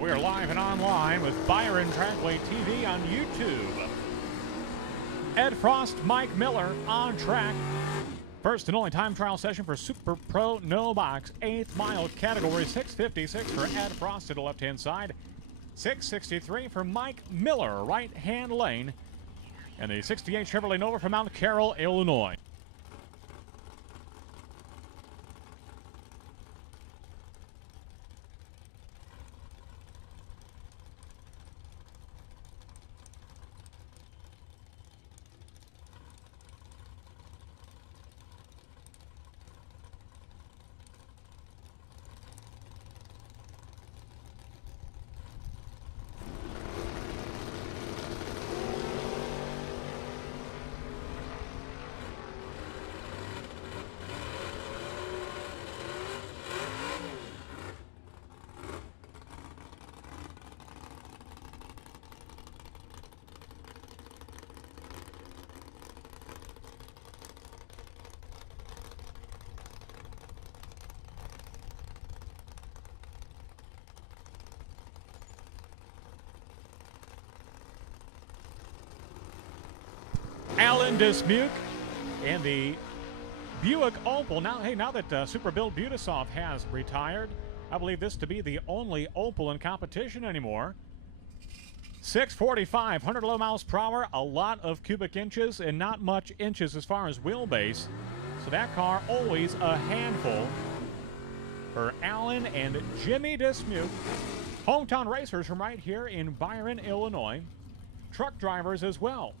We are live and online with Byron Dragway TV on YouTube. Ed Frost, Mike Miller on track. First and only time trial session for Super Pro No Box 8th mile category. 6:56 for Ed Frost to the left-hand side. 6:63 for Mike Miller, right-hand lane. And the 68 Chevrolet Nova from Mount Carroll, Illinois. Alan Dismuke and the Buick Opal. Now that Super Bill Budisoff has retired, I believe this to be the only Opal in competition anymore. 645, 111 miles per hour, a lot of cubic inches and not much inches as far as wheelbase. So that car always a handful for Alan and Jimmy Dismuke. Hometown racers from right here in Byron, Illinois. Truck drivers as well.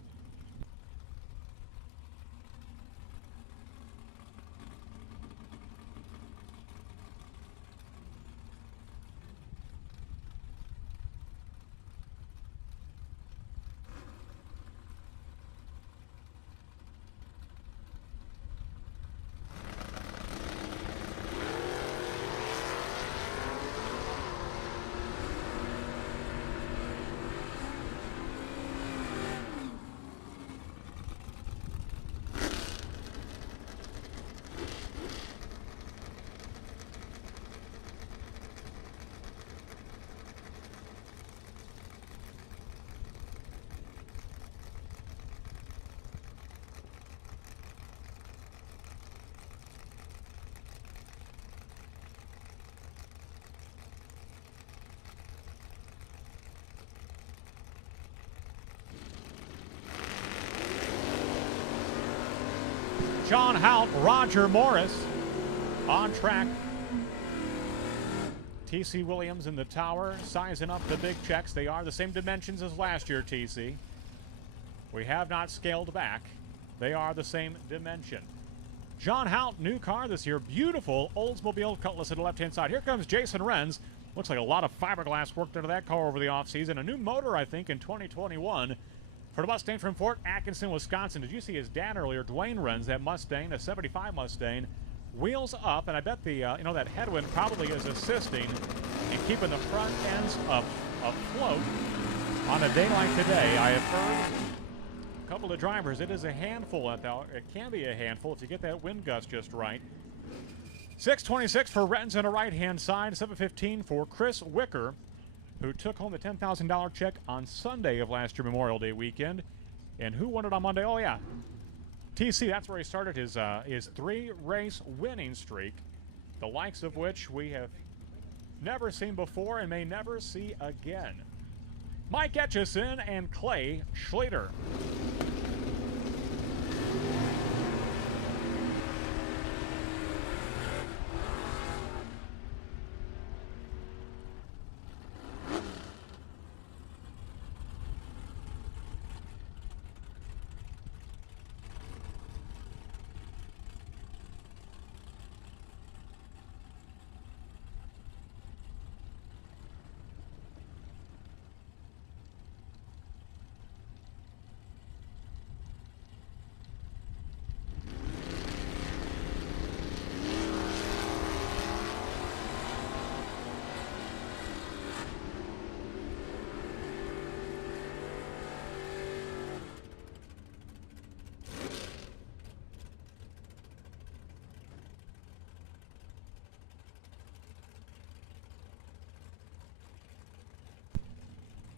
John Hout, Roger Morris on track. TC Williams in the tower, sizing up the big checks. They are the same dimensions as last year, TC. We have not scaled back. They are the same dimension. John Hout, new car this year. Beautiful Oldsmobile Cutlass at the left-hand side. Here comes Jason Renz. Looks like a lot of fiberglass worked into that car over the offseason. A new motor, I think, in 2021. For the Mustang from Fort Atkinson, Wisconsin. Did you see his dad earlier? Dwayne Renz, that Mustang, a 75 Mustang. Wheels up, and I bet the that headwind probably is assisting in keeping the front ends afloat on a day like today. I have heard a couple of drivers. It is a handful. It can be a handful if you get that wind gust just right. 6:26 for Renz on the right-hand side. 7:15 for Chris Wicker, who took home the $10,000 check on Sunday of last year, Memorial Day weekend. And who won it on Monday? Oh, yeah. TC, that's where he started his 3-race winning streak, the likes of which we have never seen before and may never see again. Mike Etchison and Clay Schleter.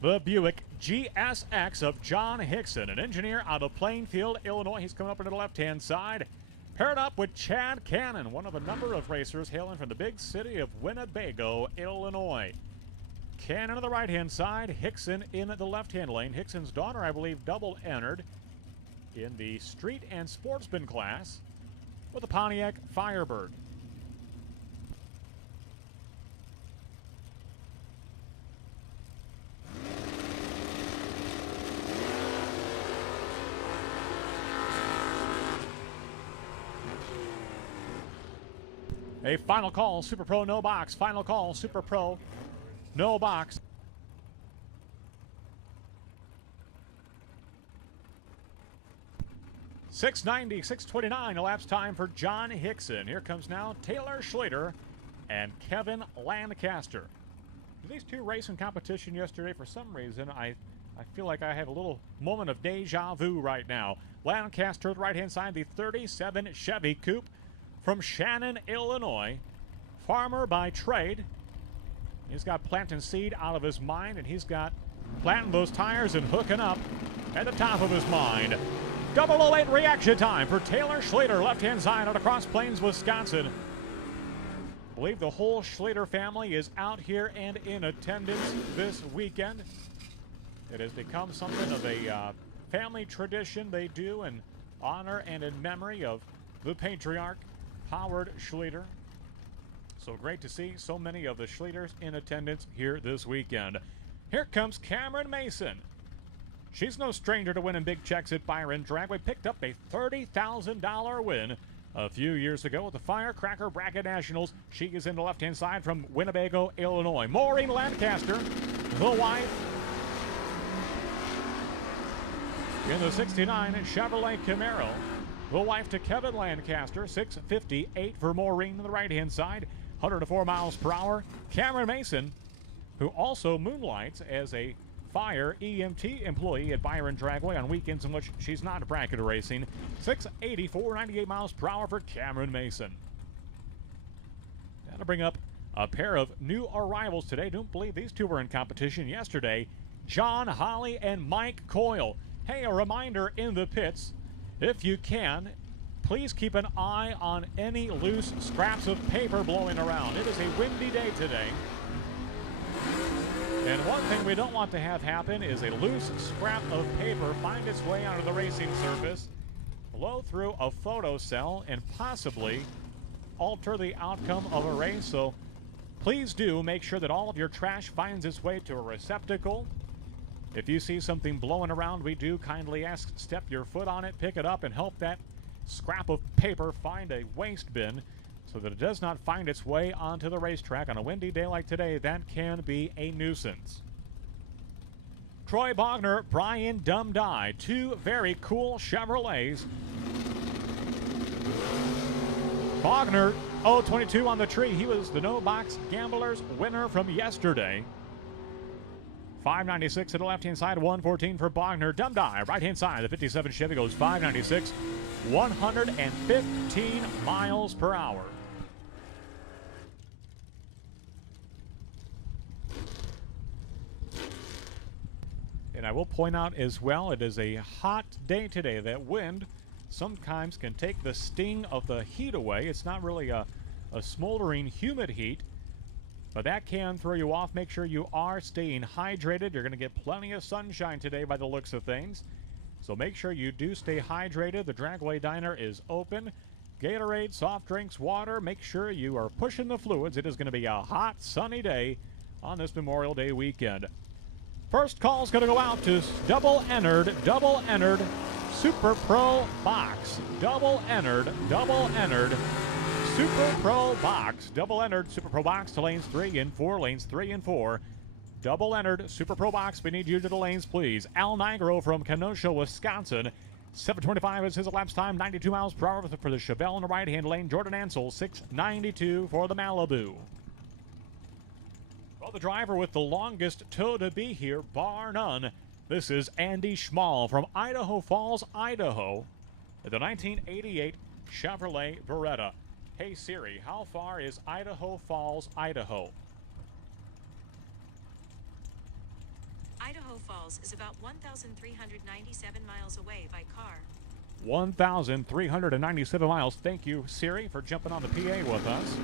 the Buick GSX of John Hickson, an engineer out of Plainfield, Illinois. He's coming up into the left-hand side. Paired up with Chad Cannon, one of a number of racers hailing from the big city of Winnebago, Illinois. Cannon on the right-hand side, Hickson in the left-hand lane. Hickson's daughter, I believe, double entered in the street and sportsman class with the Pontiac Firebird. A final call, Super Pro, no box. Final call, Super Pro, no box. .690, 629 elapsed time for John Hickson. Here comes now Taylor Schlater and Kevin Lancaster. These two raced in competition yesterday. For some reason, I feel like I have a little moment of deja vu right now. Lancaster, the right-hand side, the 37 Chevy Coupe from Shannon, Illinois. Farmer by trade. He's got planting seed out of his mind, and he's got planting those tires and hooking up at the top of his mind. 008 reaction time for Taylor Schlater, left-hand side out of Cross Plains, Wisconsin. I believe the whole Schlater family is out here and in attendance this weekend. It has become something of a family tradition they do in honor and in memory of the patriarch, Howard Schlater. So great to see so many of the Schlaters in attendance here this weekend. Here comes Cameron Mason. She's no stranger to winning big checks at Byron Dragway. Picked up a $30,000 win a few years ago at the Firecracker Bracket Nationals. She is in the left-hand side from Winnebago, Illinois. Maureen Lancaster, the wife, in the 69 Chevrolet Camaro. The wife to Kevin Lancaster, 658 for Maureen on the right-hand side, 104 miles per hour. Cameron Mason, who also moonlights as a fire EMT employee at Byron Dragway on weekends in which she's not bracket racing, 684, 98 miles per hour for Cameron Mason. That'll bring up a pair of new arrivals today. Don't believe these two were in competition yesterday. John Holly and Mike Coyle. Hey, a reminder in the pits, if you can, please keep an eye on any loose scraps of paper blowing around. It is a windy day today. And one thing we don't want to have happen is a loose scrap of paper find its way onto the racing surface, blow through a photo cell, and possibly alter the outcome of a race. So please do make sure that all of your trash finds its way to a receptacle. If you see something blowing around, we do kindly ask, step your foot on it, pick it up, and help that scrap of paper find a waste bin so that it does not find its way onto the racetrack. On a windy day like today, that can be a nuisance. Troy Bogner, Brian Dumdye, two very cool Chevrolets. Bogner, 022 on the tree. He was the no-box gamblers winner from yesterday. 596 to the left-hand side, 114 for Bogner. Dumdye, right-hand side, the 57 Chevy goes 596, 115 miles per hour. And I will point out as well, it is a hot day today. That wind sometimes can take the sting of the heat away. It's not really a smoldering, humid heat, but that can throw you off. Make sure you are staying hydrated. You're going to get plenty of sunshine today by the looks of things. So make sure you do stay hydrated. The Dragway Diner is open. Gatorade, soft drinks, water. Make sure you are pushing the fluids. It is going to be a hot, sunny day on this Memorial Day weekend. First call is going to go out to double-entered Super Pro Box. Double-entered Super Pro Box. Double-entered Super Pro Box to lanes 3 and 4, lanes 3 and 4. Double-entered Super Pro Box. We need you to the lanes, please. Al Nigro from Kenosha, Wisconsin. 7:25 is his elapsed time. 92 miles per hour for the Chevelle in the right-hand lane. Jordan Ansel, 6:92 for the Malibu. Well, the driver with the longest toe to be here, bar none. This is Andy Schmall from Idaho Falls, Idaho. The 1988 Chevrolet Beretta. Hey Siri, how far is Idaho Falls, Idaho? Idaho Falls is about 1,397 miles away by car. 1,397 miles. Thank you, Siri, for jumping on the PA with us.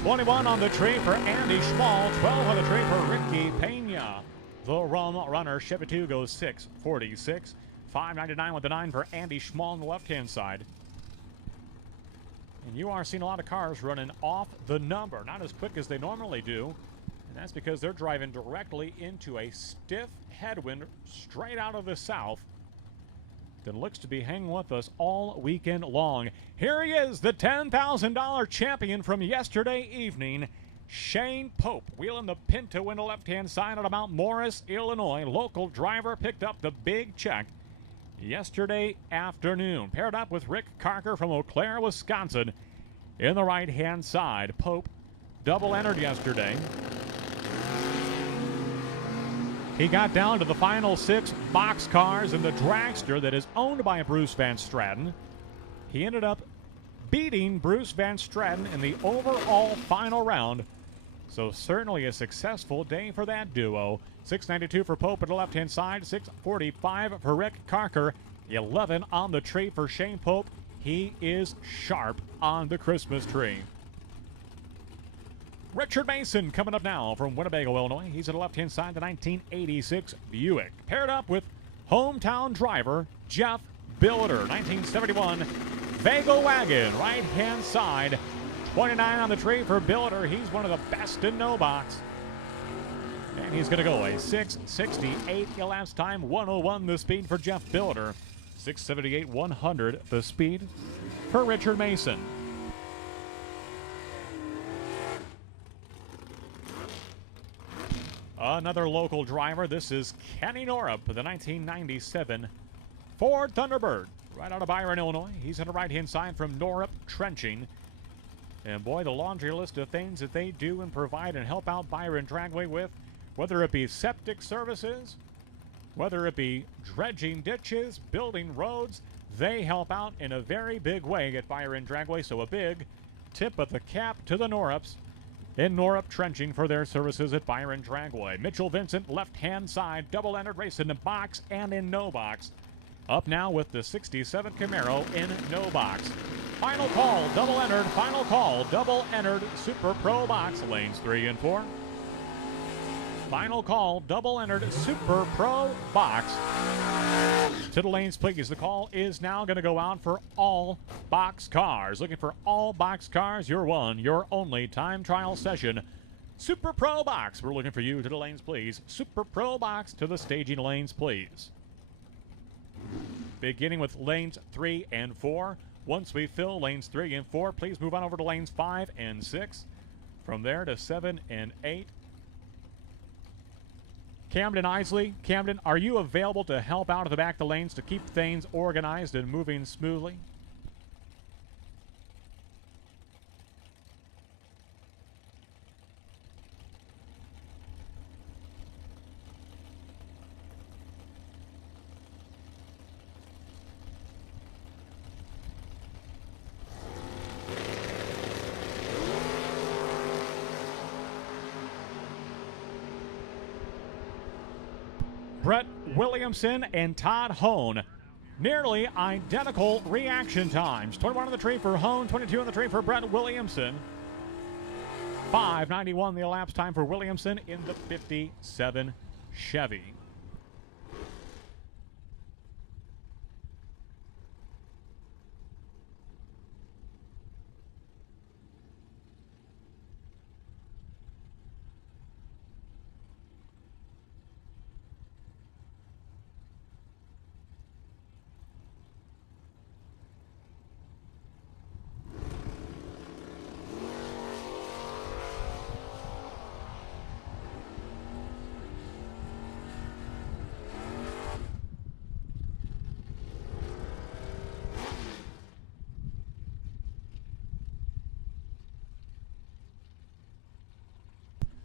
21 on the tree for Andy Schmall. 12 on the tree for Ricky Pena. The rum runner, Chevy 2 goes 6:46. 5.99 with the 9 for Andy Schmall on the left-hand side. And you are seeing a lot of cars running off the number, not as quick as they normally do. And that's because they're driving directly into a stiff headwind straight out of the south that looks to be hanging with us all weekend long. Here he is, the $10,000 champion from yesterday evening, Shane Pope, wheeling the Pinto in the left-hand side out of Mount Morris, Illinois. Local driver picked up the big check yesterday afternoon. Paired up with Rick Carker from Eau Claire, Wisconsin. In the right-hand side, Pope double-entered yesterday. He got down to the final 6 boxcars in the dragster that is owned by Bruce Van Straten. He ended up beating Bruce Van Straten in the overall final round. So certainly a successful day for that duo. 692 for Pope at the left-hand side, 645 for Rick Carker, 11 on the tree for Shane Pope. He is sharp on the Christmas tree. Richard Mason coming up now from Winnebago, Illinois. He's at the left-hand side, the 1986 Buick. Paired up with hometown driver Jeff Billiter, 1971 Vago Wagon, right-hand side. 29 on the tree for Billiter. He's one of the best in no box. And he's going to go a 6:68 elapsed time, 101 the speed for Jeff Billiter. 6:78, 100 the speed for Richard Mason. Another local driver. This is Kenny Norup, the 1997 Ford Thunderbird, right out of Byron, Illinois. He's on the right-hand side from Norup Trenching. And boy, the laundry list of things that they do and provide and help out Byron Dragway with, whether it be septic services, whether it be dredging ditches, building roads, they help out in a very big way at Byron Dragway. So a big tip of the cap to the Norups in Norup Trenching for their services at Byron Dragway. Mitchell Vincent, left-hand side, double-entered race in the box and in no box. Up now with the 67 Camaro in no box. Final call, double-entered, final call, double-entered Super Pro box, lanes 3 and 4. Final call, double-entered Super Pro box. To the lanes, please. The call is now going to go out for all box cars. Looking for all box cars, your one, your only time trial session. Super Pro box. We're looking for you. To the lanes, please. Super Pro box to the staging lanes, please. Beginning with lanes 3 and 4. Once we fill lanes 3 and 4, please move on over to lanes 5 and 6. From there to 7 and 8. Camden Isley. Camden, are you available to help out at the back of the lanes to keep things organized and moving smoothly? Brett Williamson and Todd Hone. Nearly identical reaction times. 21 on the tree for Hone, 22 on the tree for Brett Williamson. 5:91 the elapsed time for Williamson in the 57 Chevy.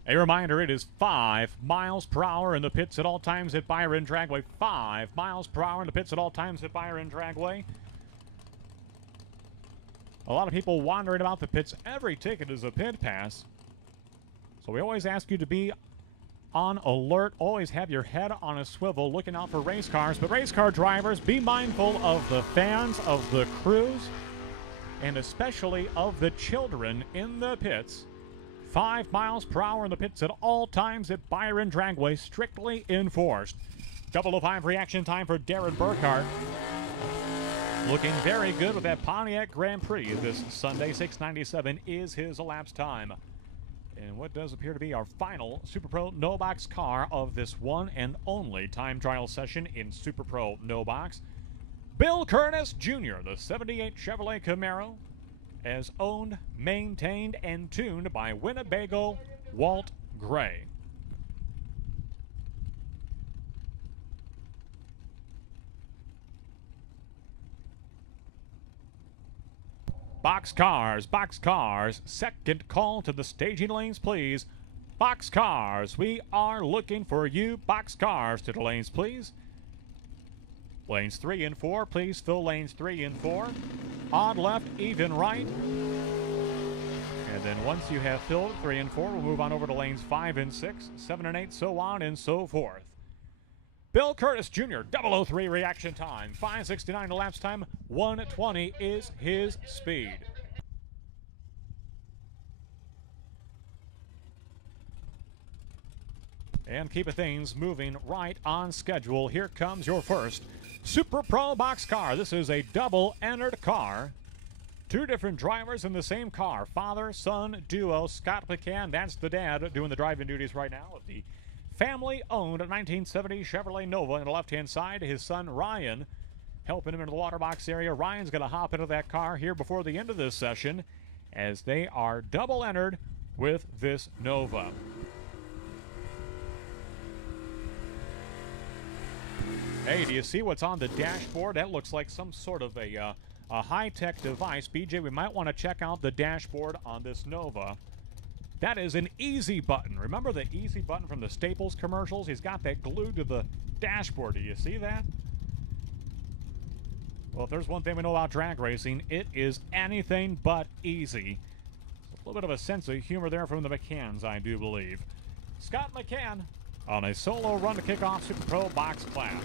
A reminder, it is 5 miles per hour in the pits at all times at Byron Dragway. 5 miles per hour in the pits at all times at Byron Dragway. A lot of people wondering about the pits. Every ticket is a pit pass. So we always ask you to be on alert. Always have your head on a swivel looking out for race cars. But race car drivers, be mindful of the fans, of the crews, and especially of the children in the pits. 5 miles per hour in the pits at all times at Byron Dragway, strictly enforced. 005 reaction time for Darren Burkhart. Looking very good with that Pontiac Grand Prix this Sunday. 6:97 is his elapsed time. And what does appear to be our final Super Pro No Box car of this one and only time trial session in Super Pro No Box. Bill Curtis Jr., the 78 Chevrolet Camaro, as owned, maintained, and tuned by Winnebago Walt Gray. Box cars, second call to the staging lanes, please. Box cars, we are looking for you. Box cars to the lanes, please. Lanes 3 and 4, please fill lanes 3 and 4. Odd left, even right. And then once you have filled 3 and 4, we'll move on over to lanes 5 and 6, 7 and 8, so on and so forth. Bill Curtis Jr., 003 reaction time, 5:69 elapsed time, 1:20 is his speed. And keeping things moving right on schedule, here comes your first Super Pro box car. This is a double-entered car. 2 different drivers in the same car. Father-son duo. Scott McCann, that's the dad, doing the driving duties right now of the family-owned 1970 Chevrolet Nova on the left-hand side. His son Ryan helping him into the water box area. Ryan's going to hop into that car here before the end of this session as they are double-entered with this Nova. Hey, do you see what's on the dashboard? That looks like some sort of a high-tech device. BJ, we might want to check out the dashboard on this Nova. That is an easy button. Remember the easy button from the Staples commercials? He's got that glued to the dashboard. Do you see that? Well, if there's one thing we know about drag racing, it is anything but easy. A little bit of a sense of humor there from the McCanns, I do believe. Scott McCann on a solo run to kick off Super Pro Box Class.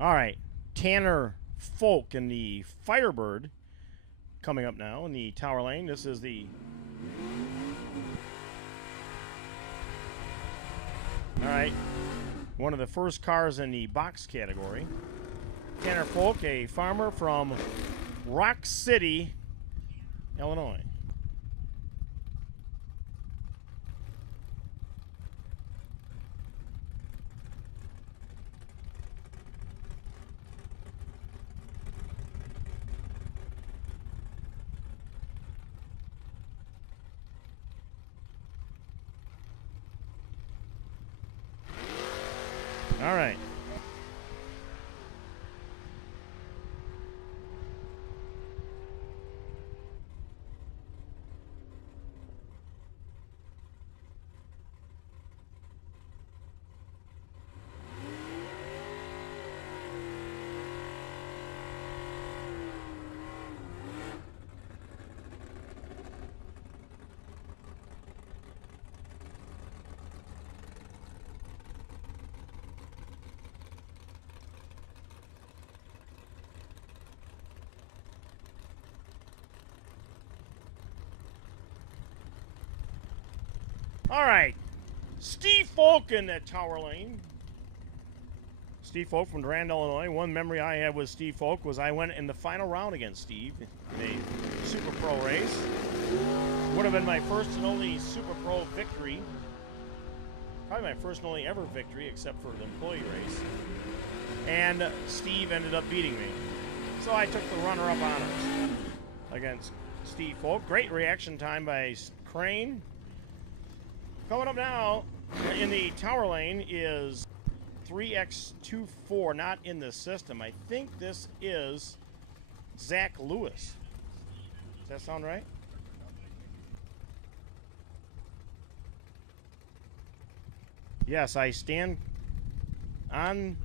All right, Tanner Folk in the Firebird coming up now in the Tower Lane. This is the one of the first cars in the box category. Tanner Folk, a farmer from Rock City, Illinois. All right. All right. Steve Folk in that Tower Lane. Steve Folk from Durand, Illinois. One memory I have with Steve Folk was I went in the final round against Steve in a Super Pro race. Would have been my first and only Super Pro victory. Probably my first and only ever victory, except for the employee race. And Steve ended up beating me. So I took the runner-up honors against Steve Folk. Great reaction time by Crane. Coming up now in the Tower Lane is 3x24, not in the system. I think this is Zach Lewis. Does that sound right? Yes, I stand on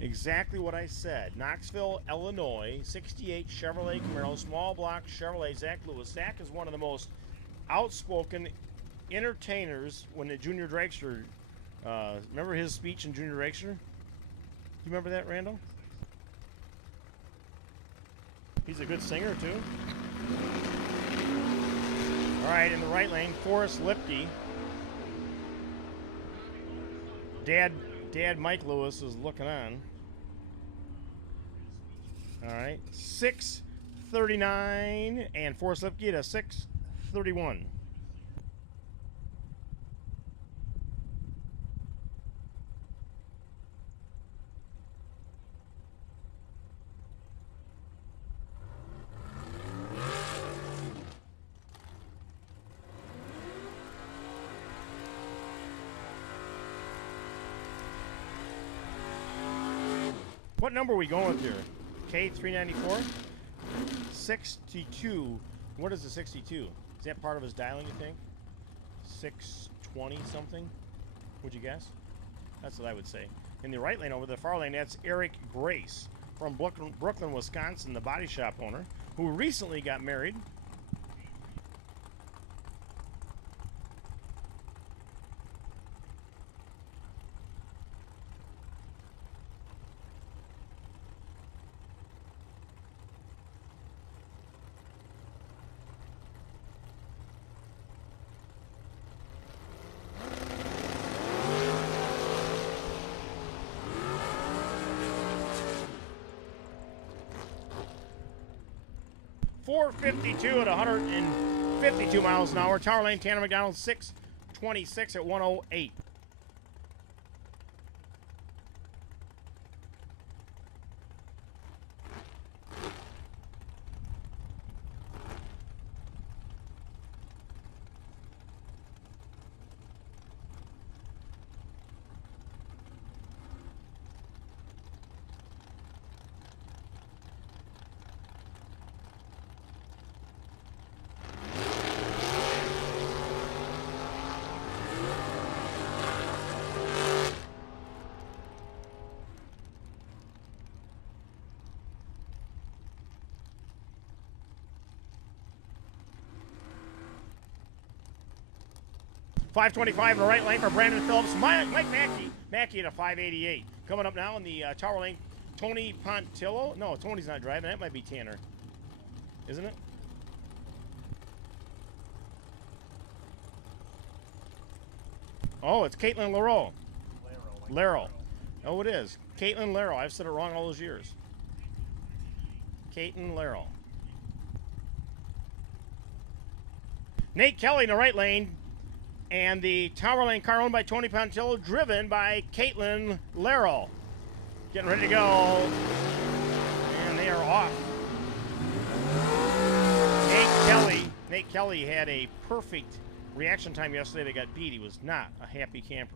exactly what I said. Knoxville, Illinois, 68 Chevrolet Camaro, small block Chevrolet, Zach Lewis. Zach is one of the most outspoken entertainers when the Junior Dragster. Remember his speech in Junior Dragster? You remember that, Randall? He's a good singer, too. All right, in the right lane, Forrest Lipke. Dad Mike Lewis is looking on. All right, 6:39, and Forrest Lipke at a 6:31. What number are we going with here? K394? 62. What is the 62? Is that part of his dialing, you think? 620 something? Would you guess? That's what I would say. In the right lane over the far lane, that's Eric Grace from Brooklyn, Wisconsin, the body shop owner, who recently got married. .452 at 152 miles an hour. Tower Lane, Tanner McDonald, 6:26 at 108. .525 in the right lane for Brandon Phillips. Mike Mackey at a 588. Coming up now in the Tower Lane, Tony Pontillo. No, Tony's not driving. That might be Tanner. Isn't it? Oh, it's Caitlin Leroux. Leroux. Oh, it is. Caitlin Leroux. I've said it wrong all those years. Caitlin Leroux. Nate Kelly in the right lane. And the Tower Lane car owned by Tony Pontillo, driven by Caitlin Leroux. Getting ready to go. And they are off. Nate Kelly had a perfect reaction time yesterday. They got beat. He was not a happy camper.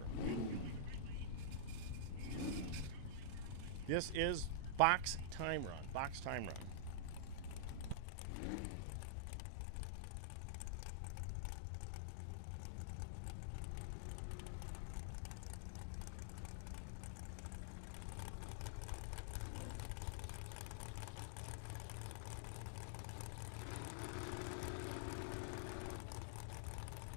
This is box time run. Box time run.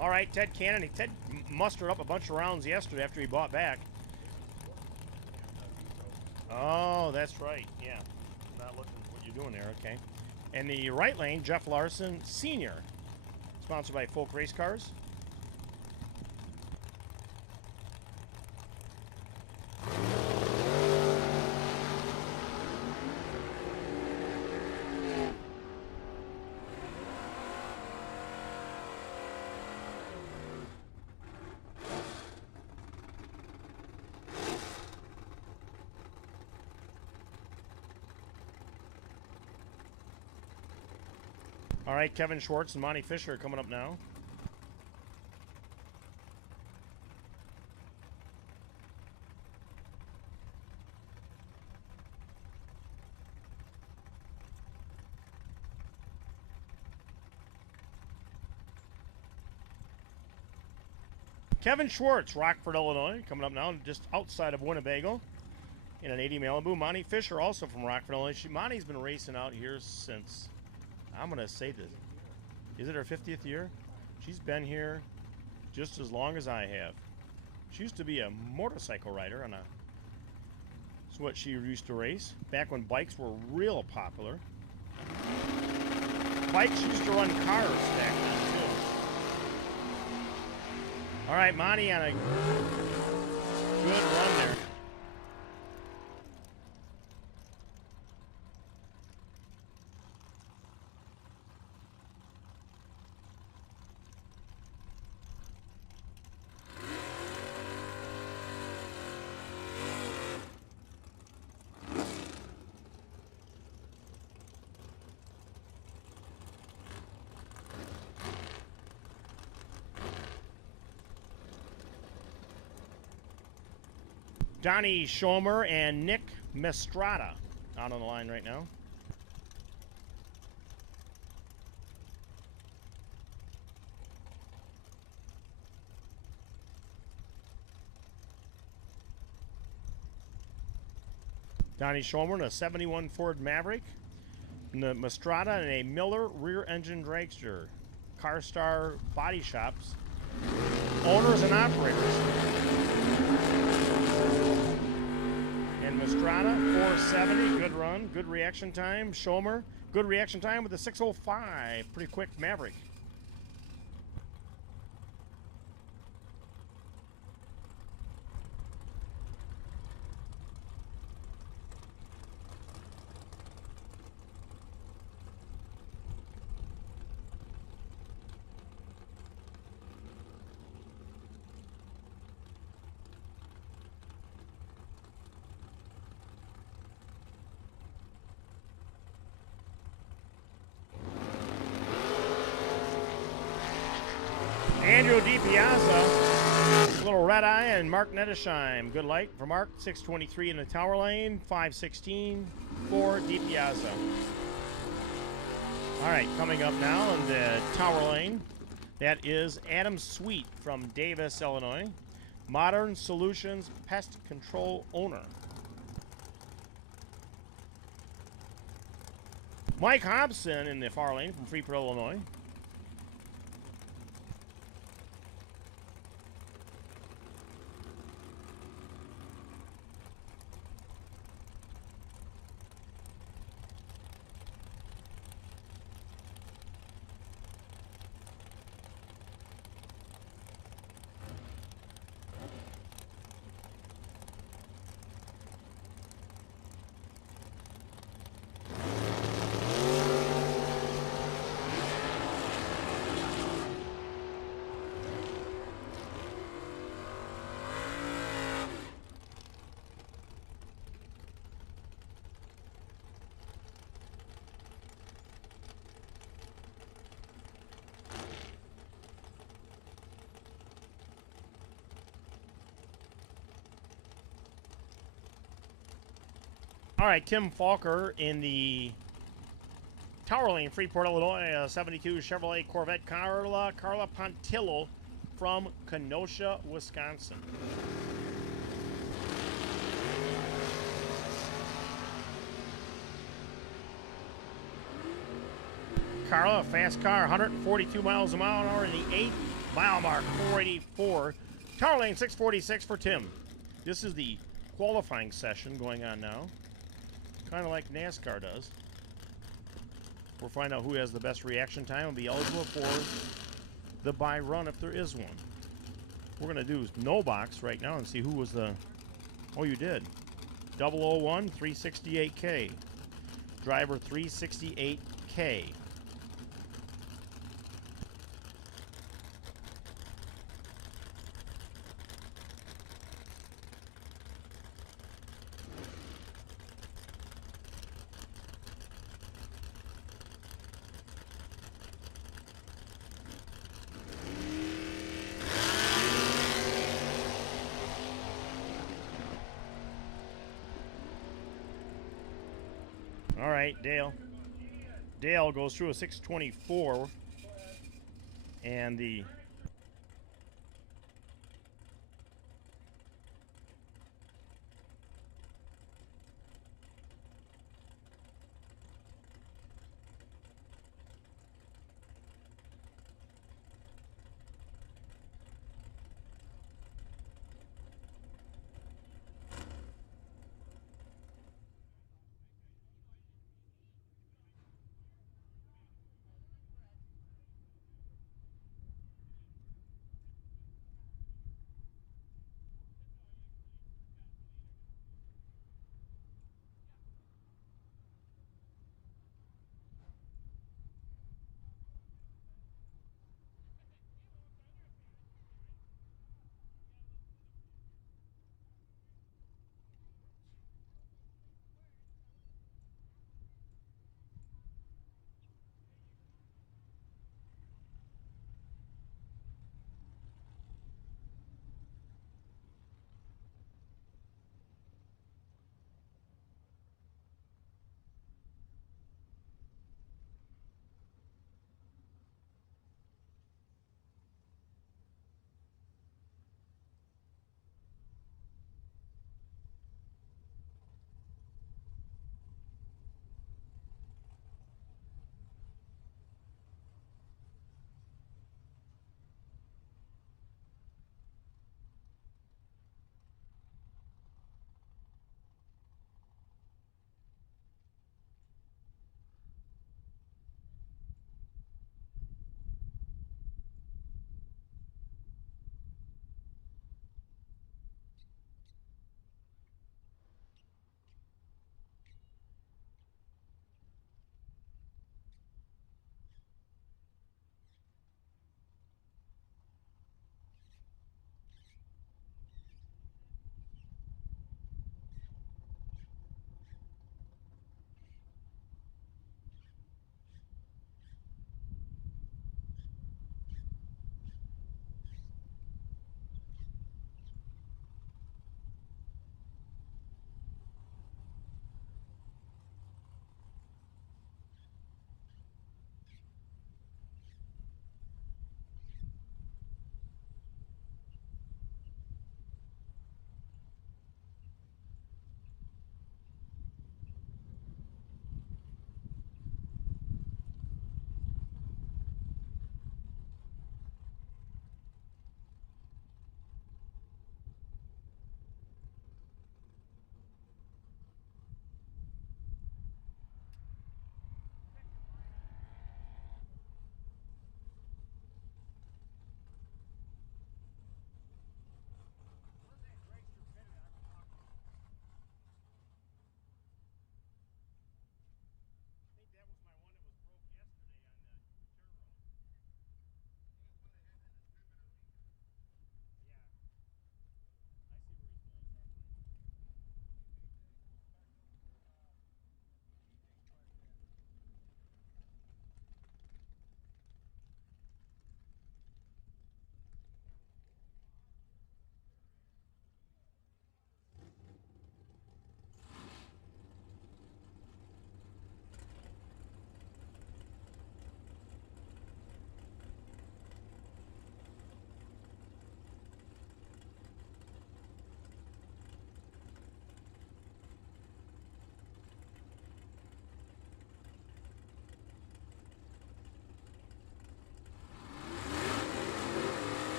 All right, Ted Cannon. Ted mustered up a bunch of rounds yesterday after he bought back. Oh, that's right. Yeah. Not looking at what you're doing there. Okay. And the right lane, Jeff Larson Sr., sponsored by Folk Race Cars. All right, Kevin Schwartz and Monty Fisher are coming up now. Kevin Schwartz, Rockford, Illinois, coming up now, just outside of Winnebago in an 80 Malibu. Monty Fisher, also from Rockford, Illinois. Monty's been racing out here since, I'm going to say this, is it her 50th year? She's been here just as long as I have. She used to be a motorcycle rider on a, that's what she used to race, back when bikes were real popular. Bikes used to run cars back then, too. All right, Monty on a good run there. Donnie Schomer and Nick Mestrada out on the line right now. Donnie Schomer in a 71 Ford Maverick. Mestrada in a Miller rear engine dragster. CarStar Body Shops. Owners and operators. And Mestrada, 470, good run, good reaction time. Schomer, good reaction time with a 605, pretty quick Maverick. Andrew DiPiazza, little red eye, and Mark Nettesheim. Good light for Mark, 623 in the tower lane, 516 for DiPiazza. All right, coming up now in the tower lane, that is Adam Sweet from Davis, Illinois. Modern Solutions Pest Control owner. Mike Hobson in the far lane from Freeport, Illinois. All right, Tim Falker in the tower lane, Freeport, Illinois, 72 Chevrolet Corvette Carla Pontillo from Kenosha, Wisconsin. Carla, a fast car, 142 miles an hour in the 8th mile mark, 484. Tower lane, 646 for Tim. This is the qualifying session going on now. Kind of like NASCAR does. We'll find out who has the best reaction time and be eligible for the buy run if there is one. We're going to do no box right now and see who was the... Oh, you did. 001, 368K. Driver 368K. All right, Dale. Dale goes through a 6:24, and the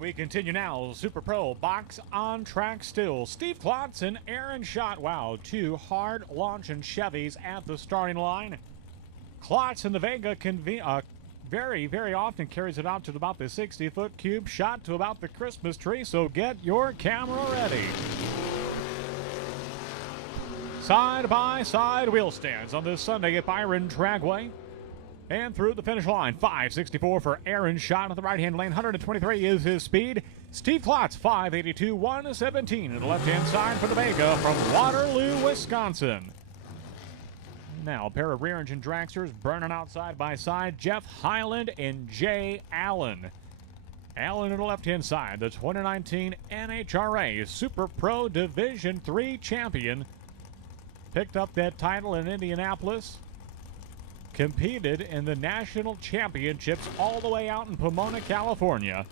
We continue now. Super Pro box on track still. Steve Klotz and Aaron Schott. Wow, two hard launching Chevys at the starting line. Klotz in the Vega very, very often carries it out to about the 60-foot cube. Schott to about the Christmas tree, so get your camera ready. Side by side wheel stands on this Sunday at Byron Dragway. And through the finish line, 564 for Aaron Schott on the right-hand lane. 123 is his speed. Steve Klotz, 582, 117 on the left-hand side for the Vega from Waterloo, Wisconsin. Now, a pair of rear-engine dragsters burning out side by side. Jeff Hyland and Jay Allen. Allen on the left-hand side, the 2019 NHRA Super Pro Division III champion. Picked up that title in Indianapolis. Competed in the national championships all the way out in Pomona, California.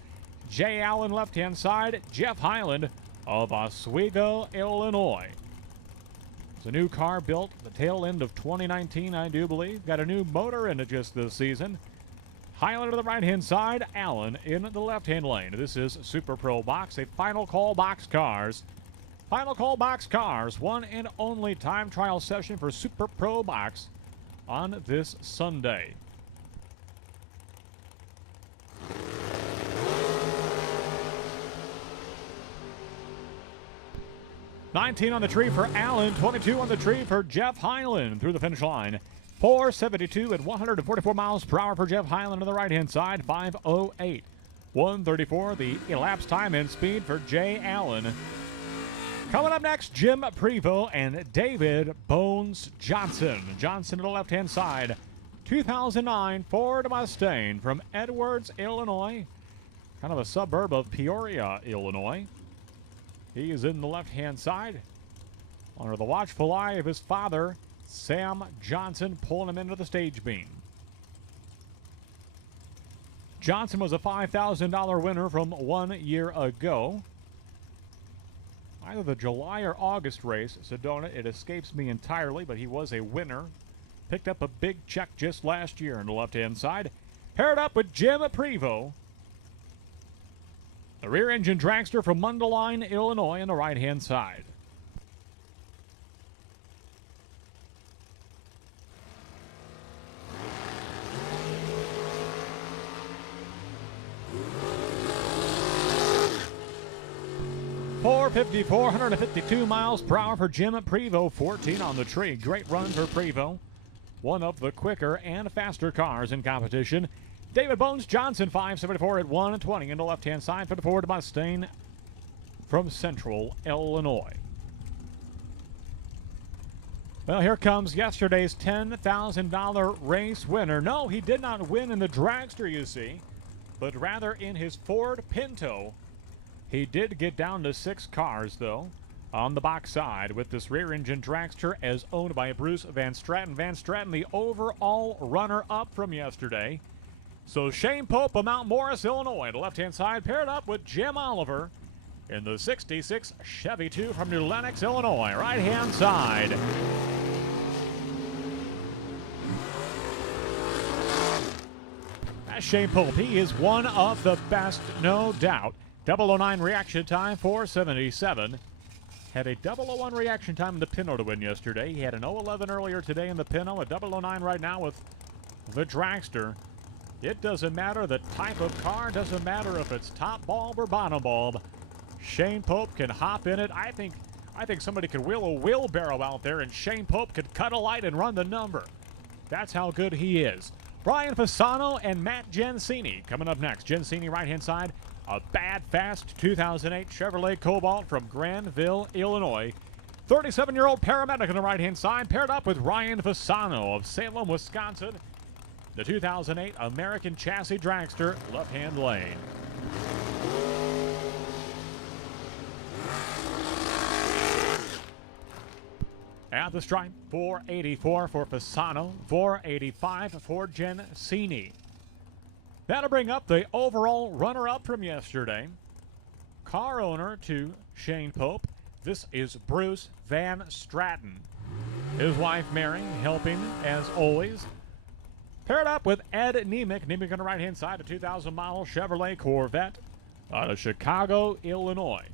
Jay Allen, left-hand side. Jeff Hyland of Oswego, Illinois. It's a new car built at the tail end of 2019, I do believe. Got a new motor in it just this season. Hyland to the right-hand side, Allen in the left-hand lane. This is Super Pro Box, a Final Call Box Cars. Final Call Box Cars, one and only time trial session for Super Pro Box on this Sunday. $19 on the tree for Allen, $22 on the tree for Jeff Hyland through the finish line. 472 at 144 miles per hour for Jeff Hyland on the right-hand side. 508. 134 the elapsed time and speed for Jay Allen. Coming up next, Jim Prevost and David Bones Johnson. Johnson to the left-hand side. 2009 Ford Mustang from Edwards, Illinois. Kind of a suburb of Peoria, Illinois. He is in the left-hand side. Under the watchful eye of his father, Sam Johnson, pulling him into the stage beam. Johnson was a $5,000 winner from 1 year ago. Either the July or August race, Sedona, it escapes me entirely, but he was a winner. Picked up a big check just last year on the left-hand side. Paired up with Jim Prevost, the rear-engine dragster from Mundelein, Illinois, on the right-hand side. .454, 152 miles per hour for Jim Prevost, 14 on the tree. Great run for Prevost. One of the quicker and faster cars in competition. David Bones Johnson, 574 at 120 in the left-hand side for the Ford Mustang from Central Illinois. Well, here comes yesterday's $10,000 race winner. No, he did not win in the dragster, you see, but rather in his Ford Pinto. He did get down to 6 cars, though, on the box side with this rear-engine dragster as owned by Bruce Van Straten. Van Straten, the overall runner-up from yesterday. So Shane Pope of Mount Morris, Illinois, the left-hand side, paired up with Jim Oliver in the 66 Chevy 2 from New Lenox, Illinois, right-hand side. That's Shane Pope. He is one of the best, no doubt. 009 reaction time, 477. Had a 001 reaction time in the Pinto to win yesterday. He had an 011 earlier today in the Pinto, a 009 right now with the dragster. It doesn't matter the type of car, doesn't matter if it's top bulb or bottom bulb. Shane Pope can hop in it. I think somebody could wheel a wheelbarrow out there and Shane Pope could cut a light and run the number. That's how good he is. Brian Fasano and Matt Gensini coming up next. Gensini right-hand side, a bad, fast 2008 Chevrolet Cobalt from Granville, Illinois. 37-year-old paramedic on the right-hand side, paired up with Ryan Fasano of Salem, Wisconsin. The 2008 American Chassis Dragster, left-hand lane. At the stripe, 484 for Fasano, 485 for Gensini. That'll bring up the overall runner-up from yesterday. Car owner to Shane Pope. This is Bruce Van Straten. His wife Mary helping as always. Paired up with Ed Nemick. Nemick on the right-hand side, a 2000-mile Chevrolet Corvette out of Chicago, Illinois.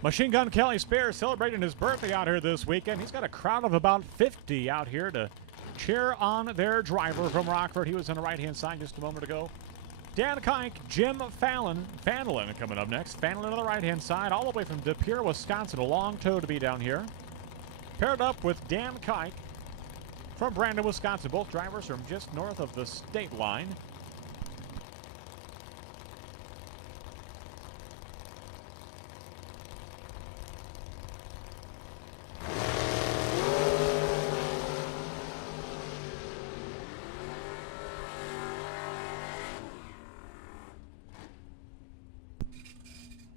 Machine Gun Kelly Spears celebrating his birthday out here this weekend. He's got a crowd of about 50 out here to cheer on their driver from Rockford. He was on the right-hand side just a moment ago. Dan Kike, Jim Fanlin coming up next. Fanlin on the right-hand side, all the way from De Pere, Wisconsin. A long tow to be down here. Paired up with Dan Kike from Brandon, Wisconsin. Both drivers from just north of the state line.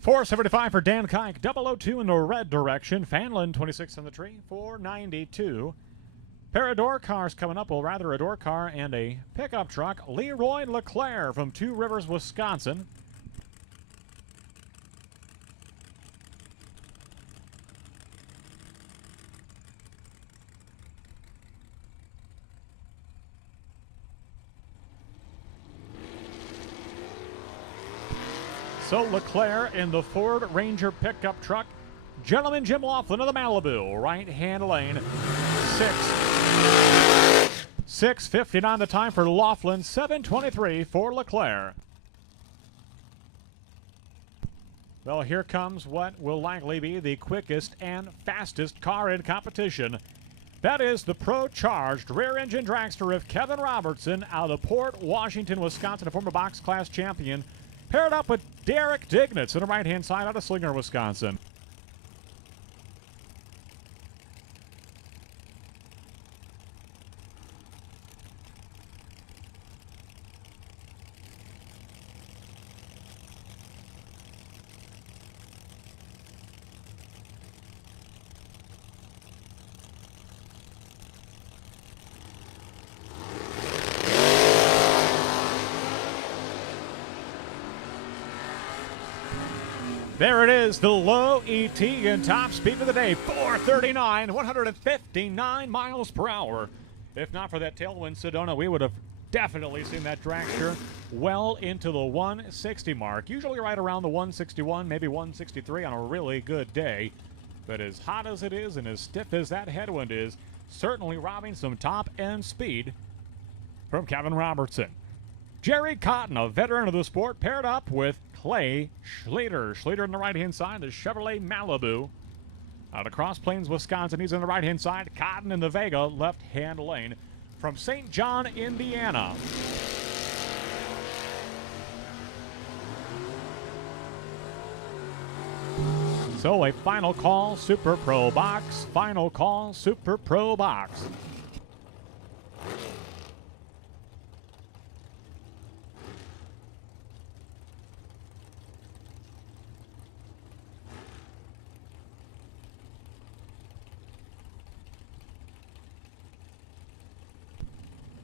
$475 for Dan Kike, 002 in the red direction. Fanlin, 26 on the tree, $492. Pair of door cars coming up, well, rather a door car and a pickup truck. Leroy LeClaire from Two Rivers, Wisconsin. So LeClaire in the Ford Ranger pickup truck. Gentleman Jim Laughlin of the Malibu, right-hand lane. 6:59 the time for Laughlin, 7:23 for LeClaire. Well, here comes what will likely be the quickest and fastest car in competition. That is the Pro-Charged rear-engine dragster of Kevin Robertson out of Port Washington, Wisconsin, a former box class champion. Paired up with Derek Dignitz on the right-hand side out of Slinger, Wisconsin. There it is, the low ET and top speed of the day, 439, 159 miles per hour. If not for that tailwind, Sedona, we would have definitely seen that dragster well into the 160 mark. Usually right around the 161, maybe 163 on a really good day. But as hot as it is and as stiff as that headwind is, certainly robbing some top-end speed from Kevin Robertson. Jerry Cotton, a veteran of the sport, paired up with Clay Schlater. Schlater on the right-hand side, the Chevrolet Malibu. Out of Cross Plains, Wisconsin, he's on the right-hand side. Cotton in the Vega, left-hand lane. From St. John, Indiana. So a final call, Super Pro box. Final call, Super Pro box.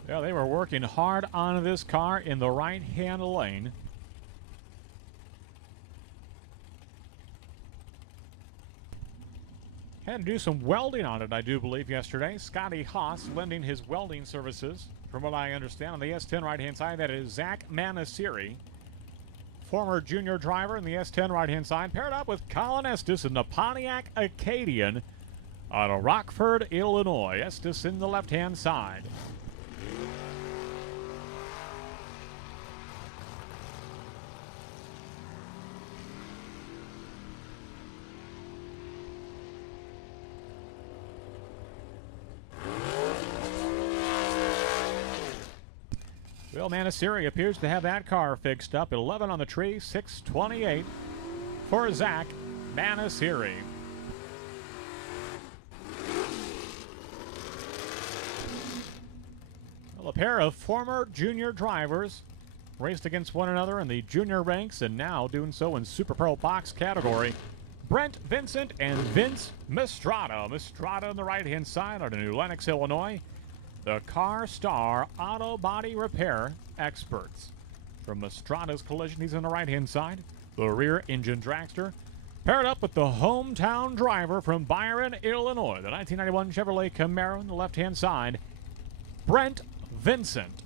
Yeah, they were working hard on this car in the right-hand lane. Had to do some welding on it, I do believe, yesterday. Scotty Haas lending his welding services, from what I understand. On the S10 right-hand side, that is Zach Manasiri, former junior driver in the S10 right-hand side, paired up with Colin Estes in the Pontiac Acadian out of Rockford, Illinois. Estes in the left-hand side. Bill Manasiri appears to have that car fixed up. 11 on the tree, 6:28 for Zach Manasiri. Well, a pair of former junior drivers raced against one another in the junior ranks and now doing so in Super Pro box category. Brent Vincent and Vince Mistrada. Mistrada on the right-hand side out of New Lenox, Illinois. The Car Star Auto Body Repair experts. From Mistrada's Collision, he's on the right-hand side. The rear engine dragster. Paired up with the hometown driver from Byron, Illinois. The 1991 Chevrolet Camaro on the left-hand side. Brent Vincent.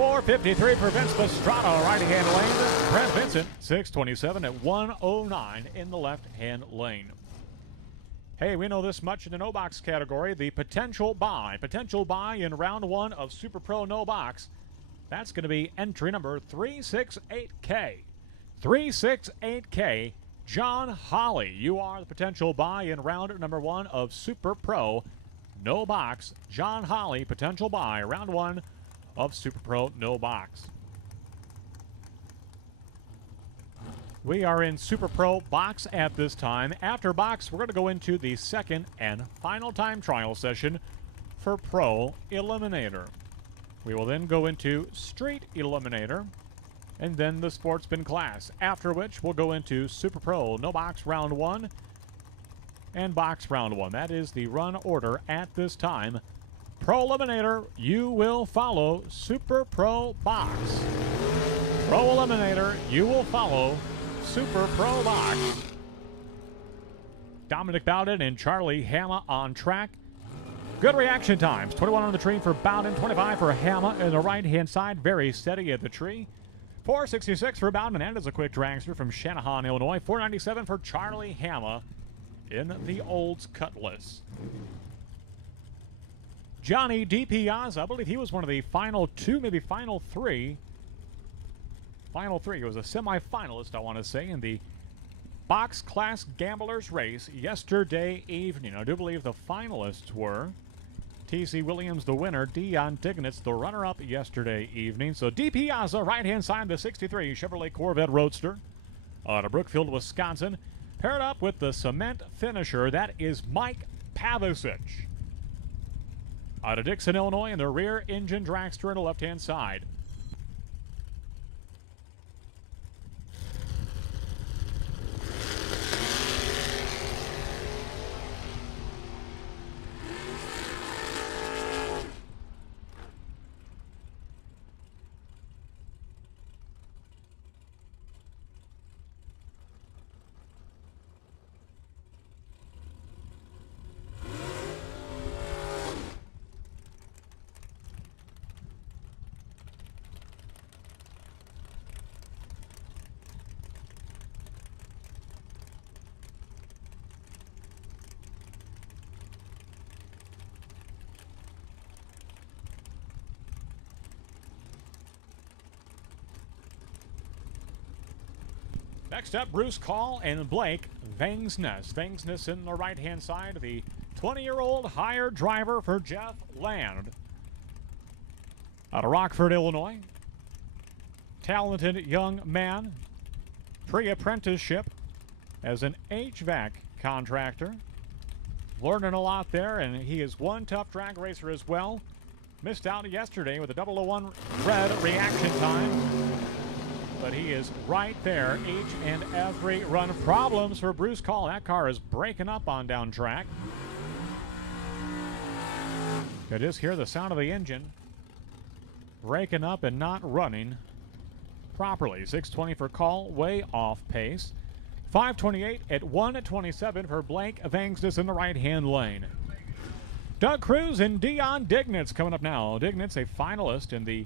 4:53 for Vince Pastrana, right-hand lane. Brent Vincent, 6:27 at 1:09 in the left-hand lane. Hey, we know this much in the no box category. The potential buy in round one of Super Pro No Box. That's going to be entry number 368K. 368K. John Holly, you are the potential buy in round number one of Super Pro No Box. John Holly, potential buy, round one of Super Pro No Box. We are in Super Pro Box at this time. After Box, we're going to go into the second and final time trial session for Pro Eliminator. We will then go into Street Eliminator and then the Sportsman Class, after which we'll go into Super Pro No Box Round 1 and Box Round 1. That is the run order at this time. Pro Eliminator, you will follow Super Pro Box. Pro Eliminator, you will follow Super Pro Box. Dominic Bowden and Charlie Hama on track. Good reaction times. 21 on the tree for Bowden, 25 for Hama in the right-hand side. Very steady at the tree. 466 for Bowden, and is a quick dragster from Shanahan, Illinois. 497 for Charlie Hama in the Olds Cutlass. Johnny DiPiazza, I believe he was one of the final two, maybe final three. Final three. He was a semi-finalist, I want to say, in the Box Class Gamblers race yesterday evening. I do believe the finalists were T.C. Williams, the winner, Dion Dignitz, the runner-up yesterday evening. So DiPiazza, right-hand side, the 63 Chevrolet Corvette Roadster out of Brookfield, Wisconsin, paired up with the cement finisher. That is Mike Pavicic out of Dixon, Illinois, in the rear engine dragster on the left-hand side. Next up, Bruce Call and Blake Vangsness. Vangsness in the right-hand side, the 20-year-old hired driver for Jeff Land out of Rockford, Illinois. Talented young man, pre-apprenticeship as an HVAC contractor. Learning a lot there, and he is one tough drag racer as well. Missed out yesterday with a 001 red reaction time. But he is right there each and every run. Problems for Bruce Call. That car is breaking up on down track. You just hear the sound of the engine breaking up and not running properly. 620 for Call, way off pace. 528 at 127 for Blake Vangsness in the right-hand lane. Doug Cruz and Dion Dignitz coming up now. Dignitz, a finalist in the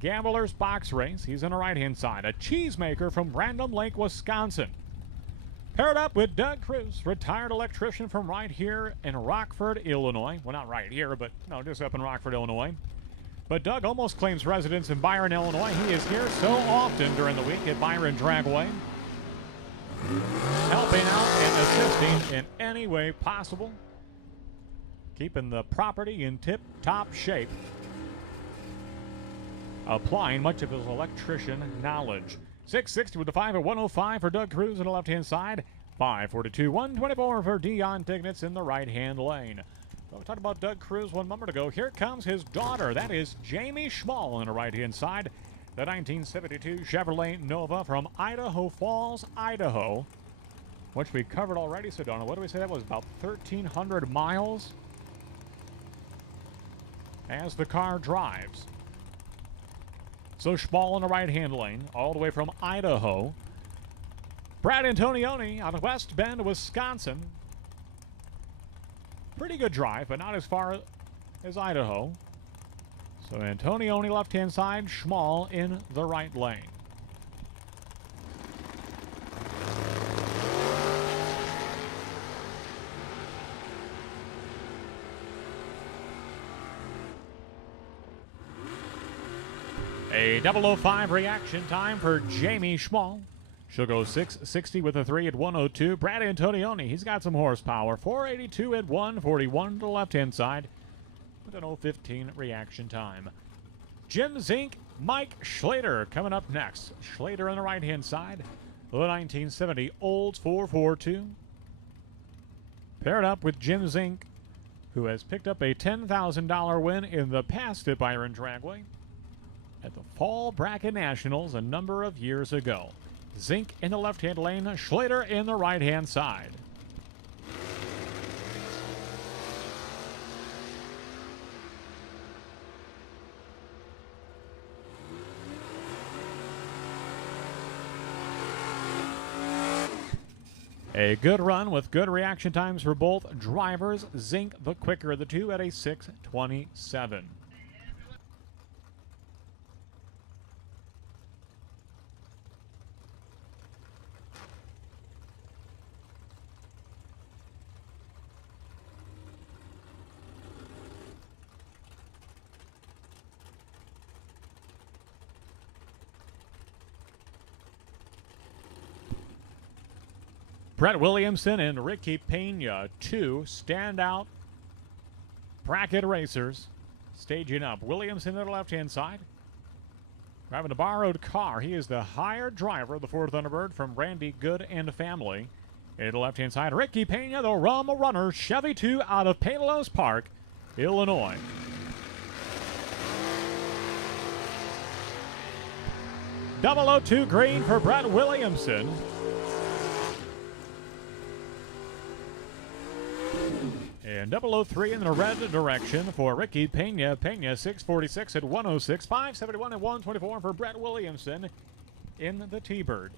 Gamblers box race. He's on the right-hand side. A cheesemaker from Random Lake, Wisconsin. Paired up with Doug Cruz, retired electrician from right here in Rockford, Illinois. Well, not right here, but no, just up in Rockford, Illinois. But Doug almost claims residence in Byron, Illinois. He is here so often during the week at Byron Dragway, helping out and assisting in any way possible, keeping the property in tip-top shape, applying much of his electrician knowledge. 660 with the 5 at 105 for Doug Cruz on the left-hand side. 542, 124 for Dion Dignitz in the right-hand lane. Well, we talked about Doug Cruz one moment ago. Here comes his daughter. That is Jamie Schmall on the right-hand side. The 1972 Chevrolet Nova from Idaho Falls, Idaho, which we covered already. So, Donna, what do we say that was? About 1,300 miles as the car drives. So Schmall in the right-hand lane, all the way from Idaho. Brad Antonioni out of West Bend, Wisconsin. Pretty good drive, but not as far as Idaho. So Antonioni left-hand side, Schmal in the right lane. A 005 reaction time for Jamie Schmal. She'll go 660 with a 3 at 102. Brad Antonioni, he's got some horsepower. 482 at 141 to the left-hand side with an 015 reaction time. Jim Zink, Mike Schlater coming up next. Schlater on the right-hand side. The 1970 Olds 442. Paired up with Jim Zink, who has picked up a $10,000 win in the past at Byron Dragway at the Fall Bracket Nationals a number of years ago. Zink in the left-hand lane, Schlater in the right-hand side. A good run with good reaction times for both drivers. Zink, the quicker of the two, at a 6:27. Brett Williamson and Ricky Pena, two standout bracket racers, staging up. Williamson to the left-hand side, driving a borrowed car. He is the hired driver of the Ford Thunderbird from Randy Good and family. To the left-hand side, Ricky Pena, the Rama runner, Chevy 2 out of Palos Park, Illinois. .002 green for Brett Williamson. And 003 in the red direction for Ricky Pena. Pena 646 at 106. 571 at 124 for Brett Williamson in the T-Bird.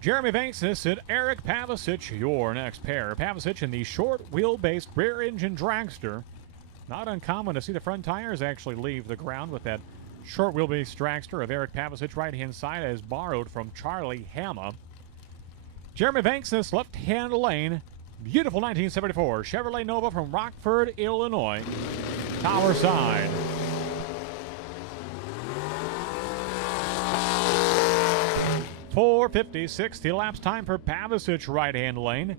Jeremy Vanksness and Eric Pavicic, your next pair. Pavicic in the short wheelbase rear engine dragster. Not uncommon to see the front tires actually leave the ground with that short wheelbase dragster of Eric Pavicic, right-hand side, as borrowed from Charlie Hama. Jeremy Vanksness, left-hand lane. Beautiful 1974 Chevrolet Nova from Rockford, Illinois. Tower side. .450 laps time for Pavicic, right-hand lane.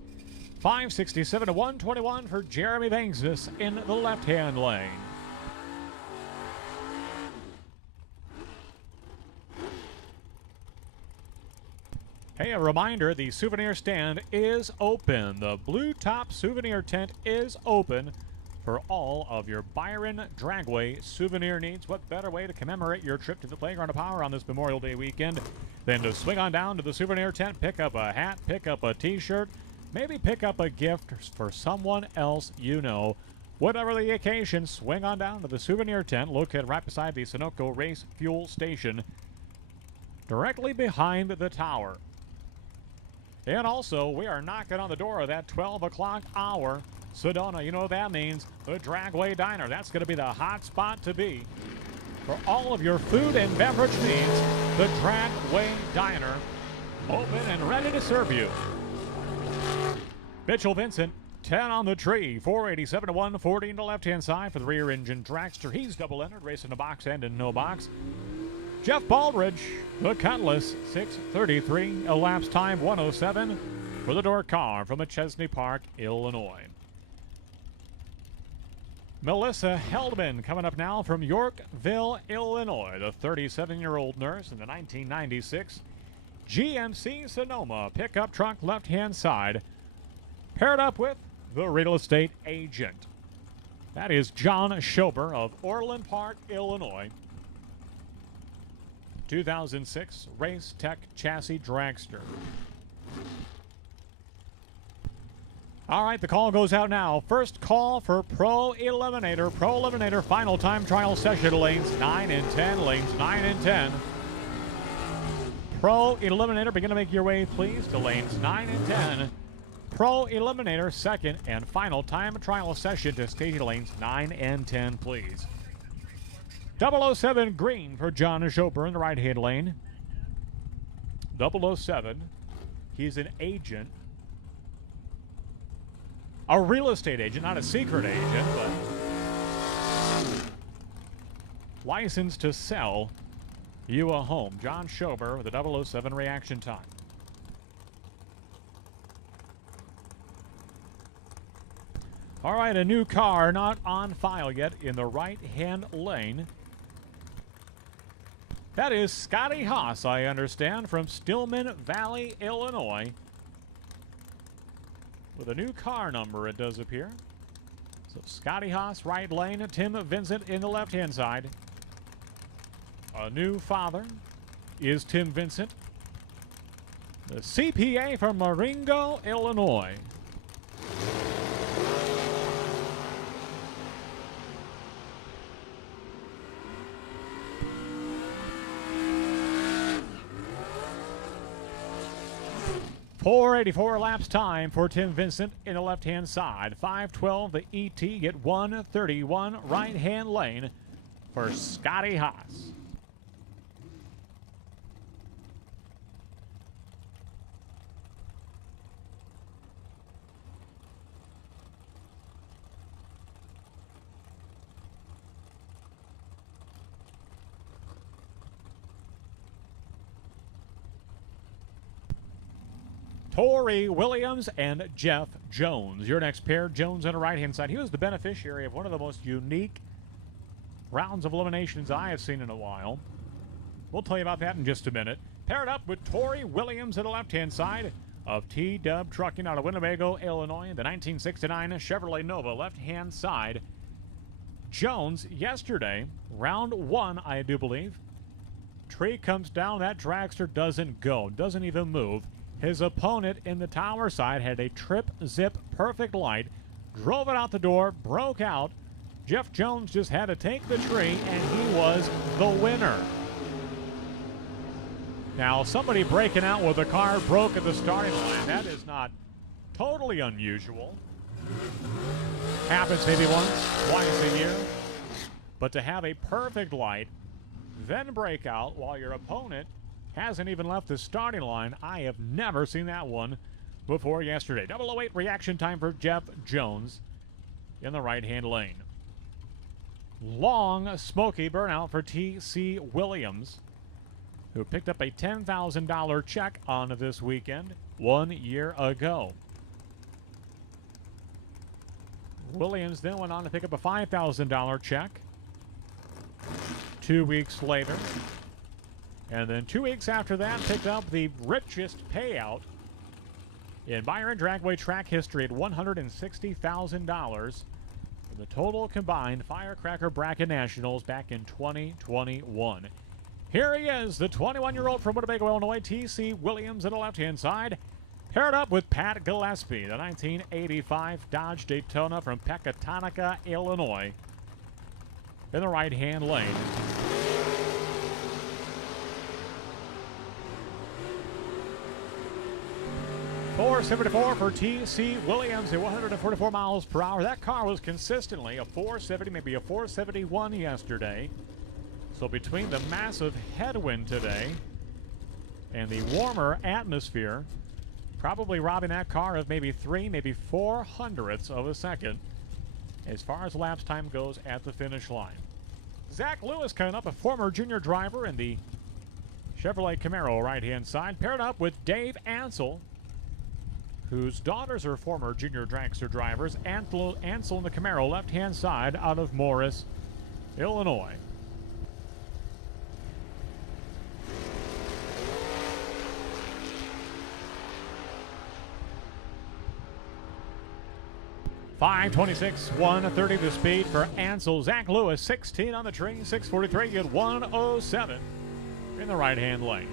567 to 121 for Jeremy Vanksness in the left-hand lane. Hey, a reminder, the souvenir stand is open. The Blue Top souvenir tent is open for all of your Byron Dragway souvenir needs. What better way to commemorate your trip to the Playground of Power on this Memorial Day weekend than to swing on down to the souvenir tent, pick up a hat, pick up a t-shirt, maybe pick up a gift for someone else you know. Whatever the occasion, swing on down to the souvenir tent located right beside the Sunoco Race Fuel Station, directly behind the tower. And also, we are knocking on the door of that 12 o'clock hour. Sedona, you know what that means. The Dragway Diner. That's going to be the hot spot to be. For all of your food and beverage needs, the Dragway Diner. Open and ready to serve you. Mitchell Vincent, 10 on the tree. 487 to 140 in the left-hand side for the rear engine dragster. He's double-entered, racing a box and in no box. Jeff Baldridge, the Cutlass, 6:33, elapsed time 107 for the door car from Chesney Park, Illinois. Melissa Heldman coming up now from Yorkville, Illinois, the 37-year-old nurse in the 1996 GMC Sonoma pickup truck left-hand side, paired up with the real estate agent. That is John Schober of Orland Park, Illinois. 2006 Race Tech Chassis Dragster. All right, the call goes out now. First call for Pro Eliminator. Pro Eliminator final time trial session, lanes 9 and 10. Lanes 9 and 10. Pro Eliminator, begin to make your way, please, to lanes 9 and 10. Pro Eliminator, second and final time trial session to stage lanes 9 and 10, please. 007 green for John Schober in the right-hand lane. 007, he's an agent. A real estate agent, not a secret agent, but licensed to sell you a home. John Schober with a 007 reaction time. All right, a new car not on file yet in the right-hand lane. That is Scotty Haas, I understand, from Stillman Valley, Illinois. With a new car number, it does appear. So Scotty Haas, right lane. Tim Vincent in the left-hand side. A new father is Tim Vincent. The CPA from Marengo, Illinois. .484 laps time for Tim Vincent in the left-hand side. 5:12 the ET, get 1:31 right-hand lane for Scotty Haas. Tori Williams and Jeff Jones. Your next pair, Jones on the right-hand side. He was the beneficiary of one of the most unique rounds of eliminations I have seen in a while. We'll tell you about that in just a minute. Paired up with Tori Williams on the left-hand side of T-Dub Trucking out of Winnebago, Illinois. The 1969 Chevrolet Nova left-hand side. Jones, yesterday, round one, I do believe. Tree comes down, that dragster doesn't go, doesn't even move. His opponent in the tower side had a trip, zip, perfect light, drove it out the door, broke out. Jeff Jones just had to take the tree, and he was the winner. Now, somebody breaking out with a car broke at the starting line. That is not totally unusual. Happens maybe once, twice a year. But to have a perfect light, then break out while your opponent hasn't even left the starting line. I have never seen that one before yesterday. 008 reaction time for Jeff Jones in the right-hand lane. Long, smoky burnout for T.C. Williams, who picked up a $10,000 check on this weekend 1 year ago. Williams then went on to pick up a $5,000 check 2 weeks later. And then 2 weeks after that, picked up the richest payout in Byron Dragway track history at $160,000 for the total combined Firecracker Bracket Nationals back in 2021. Here he is, the 21-year-old from Winnebago, Illinois, T.C. Williams on the left-hand side, paired up with Pat Gillespie, the 1985 Dodge Daytona from Pecatonica, Illinois, in the right-hand lane. .474 for T.C. Williams at 144 miles per hour. That car was consistently a 470, maybe a 471 yesterday. So between the massive headwind today and the warmer atmosphere, probably robbing that car of maybe 3, maybe 4 hundredths of a second as far as lapse time goes at the finish line. Zach Lewis coming up, a former junior driver in the Chevrolet Camaro right-hand side, paired up with Dave Ansel, whose daughters are former junior dragster drivers. Ansel in the Camaro left-hand side out of Morris, Illinois. .526, 130 the speed for Ansel. Zach Lewis, 16 on the tree, 643 at 107 in the right-hand lane.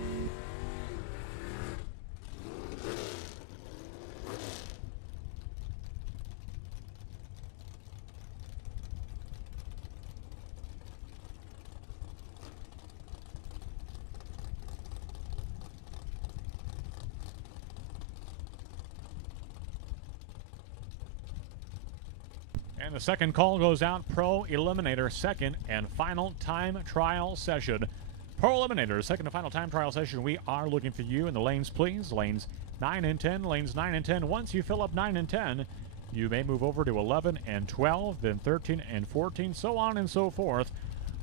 And the second call goes out. Pro Eliminator, second and final time trial session. Pro Eliminator, second and final time trial session. We are looking for you in the lanes, please. Lanes 9 and 10, lanes 9 and 10. Once you fill up 9 and 10, you may move over to 11 and 12, then 13 and 14, so on and so forth.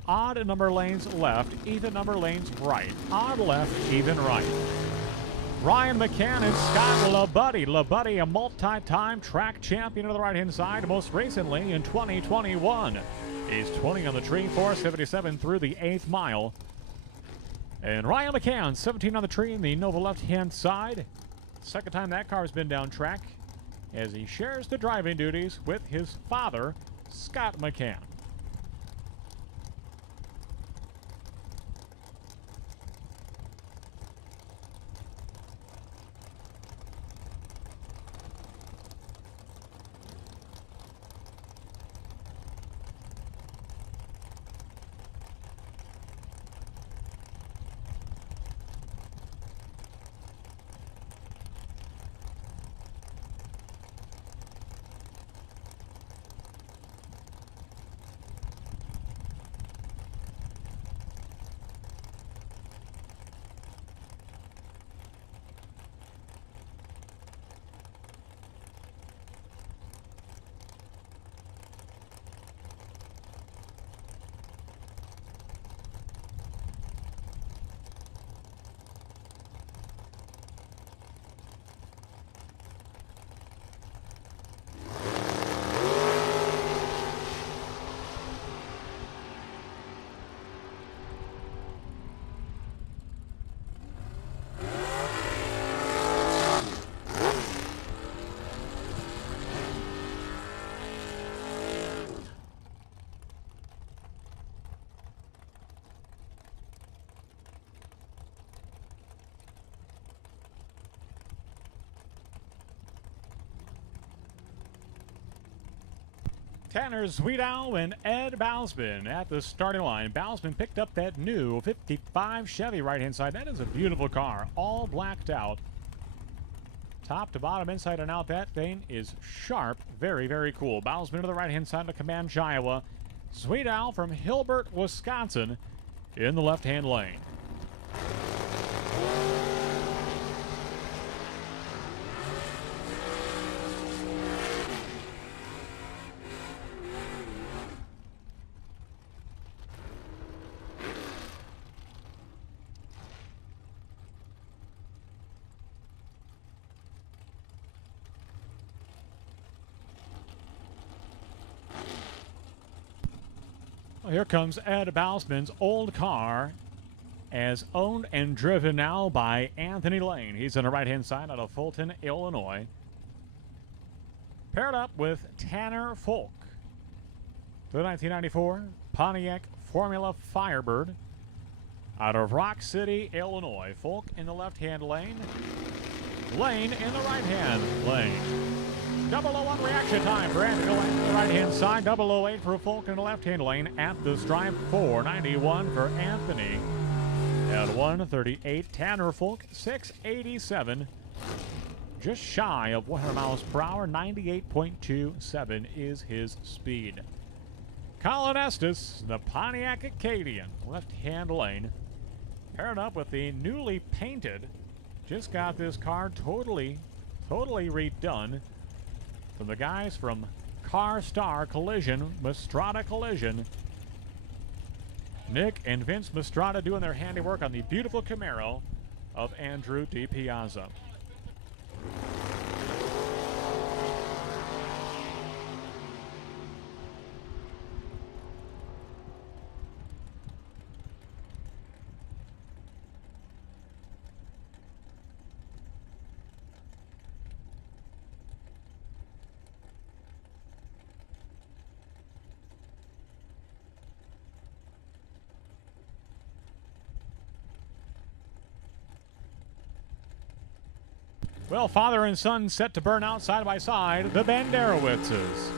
Odd number lanes left, even number lanes right. Odd left, even right. Ryan McCann and Scott LaBuddy. LaBuddy, a multi-time track champion on the right-hand side, most recently in 2021. He's 20 on the tree, 477 through the 8th mile. And Ryan McCann, 17 on the tree in the Nova left-hand side. Second time that car's been down track, as he shares the driving duties with his father, Scott McCann. Tanner Sweetow and Ed Bousman at the starting line. Bousman picked up that new 55 Chevy right-hand side. That is a beautiful car, all blacked out. Top to bottom, inside and out, that thing is sharp. Very, very cool. Bousman to the right-hand side of Comanche, Iowa. Sweetow from Hilbert, Wisconsin in the left-hand lane. Here comes Ed Bousman's old car, as owned and driven now by Anthony Lane. He's on the right-hand side out of Fulton, Illinois. Paired up with Tanner Folk. The 1994 Pontiac Formula Firebird out of Rock City, Illinois. Folk in the left-hand lane. Lane in the right-hand lane. 001 reaction time for Anthony Lane on the right-hand side. 008 for Folk in the left-hand lane at the stripe. 491 for Anthony. At 138, Tanner Folk, 687. Just shy of 100 miles per hour. 98.27 is his speed. Colin Estes, the Pontiac Acadian, left-hand lane. Paired up with the newly painted, just got this car totally redone. From the guys from Car Star Collision, Mastrada Collision. Nick and Vince Mastrada doing their handiwork on the beautiful Camaro of Andrew DiPiazza. Well, father and son set to burn out side by side, the Banderowitzes.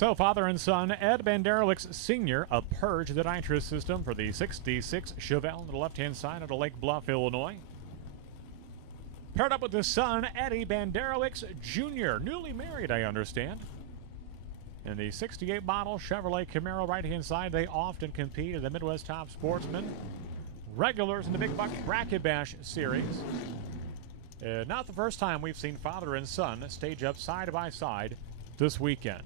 So, father and son, Ed Banderowicz Sr., a purge the nitrous system for the 66 Chevelle to the left-hand side of Lake Bluff, Illinois. Paired up with his son, Eddie Banderowicz Jr., newly married, I understand. In the 68 model Chevrolet Camaro right-hand side, they often compete in the Midwest Top Sportsman. Regulars in the Big Bucks Bracket Bash series. Not the first time we've seen father and son stage up side by side this weekend.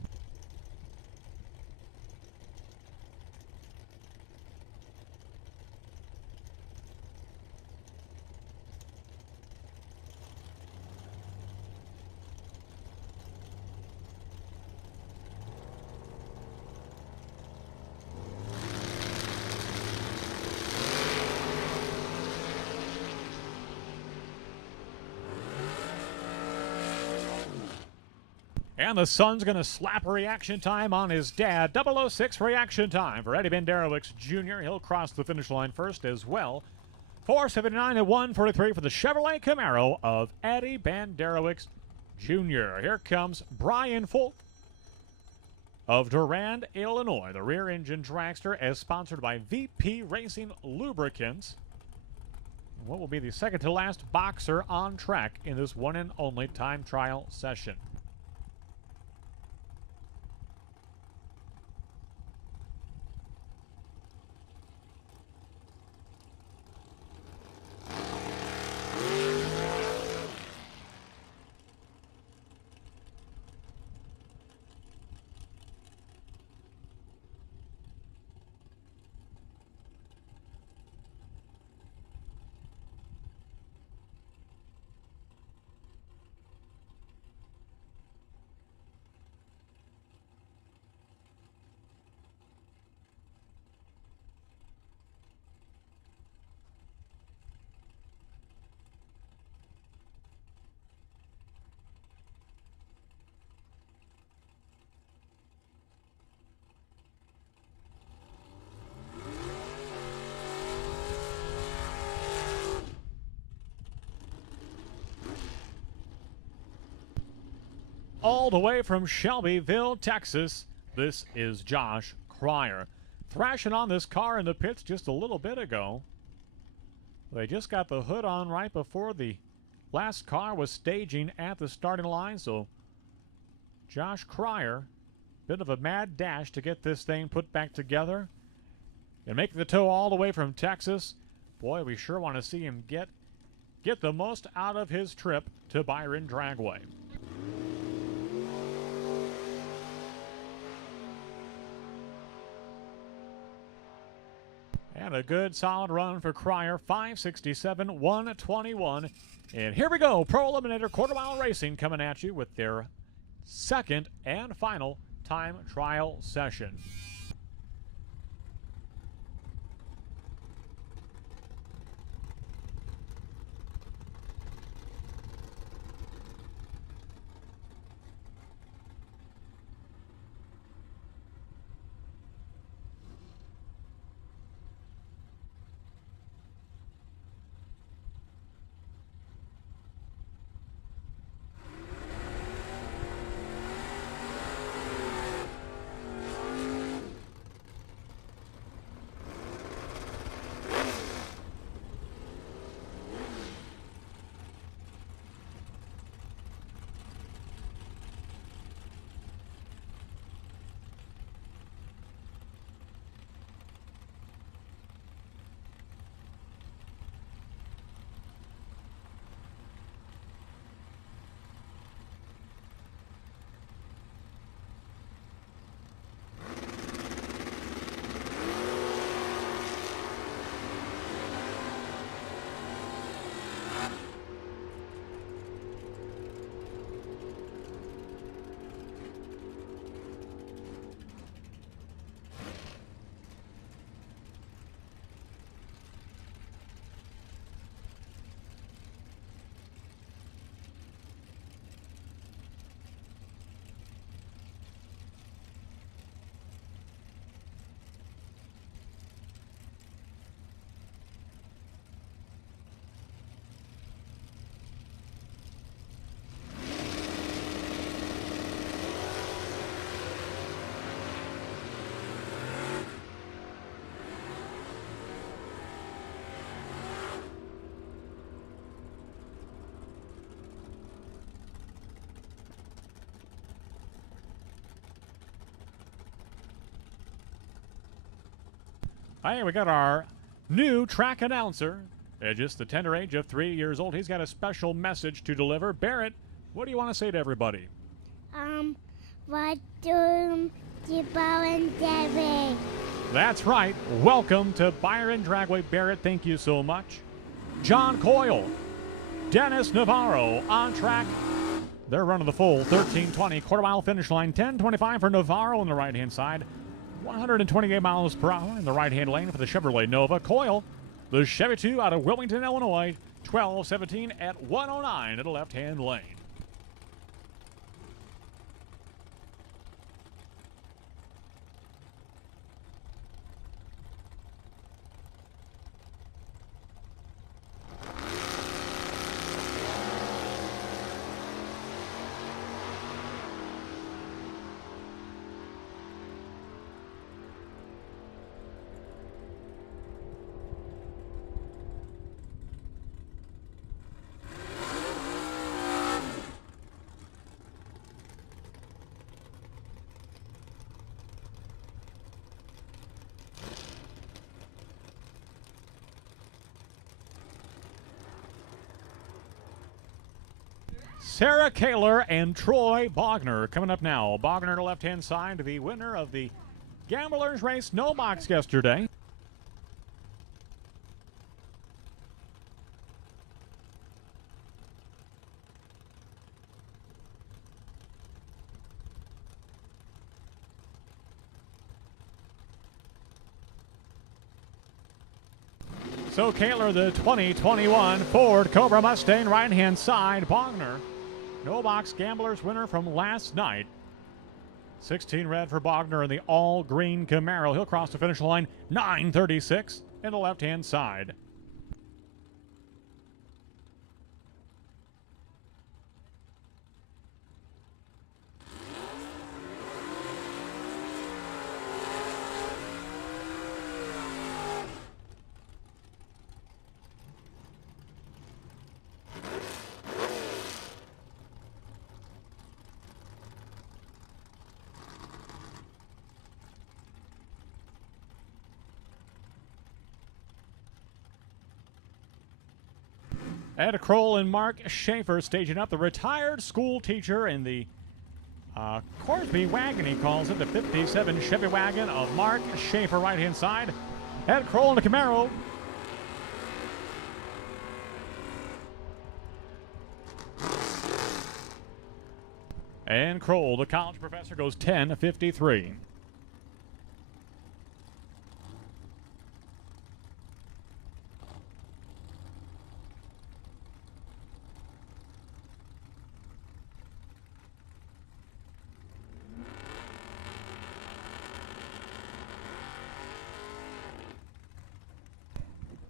And the son's going to slap a reaction time on his dad. 006 reaction time for Eddie Banderowicz Jr. He'll cross the finish line first as well. 479 and 143 for the Chevrolet Camaro of Eddie Banderowicz Jr. Here comes Brian Folk of Durand, Illinois. The rear engine dragster is sponsored by VP Racing Lubricants. What will be the second to last boxer on track in this one and only time trial session. All the way from Shelbyville, Texas, this is Josh Cryer. Thrashing on this car in the pits just a little bit ago. They just got the hood on right before the last car was staging at the starting line, so Josh Cryer, bit of a mad dash to get this thing put back together. And making the tow all the way from Texas. Boy, we sure want to see him get the most out of his trip to Byron Dragway. And a good solid run for Cryer, 567, 121. And here we go, Pro Eliminator Quarter Mile Racing coming at you with their second and final time trial session. Hey, we got our new track announcer. At just the tender age of 3 years old, he's got a special message to deliver. Barrett, what do you want to say to everybody? What do Byron Dragway? That's right. Welcome to Byron Dragway. Barrett, thank you so much. John Coyle, Dennis Navarro on track. They're running the full 13:20 quarter mile finish line. 10:25 for Navarro on the right-hand side. 128 miles per hour in the right-hand lane for the Chevrolet Nova. Coyle, the Chevy 2 out of Wilmington, Illinois. 12:17 at 109 in the left-hand lane. Sarah Kaler and Troy Bogner coming up now. Bogner on the left-hand side, the winner of the Gamblers Race No Box yesterday. So Kaler, the 2021 Ford Cobra Mustang, right-hand side. Bogner, No Box Gamblers winner from last night. 16 red for Bogner in the all-green Camaro. He'll cross the finish line 9:36 in the left-hand side. Ed Kroll and Mark Schaefer staging up, the retired school teacher in the Corsby wagon, he calls it, the 57 Chevy wagon of Mark Schaefer, right-hand side. Ed Kroll in the Camaro. And Kroll, the college professor, goes 10:53.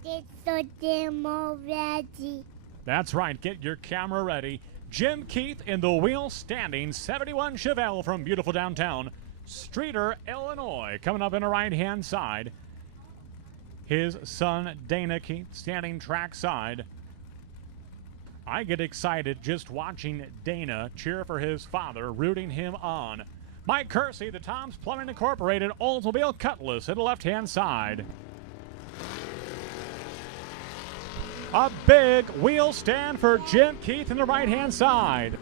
Get the demo ready. That's right. Get your camera ready. Jim Keith in the wheel standing 71 Chevelle from beautiful downtown Streeter, Illinois. Coming up in the right-hand side. His son, Dana Keith, standing trackside. I get excited just watching Dana cheer for his father, rooting him on. Mike Kersey, the Tom's Plumbing Incorporated Oldsmobile Cutlass at the left-hand side. A big wheel stand for Jim Keith in the right-hand side.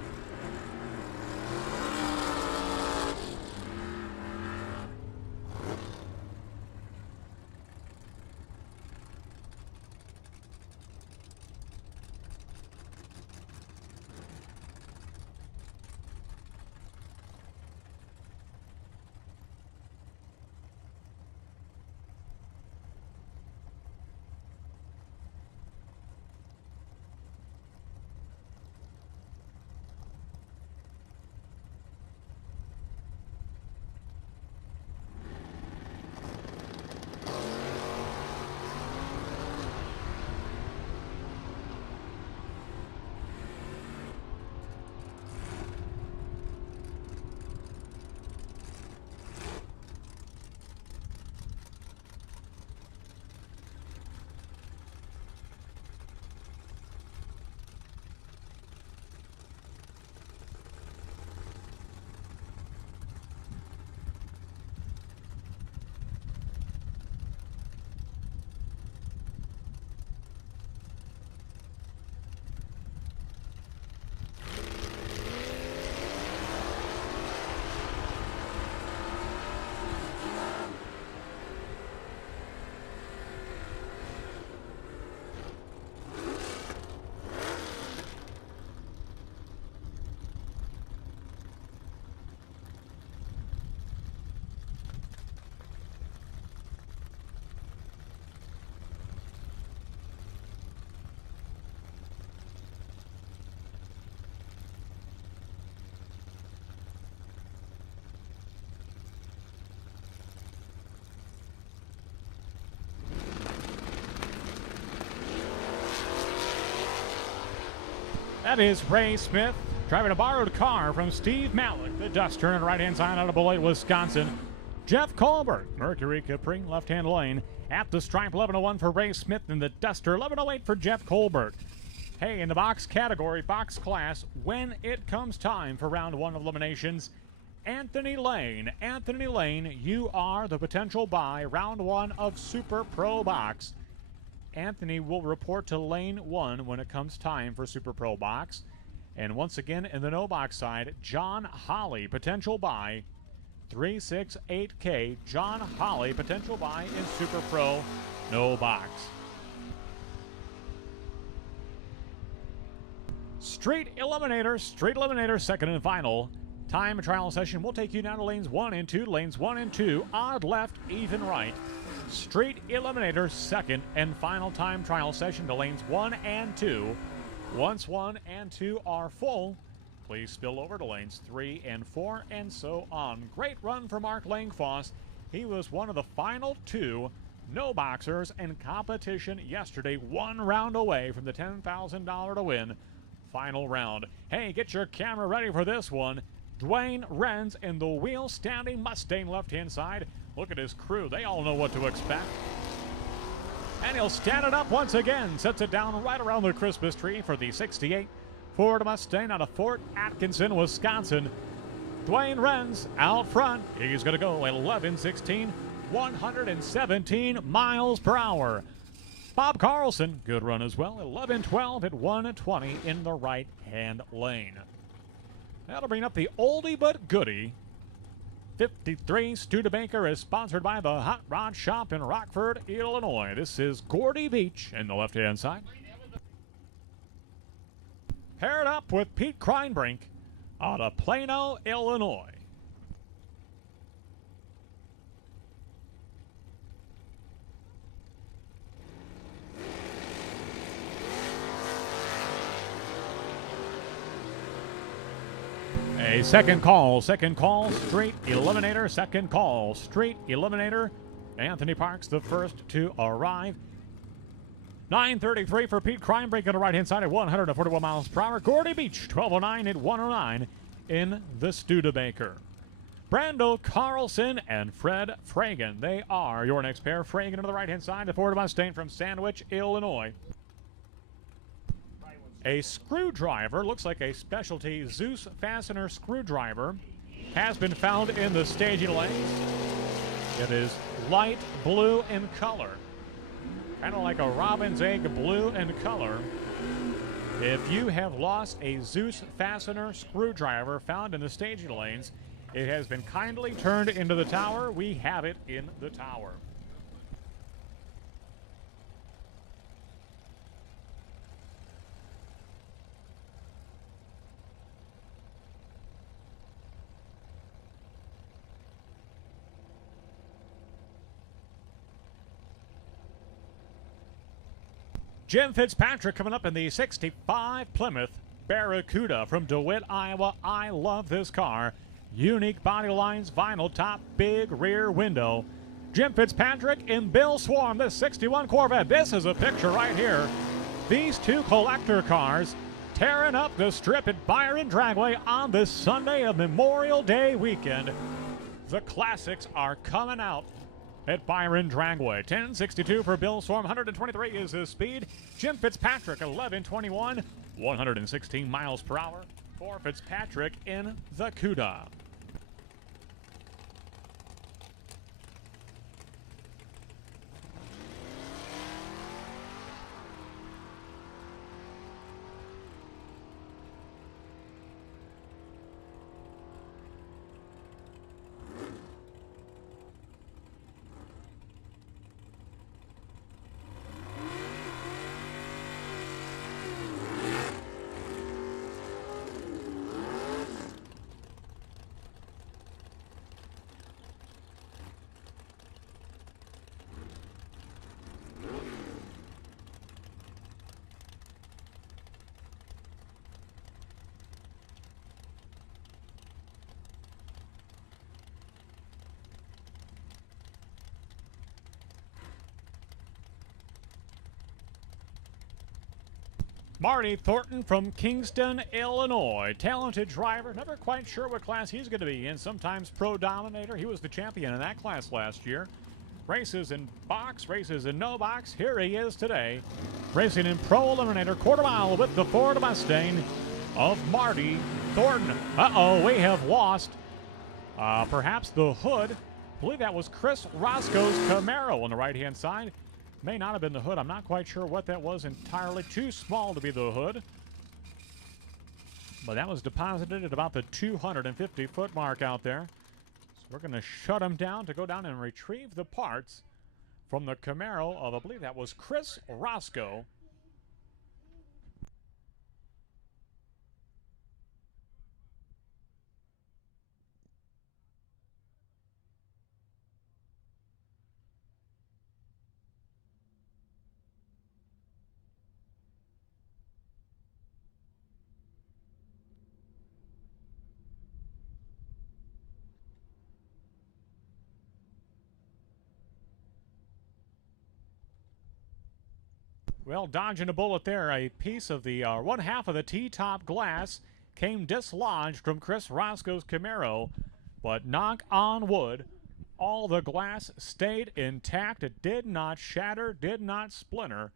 That is Ray Smith driving a borrowed car from Steve Malik, the Duster, on the right-hand side out of Beloit, Wisconsin. Jeff Colbert, Mercury Capri, left-hand lane. At the stripe, 11:01 for Ray Smith in the Duster, 11:08 for Jeff Colbert. Hey, in the box category, box class, when it comes time for round one of eliminations, Anthony Lane. Anthony Lane, you are the potential buy, round one of Super Pro Box. Anthony will report to lane one when it comes time for Super Pro Box. And once again, in the no box side, John Holly, potential buy, 368K. John Holly, potential buy in Super Pro, no box. Street Eliminator, second and final. Time trial session will take you down to lanes 1 and 2. Lanes 1 and 2, odd left, even right. Street Eliminator, second and final time trial session to lanes 1 and 2. Once 1 and 2 are full, please spill over to lanes 3 and 4 and so on. Great run for Mark Langfoss. He was one of the final two no boxers in competition yesterday, one round away from the $10,000 to win. Final round. Hey, get your camera ready for this one. Dwayne Renz in the wheel standing Mustang left-hand side. Look at his crew. They all know what to expect. And he'll stand it up once again. Sets it down right around the Christmas tree for the 68 Ford Mustang out of Fort Atkinson, Wisconsin. Dwayne Renz out front. He's going to go 11:16, 117 miles per hour. Bob Carlson, good run as well, 11:12 at 120 in the right-hand lane. That'll bring up the oldie but goodie. 53 Studebaker is sponsored by the Hot Rod Shop in Rockford, Illinois. This is Gordy Beach in the left-hand side. Paired up with Pete Kreinbrink out of Plano, Illinois. A second call, Street Eliminator, second call, Street Eliminator. Anthony Parks, the first to arrive. 9:33 for Pete Kreinbrink on the right-hand side at 141 miles per hour. Gordy Beach, 12:09 at 109 in the Studebaker. Brando Carlson and Fred Fragan, they are your next pair. Fragan on the right-hand side, the Ford Mustang from Sandwich, Illinois. A screwdriver, looks like a specialty Zeus fastener screwdriver, has been found in the staging lanes. It is light blue in color, kind of like a robin's egg blue in color. If you have lost a Zeus fastener screwdriver found in the staging lanes, it has been kindly turned into the tower. We have it in the tower. Jim Fitzpatrick coming up in the 65 Plymouth Barracuda from DeWitt, Iowa. I love this car. Unique body lines, vinyl top, big rear window. Jim Fitzpatrick and Bill Swarm, this 61 Corvette. This is a picture right here. These two collector cars tearing up the strip at Byron Dragway on this Sunday of Memorial Day weekend. The classics are coming out at Byron Dragway. 10:62 for Bill Swarm, 123 is his speed. Jim Fitzpatrick, 11:21, 116 miles per hour for Fitzpatrick in the CUDA. Marty Thornton from Kingston, Illinois. Talented driver. Never quite sure what class he's going to be in. Sometimes Pro Dominator. He was the champion in that class last year. Races in box, races in no box. Here he is today. Racing in Pro Eliminator, quarter mile with the Ford Mustang of Marty Thornton. Uh-oh, we have lost perhaps the hood. I believe that was Chris Roscoe's Camaro on the right-hand side. May not have been the hood. I'm not quite sure what that was entirely. Too small to be the hood. But that was deposited at about the 250-foot mark out there. So we're going to shut him down to go down and retrieve the parts from the Camaro of, I believe that was Chris Roscoe. Well, dodging a bullet there. A piece of the one half of the T-top glass came dislodged from Chris Roscoe's Camaro, but knock on wood, all the glass stayed intact. It did not shatter, did not splinter.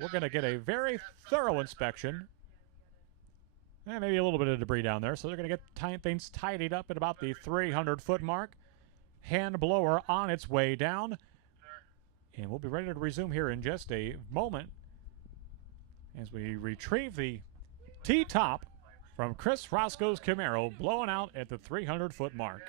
We're going to get a very thorough inspection. Maybe a little bit of debris down there, so they're going to get things tidied up at about the 300-foot mark. Hand blower on its way down. And we'll be ready to resume here in just a moment as we retrieve the T-top from Chris Roscoe's Camaro, blowing out at the 300-foot mark.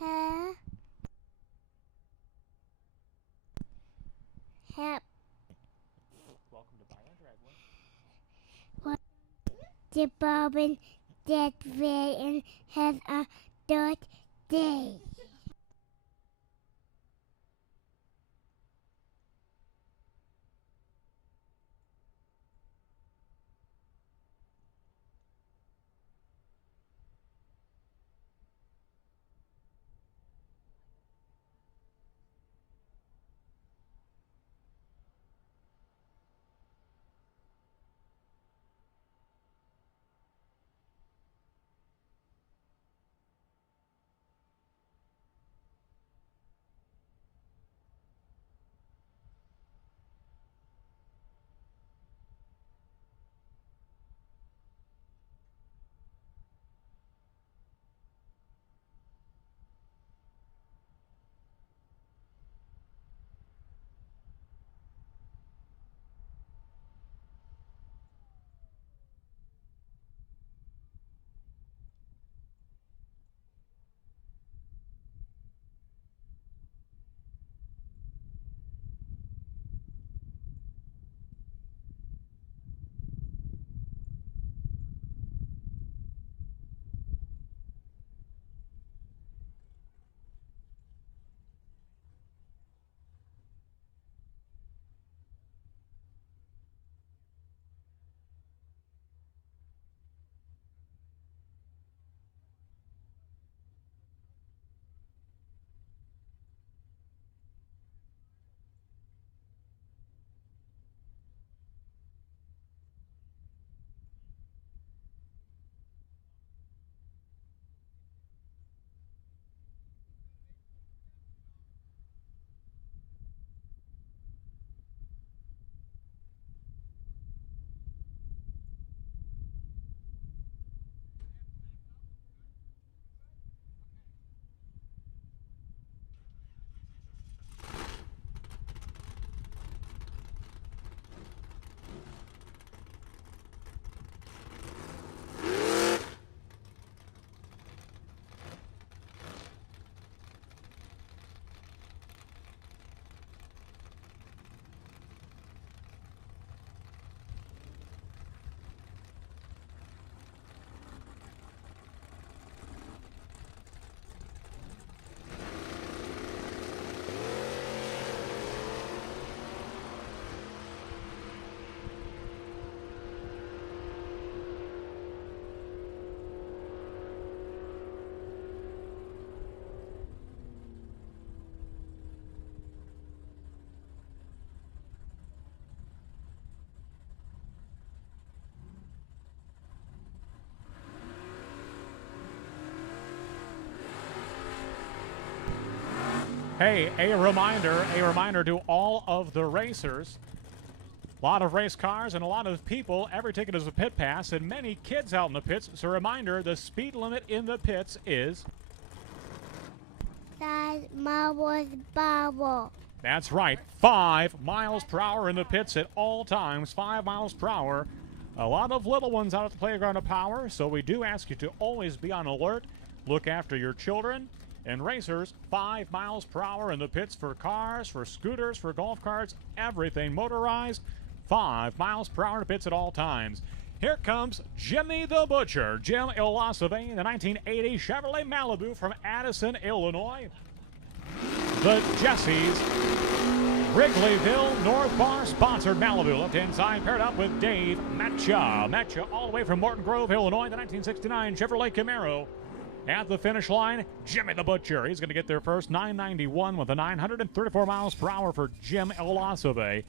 Huh? Help. Welcome to Byron Dragway. What the Byron Dragway and has a third day. Hey, a reminder to all of the racers. A lot of race cars and a lot of people. Every ticket is a pit pass and many kids out in the pits. So reminder, the speed limit in the pits is 5 miles per hour. That's right, 5 miles per hour in the pits at all times, 5 miles per hour. A lot of little ones out at the playground of power, so we do ask you to always be on alert. Look after your children. And racers, 5 miles per hour in the pits for cars, for scooters, for golf carts, everything motorized. 5 miles per hour in the pits at all times. Here comes Jimmy the Butcher, Jim Ilosave in the 1980 Chevrolet Malibu from Addison, Illinois. The Jessies, Wrigleyville North Bar sponsored Malibu. Left-hand side paired up with Dave Metcha. Metcha all the way from Morton Grove, Illinois, the 1969 Chevrolet Camaro. At the finish line, Jimmy the Butcher. He's going to get there first. 991 with a 934 miles per hour for Jim Ilosave.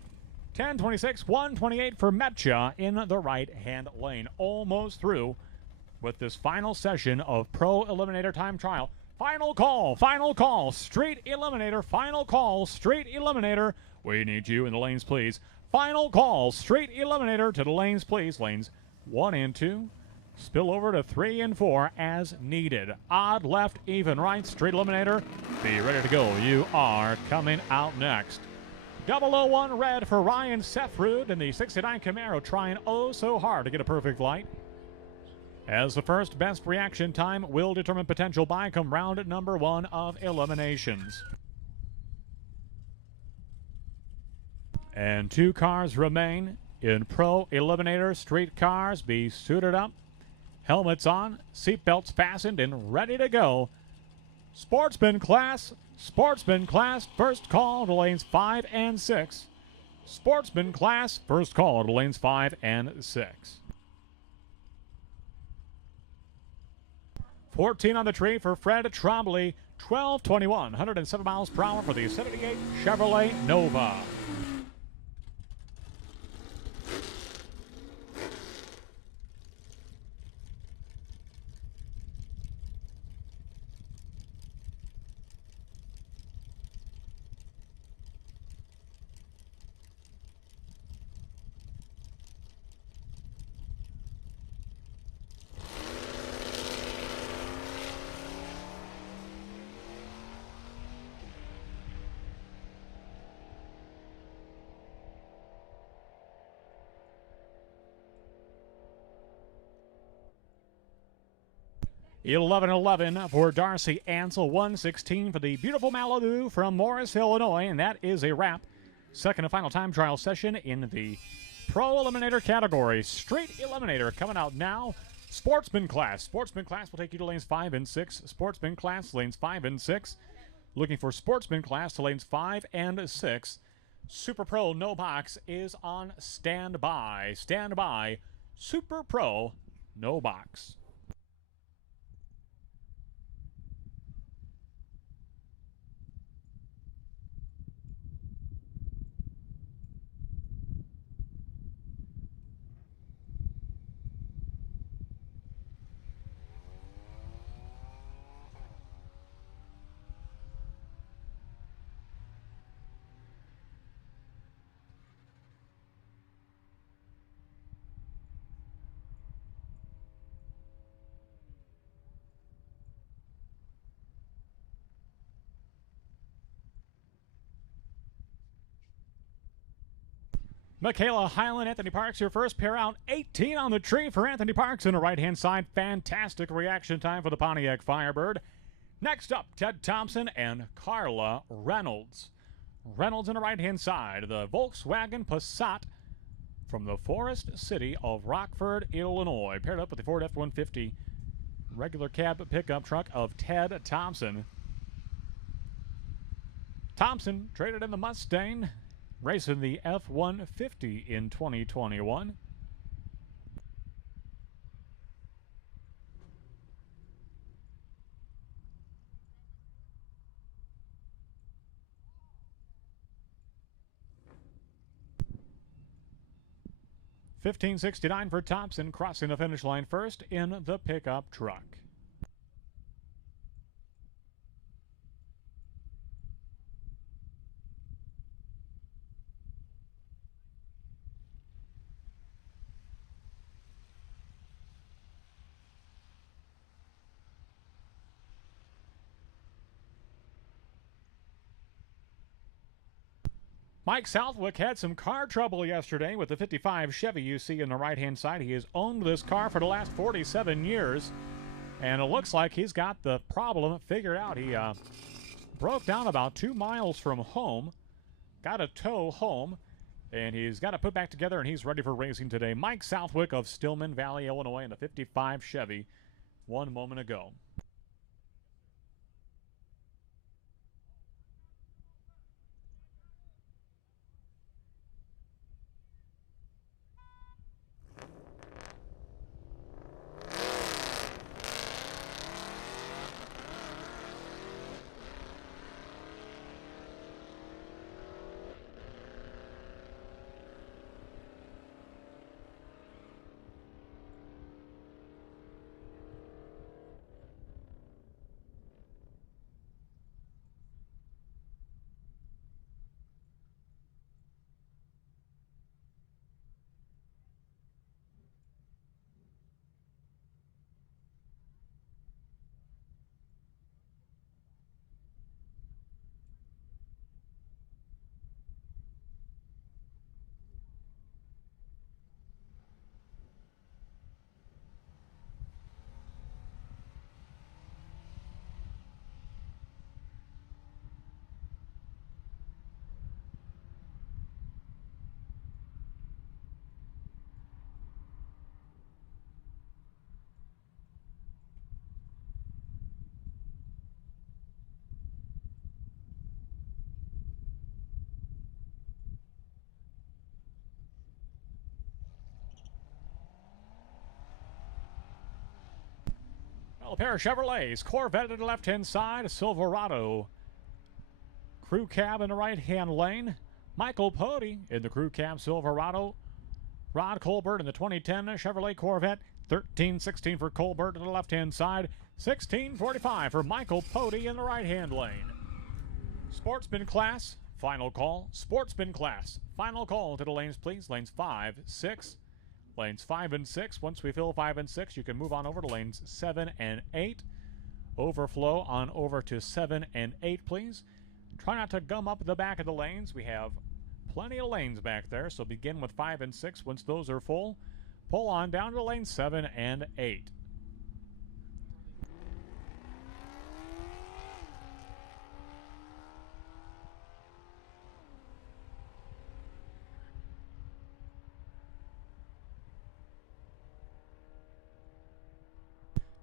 1026, 128 for Metcha in the right-hand lane. Almost through with this final session of Pro Eliminator Time Trial. Final call, Street Eliminator, final call, Street Eliminator. We need you in the lanes, please. Final call, Street Eliminator to the lanes, please. Lanes 1 and 2. Spill over to 3 and 4 as needed. Odd, left, even, right. Street Eliminator, be ready to go. You are coming out next. 001 red for Ryan Sethrude in the 69 Camaro, trying oh so hard to get a perfect light. As the first best reaction time will determine potential bye come round number 1 of eliminations. And 2 cars remain in Pro Eliminator. Street cars, be suited up. Helmets on, seatbelts fastened and ready to go. Sportsman class, first call to lanes 5 and 6. Sportsman class, first call to lanes 5 and 6. 14 on the tree for Fred Trombley, 12:21, 107 miles per hour for the 78 Chevrolet Nova. $11.11 for Darcy Ansel, 116 for the beautiful Malibu from Morris, Illinois, and that is a wrap. Second and final time trial session in the Pro Eliminator category. Street Eliminator coming out now. Sportsman class will take you to lanes 5 and 6. Sportsman class, lanes 5 and 6. Looking for Sportsman class to lanes 5 and 6. Super Pro no box is on standby. Standby. Super Pro no box. Michaela Highland, Anthony Parks, your first pair out. 18 on the tree for Anthony Parks on the right-hand side. Fantastic reaction time for the Pontiac Firebird. Next up, Ted Thompson and Carla Reynolds. Reynolds on the right-hand side, the Volkswagen Passat from the Forest City of Rockford, Illinois, paired up with the Ford F-150 regular cab pickup truck of Ted Thompson. Thompson traded in the Mustang, racing the F-150 in 2021. $15.69 for Thompson, crossing the finish line first in the pickup truck. Mike Southwick had some car trouble yesterday with the 55 Chevy you see on the right-hand side. He has owned this car for the last 47 years, and it looks like he's got the problem figured out. He broke down about 2 miles from home, got a tow home, and he's got it put back together, and he's ready for racing today. Mike Southwick of Stillman Valley, Illinois, in the 55 Chevy 1 moment ago. Well, a pair of Chevrolets, Corvette at the left-hand side, Silverado crew cab in the right-hand lane, Michael Pody in the crew cab Silverado, Rod Colbert in the 2010 Chevrolet Corvette, 13-16 for Colbert to the left-hand side, 16-45 for Michael Pody in the right-hand lane. Sportsman Class, final call. Sportsman Class, final call to the lanes, please. Lanes 5, 6. Lanes 5 and 6. Once we fill 5 and 6, you can move on over to lanes 7 and 8. Overflow on over to 7 and 8, please. Try not to gum up the back of the lanes. We have plenty of lanes back there, so begin with 5 and 6. Once those are full, pull on down to lanes 7 and 8.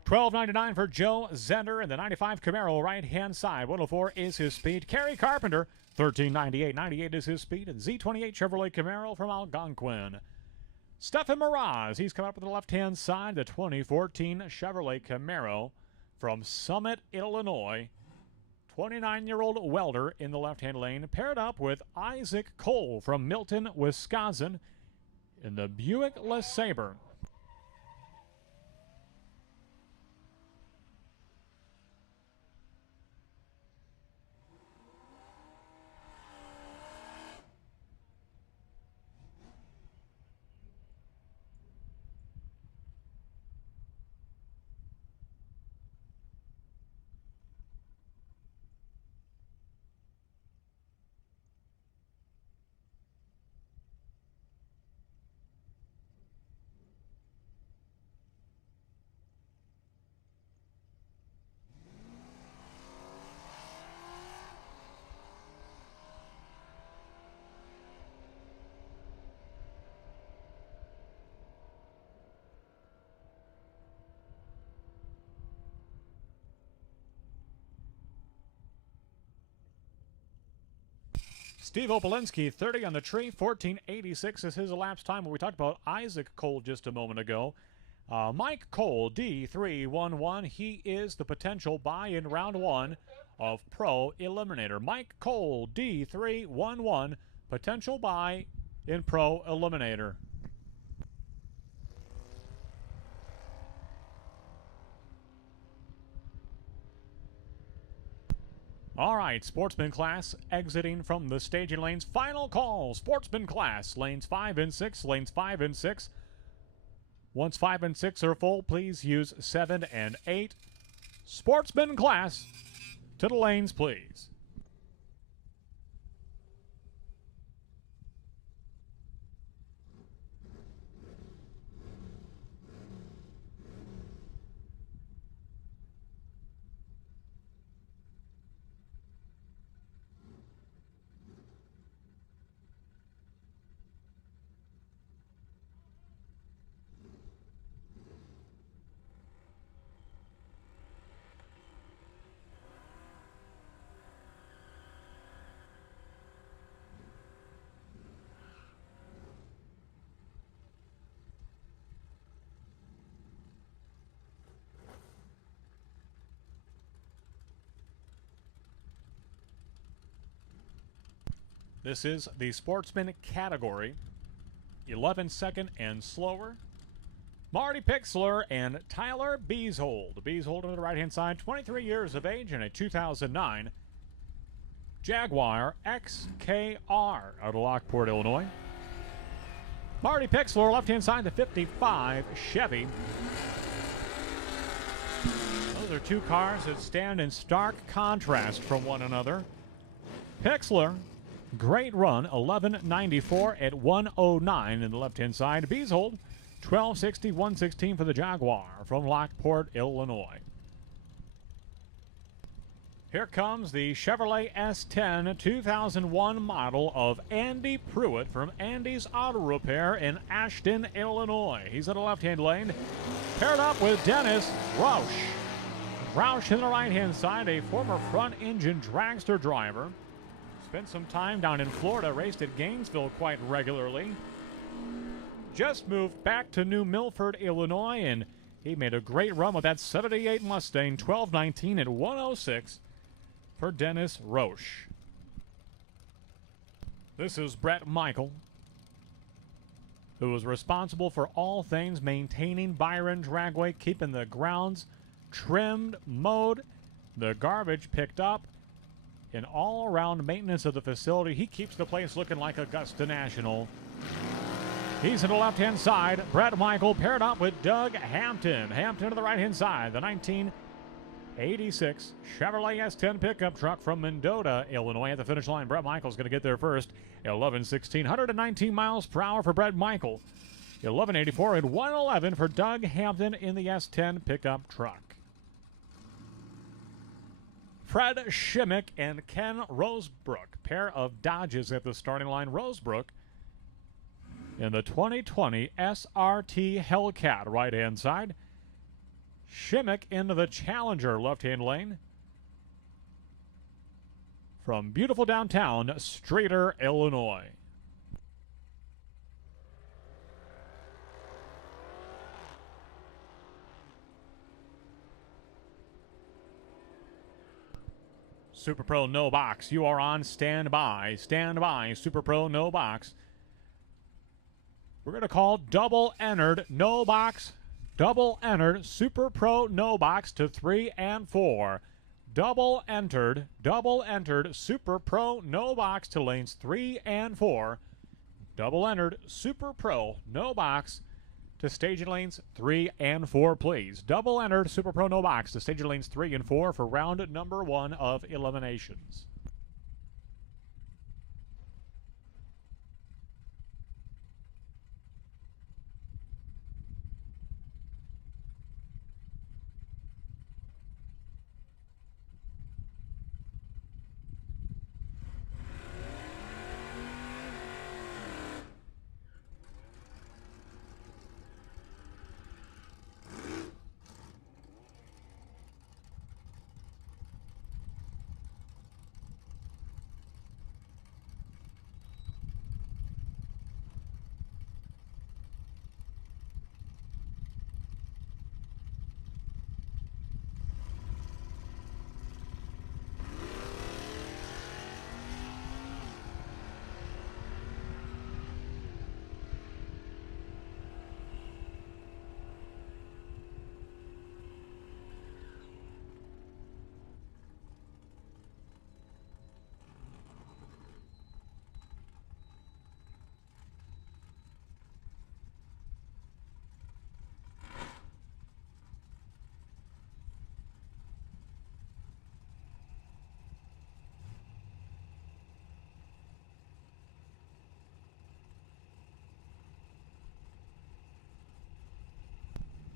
$12.99 for Joe Zender in the 95 Camaro right-hand side. 104 is his speed. Kerry Carpenter, $13.98. 98 is his speed. And Z28 Chevrolet Camaro from Algonquin. Stephen Miraz, he's come up with the left-hand side. The 2014 Chevrolet Camaro from Summit, Illinois. 29-year-old welder in the left-hand lane. Paired up with Isaac Cole from Milton, Wisconsin in the Buick LeSabre. Steve Opolinski, 30 on the tree, 14.86 is his elapsed time. We talked about Isaac Cole just a moment ago. Mike Cole, D311, he is the potential buy in round 1 of Pro Eliminator. Mike Cole, D311, potential buy in Pro Eliminator. All right, Sportsman Class exiting from the staging lanes. Final call, Sportsman Class, lanes 5 and 6, lanes 5 and 6. Once 5 and 6 are full, please use 7 and 8. Sportsman Class, to the lanes, please. This is the sportsman category. 11-second and slower. Marty Pixler and Tyler Beeshold. Beeshold on the right-hand side, 23 years of age and a 2009 Jaguar XKR out of Lockport, Illinois. Marty Pixler, left-hand side, the 55 Chevy. Those are two cars that stand in stark contrast from one another. Pixler, great run, 11.94 at 109 in the left-hand side. Beeshold, 12.60, 116 for the Jaguar from Lockport, Illinois. Here comes the Chevrolet S10 2001 model of Andy Pruitt from Andy's Auto Repair in Ashton, Illinois. He's in the left-hand lane, paired up with Dennis Roush. Roush in the right-hand side, a former front-engine dragster driver. Spent some time down in Florida, raced at Gainesville quite regularly. Just moved back to New Milford, Illinois, and he made a great run with that 78 Mustang, 12.19 at 106 for Dennis Roche. This is Brett Michael, who was responsible for all things maintaining Byron Dragway, keeping the grounds trimmed, mowed, the garbage picked up, and all-around maintenance of the facility. He keeps the place looking like Augusta National. He's in the left-hand side. Brett Michael paired up with Doug Hampton. Hampton to the right-hand side. The 1986 Chevrolet S10 pickup truck from Mendota, Illinois. At the finish line, Brett Michael's going to get there first. 11.16, 119 miles per hour for Brett Michael. 11.84 and 111 for Doug Hampton in the S10 pickup truck. Fred Shimmick and Ken Rosebrook, pair of Dodges at the starting line. Rosebrook in the 2020 SRT Hellcat, right-hand side. Shimmick into the Challenger, left-hand lane. From beautiful downtown Streator, Illinois. Super Pro no box. You are on standby. Standby. Super Pro no box. We're going to call double entered no box. Double entered Super Pro no box to 3 and 4. Double entered Super Pro no box to lanes 3 and 4. Double entered Super Pro no box to staging lanes 3 and 4, please. Double entered Super Pro no box to staging lanes 3 and 4 for round number 1 of eliminations.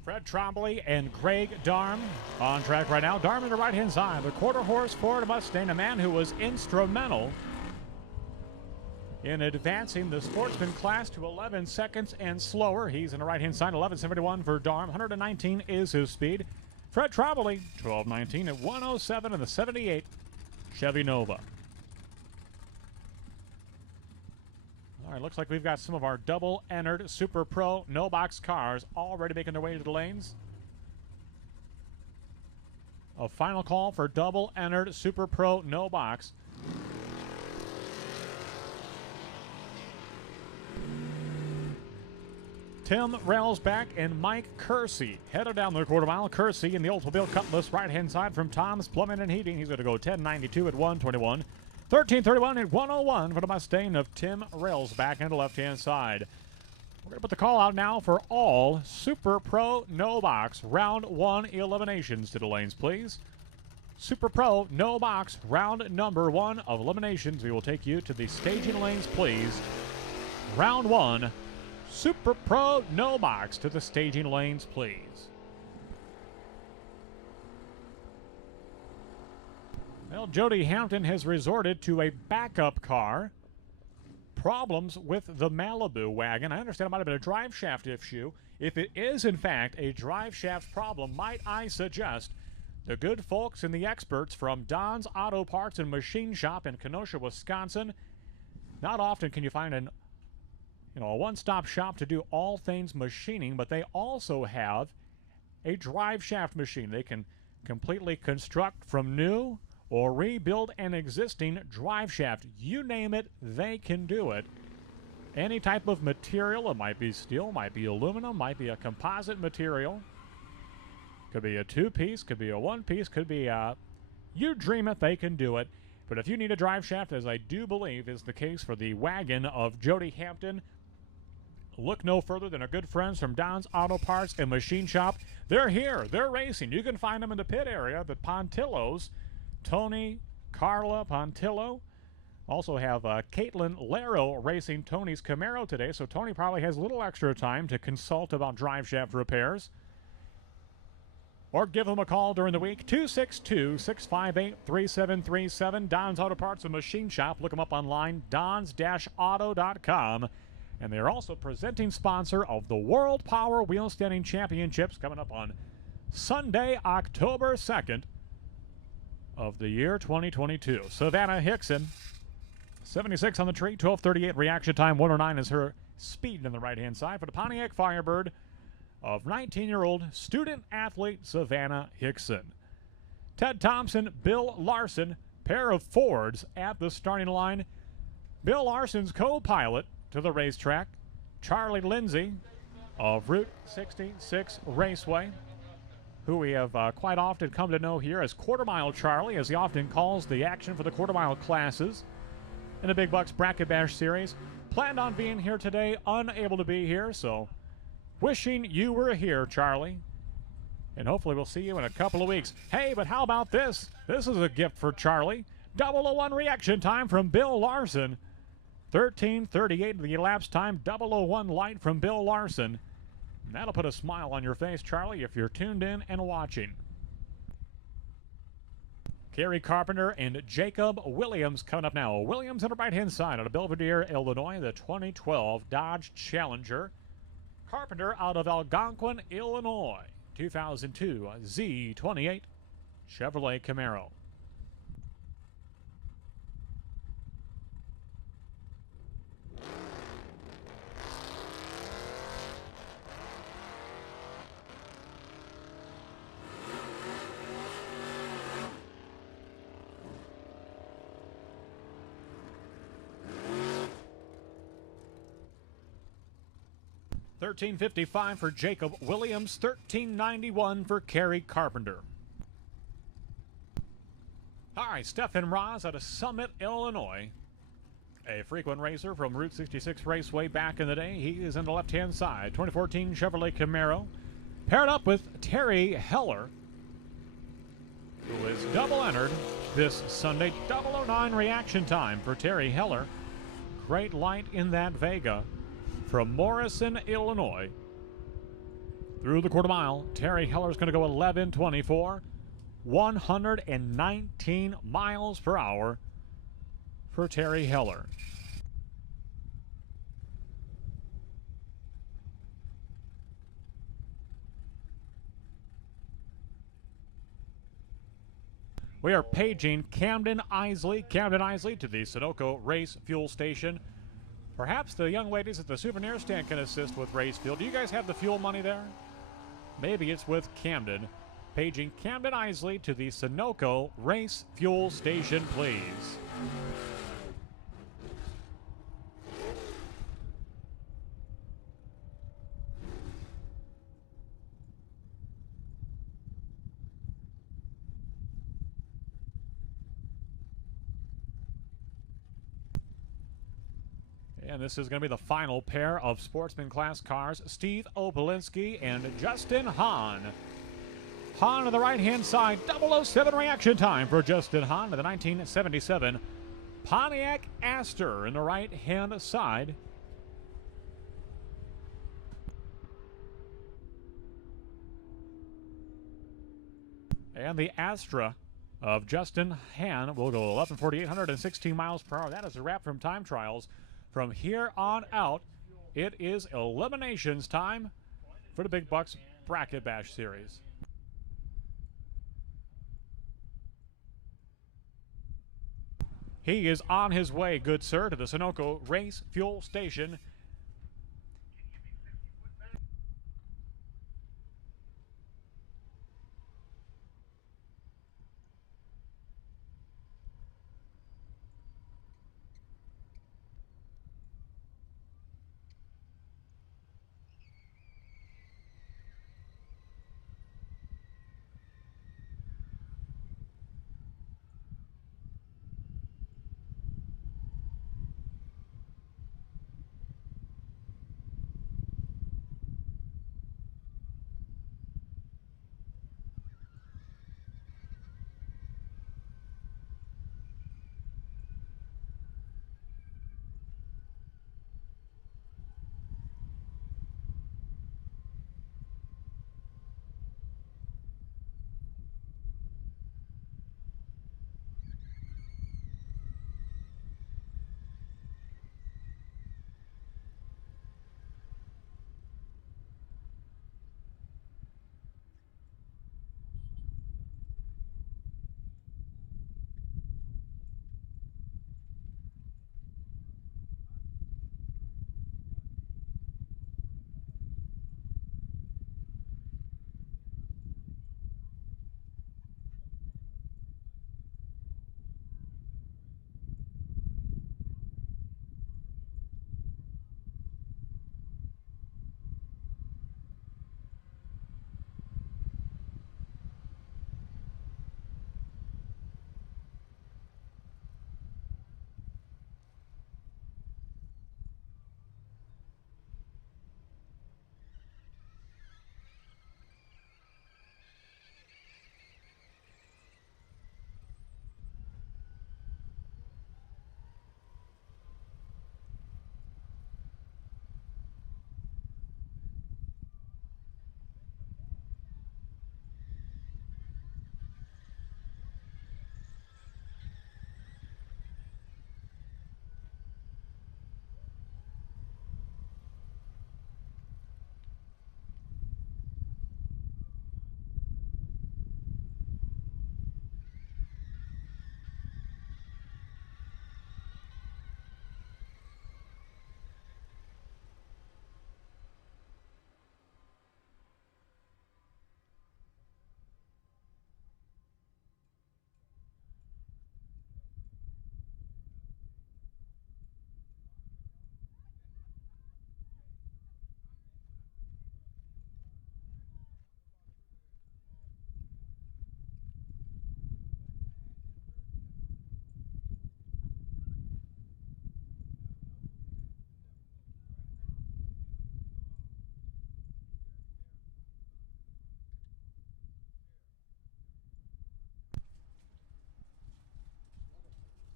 Fred Trombley and Greg Darm on track right now. Darm on the right-hand side, the quarter-horse Ford Mustang, a man who was instrumental in advancing the sportsman class to 11 seconds and slower. He's in the right-hand side, 11.71 for Darm. 119 is his speed. Fred Trombley, 12.19 at 107 in the 78 Chevy Nova. All right, looks like we've got some of our double-entered Super Pro no-box cars already making their way to the lanes. A final call for double-entered Super Pro no-box. Tim Railsback and Mike Kersey. Headed down the quarter mile. Kersey in the Oldsmobile Cutlass right-hand side from Tom's Plumbing and Heating. He's going to go 10.92 at 121. 13.31 at 101 for the Mustang of Tim Railsback on the left-hand side. We're going to put the call out now for all Super Pro No Box Round 1 eliminations to the lanes, please. Super Pro No Box Round number 1 of eliminations. We will take you to the staging lanes, please. Round 1, Super Pro No Box to the staging lanes, please. Well, Jody Hampton has resorted to a backup car. Problems with the Malibu wagon. I understand it might have been a drive shaft issue. If it is, in fact, a drive shaft problem, might I suggest the good folks and the experts from Don's Auto Parts and Machine Shop in Kenosha, Wisconsin. Not often can you find a one-stop shop to do all things machining, but they also have a drive shaft machine. They can completely construct from new or rebuild an existing drive shaft. You name it, they can do it. Any type of material, it might be steel, might be aluminum, might be a composite material. Could be a two-piece, could be a one-piece, could be you dream it, they can do it. But if you need a drive shaft, as I do believe is the case for the wagon of Jody Hampton, look no further than our good friends from Don's Auto Parts and Machine Shop. They're here. They're racing. You can find them in the pit area, the Pontillos. Tony, Carla Pontillo. Also have Caitlin Laro racing Tony's Camaro today, so Tony probably has a little extra time to consult about drive shaft repairs. Or give them a call during the week, 262-658-3737. Don's Auto Parts and Machine Shop. Look them up online, dons-auto.com. And they're also presenting sponsor of the World Power Wheel Standing Championships coming up on Sunday, October 2nd of the year 2022. Savannah Hickson, 76 on the tree, 12:38 reaction time, 109 is her speed on the right-hand side for the Pontiac Firebird of 19-year-old student athlete Savannah Hickson. Ted Thompson, Bill Larson, pair of Fords at the starting line. Bill Larson's co-pilot to the racetrack, Charlie Lindsay of Route 66 Raceway, who we have quite often come to know here as Quarter Mile Charlie, as he often calls the action for the Quarter Mile classes in the Big Bucks Bracket Bash Series. Planned on being here today, unable to be here, so wishing you were here, Charlie. And hopefully we'll see you in a couple of weeks. Hey, but how about this? This is a gift for Charlie. 001 reaction time from Bill Larson. 13:38 the elapsed time, 001 light from Bill Larson. And that'll put a smile on your face, Charlie, if you're tuned in and watching. Kerry Carpenter and Jacob Williams coming up now. Williams on the right-hand side out of Belvedere, Illinois, the 2012 Dodge Challenger. Carpenter out of Algonquin, Illinois, 2002 Z28 Chevrolet Camaro. $13.55 for Jacob Williams, $13.91 for Kerry Carpenter. All right, Stephen Ross out of Summit, Illinois. A frequent racer from Route 66 Raceway back in the day. He is on the left-hand side. 2014 Chevrolet Camaro. Paired up with Terry Heller, who is double entered this Sunday. 009 reaction time for Terry Heller. Great light in that Vega. From Morrison, Illinois, through the quarter mile, Terry Heller's going to go 11:24, 119 miles per hour for Terry Heller. We are paging Camden Isley to the Sunoco Race Fuel Station. Perhaps the young ladies at the souvenir stand can assist with race fuel. Do you guys have the fuel money there? Maybe it's with Camden. Paging Camden Isley to the Sunoco Race Fuel Station, please. And this is going to be the final pair of Sportsman Class cars, Steve Opolinsky and Justin Hahn. Hahn on the right-hand side, 007 reaction time for Justin Hahn of the 1977 Pontiac Astor in the right-hand side. And the Astra of Justin Hahn will go 11:48, 116 miles per hour. That is a wrap from time trials. From here on out, it is eliminations time for the Big Bucks Bracket Bash Series. He is on his way, good sir, to the Sunoco Race Fuel Station.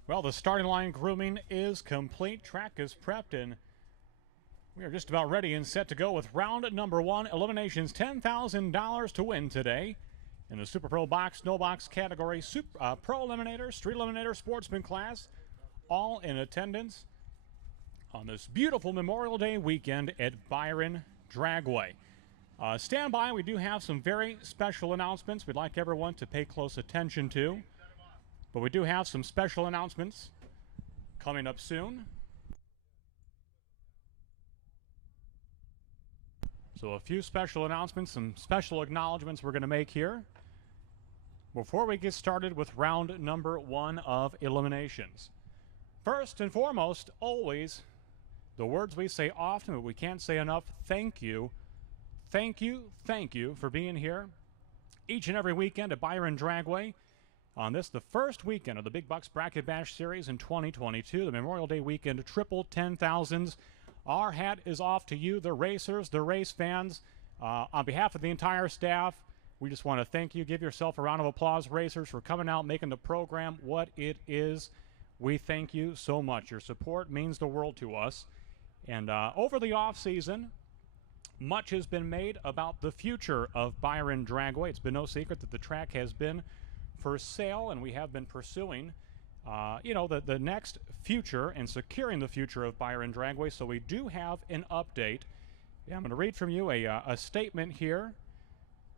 Well, the starting line grooming is complete. Track is prepped, and we are just about ready and set to go with round number one. Eliminations, $10,000 to win today. In the Super Pro Box, No Box category, Pro Eliminator, Street Eliminator, Sportsman Class, all in attendance on this beautiful Memorial Day weekend at Byron Dragway. Stand by, we do have some very special announcements we'd like everyone to pay close attention to. But we do have some special announcements coming up soon. So a few special announcements, some special acknowledgments we're going to make here before we get started with round number one of eliminations. First and foremost, always, the words we say often but we can't say enough, thank you. Thank you, thank you for being here each and every weekend at Byron Dragway. on this, the first weekend of the Big Bucks Bracket Bash Series in 2022, the Memorial Day weekend triple 10,000s. Our hat is off to you, the racers, the race fans. On behalf of the entire staff, we just want to thank you. Give yourself a round of applause, racers, for coming out, making the program what it is. We thank you so much. Your support means the world to us. And over the off-season, much has been made about the future of Byron Dragway. It's been no secret that the track has been for sale, and we have been pursuing, the next future and securing the future of Byron Dragway. So we do have an update. Yeah, I'm going to read from you a statement here.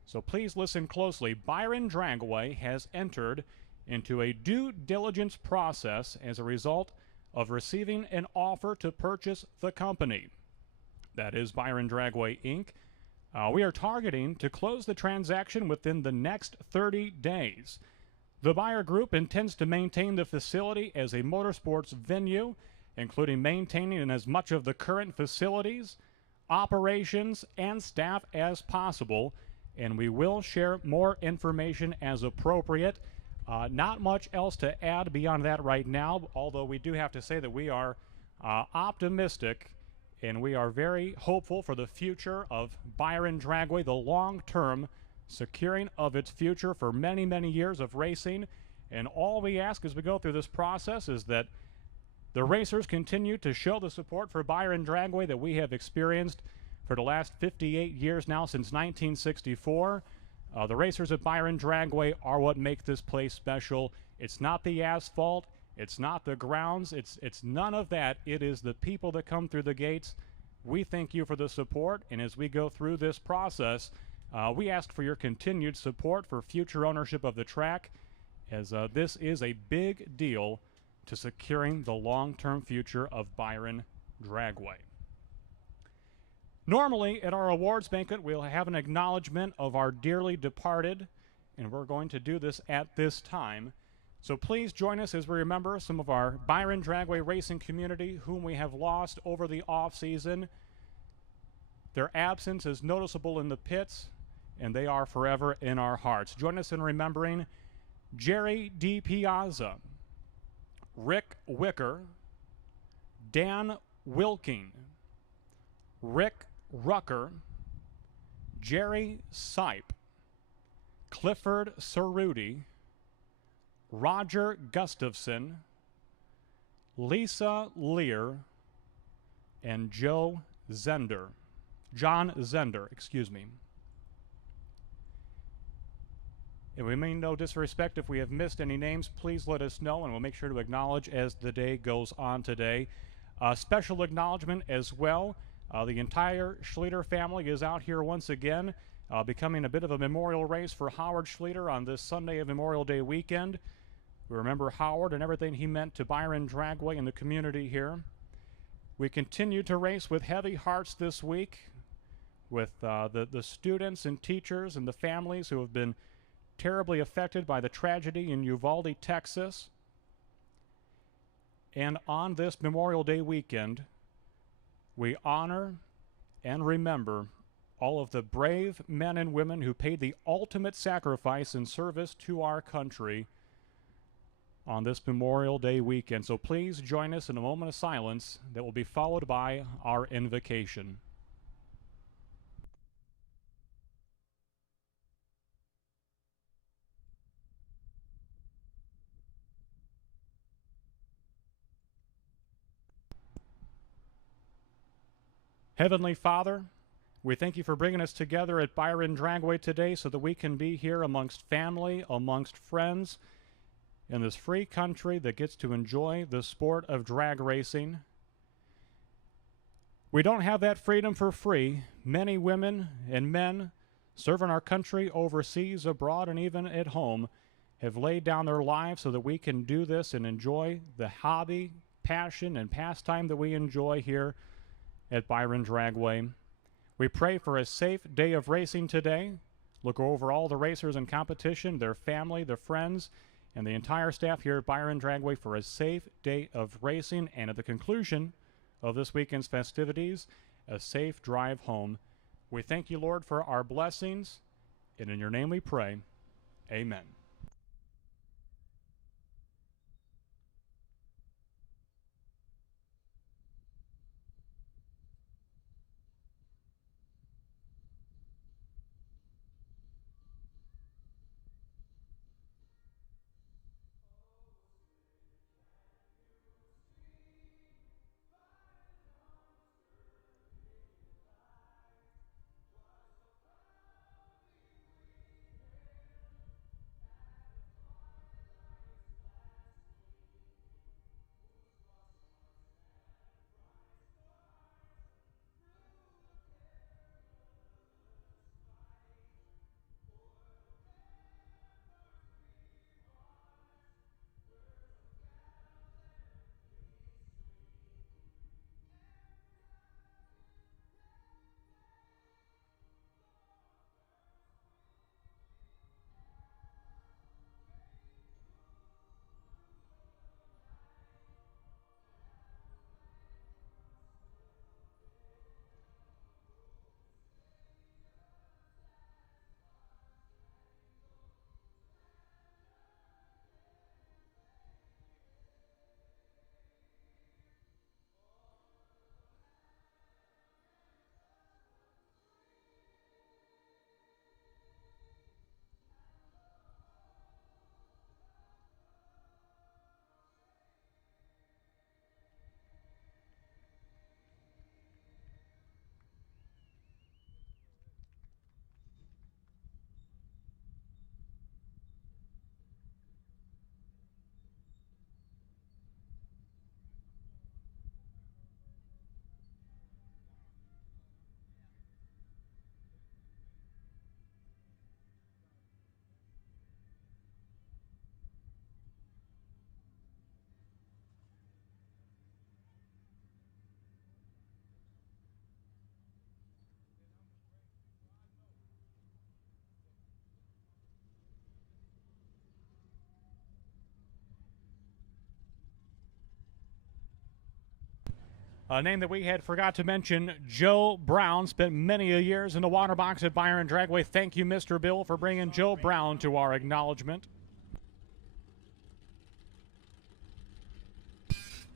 So please listen closely. Byron Dragway has entered into a due diligence process as a result of receiving an offer to purchase the company. That is Byron Dragway, Inc. We are targeting to close the transaction within the next 30 days. The buyer group intends to maintain the facility as a motorsports venue, including maintaining as much of the current facilities, operations, and staff as possible, and we will share more information as appropriate. Not much else to add beyond that right now, although we do have to say that we are optimistic and we are very hopeful for the future of Byron Dragway, the long-term securing of its future for many, many years of racing. And all we ask as we go through this process is that the racers continue to show the support for Byron Dragway that we have experienced for the last 58 years now, since 1964. The racers at Byron Dragway are what make this place special. It's not the asphalt. It's not the grounds. It's none of that. It is the people that come through the gates. We thank you for the support, and as we go through this process, we ask for your continued support for future ownership of the track, as this is a big deal to securing the long-term future of Byron Dragway. Normally, at our awards banquet, we'll have an acknowledgement of our dearly departed, and we're going to do this at this time. So please join us as we remember some of our Byron Dragway racing community whom we have lost over the off-season. Their absence is noticeable in the pits, and they are forever in our hearts. Join us in remembering Jerry D. Piazza, Rick Wicker, Dan Wilking, Rick Rucker, Jerry Sipe, Clifford Cerruti, Roger Gustafson, Lisa Lear, and John Zender, excuse me. And we mean no disrespect if we have missed any names. Please let us know, and we'll make sure to acknowledge as the day goes on today. Special acknowledgement as well. The entire Schleter family is out here once again, becoming a bit of a memorial race for Howard Schleter on this Sunday of Memorial Day weekend. We remember Howard and everything he meant to Byron Dragway and the community here. We continue to race with heavy hearts this week with the students and teachers and the families who have been terribly affected by the tragedy in Uvalde, Texas. And on this Memorial Day weekend, we honor and remember all of the brave men and women who paid the ultimate sacrifice in service to our country on this Memorial Day weekend. So please join us in a moment of silence that will be followed by our invocation. Heavenly Father, we thank you for bringing us together at Byron Dragway today so that we can be here amongst family, amongst friends, in this free country that gets to enjoy the sport of drag racing. We don't have that freedom for free. Many women and men serving our country overseas, abroad, and even at home have laid down their lives so that we can do this and enjoy the hobby, passion, and pastime that we enjoy here at Byron Dragway. We pray for a safe day of racing today. Look over all the racers in competition, their family, their friends, and the entire staff here at Byron Dragway for a safe day of racing, and at the conclusion of this weekend's festivities, a safe drive home. We thank you, Lord, for our blessings, and in your name we pray, amen. A name that we had forgot to mention, Joe Brown, spent many a years in the water box at Byron Dragway. Thank you, Mr. Bill, for bringing Joe Brown to our acknowledgement.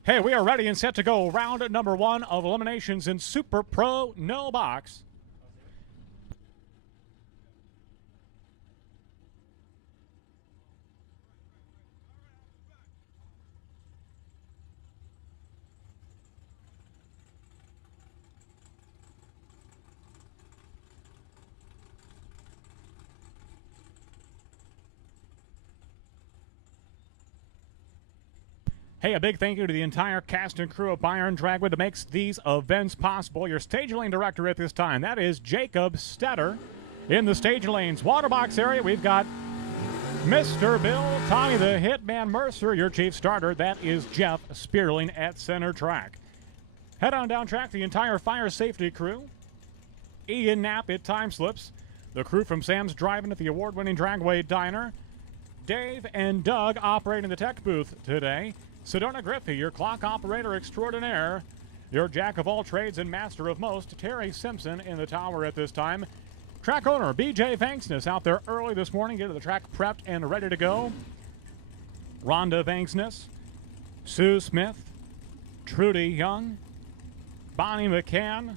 Hey, we are ready and set to go. Round number 1 of eliminations in Super Pro No Box. Hey, a big thank you to the entire cast and crew of Byron Dragway that makes these events possible. Your stage lane director at this time, that is Jacob Stetter. In the stage lanes, waterbox area, we've got Mr. Bill, Tommy the Hitman Mercer, your chief starter. That is Jeff Spearling at center track. Head on down track, the entire fire safety crew. Ian Knapp at time slips. The crew from Sam's Driving at the award-winning Dragway Diner. Dave and Doug operating the tech booth today. Sedona Griffey, your clock operator extraordinaire, your jack of all trades and master of most, Terry Simpson in the tower at this time. Track owner BJ Vanksness out there early this morning, getting the track prepped and ready to go. Rhonda Vanksness, Sue Smith, Trudy Young, Bonnie McCann,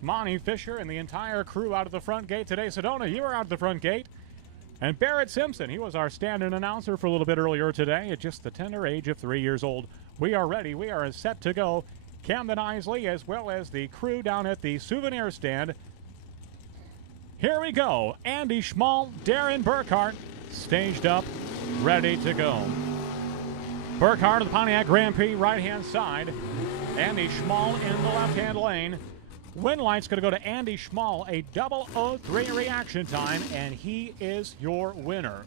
Monty Fisher, and the entire crew out of the front gate today. Sedona, you are out of the front gate. And Barrett Simpson, he was our stand-in announcer for a little bit earlier today at just the tender age of 3 years old. We are ready. We are set to go. Camden Isley, as well as the crew down at the souvenir stand. Here we go. Andy Schmall, Darren Burkhart, staged up, ready to go. Burkhart of the Pontiac Grand Prix, right-hand side. Andy Schmall in the left-hand lane. Win light's going to go to Andy Schmall, a 003 reaction time, and he is your winner.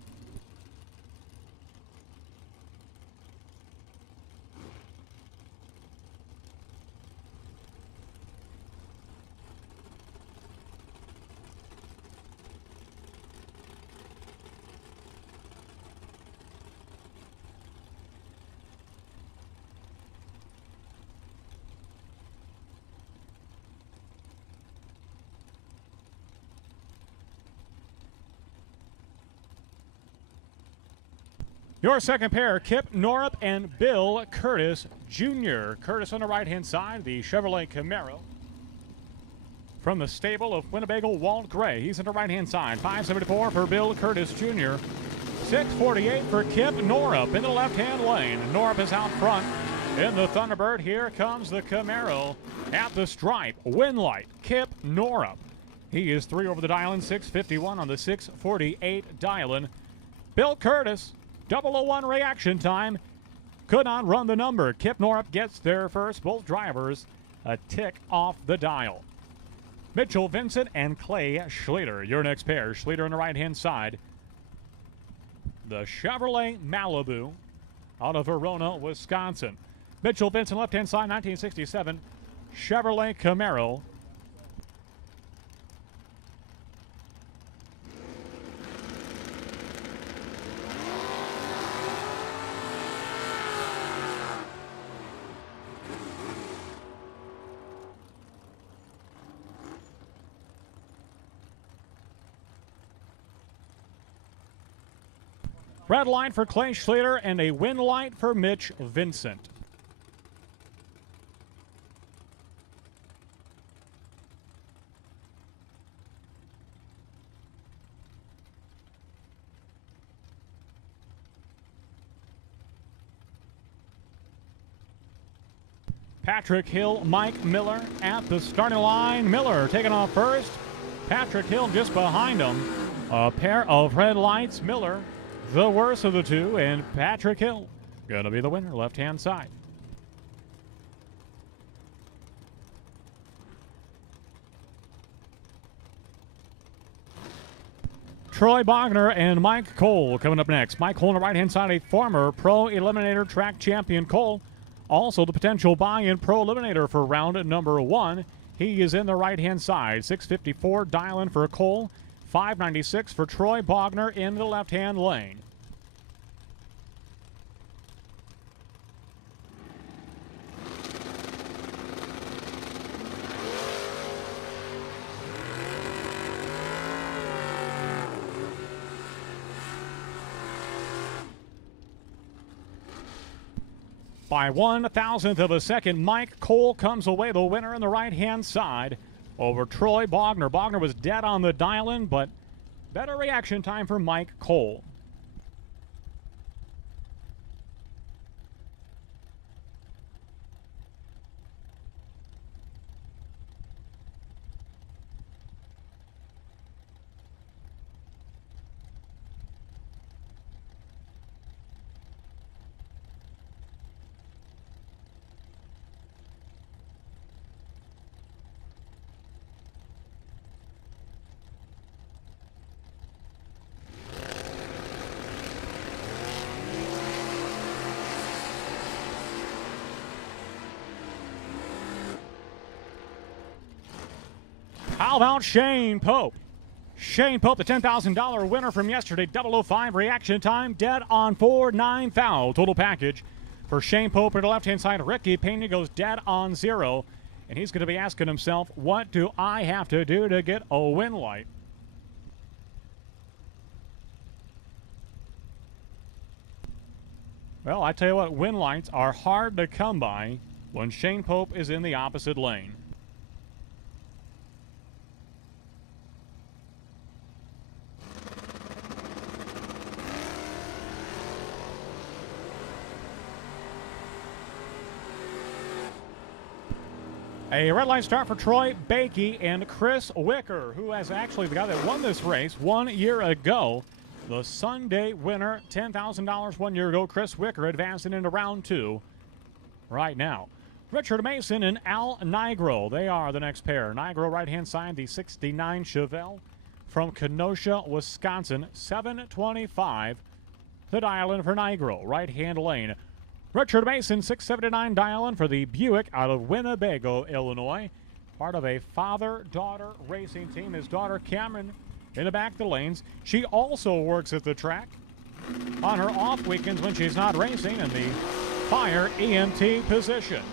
Your second pair, Kip Norup and Bill Curtis Jr. Curtis on the right-hand side, the Chevrolet Camaro. From the stable of Winnebago Walt Gray, he's on the right-hand side. 574 for Bill Curtis Jr. 648 for Kip Norup in the left-hand lane. Norup is out front in the Thunderbird. Here comes the Camaro at the stripe. Win light, Kip Norup. He is 3 over the dial-in, 651 on the 648 dial-in. Bill Curtis, 001 reaction time, could not run the number. Kip Norup gets there first. Both drivers a tick off the dial. Mitchell Vincent and Clay Schleter, your next pair. Schleter on the right-hand side. The Chevrolet Malibu out of Verona, Wisconsin. Mitchell Vincent, left-hand side, 1967. Chevrolet Camaro. Red light for Clay Schleter and a win light for Mitch Vincent. Patrick Hill, Mike Miller at the starting line. Miller taking off first. Patrick Hill just behind him. A pair of red lights. Miller, the worst of the two, and Patrick Hill going to be the winner, left-hand side. Troy Bogner and Mike Cole coming up next. Mike Cole on the right-hand side, a former Pro Eliminator track champion. Cole, also the potential buy-in Pro Eliminator for round number 1. He is in the right-hand side. 654 dial-in for Cole. 596 for Troy Bogner in the left-hand lane. By 1,000th of a second, Mike Cole comes away the winner on the right-hand side over Troy Bogner. Bogner was dead on the dial-in, but better reaction time for Mike Cole. How about Shane Pope? Shane Pope, the $10,000 winner from yesterday, 005 reaction time, dead on 4.9 foul. Total package for Shane Pope on the left-hand side. Ricky Pena goes dead on 0, and he's going to be asking himself, what do I have to do to get a win light? Well, I tell you what, win lights are hard to come by when Shane Pope is in the opposite lane. A red line start for Troy Bakey and Chris Wicker, who has actually the guy that won this race 1 year ago. The Sunday winner, $10,000 1 year ago. Chris Wicker advancing into round 2 right now. Richard Mason and Al Nigro, they are the next pair. Nigro right-hand side, the 69 Chevelle from Kenosha, Wisconsin. 725, the dial-in for Nigro, right-hand lane. Richard Mason, 679 dial-in for the Buick out of Winnebago, Illinois. Part of a father-daughter racing team. His daughter, Cameron, in the back of the lanes. She also works at the track on her off weekends when she's not racing in the fire EMT position.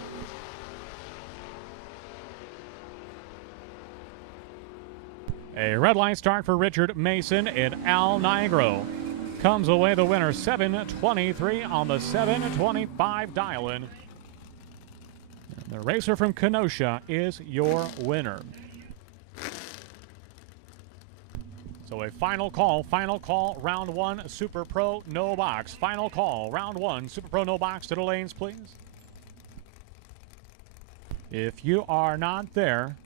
A red line start for Richard Mason and Al Nigro. Comes away the winner, 723 on the 725 dial-in. The racer from Kenosha is your winner. So a final call, round 1, Super Pro, no box. Final call, round 1, Super Pro, no box to the lanes, please. If you are not there,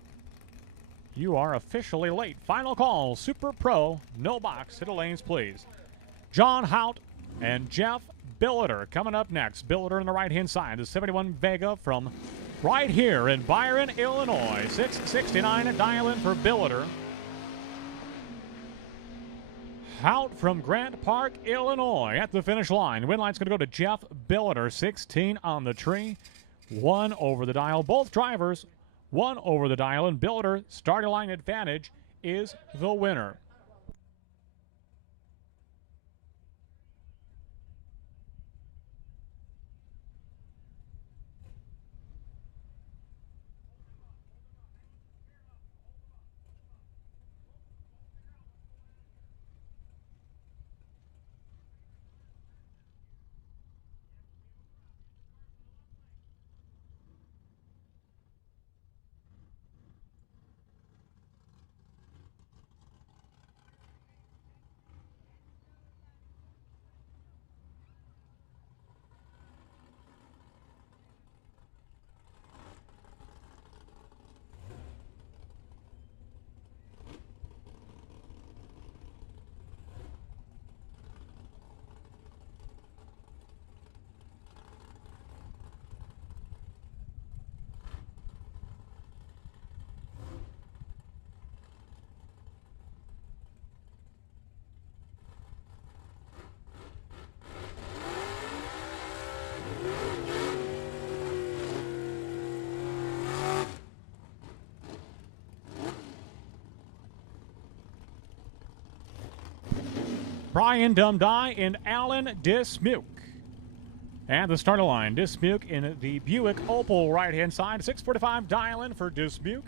you are officially late. Final call, Super Pro, no box to the lanes, please. John Hout and Jeff Billiter coming up next. Billiter on the right-hand side. The 71 Vega from right here in Byron, Illinois. 669 dial-in for Billiter. Hout from Grant Park, Illinois at the finish line. Win line's going to go to Jeff Billiter. 16 on the tree. 1 over the dial. Both drivers 1 over the dial. And Billiter, starting line advantage, is the winner. Brian Dumdye and Alan Dismuke. And the starter line, Dismuke in the Buick Opal right-hand side. 645 dial-in for Dismuke.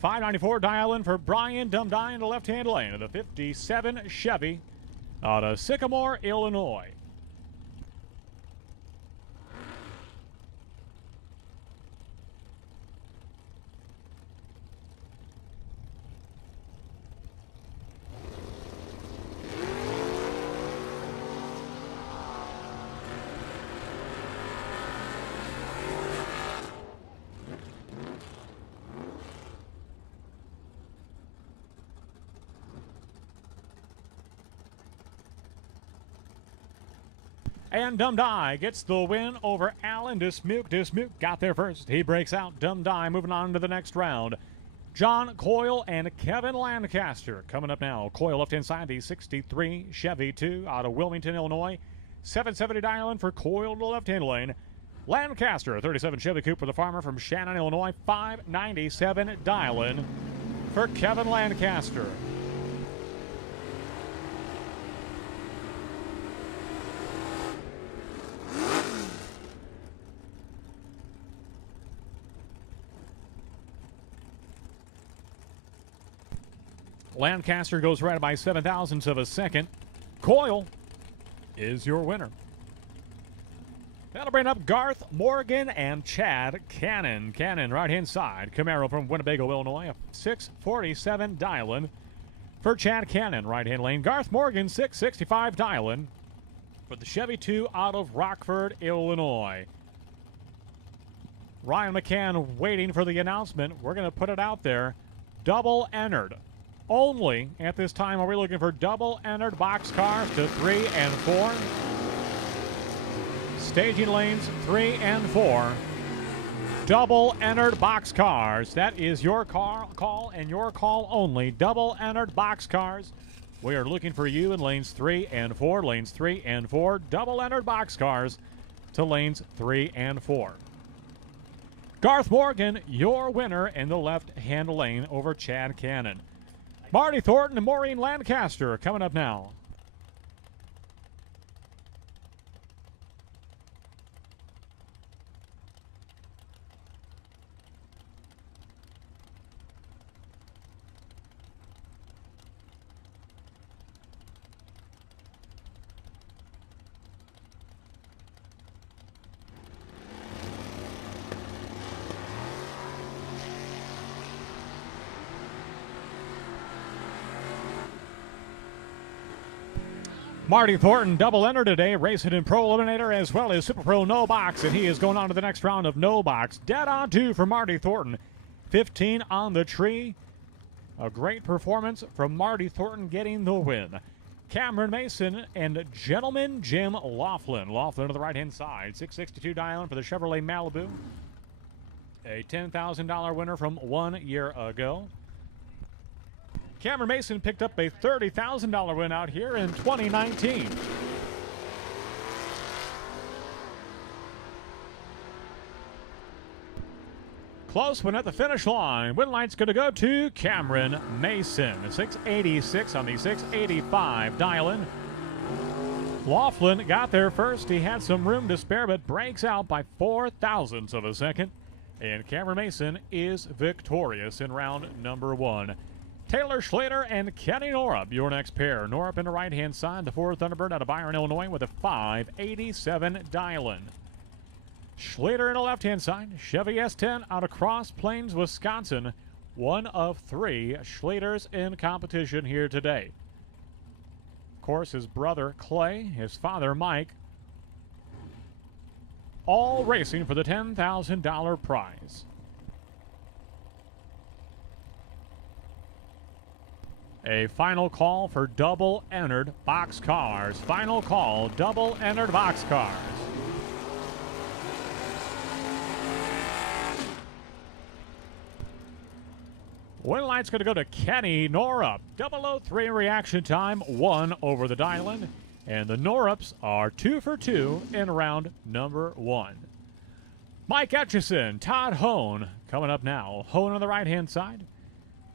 594 dial-in for Brian Dumdye in the left-hand lane of the 57 Chevy out of Sycamore, Illinois. And Dumb Die gets the win over Alan Dismuke. Dismuke got there first. He breaks out. Dumb Die moving on to the next round. John Coyle and Kevin Lancaster coming up now. Coyle left inside the 63 Chevy 2 out of Wilmington, Illinois. 770 dialing for Coyle to the left-hand lane. Lancaster, 37 Chevy Coupe for the farmer from Shannon, Illinois. 597 dialing for Kevin Lancaster. Lancaster goes right by 7 thousandths of a second. Coyle is your winner. That'll bring up Garth Morgan and Chad Cannon. Cannon right-hand side. Camaro from Winnebago, Illinois. A 647 dialing for Chad Cannon. Right-hand lane. Garth Morgan, 665 dialing for the Chevy 2 out of Rockford, Illinois. Ryan McCann waiting for the announcement. We're going to put it out there. Double entered. Only at this time are we looking for double entered box cars to 3 and 4. Staging lanes 3 and 4. Double entered box cars. That is your call and your call only. Double entered box cars. We are looking for you in lanes 3 and 4. Lanes 3 and 4. Double entered box cars to lanes 3 and 4. Garth Morgan, your winner in the left-hand lane over Chad Cannon. Marty Thornton and Maureen Lancaster coming up now. Marty Thornton double enter today, racing in Pro Eliminator as well as Super Pro No Box, and he is going on to the next round of No Box. Dead on 2 for Marty Thornton. 15 on the tree. A great performance from Marty Thornton getting the win. Cameron Mason and Gentleman Jim Laughlin. Laughlin to the right-hand side. 662 dialing for the Chevrolet Malibu. A $10,000 winner from 1 year ago. Cameron Mason picked up a $30,000 win out here in 2019. Close one at the finish line. Win light's going to go to Cameron Mason. 686 on the 685 dialing. Laughlin got there first. He had some room to spare, but breaks out by 4 thousandths of a second. And Cameron Mason is victorious in round number 1. Taylor Schlater and Kenny Norup, your next pair. Norup in the right-hand side, the Ford Thunderbird out of Byron, Illinois, with a 587 dialing. Schlater in the left-hand side, Chevy S10 out of Cross Plains, Wisconsin. 1 of 3 Schlaters in competition here today. Of course, his brother Clay, his father Mike, all racing for the $10,000 prize. A final call for double entered box cars. Final call, double entered box cars. Win light's going to go to Kenny Norup. 003 reaction time, 1 over the dial-in. And the Norups are 2 for 2 in round number 1. Mike Etchison, Todd Hone coming up now. Hone on the right-hand side.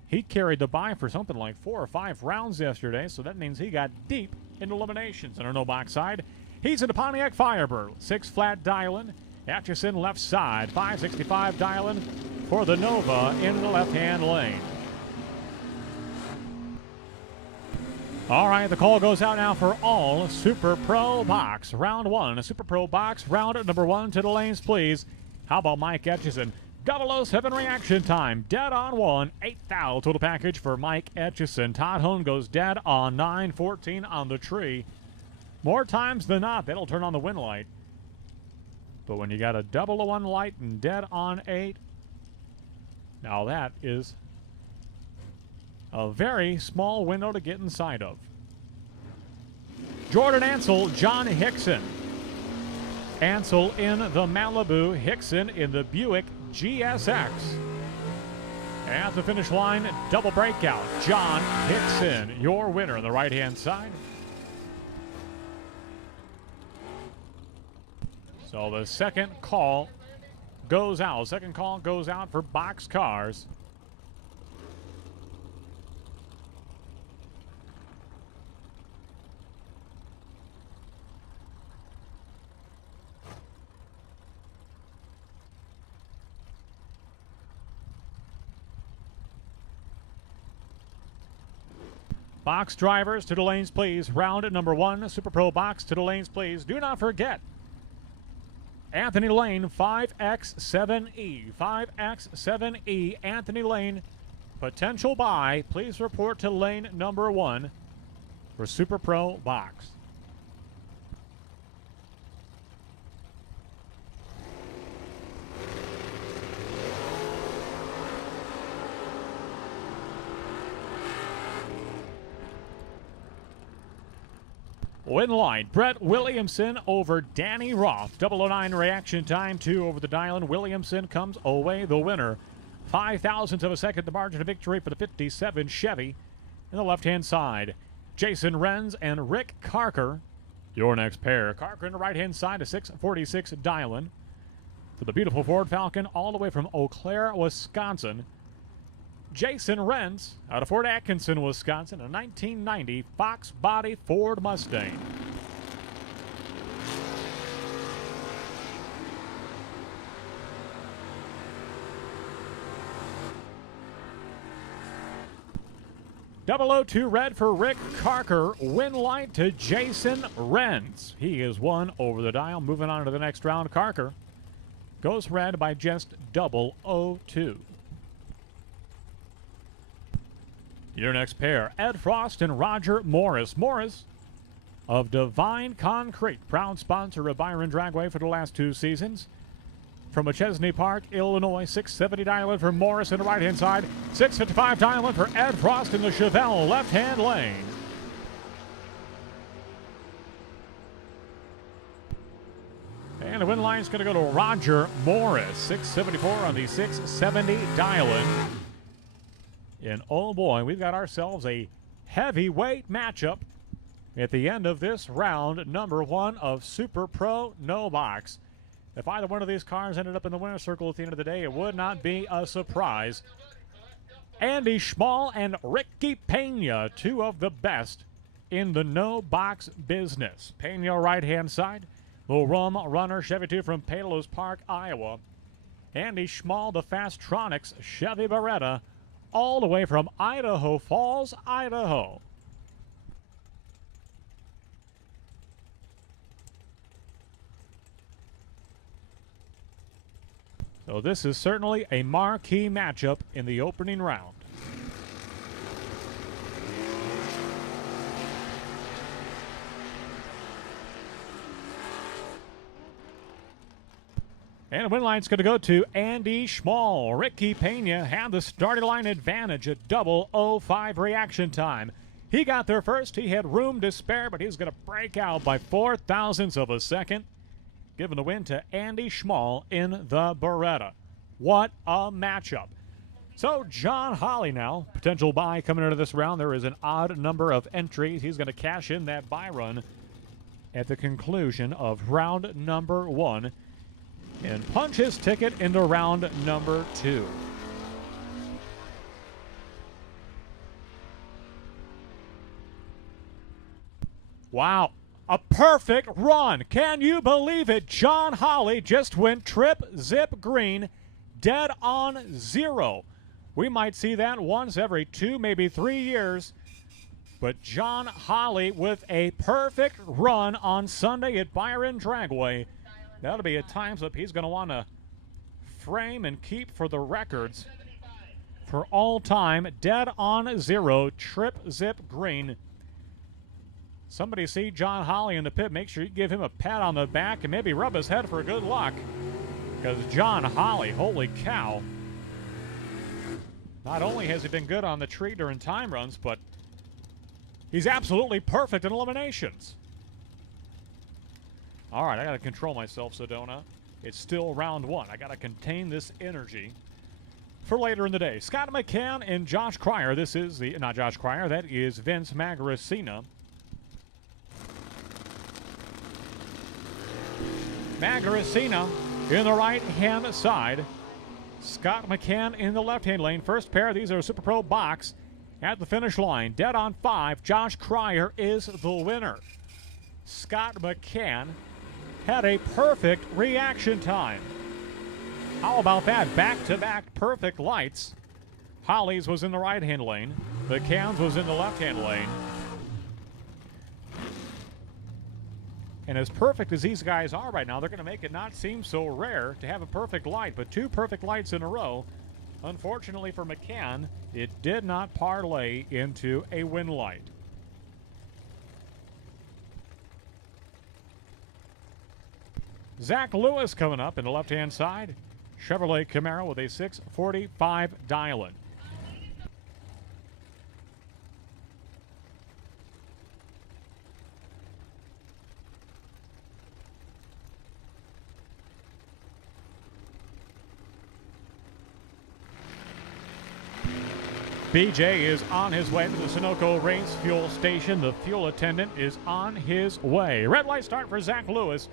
He carried the bye for something like 4 or 5 rounds yesterday, so that means he got deep into eliminations. And on no box side, he's in the Pontiac Firebird. 6 flat dialing. Atchison left side. 565 dialing for the Nova in the left-hand lane. All right, the call goes out now for all Super Pro Box. Round 1, Super Pro Box. Round number 1 to the lanes, please. How about Mike Etchison? 007 reaction time, dead on 1, 8 thou total package for Mike Etchison. Todd Hone goes dead on 9, 14 on the tree. More times than not, that'll turn on the win light. But when you got a 001 light and dead on 8, now that is a very small window to get inside of. Jordan Ansel, John Hickson. Ansel in the Malibu, Hickson in the Buick GSX. At the finish line, double breakout, John Hickson, your winner on the right-hand side. So the second call goes out. Second call goes out for box cars. Box drivers to the lanes, please. Round at number 1, Super Pro box to the lanes, please. Do not forget, Anthony Lane, 5X7E. 5X7E, Anthony Lane, potential buy. Please report to lane number 1 for Super Pro box. Win line, Brett Williamson over Danny Roth. 009 reaction time, 2 over the dial, and Williamson comes away the winner. 0.005 of a second, the margin of victory for the 57 Chevy. In the left-hand side, Jason Renz and Rick Carker, your next pair. Carker in the right-hand side, a 646 Dylan. For the beautiful Ford Falcon, all the way from Eau Claire, Wisconsin. Jason Renz out of Fort Atkinson, Wisconsin, a 1990 Fox Body Ford Mustang. .002 red for Rick Carker. Win light to Jason Renz. He is 1 over the dial. Moving on to the next round, Carker goes red by just .002. Your next pair, Ed Frost and Roger Morris. Morris of Divine Concrete, proud sponsor of Byron Dragway for the last 2 seasons. From Chesney Park, Illinois, 670 Dylan for Morris in the right-hand side, 655 Dylan for Ed Frost in the Chevelle left-hand lane. And the win line is going to go to Roger Morris, 674 on the 670 Dylan. And oh boy, we've got ourselves a heavyweight matchup at the end of this round, number 1 of Super Pro No Box. If either one of these cars ended up in the winner's circle at the end of the day, it would not be a surprise. Andy Schmall and Ricky Pena, 2 of the best in the no box business. Pena right-hand side, the Rum Runner Chevy 2 from Palos Park, Iowa. Andy Schmall, the Fastronics Chevy Beretta, all the way from Idaho Falls, Idaho. So this is certainly a marquee matchup in the opening round. And the win line's going to go to Andy Schmall. Ricky Pena had the starting line advantage at 005 reaction time. He got there first. He had room to spare, but he's going to break out by 0.004 of a second, giving the win to Andy Schmall in the Beretta. What a matchup. So John Holly now, potential buy coming into this round. There is an odd number of entries. He's going to cash in that buy run at the conclusion of round number 1. And punch his ticket into round number 2. Wow, a perfect run. Can you believe it? John Holly just went trip, zip, green, dead on 0. We might see that once every 2, maybe 3 years. But John Holly with a perfect run on Sunday at Byron Dragway. That'll be a time slip he's going to want to frame and keep for the records for all time. Dead on 0, trip, zip, green. Somebody see John Holly in the pit. Make sure you give him a pat on the back and maybe rub his head for good luck. Because John Holly, holy cow. Not only has he been good on the tree during time runs, but he's absolutely perfect in eliminations. All right, I got to control myself, Sedona. It's still round one. I got to contain this energy for later in the day. Scott McCann and Josh Cryer. This is not Josh Cryer, that is Vince Magracina. Magracina in the right-hand side. Scott McCann in the left-hand lane. First pair, these are Super Pro box at the finish line. Dead on 5. Josh Cryer is the winner. Scott McCann had a perfect reaction time. How about that? Back-to-back perfect lights. Holly's was in the right-hand lane. McCann's was in the left-hand lane. And as perfect as these guys are right now, they're going to make it not seem so rare to have a perfect light. But 2 perfect lights in a row. Unfortunately for McCann, it did not parlay into a win light. Zach Lewis coming up in the left-hand side. Chevrolet Camaro with a 645 dial-in. BJ is on his way to the Sunoco Race Fuel Station. The fuel attendant is on his way. Red light start for Zach Lewis.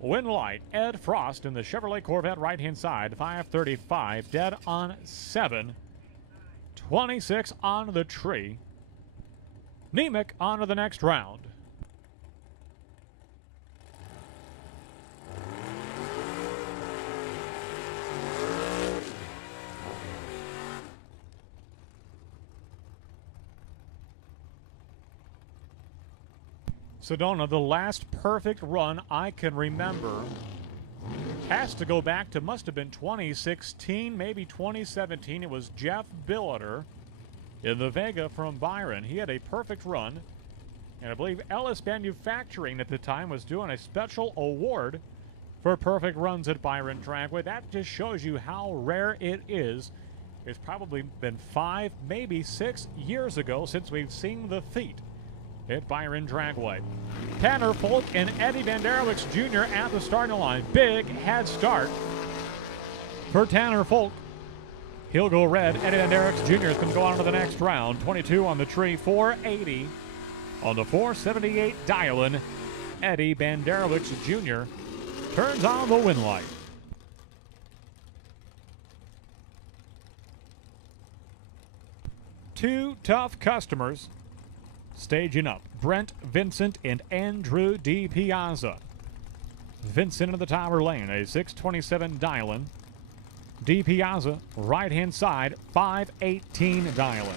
Win light, Ed Frost in the Chevrolet Corvette right-hand side. 535, dead on 7. 26 on the tree. Nemec on to the next round. Sedona, the last perfect run I can remember has to go back to, must have been 2016, maybe 2017. It was Jeff Billeter in the Vega from Byron. He had a perfect run, and I believe Ellis Manufacturing at the time was doing a special award for perfect runs at Byron Dragway. That just shows you how rare it is. It's probably been 5, maybe 6 years ago since we've seen the feat at Byron Dragway. Tanner Folk and Eddie Banderowicz Jr. at the starting line. Big head start for Tanner Folk. He'll go red. Eddie Banderowicz Jr. is going to go on to the next round. 22 on the tree, 480 on the 478 dial-in. Eddie Banderowicz Jr. turns on the win light. Two tough customers staging up. Brent Vincent and Andrew D. Piazza. Vincent in the tower lane, a 627 dial-in. D. Piazza, right-hand side, 518 dial-in.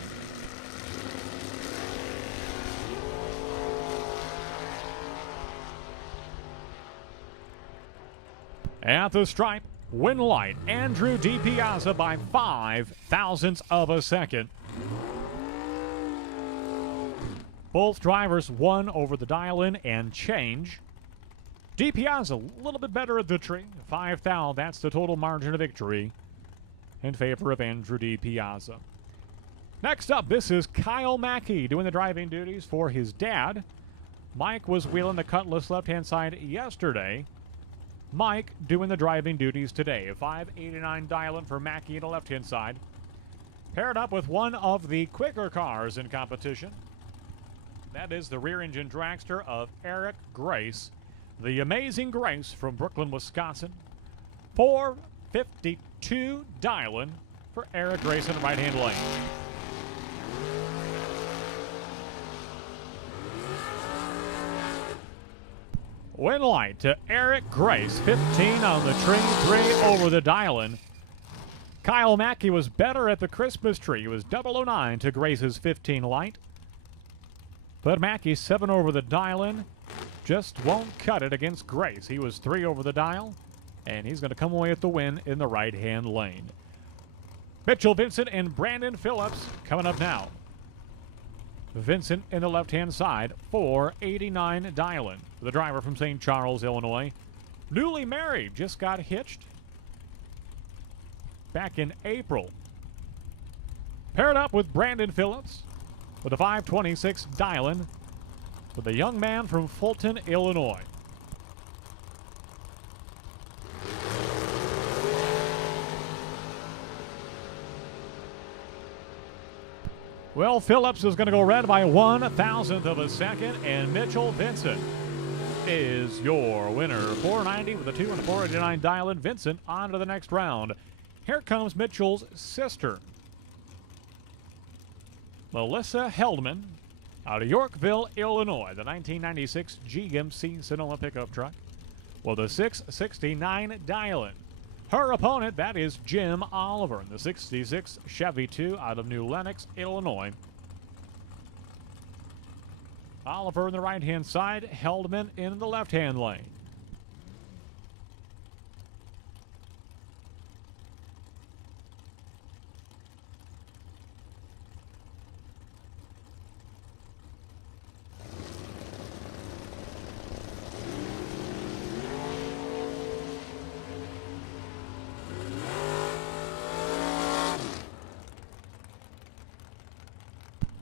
At the stripe, win light, Andrew D. Piazza by 5 thousandths of a second. Both drivers won over the dial-in and change. D. Piazza a little bit better at the tree. 5 thou, that's the total margin of victory in favor of Andrew D. Piazza. Next up, this is Kyle Mackey doing the driving duties for his dad. Mike was wheeling the Cutlass left-hand side yesterday. Mike doing the driving duties today. A 589 dial-in for Mackey in the left-hand side. Paired up with one of the quicker cars in competition. That is the rear-engine dragster of Eric Grace. The Amazing Grace from Brooklyn, Wisconsin. 452 dial-in for Eric Grace in the right-hand lane. Win light to Eric Grace. 15 on the tree, 3 over the dial-in. Kyle Mackey was better at the Christmas tree. It was 009 to Grace's 15 light. But Mackey 7 over the dial-in just won't cut it against Grace. He was 3 over the dial, and he's going to come away with the win in the right-hand lane. Mitchell Vincent and Brandon Phillips coming up now. Vincent in the left-hand side, 489 dial-in. The driver from St. Charles, Illinois. Newly married, just got hitched back in April. Paired up with Brandon Phillips with a 526 dial-in with a young man from Fulton, Illinois. Well, Phillips is going to go red by 1/1000th of a second, and Mitchell Vincent is your winner. 490 with a 2 and a 489 dial-in. Vincent on to the next round. Here comes Mitchell's sister, Melissa Heldman, out of Yorkville, Illinois. The 1996 GMC Sonoma pickup truck with a 669 dial-in. Her opponent, that is Jim Oliver in the 66 Chevy 2 out of New Lenox, Illinois. Oliver in the right-hand side, Heldman in the left-hand lane.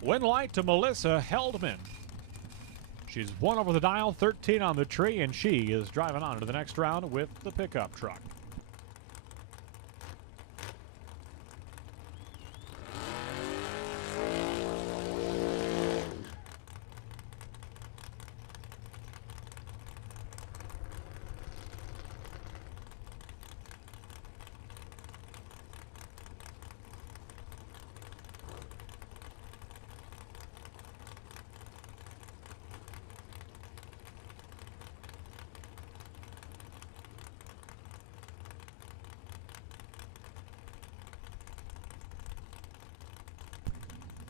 Win light to Melissa Heldman. She's 1 over the dial, 13 on the tree, and she is driving on to the next round with the pickup truck.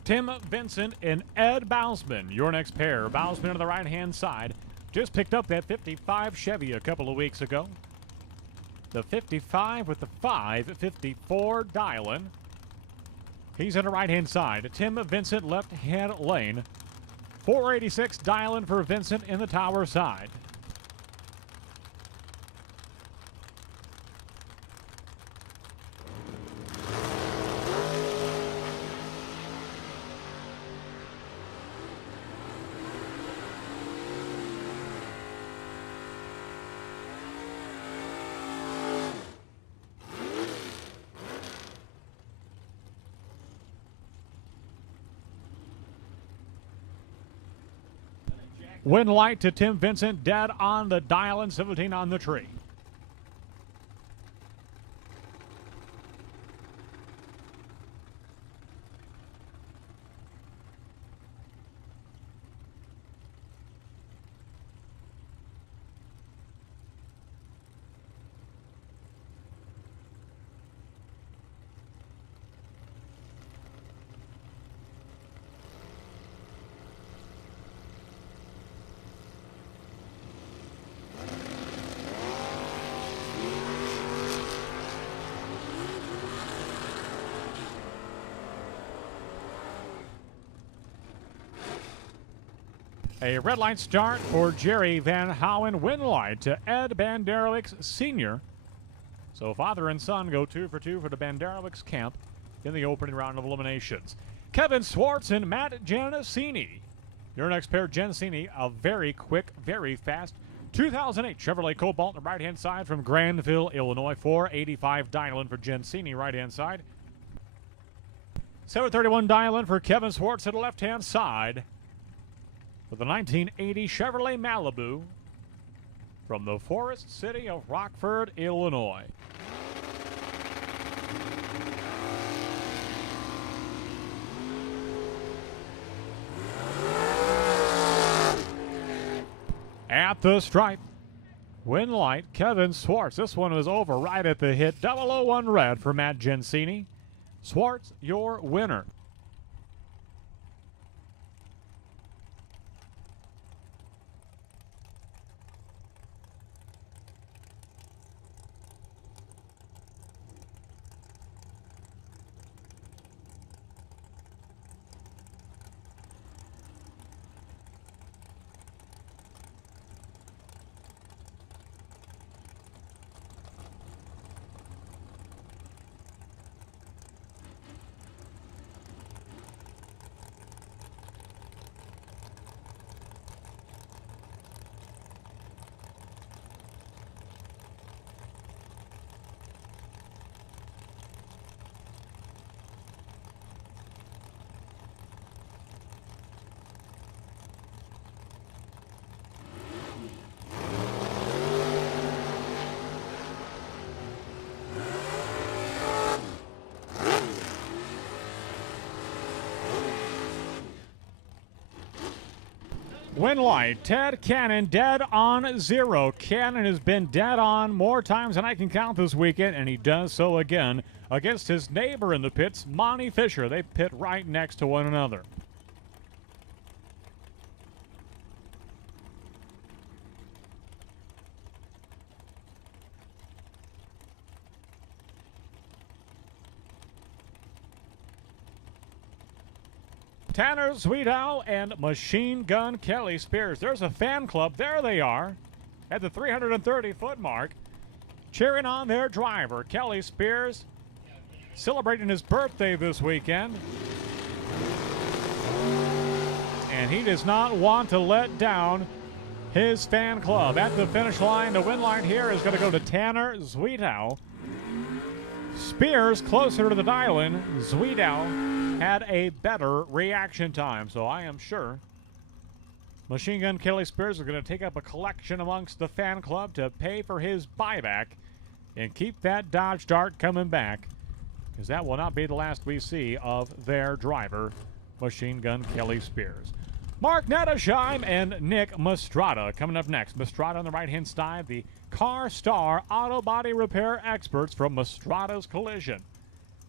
Tim Vincent and Ed Bausman, your next pair. Bausman on the right-hand side. Just picked up that 55 Chevy a couple of weeks ago. The 55 with the 554 dial-in. He's on the right-hand side. Tim Vincent, left-hand lane. 486 dial-in for Vincent in the tower side. Win light to Tim Vincent, dead on the dial and 17 on the tree. A red light start for Jerry Van Howen. Win light to Ed Banderowicz Sr. So father and son go 2 for 2 for the Banderowicz camp in the opening round of eliminations. Kevin Swartz and Matt Giancini. Your next pair, Giancini, a very quick, very fast 2008 Chevrolet Cobalt on the right-hand side from Granville, Illinois. 485 dial-in for Giancini, right-hand side. 731 dial-in for Kevin Swartz at the left-hand side. With the 1980 Chevrolet Malibu from the Forest City of Rockford, Illinois. At the stripe, win light, Kevin Swartz. This one was over right at the hit. 001 red for Matt Giancini. Swartz, your winner. Win light, Ted Cannon dead on 0. Cannon has been dead on more times than I can count this weekend, and he does so again against his neighbor in the pits, Monty Fisher. They pit right next to one another. Tanner Sweetow and Machine Gun Kelly Spears. There's a fan club. There they are at the 330-foot mark, cheering on their driver, Kelly Spears, celebrating his birthday this weekend. And he does not want to let down his fan club. At the finish line, the win line here is going to go to Tanner Sweetow. Spears closer to the dial-in. Sweetow had a better reaction time, so I am sure Machine Gun Kelly Spears is going to take up a collection amongst the fan club to pay for his buyback and keep that Dodge Dart coming back, because that will not be the last we see of their driver, Machine Gun Kelly Spears. Mark Nettesheim and Nick Mastrada coming up next. Mastrada on the right-hand side, the Car Star Auto Body Repair experts from Mastrada's Collision.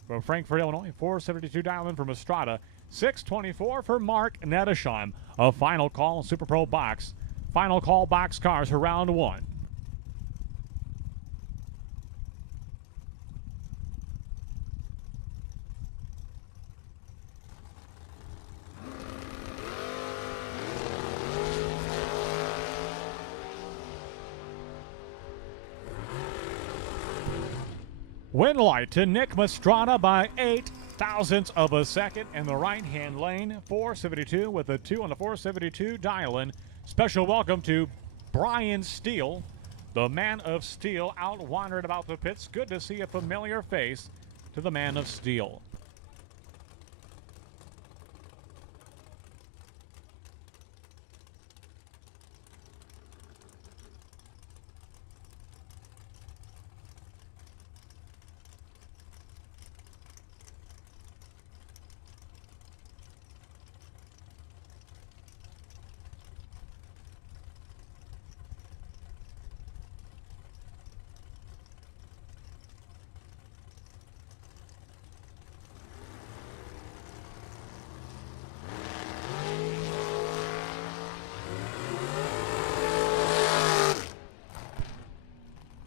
From Frankfort, Illinois, 472 dial in for Mastrada, 624 for Mark Nettesheim. A final call Super Pro box. Final call box cars for round one. Win light to Nick Mastrada by 8 thousandths of a second in the right-hand lane. 472 with a 2 on the 472 dial-in. Special welcome to Brian Steele, the Man of Steel, out wandering about the pits. Good to see a familiar face to the Man of Steel.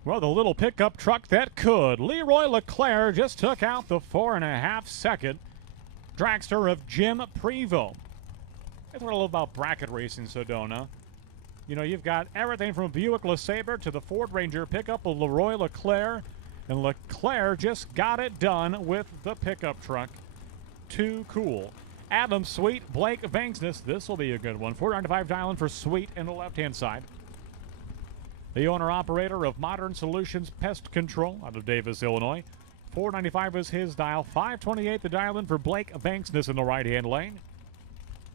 Well, the little pickup truck that could. Leroy LeClaire just took out the 4.5-second dragster of Jim Prevost. That's what I love about bracket racing, Sedona. You know, you've got everything from Buick LeSabre to the Ford Ranger pickup of Leroy LeClaire. And LeClaire just got it done with the pickup truck. Too cool. Adam Sweet, Blake Banksness. This will be a good one. 495 dial-in for Sweet in the left-hand side. The owner-operator of Modern Solutions Pest Control out of Davis, Illinois. 495 is his dial. 528 the dial-in for Blake Banksness in the right-hand lane.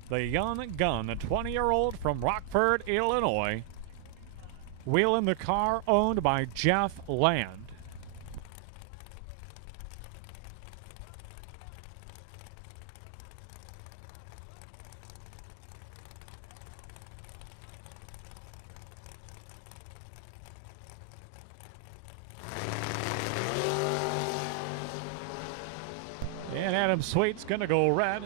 The young gun, a 20-year-old from Rockford, Illinois. Wheeling the car owned by Jeff Land. And Adam Sweet's going to go red.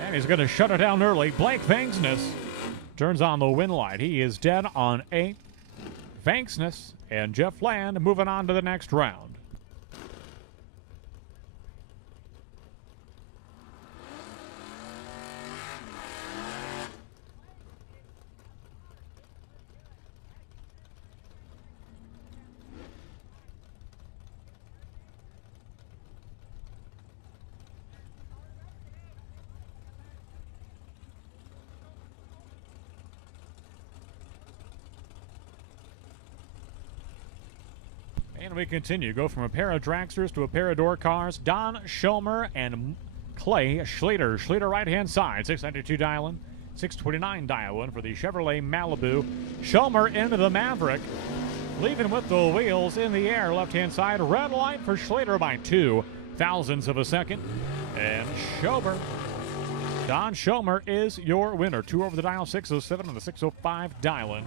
And he's going to shut it down early. Blake Banksness turns on the win light. He is dead on 8. Banksness and Jeff Land moving on to the next round. And we continue. Go from a pair of dragsters to a pair of door cars. Don Schomer and Clay Schleter. Schleter right-hand side. 692 dial-in. 629 dial-in for the Chevrolet Malibu. Schomer into the Maverick. Leaving with the wheels in the air. Left-hand side. Red light for Schleter by 2 thousandths of a second. And Schomer Don Schomer is your winner. 2 over the dial, 607 on the 605 dial-in.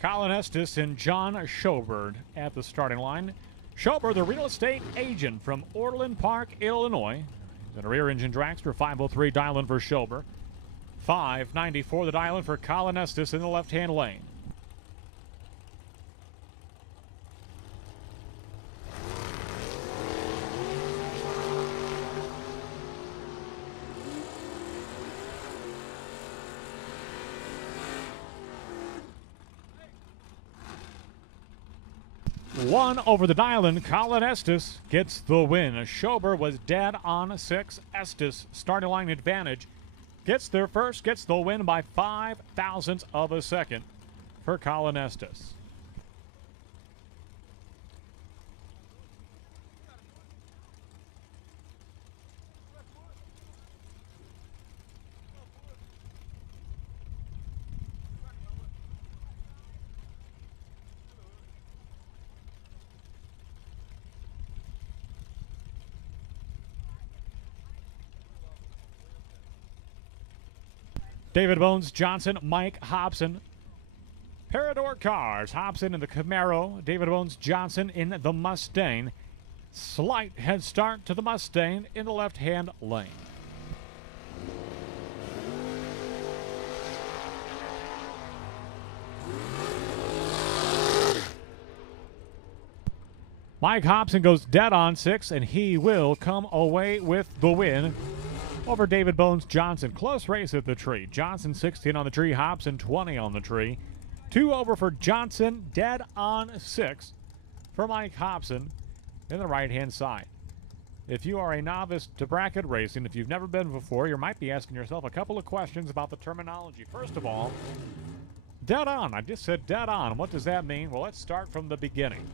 Colin Estes and John Schober at the starting line. Schober, the real estate agent from Orland Park, Illinois. He's a rear engine dragster, 503 dial-in for Schober. 594 the dial-in for Colin Estes in the left-hand lane. One over the dial-in, Colin Estes gets the win. Schober was dead on 6. Estes, starting line advantage, gets there first, gets the win by 5 thousandths of a second for Colin Estes. David Bones Johnson, Mike Hobson. Parador cars. Hobson in the Camaro. David Bones Johnson in the Mustang. Slight head start to the Mustang in the left-hand lane. Mike Hobson goes dead on 6, and he will come away with the win over David Bones Johnson. Close race at the tree. Johnson 16 on the tree, Hobson 20 on the tree. 2 over for Johnson, dead on 6 for Mike Hobson in the right-hand side. If you are a novice to bracket racing, if you've never been before, you might be asking yourself a couple of questions about the terminology. First of all, dead on. I just said dead on. What does that mean? Well, let's start from the beginning.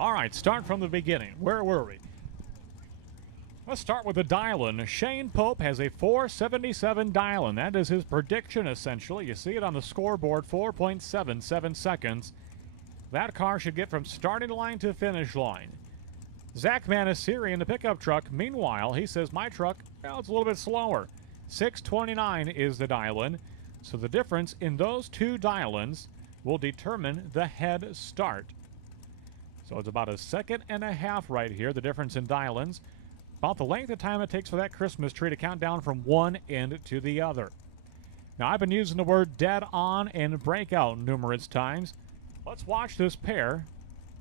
All right, start from the beginning. Where were we? Let's start with the dial-in. Shane Pope has a 477 dial-in. That is his prediction, essentially. You see it on the scoreboard, 4.77 seconds. That car should get from starting line to finish line. Zach Manasiri in the pickup truck, meanwhile, he says, my truck, well, it's a little bit slower. 629 is the dial-in. So the difference in those two dial-ins will determine the head start. So it's about a second and a half right here, the difference in dial-ins. About the length of time it takes for that Christmas tree to count down from one end to the other. Now, I've been using the word dead on and breakout numerous times. Let's watch this pair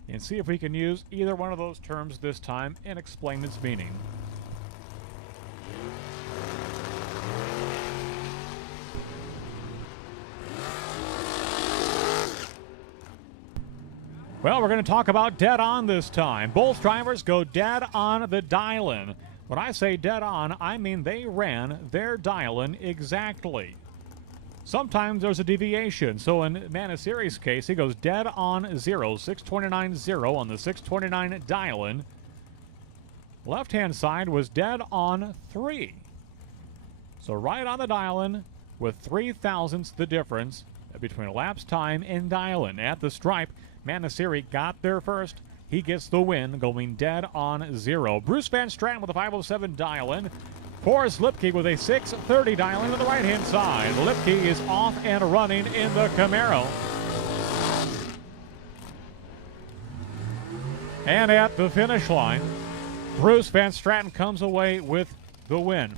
and see if we can use either one of those terms this time and explain its meaning. Well, we're going to talk about dead on this time. Both drivers go dead on the dial-in. When I say dead on, I mean they ran their dial-in exactly. Sometimes there's a deviation. So in Manasiri's case, he goes dead on 0, 629.0 on the 629 dial-in. Left-hand side was dead on 3. So right on the dial-in with 3 thousandths the difference between elapsed time and dial-in. At the stripe, Manasiri got there first. He gets the win, going dead on 0. Bruce Van Strand with a 507 dial-in. Forrest Lipke with a 630 dial-in on the right-hand side. Lipke is off and running in the Camaro. And at the finish line, Bruce Van Strand comes away with the win.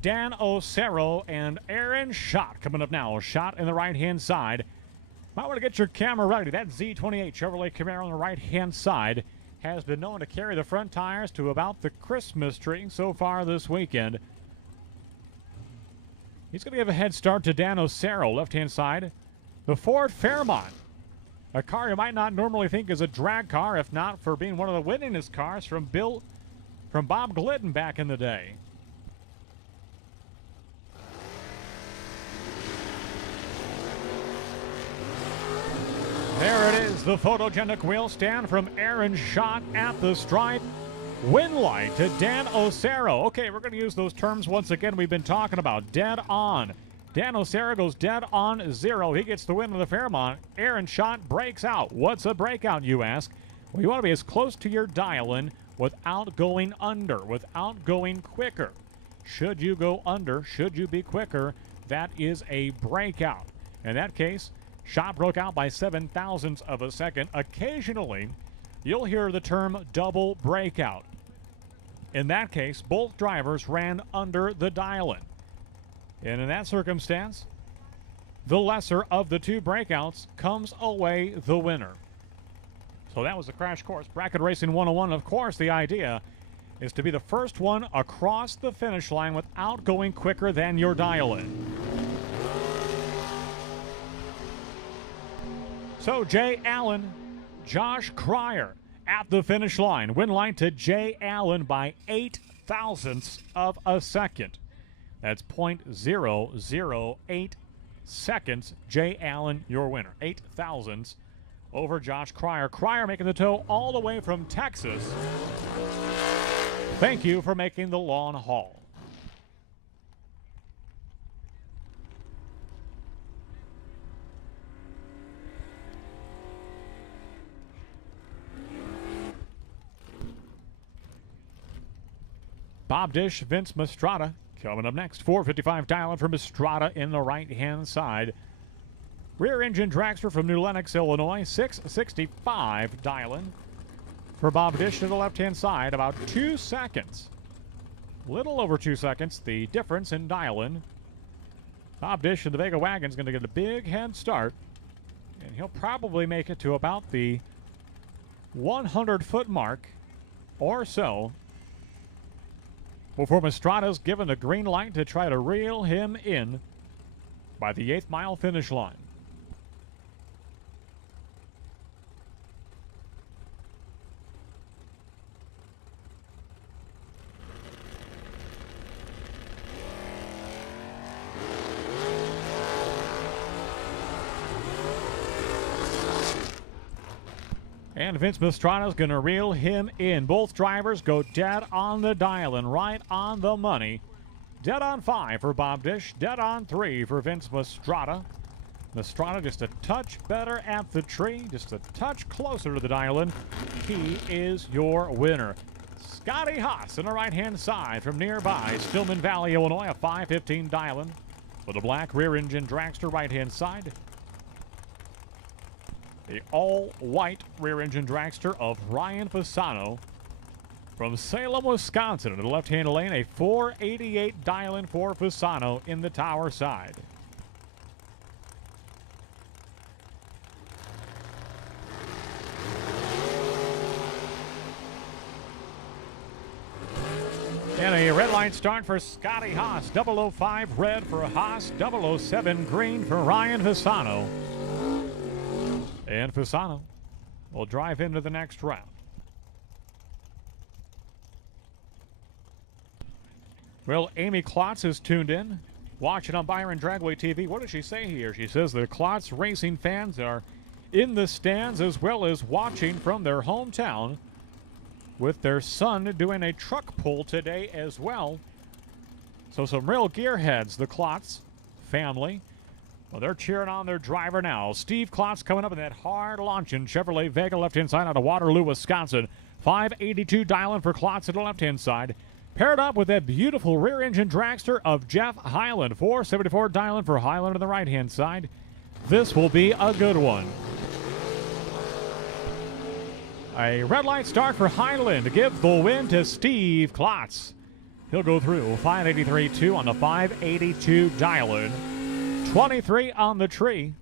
Dan Osero and Aaron Schott coming up now. Schott in the right-hand side. Might want to get your camera ready. That Z28 Chevrolet Camaro on the right-hand side has been known to carry the front tires to about the Christmas tree so far this weekend. He's going to give a head start to Dan Osero, left-hand side. The Ford Fairmont, a car you might not normally think is a drag car, if not for being one of the winningest cars from Bob Glidden back in the day. There it is, the photogenic wheel stand from Aaron Schott at the stripe. Win light to Dan Osero. Okay, we're going to use those terms once again we've been talking about. Dead on. Dan Osero goes dead on 0. He gets the win of the Fairmont. Aaron Schott breaks out. What's a breakout, you ask? Well, you want to be as close to your dial-in without going under, without going quicker. Should you go under, should you be quicker, that is a breakout. In that case, Schott broke out by 7 thousandths of a second. Occasionally, you'll hear the term double breakout. In that case, both drivers ran under the dial-in. And in that circumstance, the lesser of the two breakouts comes away the winner. So that was the crash course. Bracket Racing 101, of course, the idea is to be the first one across the finish line without going quicker than your dial-in. So Jay Allen, Josh Cryer at the finish line. Win line to Jay Allen by 8 thousandths of a second. That's 0.008 seconds. Jay Allen, your winner. 8 thousandths over Josh Cryer. Cryer making the tow all the way from Texas. Thank you for making the long haul. Bob Dish, Vince Mastrata coming up next. 455 dial-in for Mastrata in the right-hand side. Rear engine dragster from New Lenox, Illinois. 665 dial-in for Bob Dish to the left-hand side. About 2 seconds. Little over 2 seconds. The difference in dial-in. Bob Dish in the Vega Wagon is going to get a big head start. And he'll probably make it to about the 100-foot mark or so before Mastrata's given a green light to try to reel him in by the 8th mile finish line. And Vince Mastrata's going to reel him in. Both drivers go dead on the dial-in, right on the money. Dead on 5 for Bob Dish, dead on 3 for Vince Mastrata. Mastrata just a touch better at the tree, just a touch closer to the dial-in. He is your winner. Scotty Haas on the right-hand side from nearby Stillman Valley, Illinois, a 515 dial-in with a black rear-engine dragster right-hand side. The all-white rear-engine dragster of Ryan Fasano from Salem, Wisconsin. In the left-hand lane, a 488 dial-in for Fasano in the tower side. And a red line start for Scotty Haas. 005 red for Haas. 007 green for Ryan Fasano. And Fasano will drive into the next round. Well, Amy Klotz is tuned in, watching on Byron Dragway TV. What does she say here? She says the Klotz Racing fans are in the stands as well as watching from their hometown, with their son doing a truck pull today as well. So some real gearheads, the Klotz family. Well, they're cheering on their driver now. Steve Klotz coming up in that hard-launching Chevrolet Vega left-hand side out of Waterloo, Wisconsin. 582 dial-in for Klotz at the left-hand side. Paired up with that beautiful rear-engine dragster of Jeff Hyland. 474 dial-in for Hyland on the right-hand side. This will be a good one. A red light start for Hyland to give the win to Steve Klotz. He'll go through 583-2 on the 582 dial-in, 23 on the tree,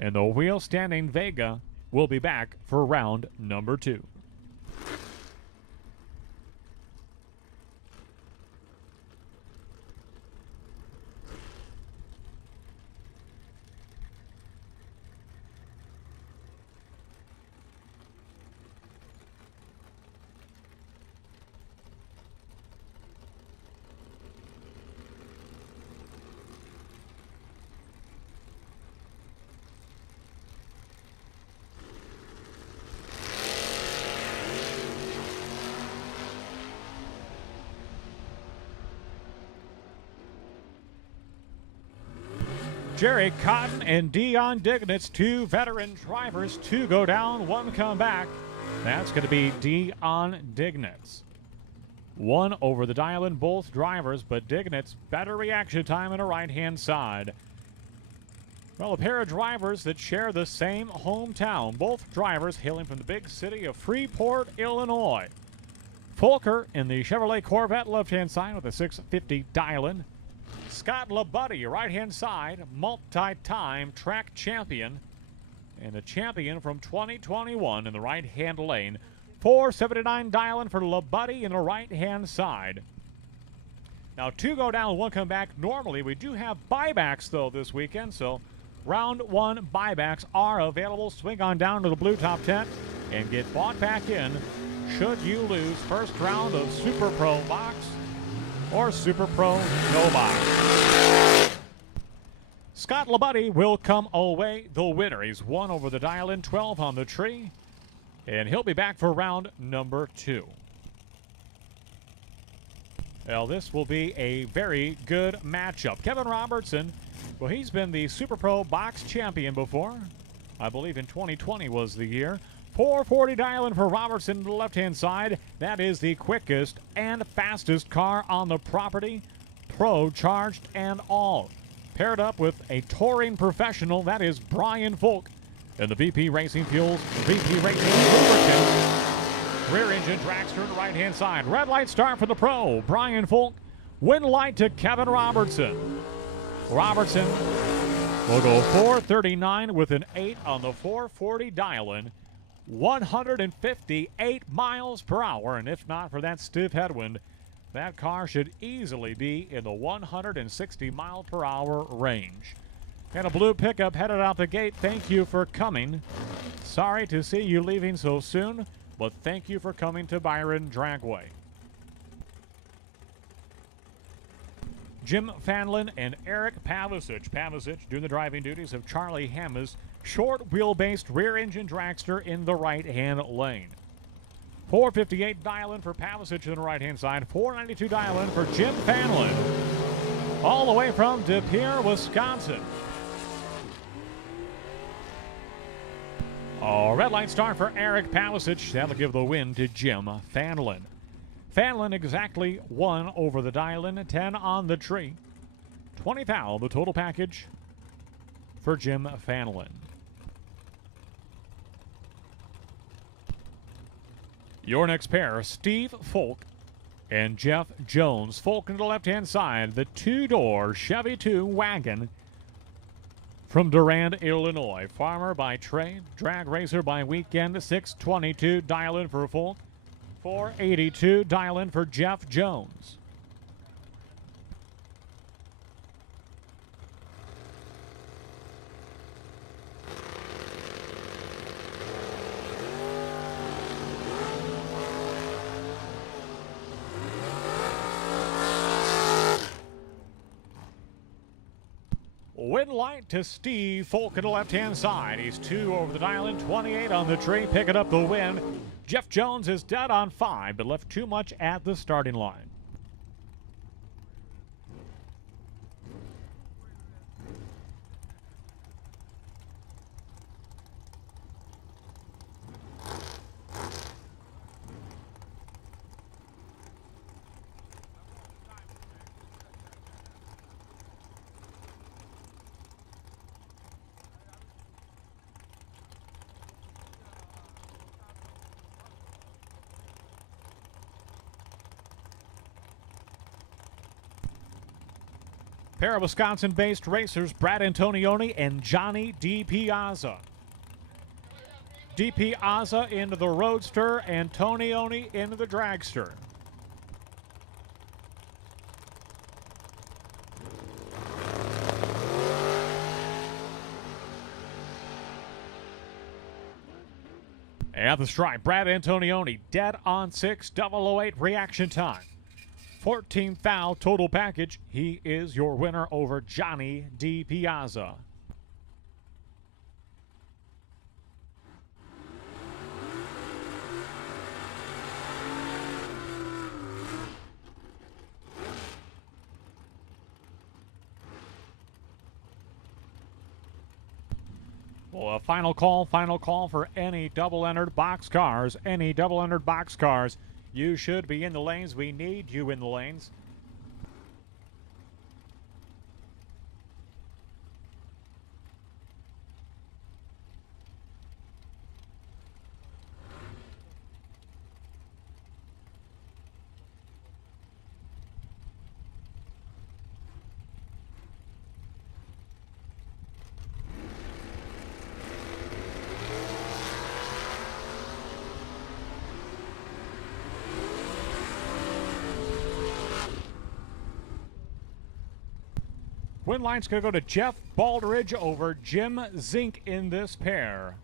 and the wheel standing Vega will be back for round number 2. Jerry Cotton and Dion Dignitz, 2 veteran drivers, 2 go down, 1 come back. That's going to be Dion Dignitz. 1 over the dial-in, both drivers, but Dignitz better reaction time on the right-hand side. Well, a pair of drivers that share the same hometown, both drivers hailing from the big city of Freeport, Illinois. Folker in the Chevrolet Corvette left-hand side with a 650 dial-in. Scott Labuddy, right-hand side, multi-time track champion, and the champion from 2021 in the right-hand lane. 479 dial-in for Labuddy in the right-hand side. Now, 2 go down, 1 come back. Normally, we do have buybacks, though, this weekend, so round 1 buybacks are available. Swing on down to the blue top tent and get bought back in should you lose first round of Super Pro box or Super Pro no box. Scott Labuddy will come away the winner. He's 1 over the dial-in, 12 on the tree, and he'll be back for round number 2. Well, this will be a very good matchup. Kevin Robertson, well, he's been the Super Pro box champion before. I believe in 2020 was the year. 440 dial-in for Robertson to the left-hand side. That is the quickest and fastest car on the property, pro charged and all. Paired up with a touring professional, that is Brian Folk. And the VP Racing Fuels, VP Racing Lubricants, rear engine dragster to the right-hand side. Red light start for the pro, Brian Folk. Win light to Kevin Robertson. Robertson will go 439 with an 8 on the 440 dial-in. 158 miles per hour, and if not for that stiff headwind, that car should easily be in the 160 mile per hour range. Got a blue pickup headed out the gate. Thank you for coming. Sorry to see you leaving so soon, but thank you for coming to Byron Dragway. Jim Fanlin and Eric Pavicic. Pavicic doing the driving duties of Charlie Hammes, short wheel-based rear-engine dragster in the right-hand lane. 458 dial-in for Pavicic on the right-hand side. 492 dial-in for Jim Fanlin. All the way from De Pere, Wisconsin. Red light start for Eric Pavicic. That'll give the win to Jim Fanlin. Fanlin exactly 1 over the dial-in, 10 on the tree. 20,000 the total package for Jim Fanlin. Your next pair, Steve Folk and Jeff Jones. Folk on the left-hand side, the 2-door Chevy 2 wagon from Durand, Illinois. Farmer by trade, drag racer by weekend. 622 dial-in for Folk. 482 dial-in for Jeff Jones. Win light to Steve Folk at the left-hand side. He's 2 over the dial-in, 28 on the tree, picking up the win. Jeff Jones is dead on 5, but left too much at the starting line. Pair of Wisconsin-based racers, Brad Antonioni and Johnny D. Piazza. D. Piazza into the Roadster, Antonioni into the Dragster. At the stripe, Brad Antonioni, dead on 6, 008 reaction time. 14th foul total package. He is your winner over Johnny D. Piazza. Well, a final call for any double-entered box cars. Any double-entered box cars. You should be in the lanes. We need you in the lanes. Win line's going to go to Jeff Baldridge over Jim Zink in this pair.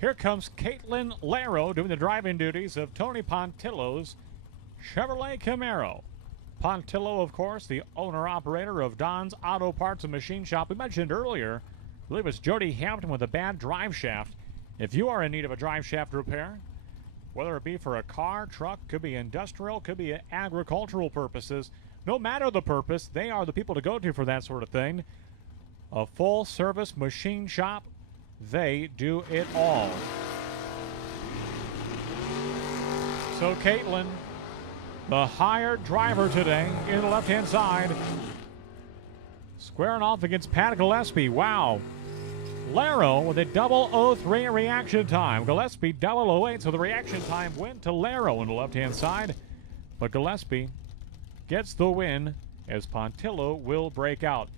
Here comes Caitlin Laro doing the driving duties of Tony Pontillo's Chevrolet Camaro. Pontillo, of course, the owner-operator of Don's Auto Parts and Machine Shop. We mentioned earlier, I believe it was Jody Hampton with a bad drive shaft. If you are in need of a drive shaft repair, whether it be for a car, truck, could be industrial, could be agricultural purposes, no matter the purpose, they are the people to go to for that sort of thing. A full-service machine shop, they do it all. So Caitlin, the hired driver today, in the left-hand side, squaring off against Pat Gillespie. Wow. Laro with a 003 reaction time. Gillespie 008, so the reaction time went to Laro on the left-hand side. But Gillespie gets the win as Pontillo will break out.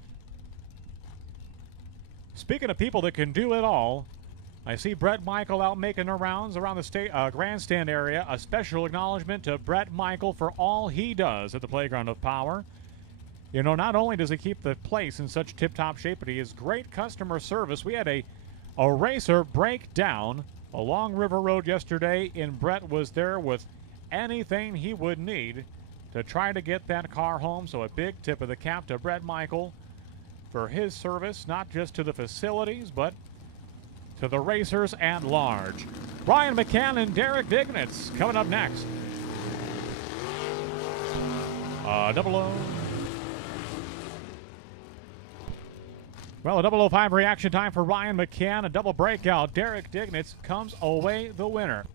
Speaking of people that can do it all, I see Brett Michael out making the rounds around the grandstand area. A special acknowledgement to Brett Michael for all he does at the Playground of Power. You know, not only does he keep the place in such tip-top shape, but he has great customer service. We had a racer break down along River Road yesterday, and Brett was there with anything he would need to try to get that car home. So a big tip of the cap to Brett Michael for his service, not just to the facilities, but to the racers at large. Ryan McCann and Derek Dignitz coming up next. 00. Well, a 005 reaction time for Ryan McCann. A double breakout. Derek Dignitz comes away the winner.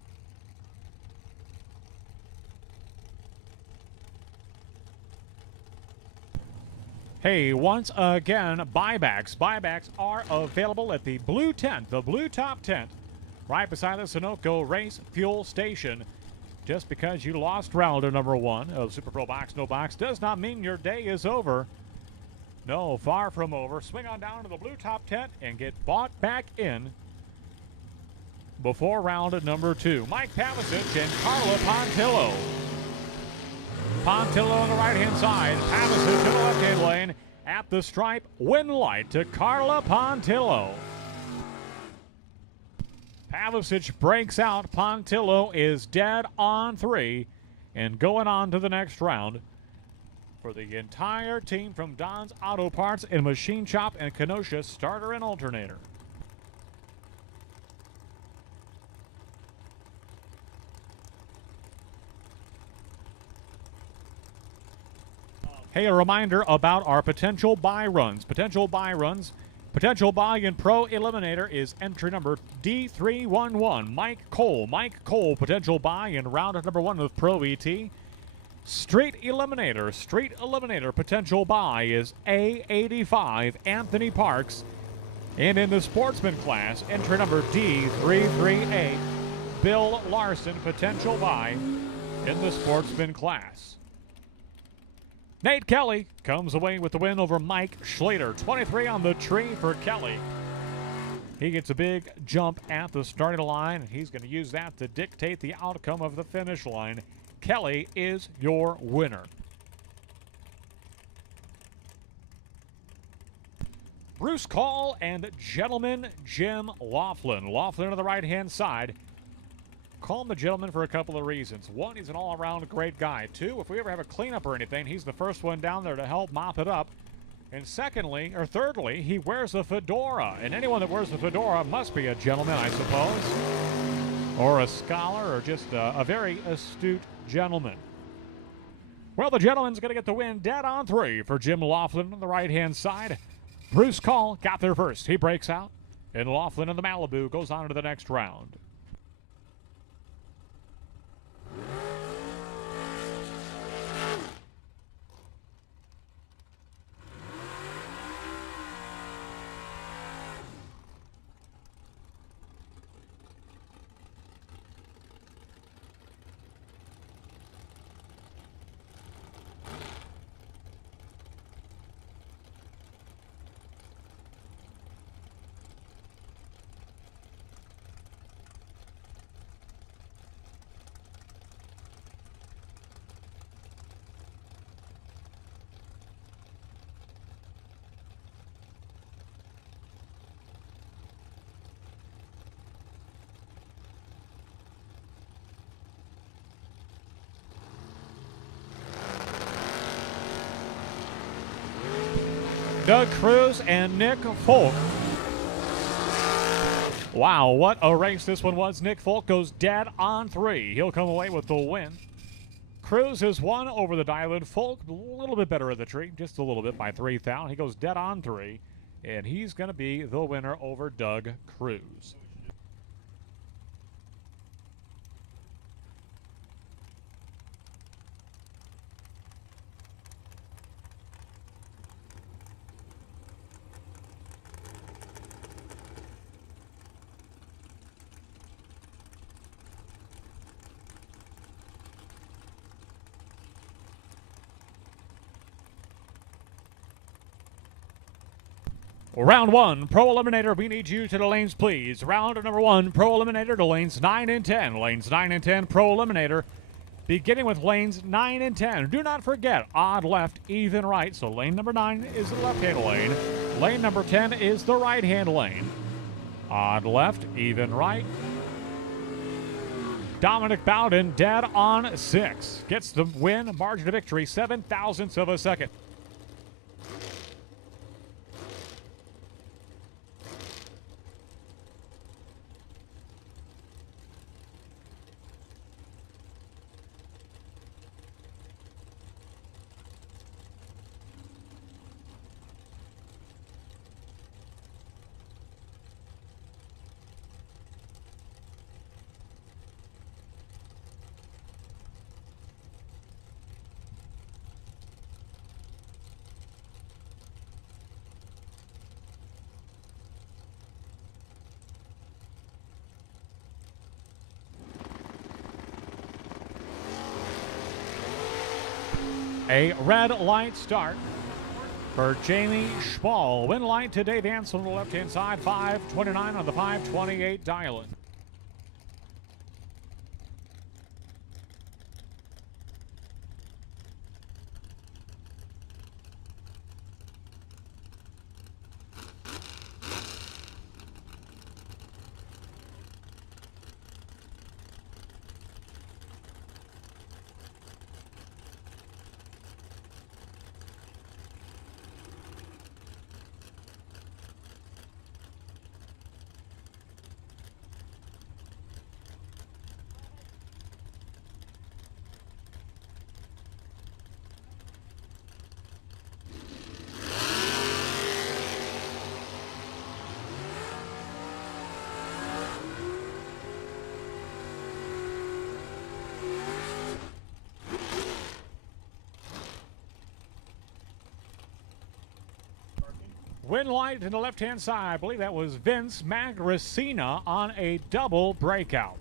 Hey, once again, buybacks. Buybacks are available at the blue tent, the blue top tent, right beside the Sunoco Race Fuel Station. Just because you lost rounder number 1 of Super Pro Box No Box does not mean your day is over. No, far from over. Swing on down to the blue top tent and get bought back in before round number 2. Mike Pavicic and Carla Pontillo. Pontillo on the right-hand side. Pavicic to the left-hand lane. At the stripe, win light to Carla Pontillo. Pavicic breaks out. Pontillo is dead on 3 and going on to the next round. For the entire team from Don's Auto Parts and Machine Shop and Kenosha starter and alternator. Hey, a reminder about our potential buy runs. Potential buy in Pro Eliminator is entry number D311. Mike Cole, potential buy in round number 1 of Pro ET. Street Eliminator, potential buy is A85, Anthony Parks. And in the sportsman class, entry number D338, Bill Larson, potential buy in the sportsman class. Nate Kelly comes away with the win over Mike Schlater. 23 on the tree for Kelly. He gets a big jump at the starting line, and he's going to use that to dictate the outcome of the finish line. Kelly is your winner. Bruce Call and gentleman Jim Laughlin. Laughlin on the right-hand side. Call him the gentleman for a couple of reasons. One, he's an all-around great guy. Two, if we ever have a cleanup or anything, he's the first one down there to help mop it up. And thirdly, he wears a fedora. And anyone that wears a fedora must be a gentleman, I suppose. Or a scholar, or just a very astute gentleman. Well, the gentleman's going to get the win dead on 3 for Jim Laughlin on the right-hand side. Bruce Call got there first. He breaks out. And Laughlin in the Malibu goes on to the next round. Doug Cruz and Nick Folk. Wow, what a race this one was. Nick Folk goes dead on 3. He'll come away with the win. Cruz has won over the diamond. Folk a little bit better at the tree, just a little bit by 3 thou. He goes dead on 3, and he's going to be the winner over Doug Cruz. Round 1, Pro Eliminator, we need you to the lanes, please. Round number 1, Pro Eliminator to lanes 9 and 10. Lanes 9 and 10, Pro Eliminator, beginning with lanes 9 and 10. Do not forget, odd left, even right. So lane number 9 is the left-hand lane. Lane number 10 is the right-hand lane. Odd left, even right. Dominic Bowden, dead on 6. Gets the win, margin of victory, 7 thousandths of a second. A red light start for Jamie Spall. Win light to Dave Ansel on the left-hand side, 5:29 on the 5:28 dial-in. Win light to the left-hand side. I believe that was Vince Magricina on a double breakout.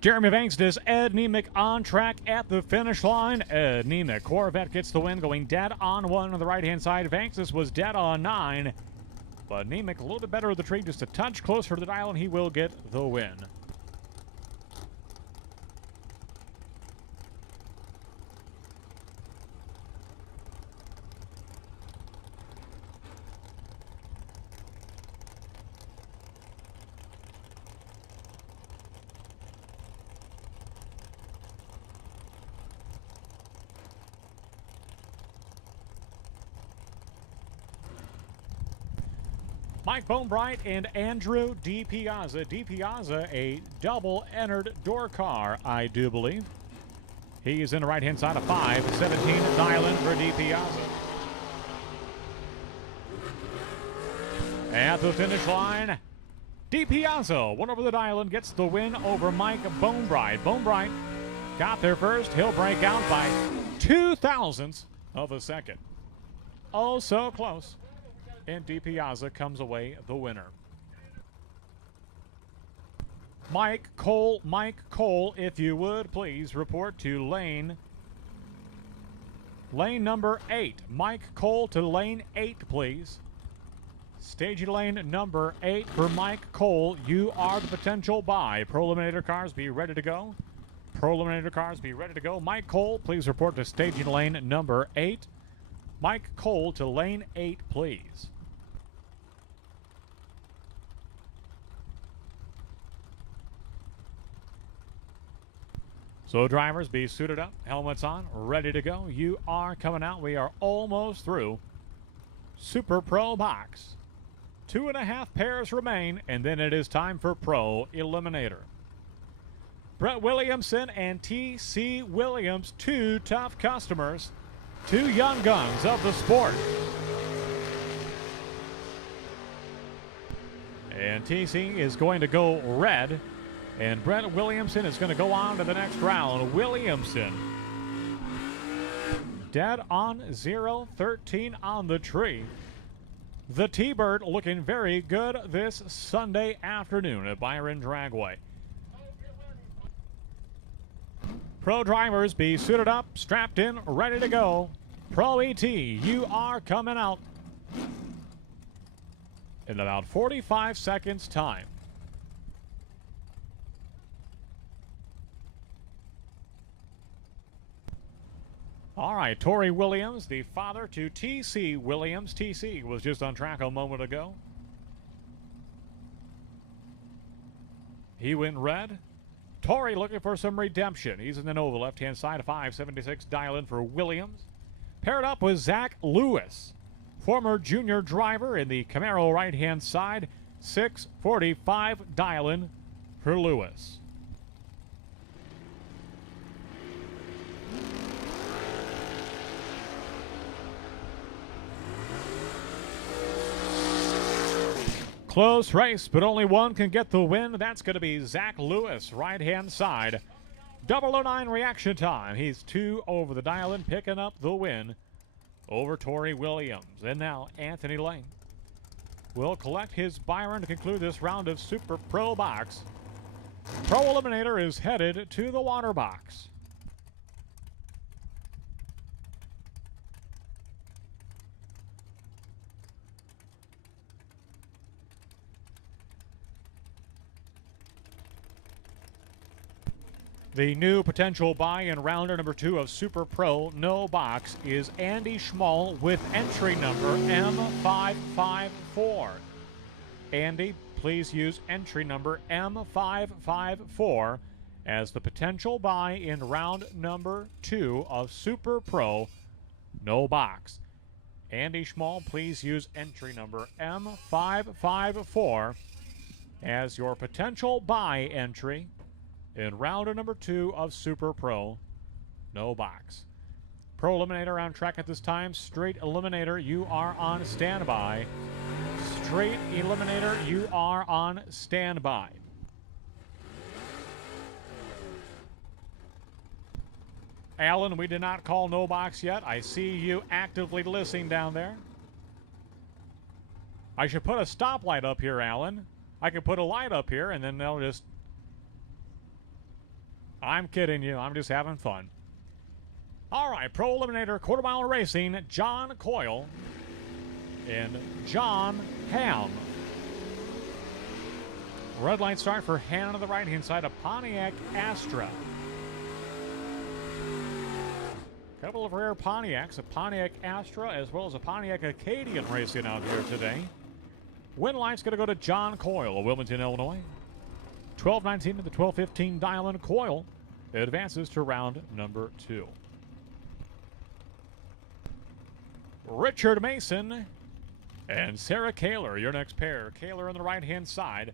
Jeremy Vangstis, Ed Nemick on track at the finish line. Ed Nemick, Corvette gets the win, going dead on 1 on the right-hand side. Vangstis was dead on 9, but Nemick a little bit better of the tree, just a touch closer to the dial, and he will get the win. Mike Bonebright and Andrew DiPiazza. DiPiazza, a double-entered door car, I do believe. He's in the right-hand side of 5-17, dial-in for DiPiazza. At the finish line, DiPiazza, one over the dial-in, gets the win over Mike Bonebright. Bonebright got there first. He'll break out by 0.02 of a second. Oh, so close. And DiPiazza comes away the winner. Mike Cole, if you would, please report to lane number 8. Mike Cole to lane 8, please. Staging lane number 8 for Mike Cole. You are the potential buy. Pro Eliminator cars, be ready to go. Pro Eliminator cars, be ready to go. Mike Cole, please report to staging lane number 8. Mike Cole to lane 8, please. So drivers, be suited up, helmets on, ready to go. You are coming out. We are almost through Super Pro Box. 2.5 pairs remain, and then it is time for Pro Eliminator. Brett Williamson and T.C. Williams, 2 tough customers, 2 young guns of the sport. And T.C. is going to go red. And Brett Williamson is going to go on to the next round. Williamson, dead on 0-13 on the tree. The T-Bird looking very good this Sunday afternoon at Byron Dragway. Pro drivers, be suited up, strapped in, ready to go. Pro ET, you are coming out in about 45 seconds time. All right, Tori Williams, the father to T.C. Williams. T.C. was just on track a moment ago. He went red. Tori looking for some redemption. He's in the Nova, left-hand side of 576, dial in for Williams. Paired up with Zach Lewis, former junior driver in the Camaro right-hand side, 645, dial in for Lewis. Close race, but only one can get the win. That's going to be Zach Lewis, right-hand side. 009 reaction time. He's 2 over the dial-in, picking up the win over Tori Williams. And now Anthony Lane will collect his Byron to conclude this round of Super Pro Box. Pro Eliminator is headed to the water box. The new potential buy in rounder number 2 of Super Pro No Box is Andy Schmall with entry number M554. Andy, please use entry number M554 as the potential buy in round number 2 of Super Pro No Box. Andy Schmall, please use entry number M554 as your potential buy entry in rounder number 2 of Super Pro No Box. Pro Eliminator on track at this time. Straight Eliminator, you are on standby. Straight Eliminator, you are on standby. Alan, we did not call No Box yet. I see you actively listening down there. I should put a stoplight up here, Alan. I could put a light up here and then they'll just... I'm kidding you. I'm just having fun. All right, Pro Eliminator Quarter Mile Racing, John Coyle and John Ham. Red light start for Han on the right-hand side, a Pontiac Astra. Couple of rare Pontiacs, a Pontiac Astra as well as a Pontiac Acadian racing out here today. Win light's going to go to John Coyle of Wilmington, Illinois. 12-19 to the 12-15 dial-in. Coyle advances to round number 2. Richard Mason and Sarah Kaler, your next pair. Kaler on the right-hand side.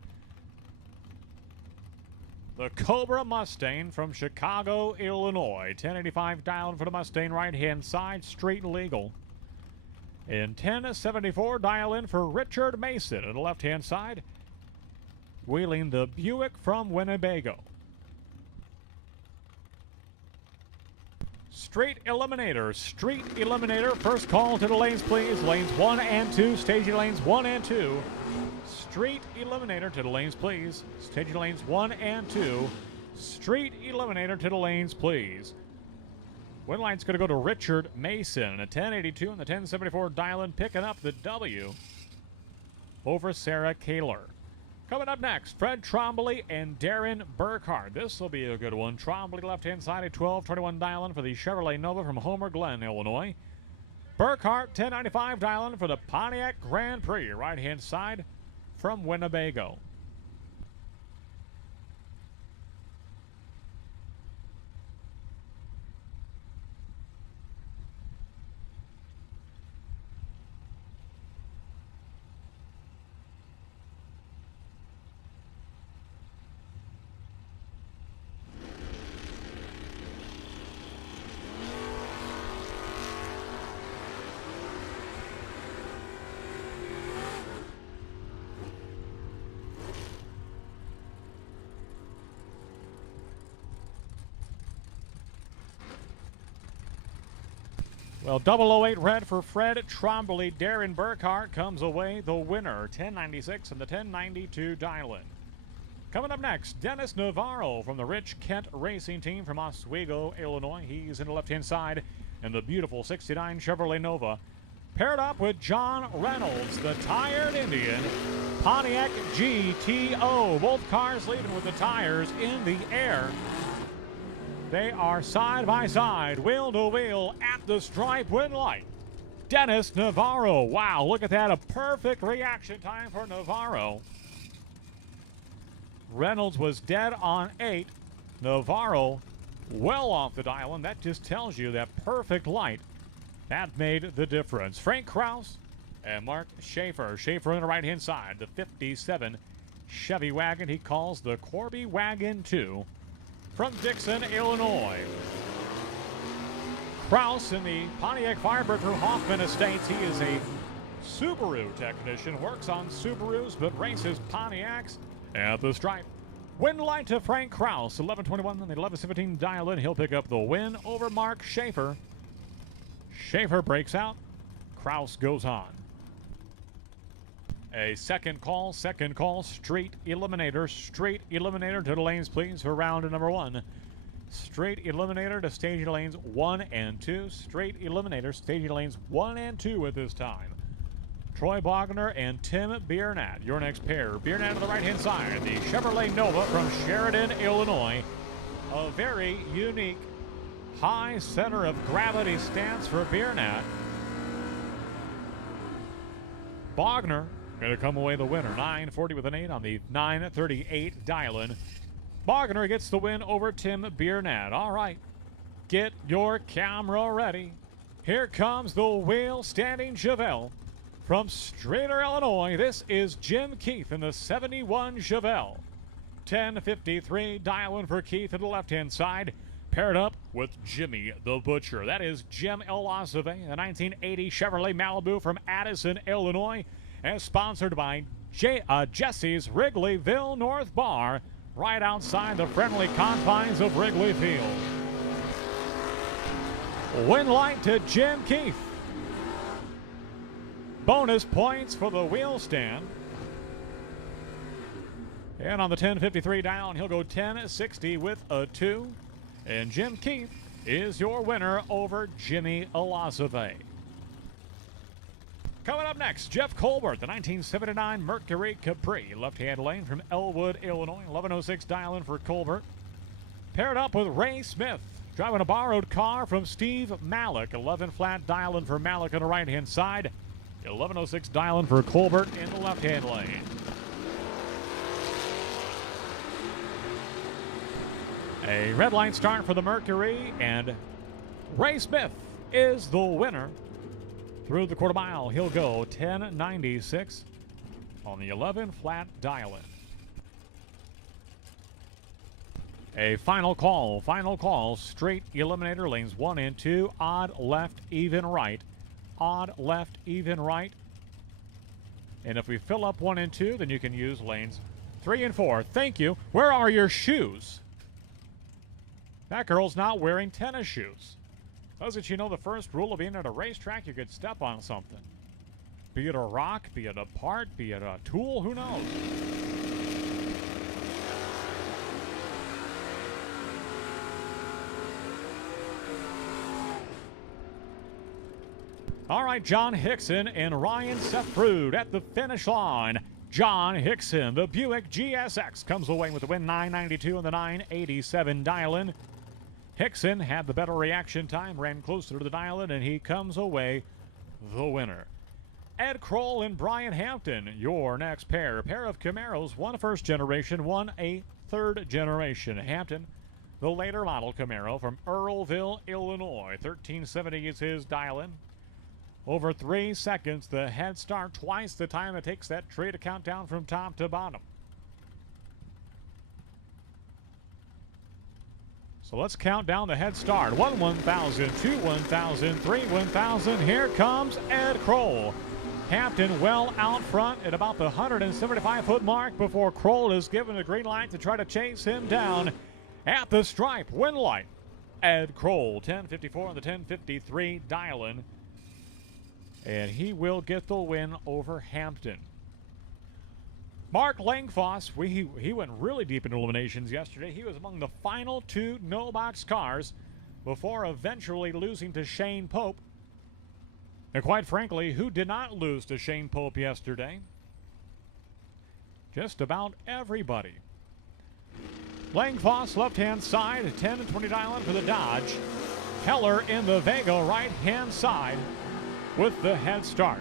The Cobra Mustang from Chicago, Illinois. 1085 dial-in for the Mustang, right-hand side, street legal. And 1074 dial-in for Richard Mason on the left-hand side, wheeling the Buick from Winnebago. Straight Eliminator, Street Eliminator. First call to the lanes, please. Lanes 1 and 2, staging lanes 1 and 2. Street Eliminator to the lanes, please. Staging lanes 1 and 2. Street Eliminator to the lanes, please. Win line's going to go to Richard Mason. A 1082 and the 1074 dial-in, picking up the W over Sarah Kaler. Coming up next, Fred Trombley and Darren Burkhardt. This will be a good one. Trombley left-hand side, a 1221 dial-in for the Chevrolet Nova from Homer Glen, Illinois. Burkhardt, 1095 dial-in for the Pontiac Grand Prix, right-hand side from Winnebago. Well, 008 red for Fred Trombley. Darren Burkhardt comes away the winner. 1096 and the 1092 dial-in. Coming up next, Dennis Navarro from the Rich Kent Racing Team from Oswego, Illinois. He's in the left-hand side in the beautiful 69 Chevrolet Nova. Paired up with John Reynolds, the Tired Indian, Pontiac GTO. Both cars leaving with the tires in the air. They are side by side, wheel to wheel at the stripe win light. Dennis Navarro. Wow, look at that. A perfect reaction time for Navarro. Reynolds was dead on 8. Navarro well off the dial, and that just tells you that perfect light, that made the difference. Frank Kraus and Mark Schaefer. Schaefer on the right-hand side, the 57 Chevy wagon he calls the Corby Wagon 2. From Dixon, Illinois. Kraus in the Pontiac Firebird through Hoffman Estates. He is a Subaru technician, works on Subarus but races Pontiacs at the stripe. Win light to Frank Kraus, 1121 on the 1117 dial-in. He'll pick up the win over Mark Schaefer. Schaefer breaks out. Kraus goes on. A second call, Street Eliminator to the lanes, please, for round number 1. Straight Eliminator to staging lanes 1 and 2. Straight Eliminator, staging lanes 1 and 2 at this time. Troy Bogner and Tim Biernat, your next pair. Biernat on the right-hand side, the Chevrolet Nova from Sheridan, Illinois. a very unique high center of gravity stance for Biernat. Bogner going to come away the winner. 940 with an 8 on the 938 dial-in. Bogner gets the win over Tim Biernat. All right, get your camera ready. Here comes the wheel-standing Chevelle from Streator, Illinois. This is Jim Keith in the 71 Chevelle. 1053 dial-in for Keith to the left-hand side, paired up with Jimmy the Butcher. That is Jim Elazave, the 1980 Chevrolet Malibu from Addison, Illinois, and sponsored by Jesse's Wrigleyville North Bar, right outside the friendly confines of Wrigley Field. Win light to Jim Keith. Bonus points for the wheel stand. And on the 1053 dial, and he'll go 1060 with a 2. And Jim Keith is your winner over Jimmy Elazave. Coming up next, Jeff Colbert, the 1979 Mercury Capri. Left-hand lane from Elwood, Illinois. 1106 dial-in for Colbert. Paired up with Ray Smith, driving a borrowed car from Steve Malik. 11 flat dial-in for Malik on the right-hand side. 1106 dial-in for Colbert in the left-hand lane. A red line start for the Mercury, and Ray Smith is the winner. Through the quarter mile, he'll go 1096 on the 11 flat dial-in. A final call, straight eliminator lanes 1 and 2, odd left, even right. Odd left, even right. And if we fill up 1 and 2, then you can use lanes 3 and 4. Thank you. Where are your shoes? That girl's not wearing tennis shoes. Doesn't she know the first rule of being at a racetrack? You could step on something. Be it a rock, be it a part, be it a tool, who knows? All right, John Hickson and Ryan Sefrud at the finish line. John Hickson, the Buick GSX, comes away with the win, 992 and the 987 dial-in. Hickson had the better reaction time, ran closer to the dial-in, and he comes away the winner. Ed Kroll and Brian Hampton, your next pair. A pair of Camaros, one first generation, one a third generation. Hampton, the later model Camaro from Earlville, Illinois. 1370 is his dial-in. Over 3 seconds, the head start, twice the time it takes that tree to count down from top to bottom. So let's count down the head start. 1, 1,000, 2, 1,000, 3, 1,000. Here comes Ed Kroll. Hampton well out front at about the 175-foot mark before Kroll is given the green light to try to chase him down at the stripe. Win light, Ed Kroll, 1054 on the 1053 dial-in. And he will get the win over Hampton. Mark Langfoss, he went really deep into eliminations yesterday. He was among the final 2 no-box cars before eventually losing to Shane Pope. And quite frankly, who did not lose to Shane Pope yesterday? Just about everybody. Langfoss, left-hand side, 10 and 20 dial-in for the Dodge. Heller in the Vega, right-hand side with the head start.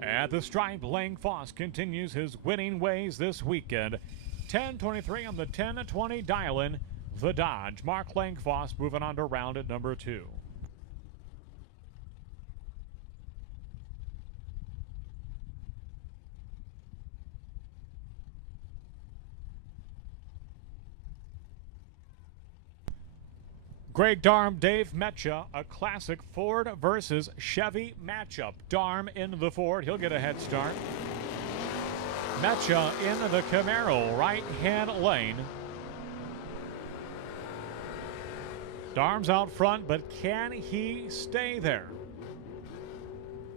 At the stripe, Langfoss continues his winning ways this weekend. 10:23 on the 10:20 dial-in, the Dodge. Mark Langfoss moving on to round at number 2. Greg Darm, Dave Metcha, a classic Ford versus Chevy matchup. Darm in the Ford, he'll get a head start. Metcha in the Camaro, right-hand lane. Darm's out front, but can he stay there?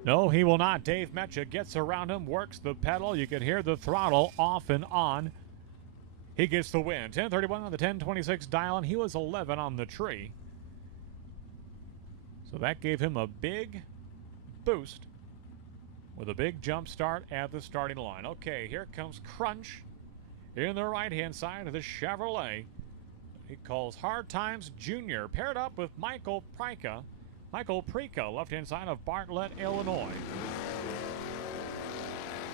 No, he will not. Dave Metcha gets around him, works the pedal. You can hear the throttle off and on. He gets the win. 10:31 on the 10:26 dial, and he was 11 on the tree. So that gave him a big boost. with a big jump start at the starting line. Okay, here comes Crunch in the right-hand side of the Chevrolet. He calls Hard Times Jr., paired up with Michael Prika, left-hand side of Bartlett, Illinois.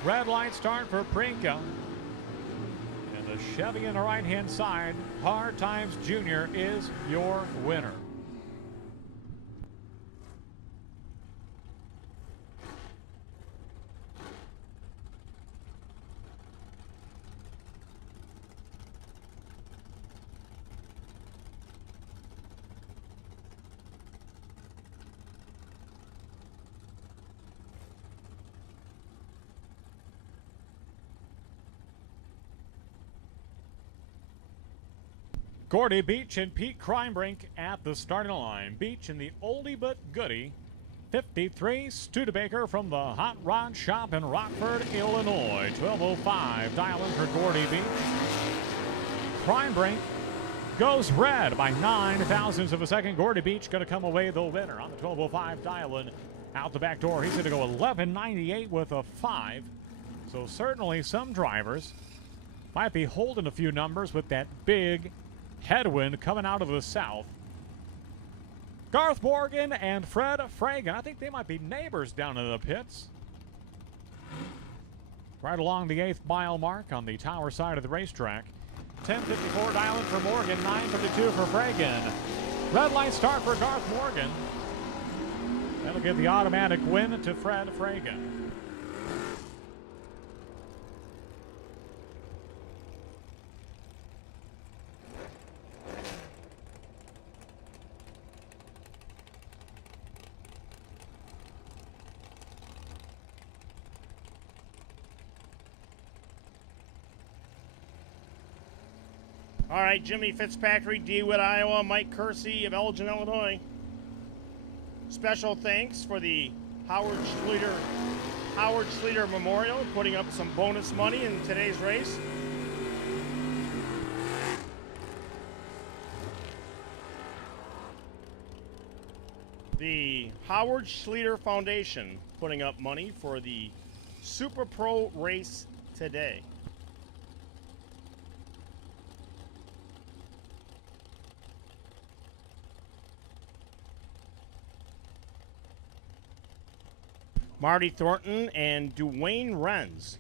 Red light start for Prika. And the Chevy in the right-hand side, Hard Times Jr. is your winner. Gordy Beach and Pete Crimebrink at the starting line. Beach in the oldie but goodie 53 Studebaker from the Hot Rod Shop in Rockford, Illinois. 12:05 dial in for Gordy Beach. Crimebrink goes red by 9 thousandths of a second. Gordy Beach going to come away the winner on the 12:05 dial in. Out the back door, he's going to go 11.98 with a 5. So certainly some drivers might be holding a few numbers with that big headwind coming out of the south. Garth Morgan and Fred Fragan, I think they might be neighbors down in the pits. Right along the 8th mile mark on the tower side of the racetrack. 10:54 dialing for Morgan, 9:52 for Fragan. Red light start for Garth Morgan. That'll give the automatic win to Fred Fragan. All right, Jimmy Fitzpatrick, DeWitt, Iowa, Mike Kersey of Elgin, Illinois. Special thanks for the Howard Schleter Memorial, putting up some bonus money in today's race. The Howard Schleter Foundation putting up money for the Super Pro race today. Marty Thornton and Dwayne Renz.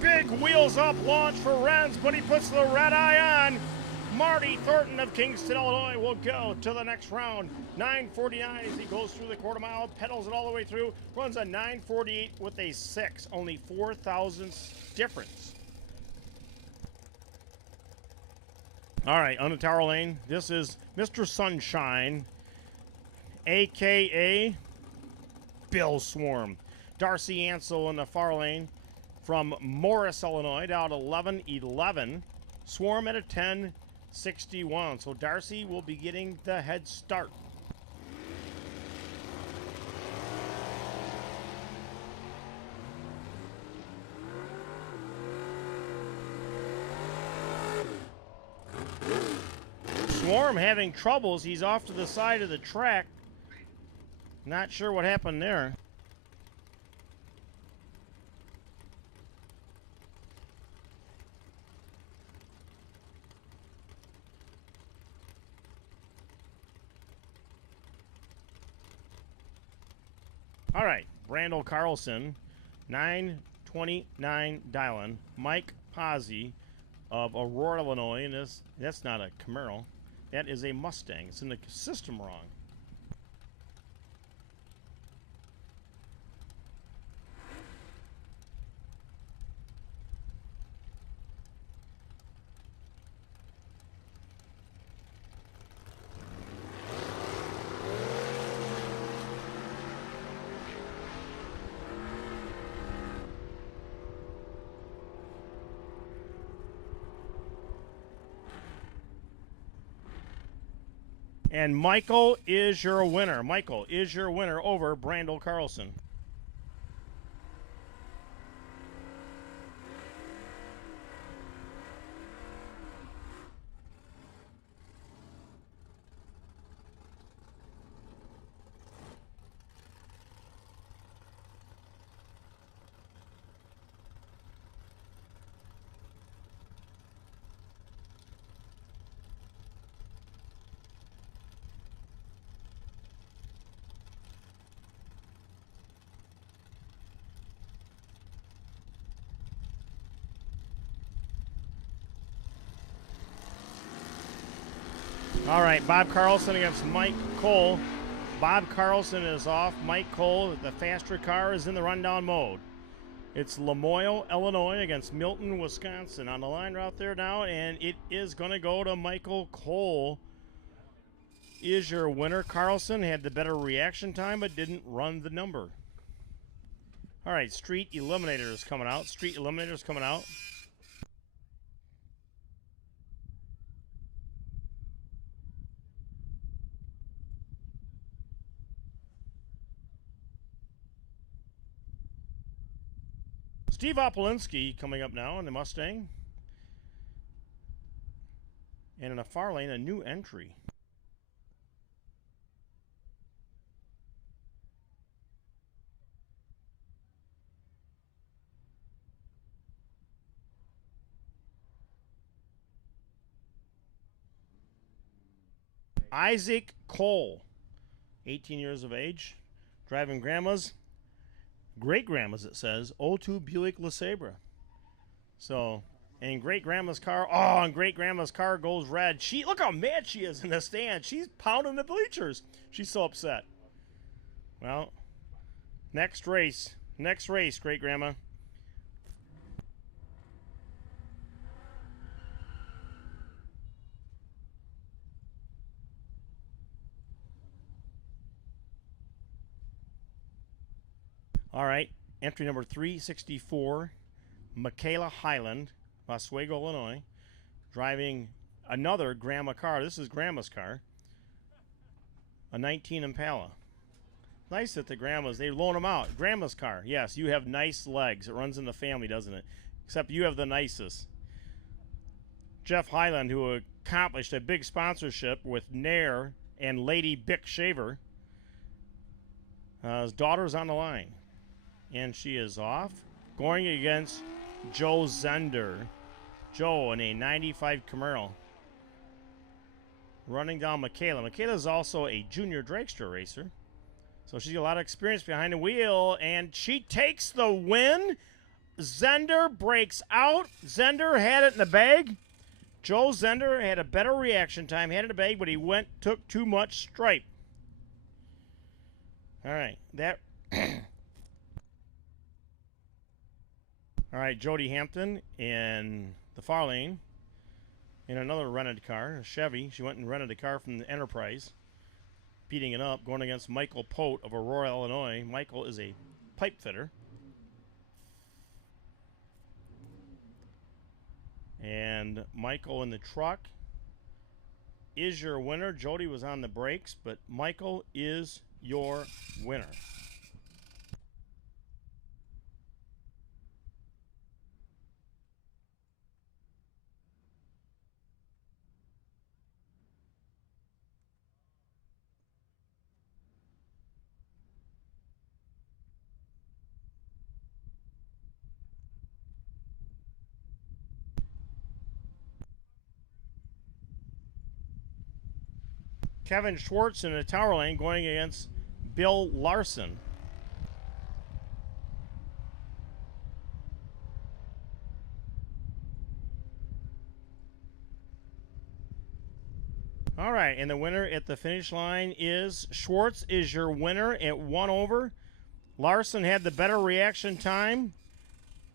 Big wheels up launch for Renz, but he puts the red eye on. Marty Thornton of Kingston, Illinois will go to the next round. 9:49 as he goes through the quarter mile, pedals it all the way through, runs a 9:48 with a 6, only 4 thousandths difference. All right, on the tower lane, this is Mr. Sunshine, a.k.a. Bill Swarm. Darcy Ansel in the far lane. From Morris, Illinois, down 11:11. Swarm at a 10:61. So Darcy will be getting the head start. Swarm having troubles. He's off to the side of the track. Not sure what happened there. All right, Randall Carlson, 9:29 dialing. Mike Pazzi of Aurora, Illinois, and that's not a Camaro. That is a Mustang. It's in the system wrong. And Michael is your winner. Michael is your winner over Brandel Carlson. All right, Bob Carlson against Mike Cole. Bob Carlson is off. Mike Cole, the faster car, is in the rundown mode. It's Lamoille, Illinois against Milton, Wisconsin. On the line route there now, and it is going to go to Michael Cole. Is your winner. Carlson had the better reaction time, but didn't run the number. All right, Street Eliminator is coming out. Street Eliminator is coming out. Steve Opolinski coming up now in the Mustang. And in the far lane, a new entry. Isaac Cole, 18 years of age, driving grandma's, great-grandma's, it says, 02 Buick LeSabre. So, and great-grandma's car, oh, and great-grandma's car goes red. Look how mad she is in the stand. She's pounding the bleachers. She's so upset. Well, next race, great-grandma. All right, entry number 364, Michaela Highland, Oswego, Illinois, driving another grandma car. This is grandma's car, a 19 Impala. Nice that the grandmas, they loan them out. Grandma's car, yes, you have nice legs. It runs in the family, doesn't it? Except you have the nicest. Jeff Highland, who accomplished a big sponsorship with Nair and Lady Bic Shaver. His daughter's on the line. And she is off, going against Joe Zender. Joe in a 95 Camaro. Running down Michaela. Michaela's also a junior dragster racer. So she's got a lot of experience behind the wheel, and she takes the win. Zender breaks out. Zender had it in the bag. Joe Zender had a better reaction time, had it in the bag, but he took too much stripe. All right, that... All right, Jody Hampton in the far lane in another rented car, a Chevy. She went and rented a car from the Enterprise, beating it up, going against Michael Pote of Aurora, Illinois. Michael is a pipe fitter. And Michael in the truck is your winner. Jody was on the brakes, but Michael is your winner. Kevin Schwartz in the tower lane going against Bill Larson. All right, and the winner at the finish line is Schwartz is your winner at 1 over. Larson had the better reaction time,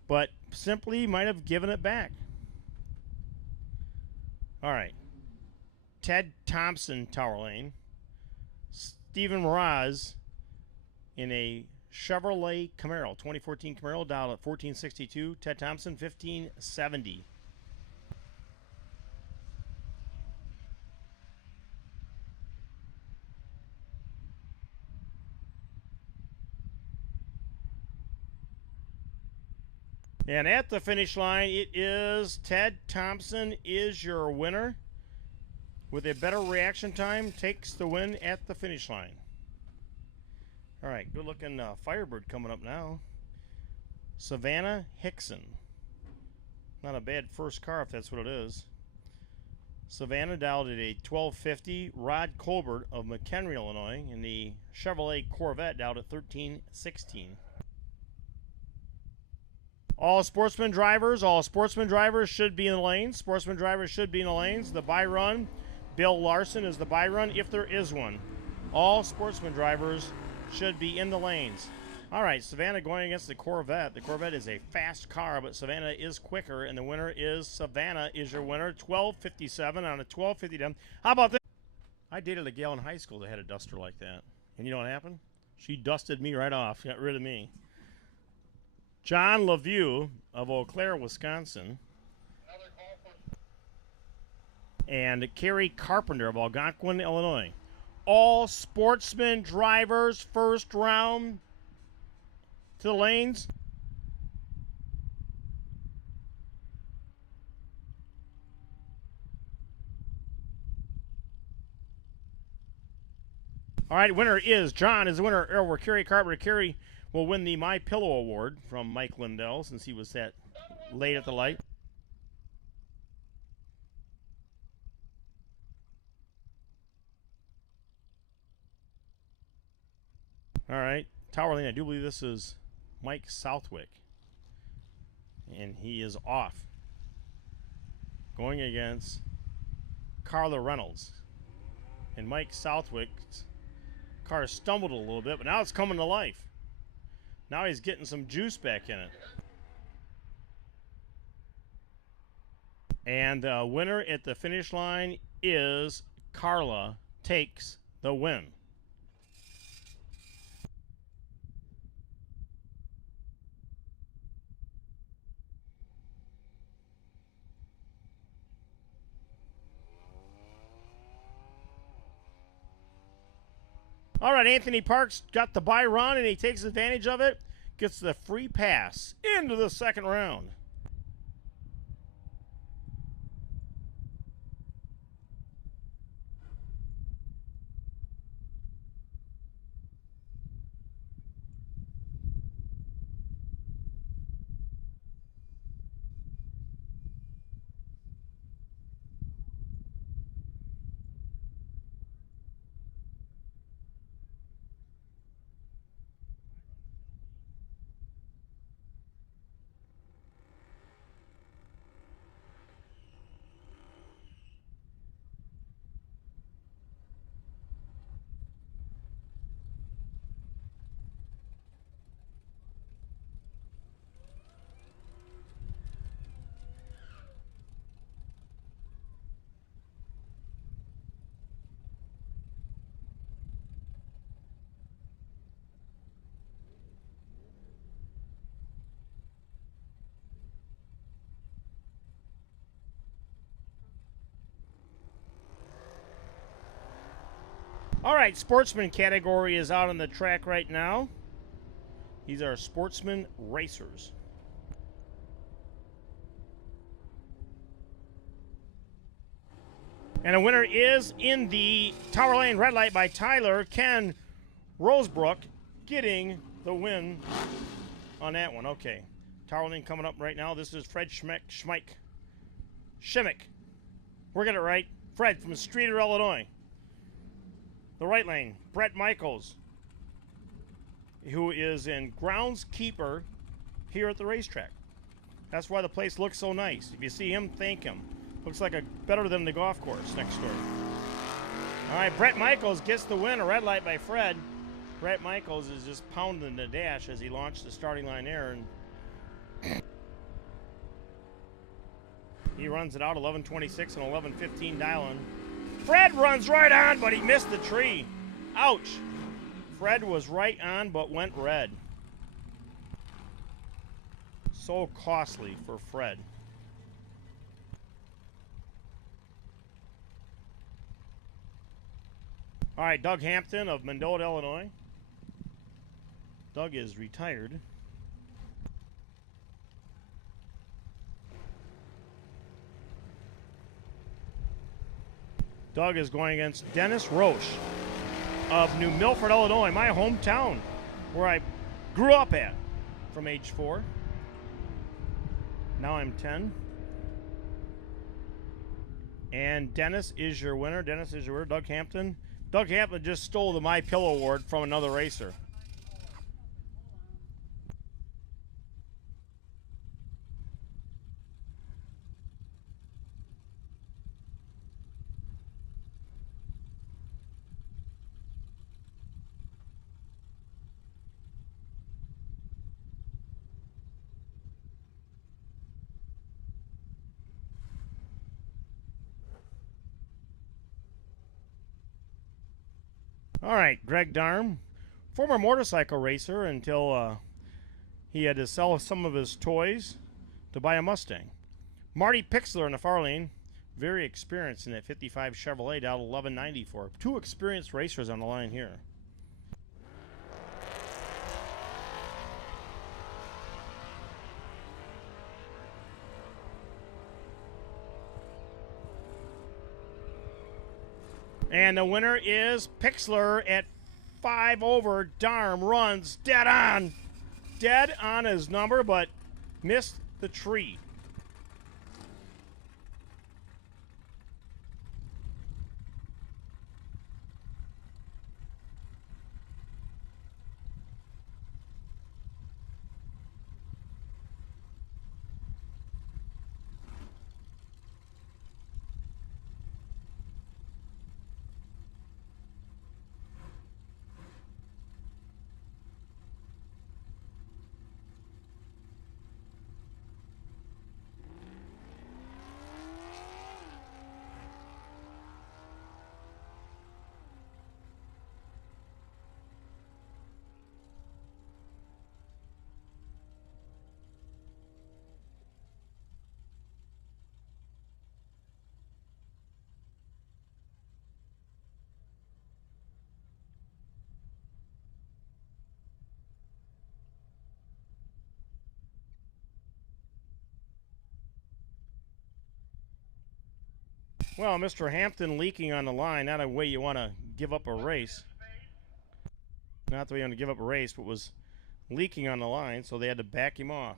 but simply might have given it back. All right. Ted Thompson, tower lane. Stephen Mraz in a Chevrolet Camaro, 2014 Camaro, dialed at 1462. Ted Thompson, 1570. And at the finish line, it is Ted Thompson is your winner. With a better reaction time, takes the win at the finish line. All right, good looking Firebird coming up now. Savannah Hickson. Not a bad first car if that's what it is. Savannah dialed at a 1250. Rod Colbert of McHenry, Illinois, in the Chevrolet Corvette dialed at 1316. All sportsman drivers should be in the lanes. Sportsman drivers should be in the lanes. The Byron, Bill Larson is the Byron, if there is one. All sportsman drivers should be in the lanes. All right, Savannah going against the Corvette. The Corvette is a fast car, but Savannah is quicker, and the winner is Savannah is your winner. 1257 on a 1250. How about this? I dated a gal in high school that had a duster like that. And you know what happened? She dusted me right off, got rid of me. John LaVue of Eau Claire, Wisconsin. And Kerry Carpenter of Algonquin, Illinois. All sportsman drivers, first round to the lanes. All right, winner is John is the winner over Kerry Carpenter. Kerry will win the My Pillow Award from Mike Lindell since he was that late at the light. All right, Tower Lane, I do believe this is Mike Southwick. And he is off. Going against Carla Reynolds. And Mike Southwick's car stumbled a little bit, but now it's coming to life. Now he's getting some juice back in it. And the winner at the finish line is Carla, takes the win. All right, Anthony Parks got the buy run, and he takes advantage of it. Gets the free pass into the second round. All right, sportsman category is out on the track right now. These are sportsman racers. And a winner is in the Tower Lane red light by Tyler, Ken Rosebrook, getting the win on that one. Okay, Tower Lane coming up right now. This is Fred Schmick. We're getting it right. Fred from Streeter, Illinois. The right lane, Brett Michaels, who is in groundskeeper here at the racetrack. That's why the place looks so nice. If you see him, thank him. Looks like better than the golf course next door. All right, Brett Michaels gets the win, a red light by Fred. Brett Michaels is just pounding the dash as he launched the starting line there. And he runs it out 11:26 and 11:15 dialing. Fred runs right on, but he missed the tree. Ouch. Fred was right on, but went red. So costly for Fred. All right, Doug Hampton of Mendota, Illinois. Doug is retired. Doug is going against Dennis Roche of New Milford, Illinois, my hometown, where I grew up at from age 4. Now I'm 10. And Dennis is your winner. Dennis is your winner. Doug Hampton. Doug Hampton just stole the My Pillow award from another racer. All right, Greg Darm, former motorcycle racer until he had to sell some of his toys to buy a Mustang. Marty Pixler in the far lane, very experienced in that 55 Chevrolet down 1194. 2 experienced racers on the line here. And the winner is Pixler at 5 over. Darm runs dead on. Dead on his number, but missed the tree. Well, Mr. Hampton leaking on the line, not a way you want to give up a race. Not the way you want to give up a race, but was leaking on the line, so they had to back him off.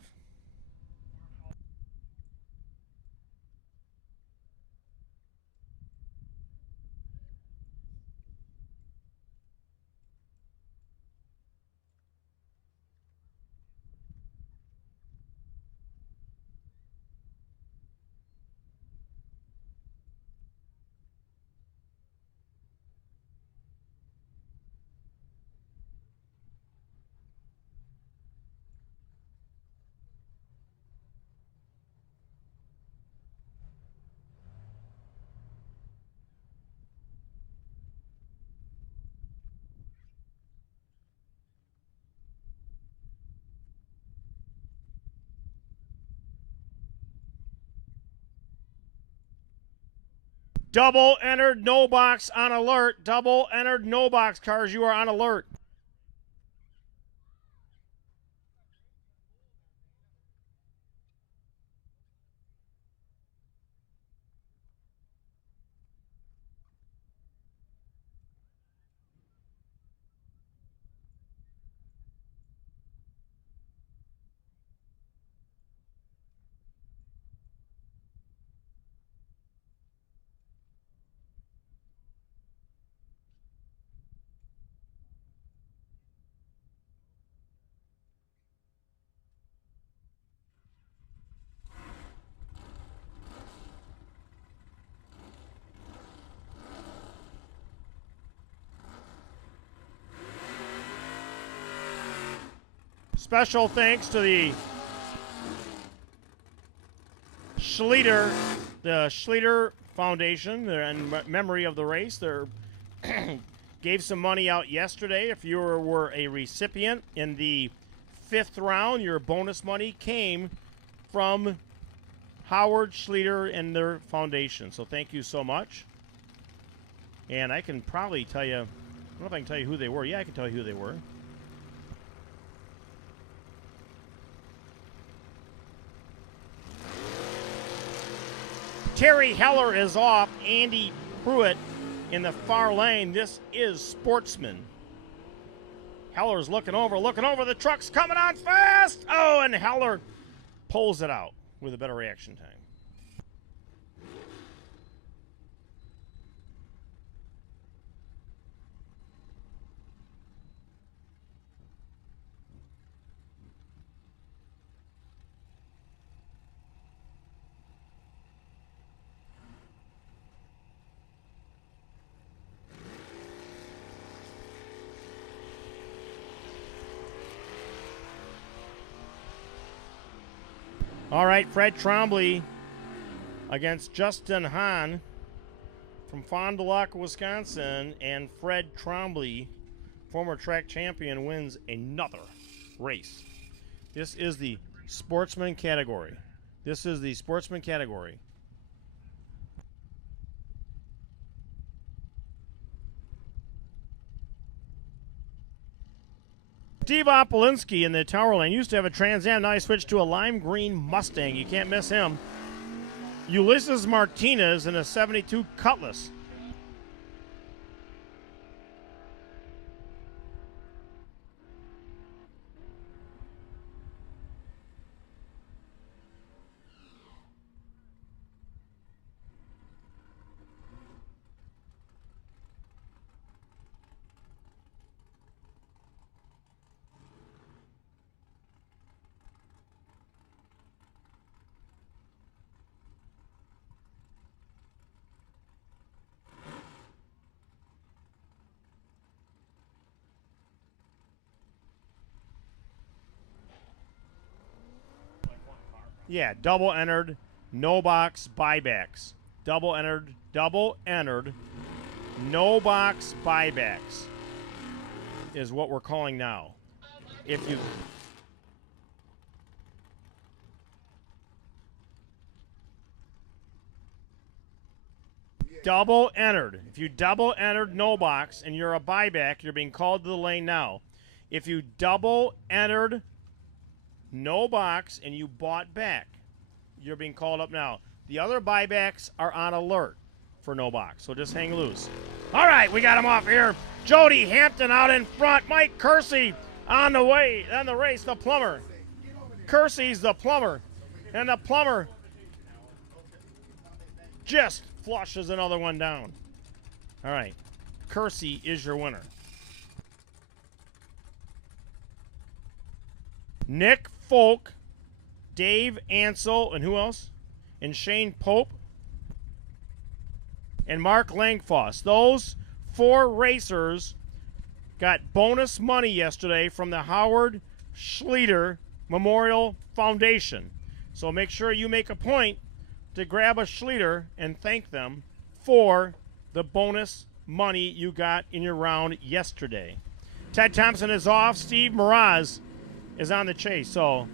Double entered, no box on alert. Double entered, no box cars. You are on alert. Special thanks to the Schleter Foundation in memory of the race. They gave some money out yesterday. If you were a recipient in the 5th round, your bonus money came from Howard Schleter and their foundation. So thank you so much. And I can probably tell you, I don't know if I can tell you who they were. Yeah, I can tell you who they were. Terry Heller is off. Andy Pruitt In the far lane, this is Sportsman. Heller's looking over. The truck's coming on fast. Oh, and Heller pulls it out with a better reaction time. All right, Fred Trombley against Justin Hahn from Fond du Lac, Wisconsin, and Fred Trombley, former track champion, wins another race. This is the sportsman category. Steve Opolinski in the Tower Lane used to have a Trans Am. Now he switched to a lime green Mustang. You can't miss him. Ulysses Martinez in a 72 Cutlass. Yeah, double entered, no box buybacks. Double entered, no box buybacks is what we're calling now. If you double entered, no box and you're a buyback, you're being called to the lane now. If you double entered no box and you bought back, you're being called up now. The other buybacks are on alert for no box, so just hang loose. All right, we got him off here. Jody Hampton out in front. Mike Kersey on the way. Then the race, the plumber. Kersey's the plumber. And the plumber just flushes another one down. All right, Kersey is your winner. Nick Folk, Dave Ansel, and who else? And Shane Pope and Mark Langfoss. Those 4 racers got bonus money yesterday from the Howard Schleter Memorial Foundation. So make sure you make a point to grab a Schleter and thank them for the bonus money you got in your round yesterday. Ted Thompson is off. Steve Mraz is on the chase. So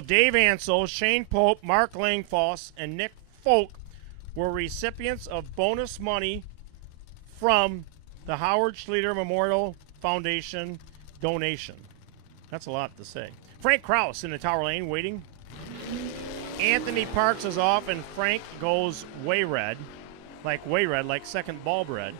Dave Ansel, Shane Pope, Mark Langfoss, and Nick Folk were recipients of bonus money from the Howard Schleter Memorial Foundation donation. That's a lot to say. Frank Kraus in the Tower Lane waiting. Anthony Parks is off, and Frank goes way red, like second ball bread.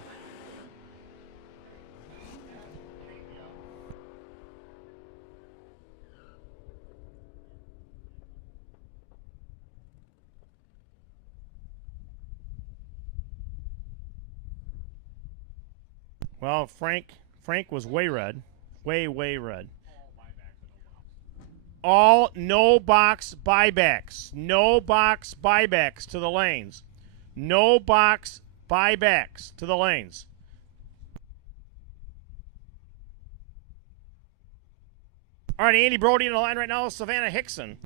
Well, Frank was way red. Way red. All no box buybacks. No box buybacks to the lanes. No box buybacks to the lanes. All right, Andy Brody in the line right now is Savannah Hickson.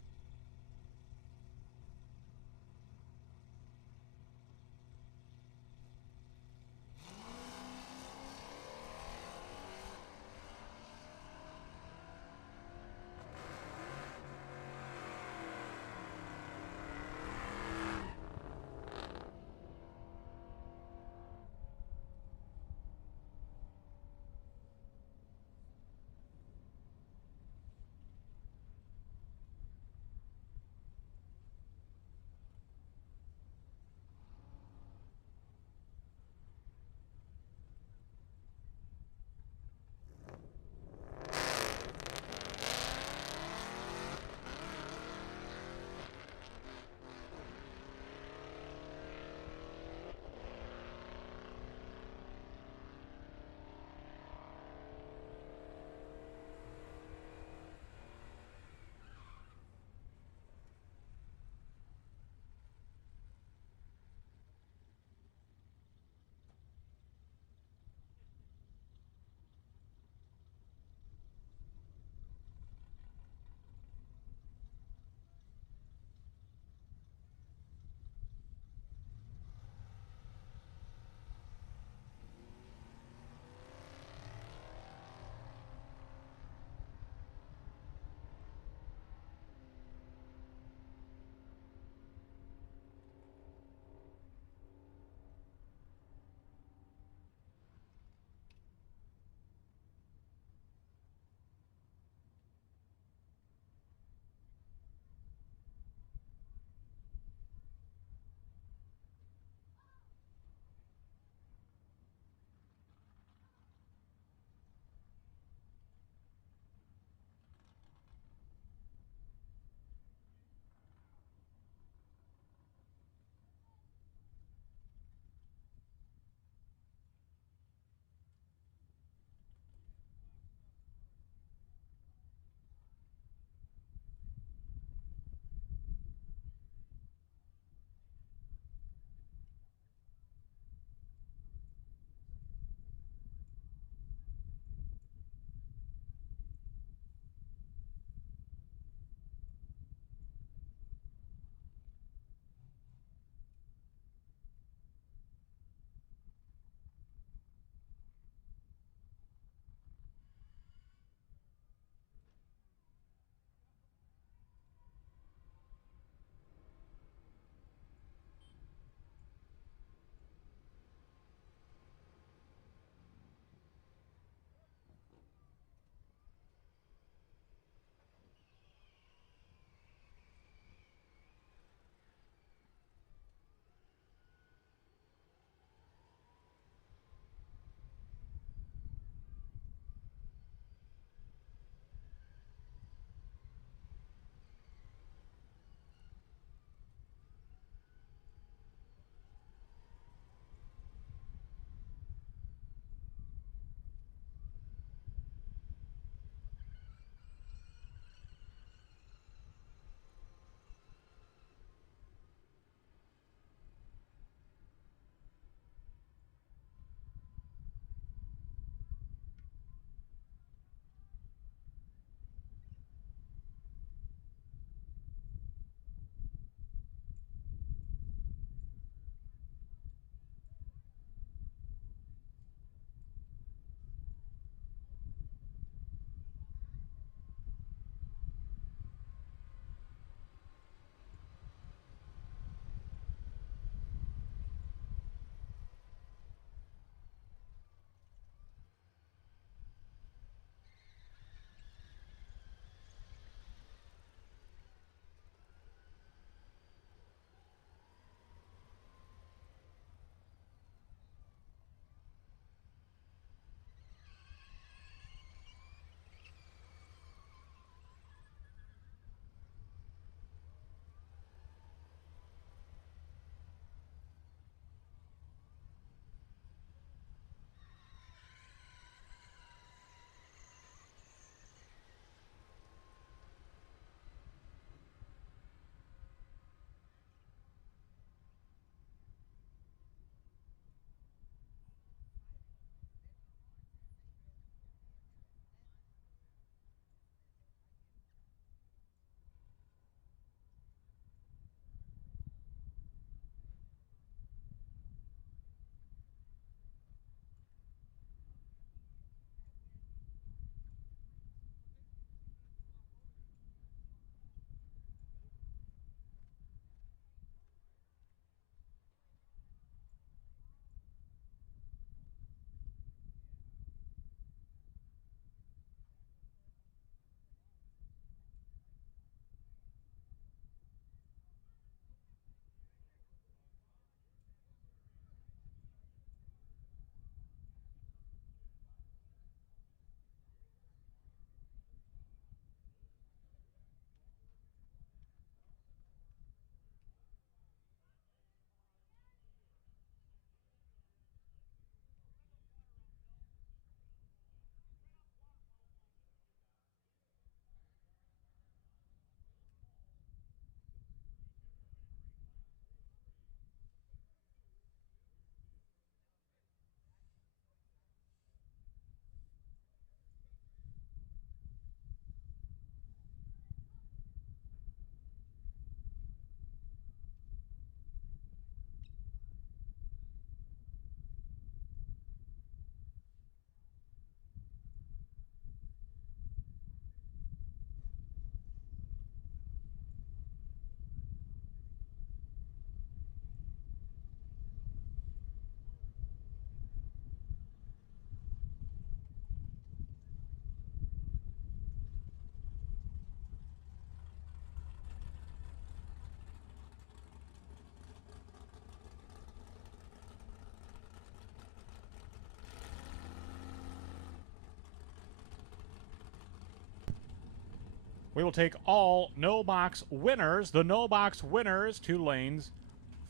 We will take all no-box winners, the no-box winners to lanes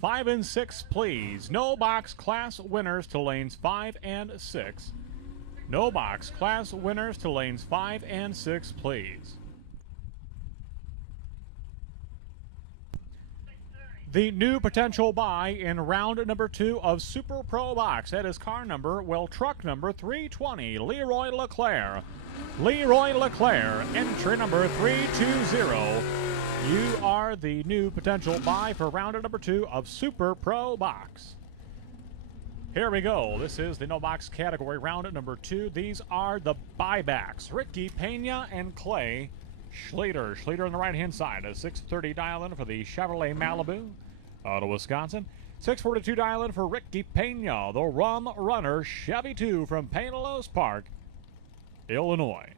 5 and 6, please. No-box class winners to lanes 5 and 6. No-box class winners to lanes 5 and 6, please. The new potential buy in round number 2 of Super Pro Box. That is car number, well, truck number 320, Leroy Leclerc. Leroy Leclerc, entry number 320. You are the new potential buy for round number 2 of Super Pro Box. Here we go. This is the no box category, round number 2. These are the buybacks. Ricky Pena and Clay Schleter. Schleter on the right-hand side. A 630 dial-in for the Chevrolet Malibu out of Wisconsin. 642 dial-in for Ricky Pena, the Rum Runner Chevy 2 from Paintelos Park, Illinois.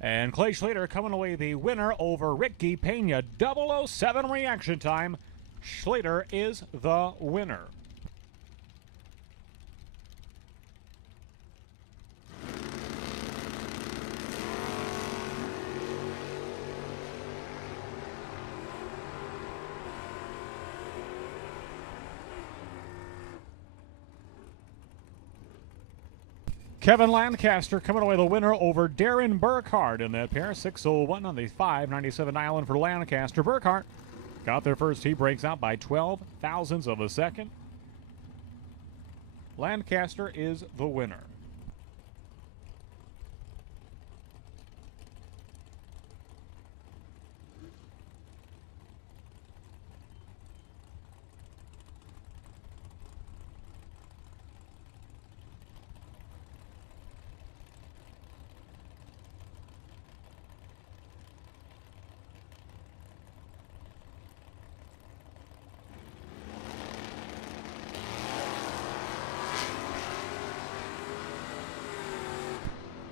And Clay Schleter coming away the winner over Ricky Pena. 007 reaction time. Schleter is the winner. Kevin Lancaster coming away the winner over Darren Burkhart in that pair. 601 on the 597 island for Lancaster. Burkhart got their first tee, breaks out by 12 thousandths of a second. Lancaster is the winner.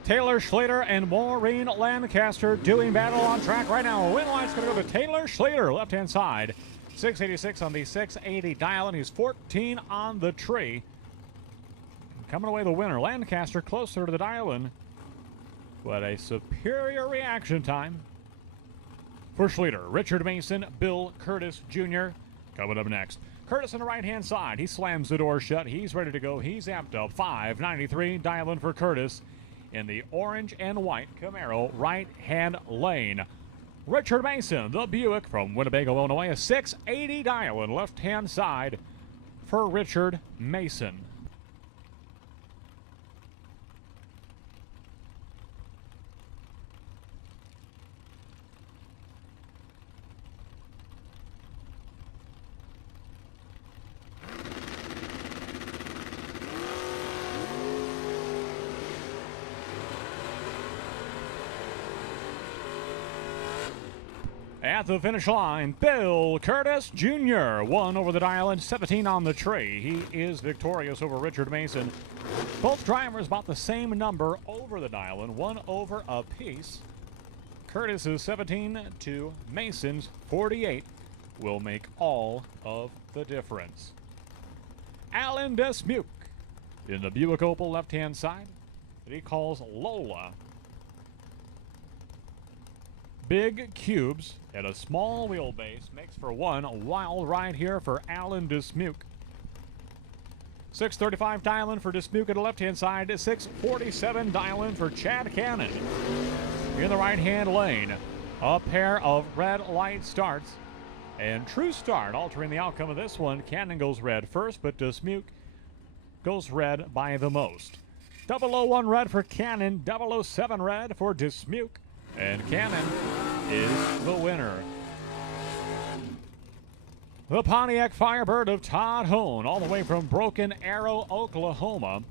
Taylor Schleter and Maureen Lancaster doing battle on track right now. Win line's going to go to Taylor Schleter, left-hand side. 686 on the 680 dial, and he's 14 on the tree. Coming away the winner, Lancaster closer to the dial-in. What a superior reaction time for Schleter. Richard Mason, Bill Curtis Jr. coming up next. Curtis on the right-hand side. He slams the door shut. He's ready to go. He's amped up. 593 dial-in for Curtis in the orange and white Camaro right-hand lane. Richard Mason, the Buick from Winnebago, Illinois, a 680 dial-in left-hand side for Richard Mason. At the finish line, Bill Curtis Jr. won over the dial-in, 17 on the tree. He is victorious over Richard Mason. Both drivers about the same number over the dial-in, 1 over apiece. Curtis's 17 to Mason's 48 will make all of the difference. Alan Desmuke in the Buick Opal left-hand side that he calls Lola. Big cubes at a small wheelbase makes for one wild ride here for Alan Desmuke. 635 dial-in for Desmuke at the left-hand side. 647 dial-in for Chad Cannon. In the right-hand lane, a pair of red light starts. And True Start altering the outcome of this one. Cannon goes red first, but Desmuke goes red by the most. 001 red for Cannon, 007 red for Desmuke. And Cannon is the winner. The Pontiac Firebird of Todd Hone, all the way from Broken Arrow, Oklahoma.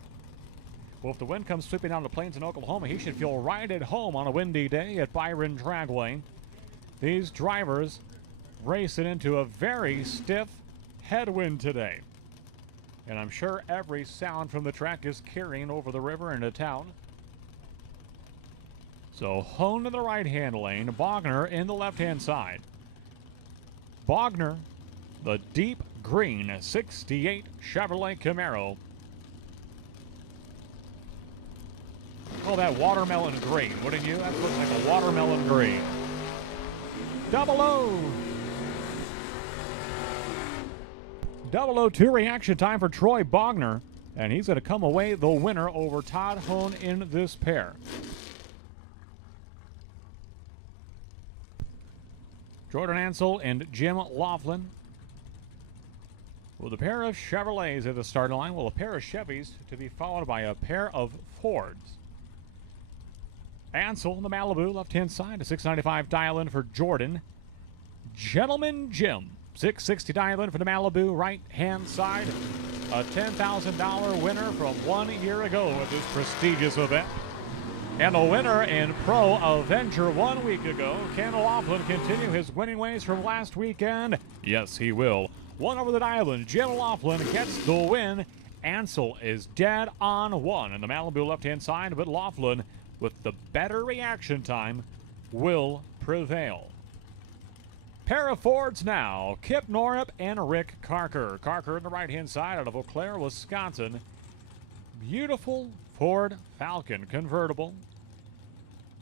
Well, if the wind comes sweeping down the plains in Oklahoma, he should feel right at home on a windy day at Byron Dragway. These drivers racing into a very stiff headwind today. And I'm sure every sound from the track is carrying over the river into town. So Hone in the right-hand lane, Bogner in the left-hand side. Bogner, the deep green 68 Chevrolet Camaro. Oh, that watermelon green, wouldn't you? That looks like a watermelon green. Double O. 002 reaction time for Troy Bogner, and he's going to come away the winner over Todd Hone in this pair. Jordan Ansel and Jim Laughlin with a pair of Chevrolets at the starting line. Well, a pair of Chevys to be followed by a pair of Fords. Ansel in the Malibu, left-hand side, a $695 dial-in for Jordan. Gentleman Jim, $660 dial-in for the Malibu, right-hand side. A $10,000 winner from 1 year ago at this prestigious event. And a winner in Pro Avenger 1 week ago. Can Laughlin continue his winning ways from last weekend? Yes, he will. One over the dial-in. Jim Laughlin gets the win. Ansel is dead on one in the Malibu left-hand side, but Laughlin, with the better reaction time, will prevail. Pair of Fords now, Kip Norup and Rick Carker. Carker in the right-hand side out of Eau Claire, Wisconsin. Beautiful Ford Falcon convertible.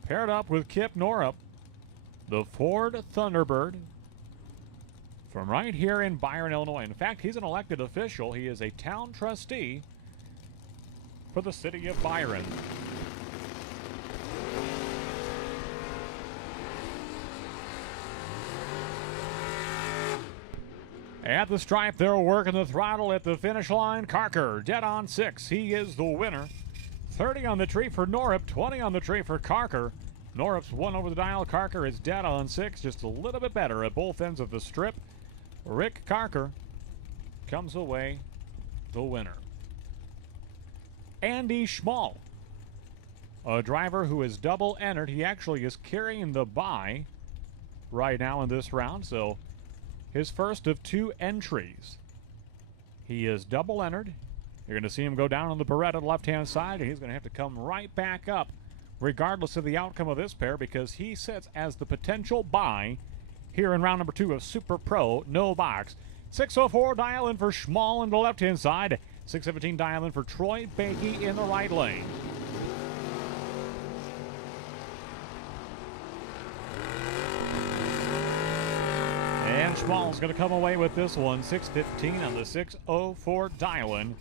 Paired up with Kip Norup, the Ford Thunderbird from right here in Byron, Illinois. In fact, he's an elected official. He is a town trustee for the city of Byron. At the stripe, they're working the throttle at the finish line. Carker, dead on 6. He is the winner. 30 on the tree for Norup, 20 on the tree for Carker. Norup's 1 over the dial. Carker is dead on 6, just a little bit better at both ends of the strip. Rick Carker comes away the winner. Andy Schmall, a driver who is double entered. He actually is carrying the bye right now in this round, so his first of 2 entries. He is double entered. You're going to see him go down on the Beretta left-hand side, and he's going to have to come right back up regardless of the outcome of this pair, because he sits as the potential bye here in round number 2 of Super Pro No Box. 604 dial-in for Schmall on the left-hand side. 617 dial-in for Troy Bakey in the right lane. And Schmall's going to come away with this one. 615 on the 604 dial-in.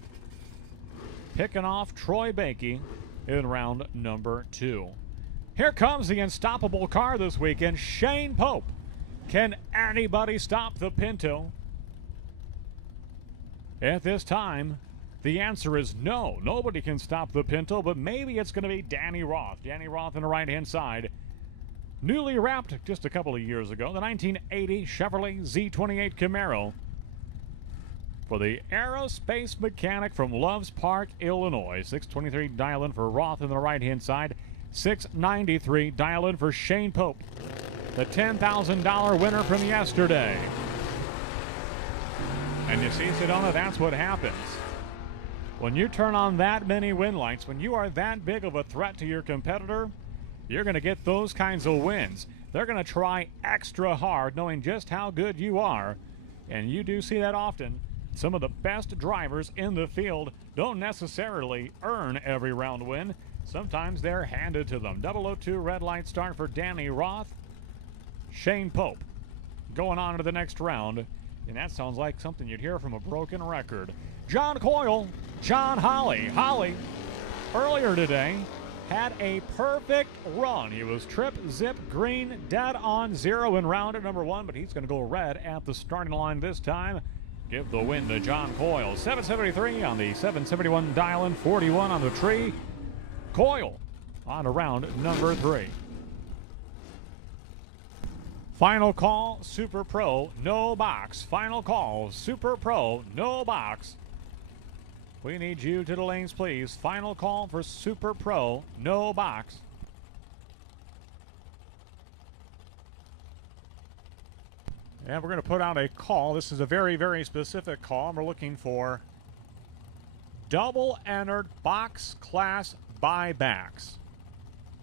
Picking off Troy Bakey in round number 2. Here comes the unstoppable car this weekend, Shane Pope. Can anybody stop the Pinto? At this time, the answer is no. Nobody can stop the Pinto, but maybe it's going to be Danny Roth. Danny Roth on the right-hand side. Newly wrapped just a couple of years ago, the 1980 Chevrolet Z28 Camaro for the aerospace mechanic from Loves Park, Illinois. 623 dial-in for Roth on the right-hand side. 693 dial-in for Shane Pope, the $10,000 winner from yesterday. And you see, Sedona, that's what happens. When you turn on that many win lights, when you are that big of a threat to your competitor, you're going to get those kinds of wins. They're going to try extra hard, knowing just how good you are. And you do see that often. Some of the best drivers in the field don't necessarily earn every round win. Sometimes they're handed to them. 002 red light start for Danny Roth. Shane Pope going on to the next round. And that sounds like something you'd hear from a broken record. John Coyle, John Holly. Holly, earlier today, had a perfect run. He was trip, zip, green, dead on 0 in round at number 1, but he's going to go red at the starting line this time. Give the win to John Coyle. 773 on the 771 dial-in, 41 on the tree. Coyle on to round number 3. Final call, Super Pro, no box. Final call, Super Pro, no box. We need you to the lanes, please. Final call for Super Pro, no box. And we're going to put out a call. This is a very, very specific call. We're looking for double entered box class buybacks.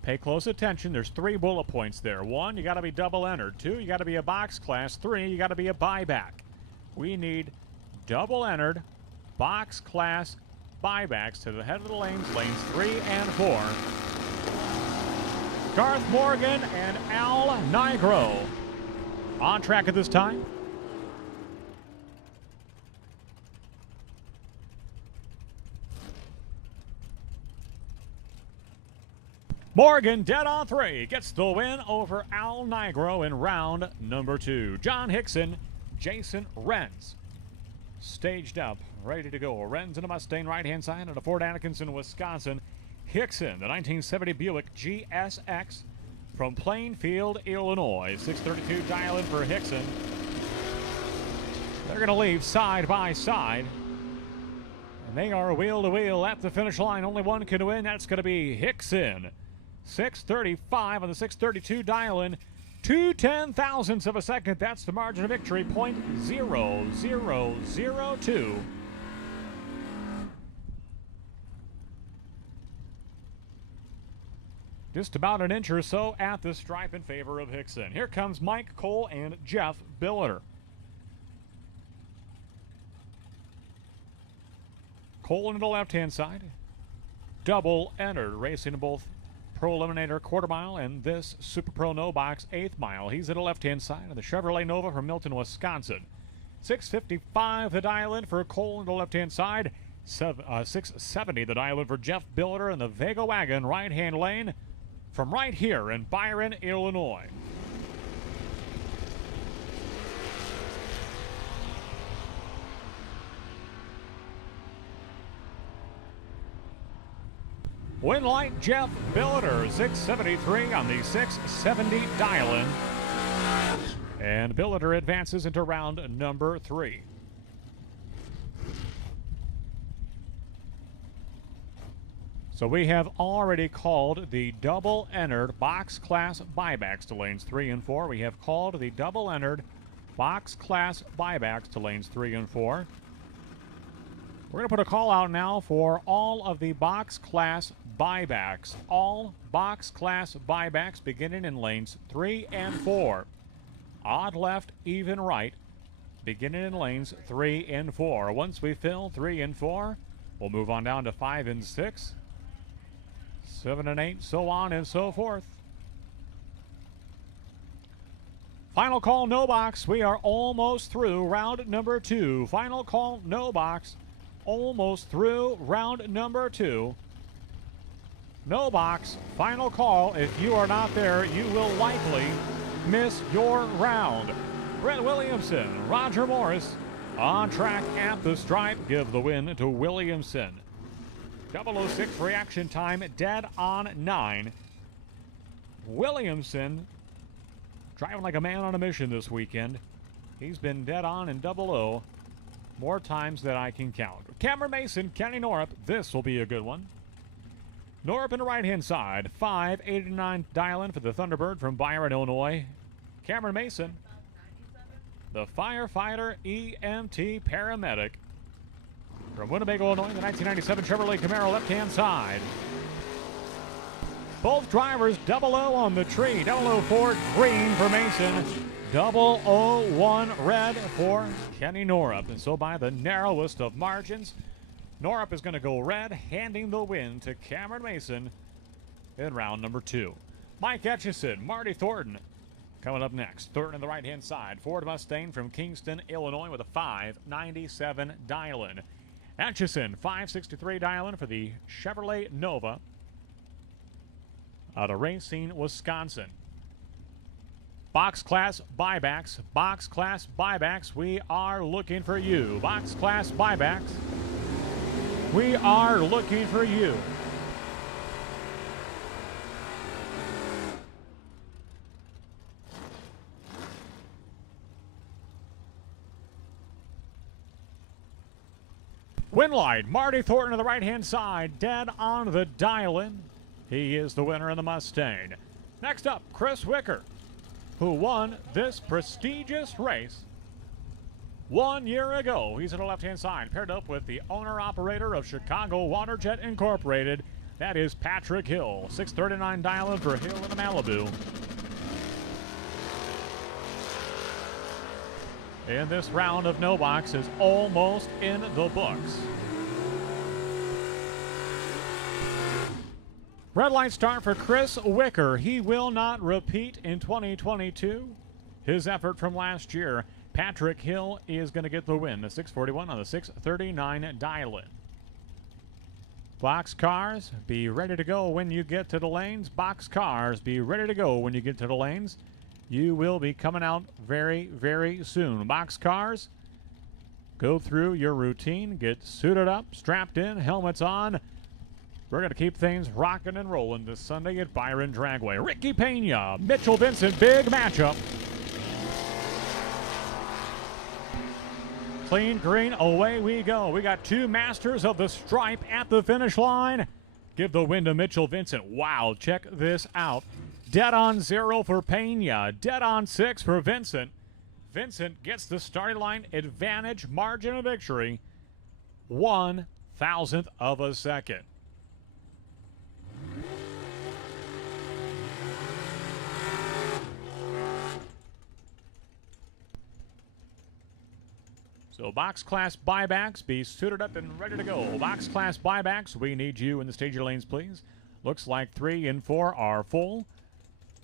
Pay close attention. There's 3 bullet points there. 1, you got to be double entered. 2, you got to be a box class. 3, you got to be a buyback. We need double entered box class buybacks to the head of the lanes, lanes 3 and 4. Garth Morgan and Al Nigro on track at this time. Morgan, dead on 3, gets the win over Al Nigro in round number 2. John Hickson, Jason Renz, staged up, ready to go. Renz in a Mustang right-hand side and a Ford Atkinson, Wisconsin. Hickson, the 1970 Buick GSX from Plainfield, Illinois. 632 dial-in for Hickson. They're going to leave side by side. And they are wheel to wheel at the finish line. Only one can win. That's going to be Hickson. 635 on the 632 dial-in. 2/10,000ths of a second. That's the margin of victory. .0002. Just about an inch or so at the stripe in favor of Hickson. Here comes Mike Cole and Jeff Billiter. Cole into the left-hand side. Double entered, racing in both Pro Eliminator quarter mile and this Super Pro No Box 8th mile. He's at the left-hand side of the Chevrolet Nova from Milton, Wisconsin. 655 the dial-in for Cole on the left-hand side. 670 the dial-in for Jeff Billiter in the Vega Wagon right-hand lane from right here in Byron, Illinois. Win light, Jeff Billiter, 673 on the 670 dial-in. And Billiter advances into round number 3. So we have already called the double-entered box class buybacks to lanes 3 and 4. We have called the double-entered box class buybacks to lanes 3 and 4. We're going to put a call out now for all of the box class buybacks. All box class buybacks beginning in lanes 3 and 4. Odd left, even right, beginning in lanes 3 and 4. Once we fill 3 and 4, we'll move on down to 5 and 6, 7 and 8, so on and so forth. Final call, no box. We are almost through round number 2. Final call, no box. Almost through round number 2. No box. Final call. If you are not there, you will likely miss your round. Brett Williamson, Roger Morris on track at the stripe. Give the win to Williamson. 006 reaction time, dead on 9. Williamson driving like a man on a mission this weekend. He's been dead on in 00 more times than I can count. Cameron Mason, Kenny Norup, this will be a good one. Norup in the right-hand side, 589 dial-in for the Thunderbird from Byron, Illinois. Cameron Mason, the firefighter EMT paramedic from Winnebago, Illinois, the 1997 Chevrolet Camaro left-hand side. Both drivers 00 on the tree. 004 green for Mason. 001 red for Kenny Norup. And so by the narrowest of margins, Norup is going to go red, handing the win to Cameron Mason in round number 2. Mike Etchison, Marty Thornton coming up next. Thornton on the right-hand side. Ford Mustang from Kingston, Illinois with a 597 dial-in. Etchison, 563 dial-in for the Chevrolet Nova out of Racine, Wisconsin. Box class buybacks. Box class buybacks. We are looking for you. Box class buybacks. We are looking for you. Winlight, Marty Thornton to the right-hand side, dead on the dial-in. He is the winner in the Mustang. Next up, Chris Wicker, who won this prestigious race 1 year ago. He's on the left-hand side, paired up with the owner-operator of Chicago Waterjet Incorporated. That is Patrick Hill. 639 dial-in for Hill in the Malibu. And this round of no box is almost in the books. Red light start for Chris Wicker. He will not repeat in 2022 his effort from last year. Patrick Hill is going to get the win. The 641 on the 639 dial-in. Box cars, be ready to go when you get to the lanes. Box cars, be ready to go when you get to the lanes. You will be coming out very, very soon. Box cars, go through your routine, get suited up, strapped in, helmets on. We're going to keep things rocking and rolling this Sunday at Byron Dragway. Ricky Pena, Mitchell Vincent, big matchup. Clean green, away we go. We got two masters of the stripe at the finish line. Give the win to Mitchell Vincent. Wow, check this out. Dead on 0 for Pena. Dead on 6 for Vincent. Vincent gets the starting line advantage, margin of victory. 1/1000th of a second. So box class buybacks, be suited up and ready to go. Box class buybacks, we need you in the staging lanes, please. Looks like 3 and 4 are full.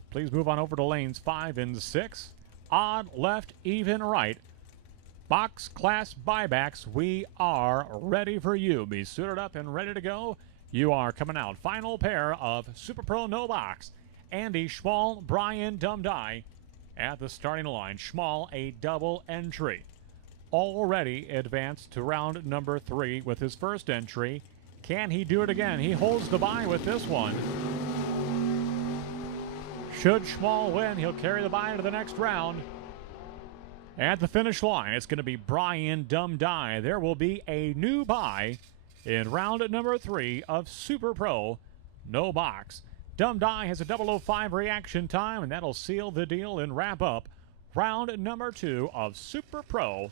Please move on over to lanes 5 and 6. Odd, left, even, right. Box class buybacks, we are ready for you. Be suited up and ready to go. You are coming out. Final pair of Super Pro No Box. Andy Schmall, Brian Dumdye at the starting line. Schmall, a double entry. Already advanced to round number 3 with his first entry. Can he do it again? He holds the bye with this one. Should Schmall win, he'll carry the bye into the next round. At the finish line, it's going to be Brian Dumdye. There will be a new bye in round number 3 of Super Pro No Box. Dumdye has a 005 reaction time, and that'll seal the deal and wrap up round number 2 of Super Pro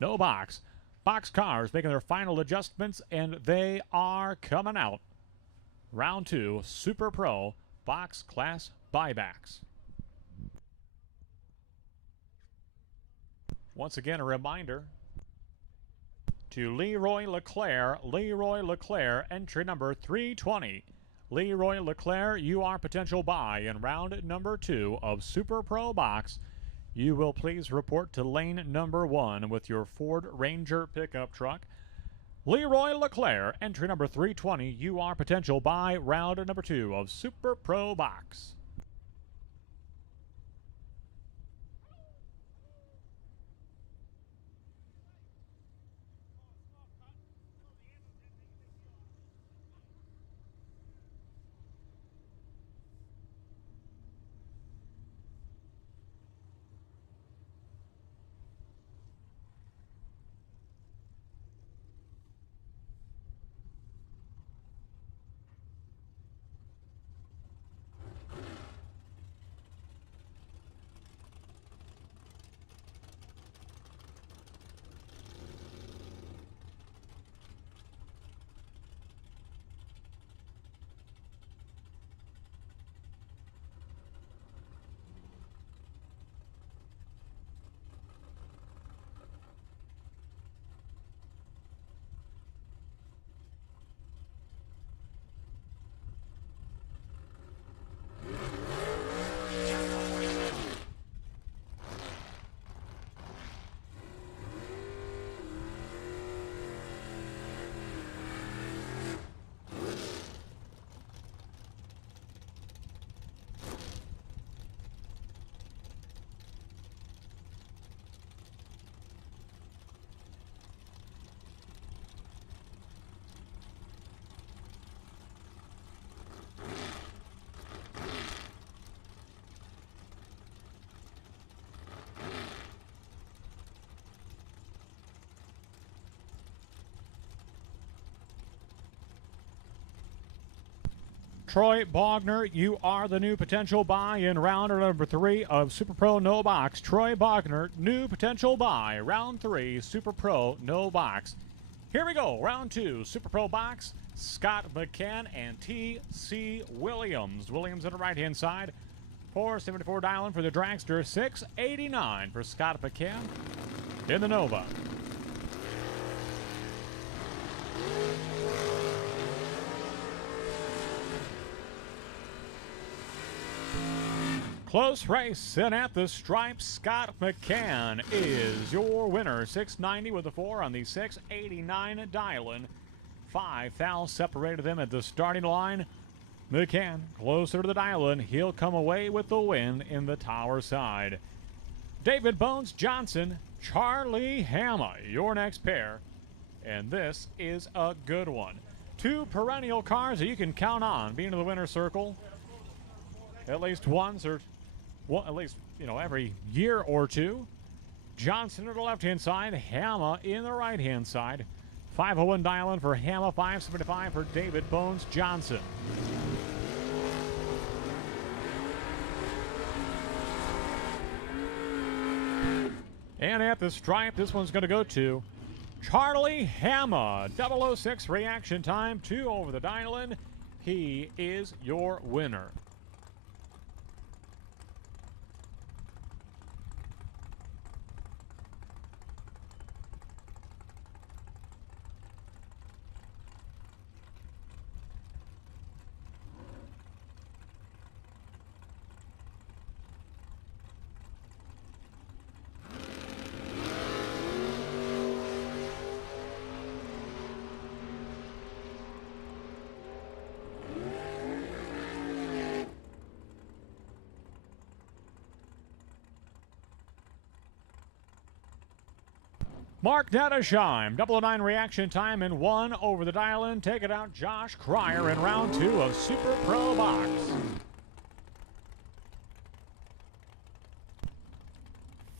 No Box. Box cars making their final adjustments, and they are coming out. Round 2, Super Pro Box Class Buybacks. Once again, a reminder to Leroy Leclerc. Leroy Leclerc, entry number 320. Leroy Leclerc, you are potential buy in round number 2 of Super Pro Box. You will please report to lane number 1 with your Ford Ranger pickup truck. Leroy Leclerc, entry number 320. You are potential buy round number 2 of Super Pro Box. Troy Bogner, you are the new potential buy in round number 3 of Super Pro No Box. Troy Bogner, new potential buy, round 3, Super Pro No Box. Here we go, round 2, Super Pro Box, Scott McCann and T.C. Williams. Williams on the right-hand side, $474 dialing for the dragster, $689 for Scott McCann in the Nova. Close race, and at the stripe, Scott McCann is your winner. $690 with a 4 on the $689 dial-in. 5 thou separated them at the starting line. McCann closer to the dial-in. He'll come away with the win in the tower side. David Bones Johnson, Charlie Hama, your next pair. And this is a good one. 2 perennial cars that you can count on being in the winner's circle at least once or every year or two. Johnson on the left-hand side, Hama in the right-hand side. 501 dial-in for Hama, 575 for David Bones Johnson. And at the stripe, this one's going to go to Charlie Hama. 006 reaction time, 2 over the dial-in. He is your winner. Mark Nettesheim, 009 reaction time and 1 over the dial-in. Take it out, Josh Cryer in round 2 of Super Pro Box.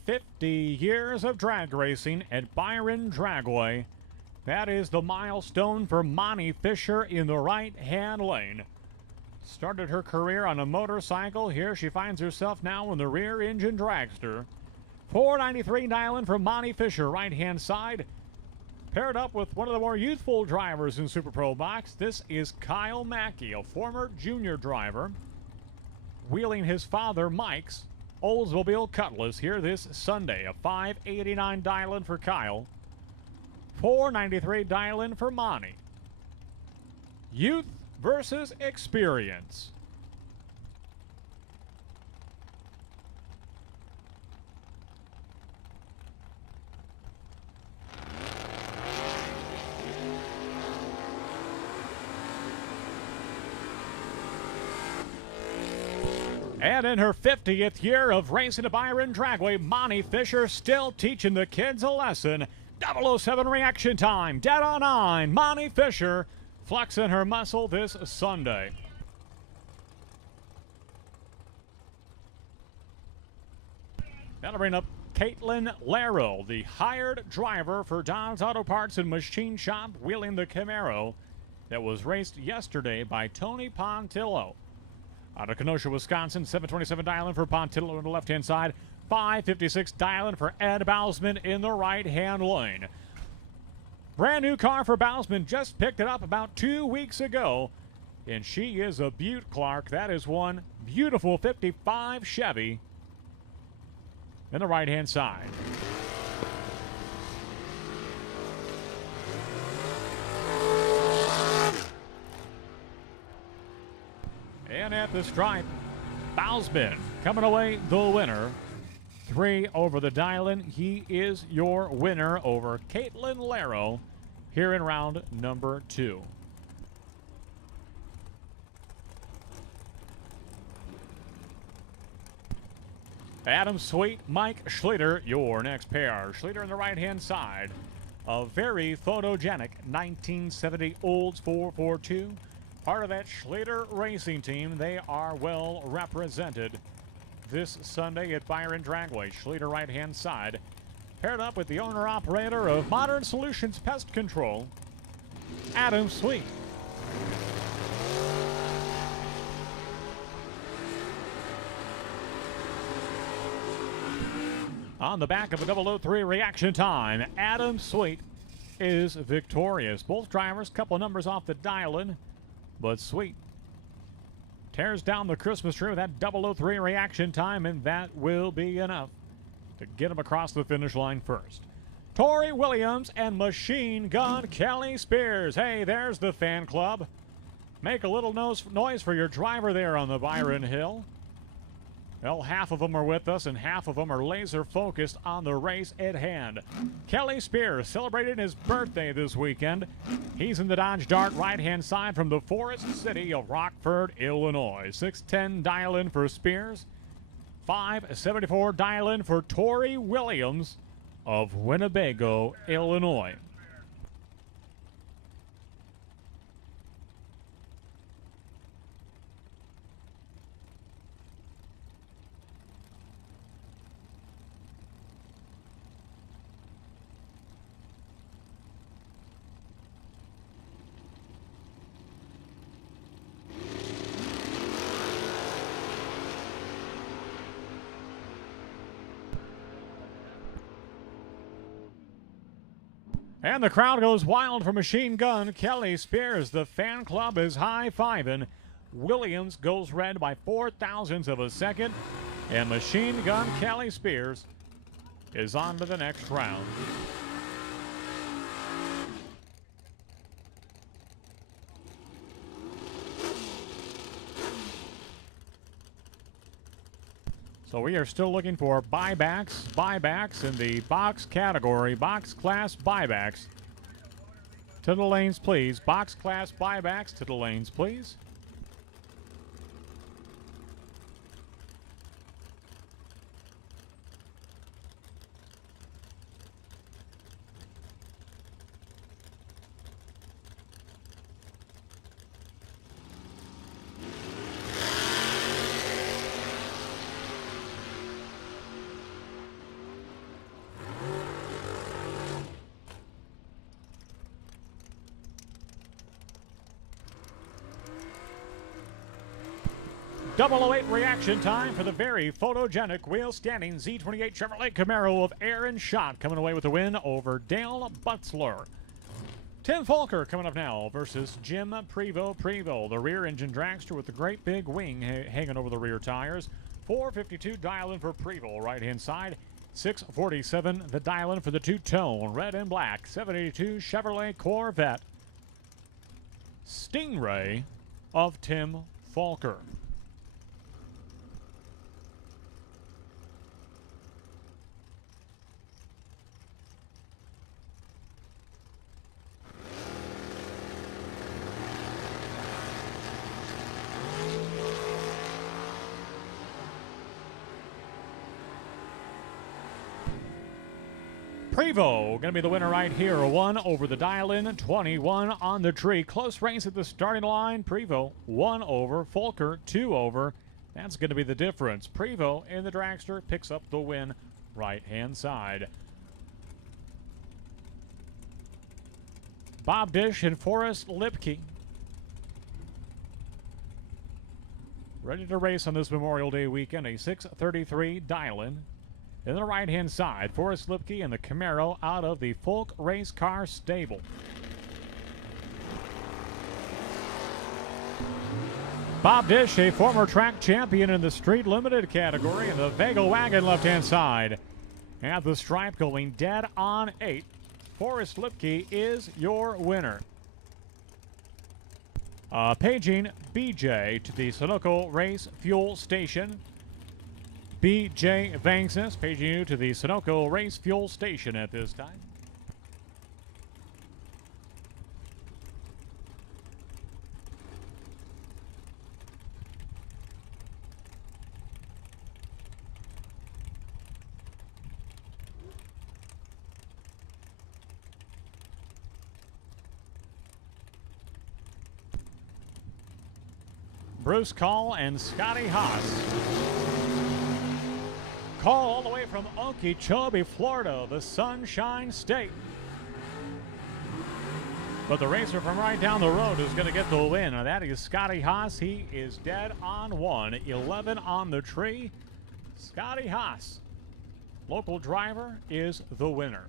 "50 years of drag racing at Byron Dragway." That is the milestone for Monty Fisher in the right-hand lane. Started her career on a motorcycle. Here she finds herself now in the rear-engine dragster. $493 dial-in for Monty Fisher, right-hand side. Paired up with one of the more youthful drivers in Super Pro Box. This is Kyle Mackey, a former junior driver, wheeling his father Mike's Oldsmobile Cutlass here this Sunday. A $589 dial-in for Kyle. $493 dial-in for Monty. Youth versus experience. And in her 50th year of racing at Byron Dragway, Monty Fisher still teaching the kids a lesson. 007 reaction time, dead on 9. Monty Fisher flexing her muscle this Sunday. That'll bring up Caitlin Laro, the hired driver for Don's Auto Parts and Machine Shop, wheeling the Camaro that was raced yesterday by Tony Pontillo. Out of Kenosha, Wisconsin, $727 dial-in for Pontillo on the left-hand side. $556 dial-in for Ed Bousman in the right-hand lane. Brand new car for Bousman. Just picked it up about 2 weeks ago. And she is a beaut, Clark. That is one beautiful 55 Chevy in the right-hand side. And at the stripe, Bousman coming away the winner. 3 over the dial-in. He is your winner over Caitlin Laro here in round number 2. Adam Sweet, Mike Schlitter, your next pair. Schlitter on the right-hand side. A very photogenic 1970 Olds 442. Part of that Schlitter racing team. They are well represented this Sunday at Byron Dragway. Schlitter right-hand side. Paired up with the owner-operator of Modern Solutions Pest Control, Adam Sweet. On the back of a 003 reaction time, Adam Sweet is victorious. Both drivers, couple of numbers off the dial-in, but Sweet tears down the Christmas tree with that 003 reaction time, and that will be enough to get him across the finish line first. Tori Williams and Machine Gun Kelly Spears. Hey, there's the fan club. Make a little noise for your driver there on the Byron Hill. Well, half of them are with us, and half of them are laser focused on the race at hand. Kelly Spears celebrating his birthday this weekend. He's in the Dodge Dart right-hand side from the Forest City of Rockford, Illinois. 610 dial-in for Spears. 574 dial-in for Tori Williams of Winnebago, Illinois. And the crowd goes wild for Machine Gun Kelly Spears. The fan club is high-fiving. Williams goes red by 0.04 of a second. And Machine Gun Kelly Spears is on to the next round. So we are still looking for buybacks in the box category, box class buybacks. To the lanes, please. Box class buybacks to the lanes, please. .008 reaction time for the very photogenic wheel-standing Z28 Chevrolet Camaro of Aaron Schott coming away with the win over Dale Butzler. Tim Folker coming up now versus Jim Prevost. The rear engine dragster with the great big wing hanging over the rear tires. 452 dial-in for Prevost, right-hand side. 647 the dial-in for the two-tone, red and black. 782 Chevrolet Corvette Stingray of Tim Folker. Prevost going to be the winner right here. 1 over the dial-in, 21 on the tree. Close race at the starting line. Prevost 1 over, Folker 2 over. That's going to be the difference. Prevost in the dragster picks up the win right-hand side. Bob Dish and Forrest Lipke ready to race on this Memorial Day weekend. A 633 dial-in. In the right-hand side, Forrest Lipke and the Camaro out of the Folk Race Car Stable. Bob Dish, a former track champion in the Street Limited category, in the Vega Wagon left-hand side. At the stripe going dead on 8. Forrest Lipke is your winner. Paging BJ to the Sunoco Race Fuel Station. B.J. Vangsness paging you to the Sunoco Race Fuel Station at this time. Bruce Call and Scotty Haas. Call all the way from Okeechobee, Florida, the Sunshine State. But the racer from right down the road is going to get the win. And that is Scotty Haas. He is dead on 1. 11 on the tree. Scotty Haas Local driver is the winner.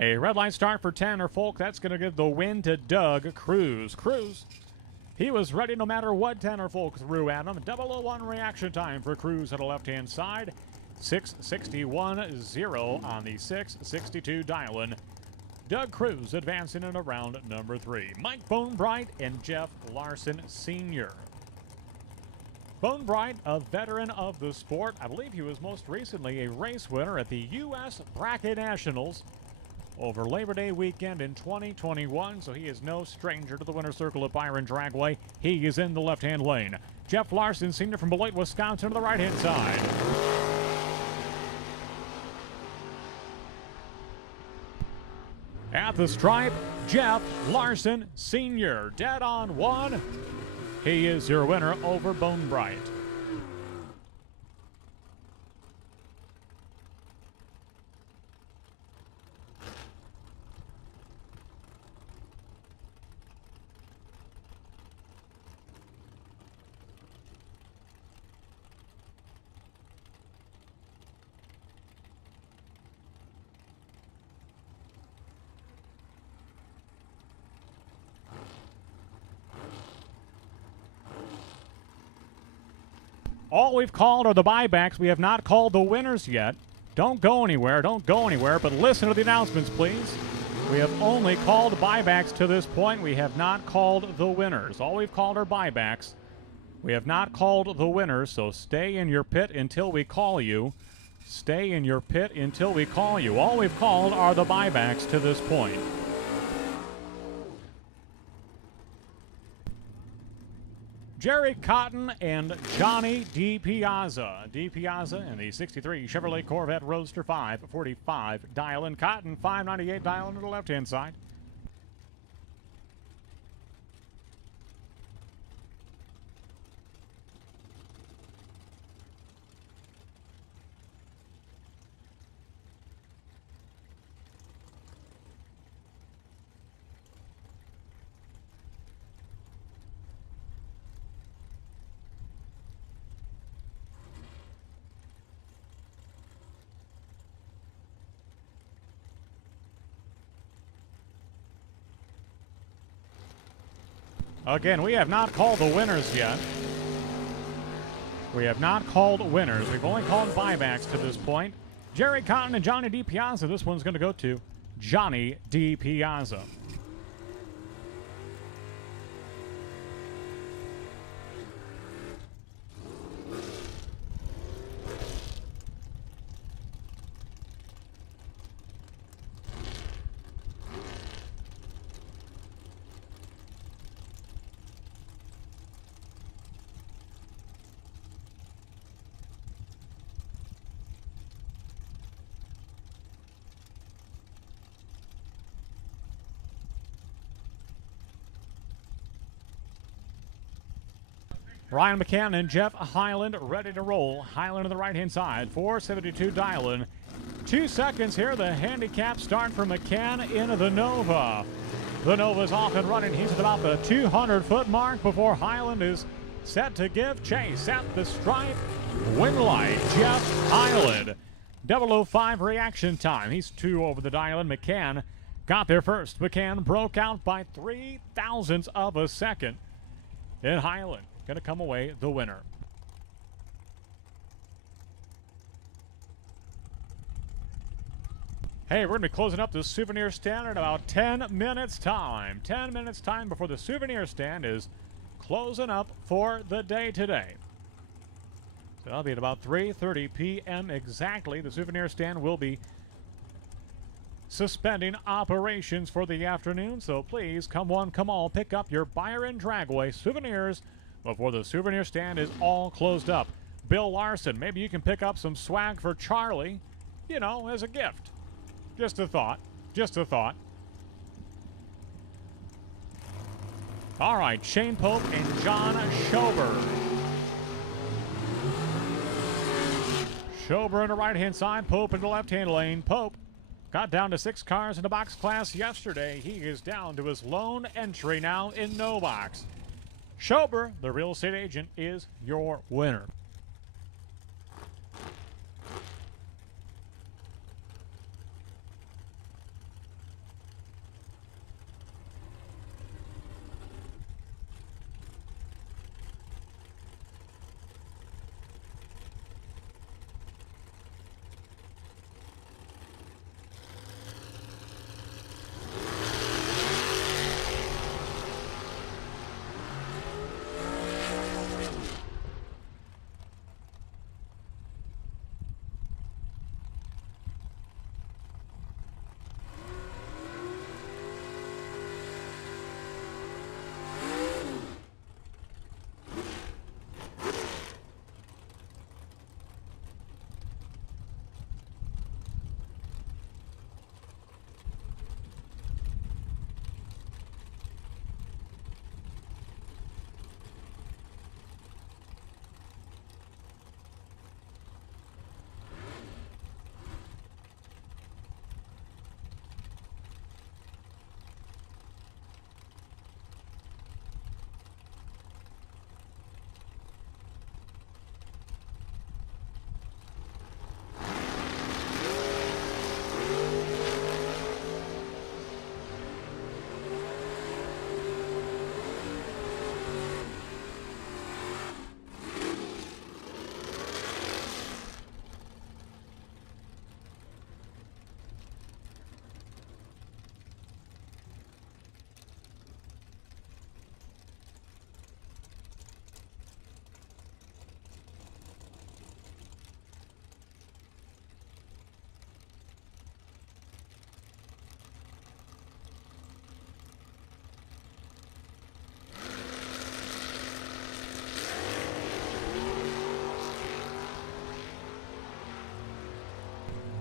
A red line start for Tanner Folk. That's going to give the win to Doug Cruz. Cruz, he was ready no matter what Tanner Folk threw at him. 001 reaction time for Cruz at the left-hand side. 6:61.0 on the 6:62 dial-in. Doug Cruz advancing in round number 3. Mike Bonebright and Jeff Larson Sr. Bonebright, a veteran of the sport. I believe he was most recently a race winner at the U.S. Bracket Nationals over Labor Day weekend in 2021, so he is no stranger to the winner's circle at Byron Dragway. He is in the left-hand lane. Jeff Larson Sr. from Beloit, Wisconsin to the right-hand side. At the stripe, Jeff Larson Sr. Dead on one. He is your winner over Bonebright. All we've called are the buybacks. We have not called the winners yet. Don't go anywhere, but listen to the announcements, please. We have only called buybacks to this point. We have not called the winners. All we've called are buybacks. We have not called the winners, so stay in your pit until we call you. Stay in your pit until we call you. All we've called are the buybacks to this point. Jerry Cotton and Johnny DiPiazza. DiPiazza in the 63 Chevrolet Corvette Roadster 545 dial-in. Cotton 598 dial-in to the left-hand side. Again, we have not called the winners yet. We have not called winners. We've only called buybacks to this point. Jerry Cotton and Johnny DiPiazza. This one's going to go to Johnny DiPiazza. Ryan McCann and Jeff Highland ready to roll. Highland on the right-hand side, 472 dial-in. 2 seconds here, the handicap start for McCann into the Nova. The Nova's off and running. He's at about the 200-foot mark before Highland is set to give chase. At the stripe, win light, Jeff Highland. 005 reaction time. He's 2 over the dial-in. McCann got there first. McCann broke out by 3 thousandths of a second. And Highland going to come away the winner. Hey, we're going to be closing up the souvenir stand in about 10 minutes time. 10 minutes time before the souvenir stand is closing up for the day today. So that'll be at about 3:30 p.m. exactly. The souvenir stand will be suspending operations for the afternoon. So please, come one, come all, pick up your Byron Dragway souvenirs before the souvenir stand is all closed up. Bill Larson. Maybe you can pick up some swag for Charlie, you know, as a gift. Just a thought. Just a thought. All right, Shane Pope and John Schober. Schober in the right-hand side, Pope in the left-hand lane. Pope got down to 6 cars in the box class yesterday. He is down to his lone entry now in no box. Schober, the real estate agent, is your winner.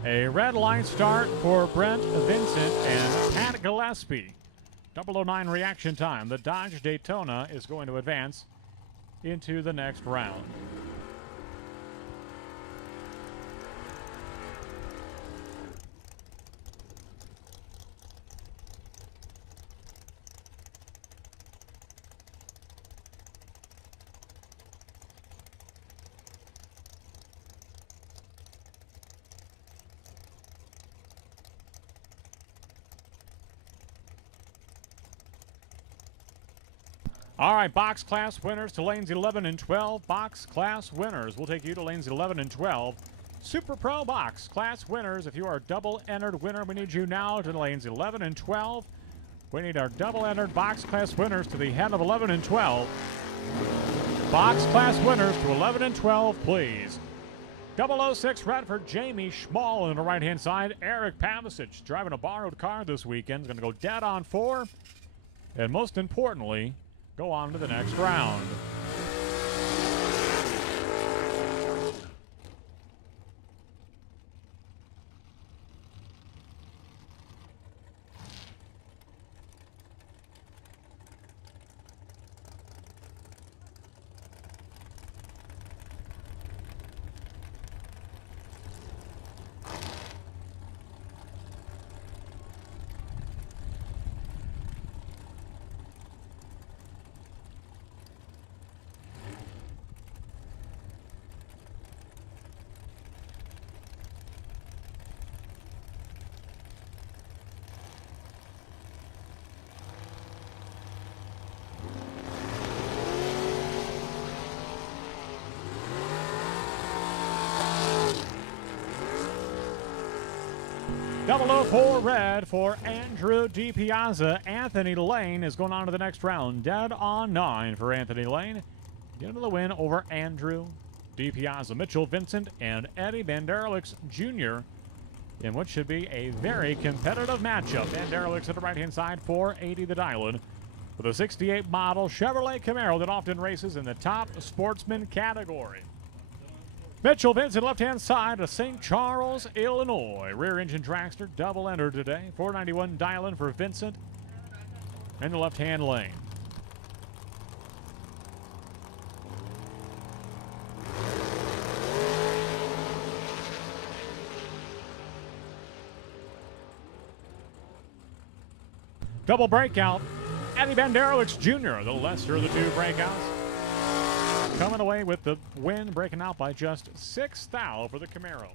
A red line start for Brent Vincent and Pat Gillespie. 009 reaction time. The Dodge Daytona is going to advance into the next round. All right, box class winners to lanes 11 and 12. Box class winners. We'll take you to lanes 11 and 12. Super Pro box class winners. If you are a double entered winner, we need you now to lanes 11 and 12. We need our double entered box class winners to the head of 11 and 12. Box class winners to 11 and 12, please. 006 red for Jamie Schmall on the right-hand side. Eric Pavicic driving a borrowed car this weekend. Is going to go dead on 4. And most importantly, go on to the next round. .004 red for Andrew DiPiazza. Anthony Lane is going on to the next round. Dead on 9 for Anthony Lane. Get him to the win over Andrew DiPiazza. Mitchell Vincent and Eddie Banderlix Jr. in what should be a very competitive matchup. Banderlix at the right-hand side for 80 the Dylan with a 68 model Chevrolet Camaro that often races in the top sportsman category. Mitchell Vincent, left-hand side of St. Charles, Illinois. Rear engine dragster, double ender today. 491 dial-in for Vincent in the left-hand lane. Double breakout. Eddie Banderowicz Jr., the lesser of the two breakouts. Coming away with the win, breaking out by just 6 thou for the Camaro.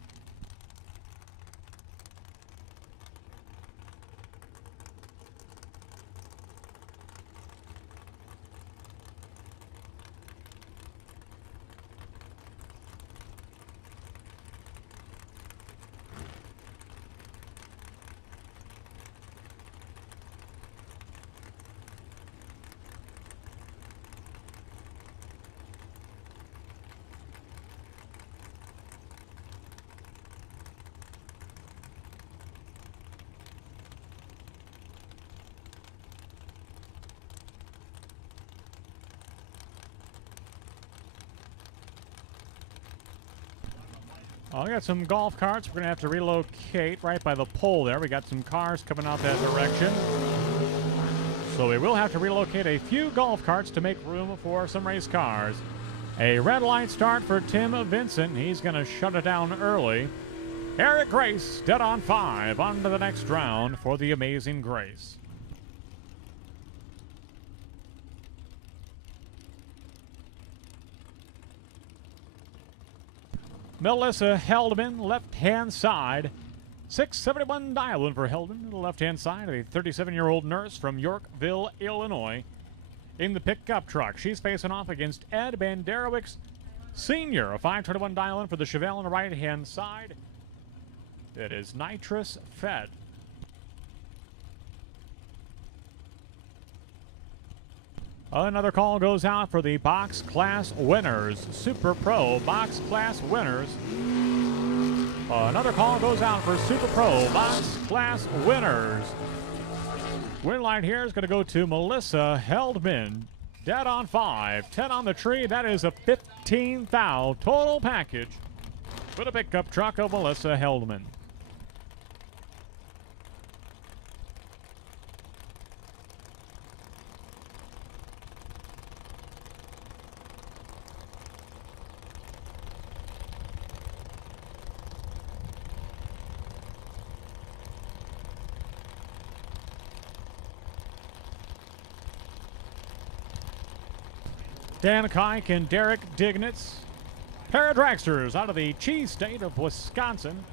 Oh, we got some golf carts. We're going to have to relocate right by the pole there. We got some cars coming out that direction. So we will have to relocate a few golf carts to make room for some race cars. A red light start for Tim Vincent. He's going to shut it down early. Eric Grace, dead on 5, on to the next round for the Amazing Grace. Melissa Heldman, left-hand side. 671 dial-in for Heldman, the left-hand side, a 37-year-old nurse from Yorkville, Illinois. In the pickup truck, she's facing off against Ed Banderowicz Sr., a 521 dial-in for the Chevelle on the right-hand side. It is nitrous fed. Another call goes out for the box class winners. Super Pro box class winners. Another call goes out for Super Pro box class winners. Win line here is going to go to Melissa Heldman. Dead on 5, 10 on the tree. That is a 15 thou total package for the pickup truck of Melissa Heldman. Dan Kike and Derek Dignitz, pair of dragsters out of the cheese state of Wisconsin.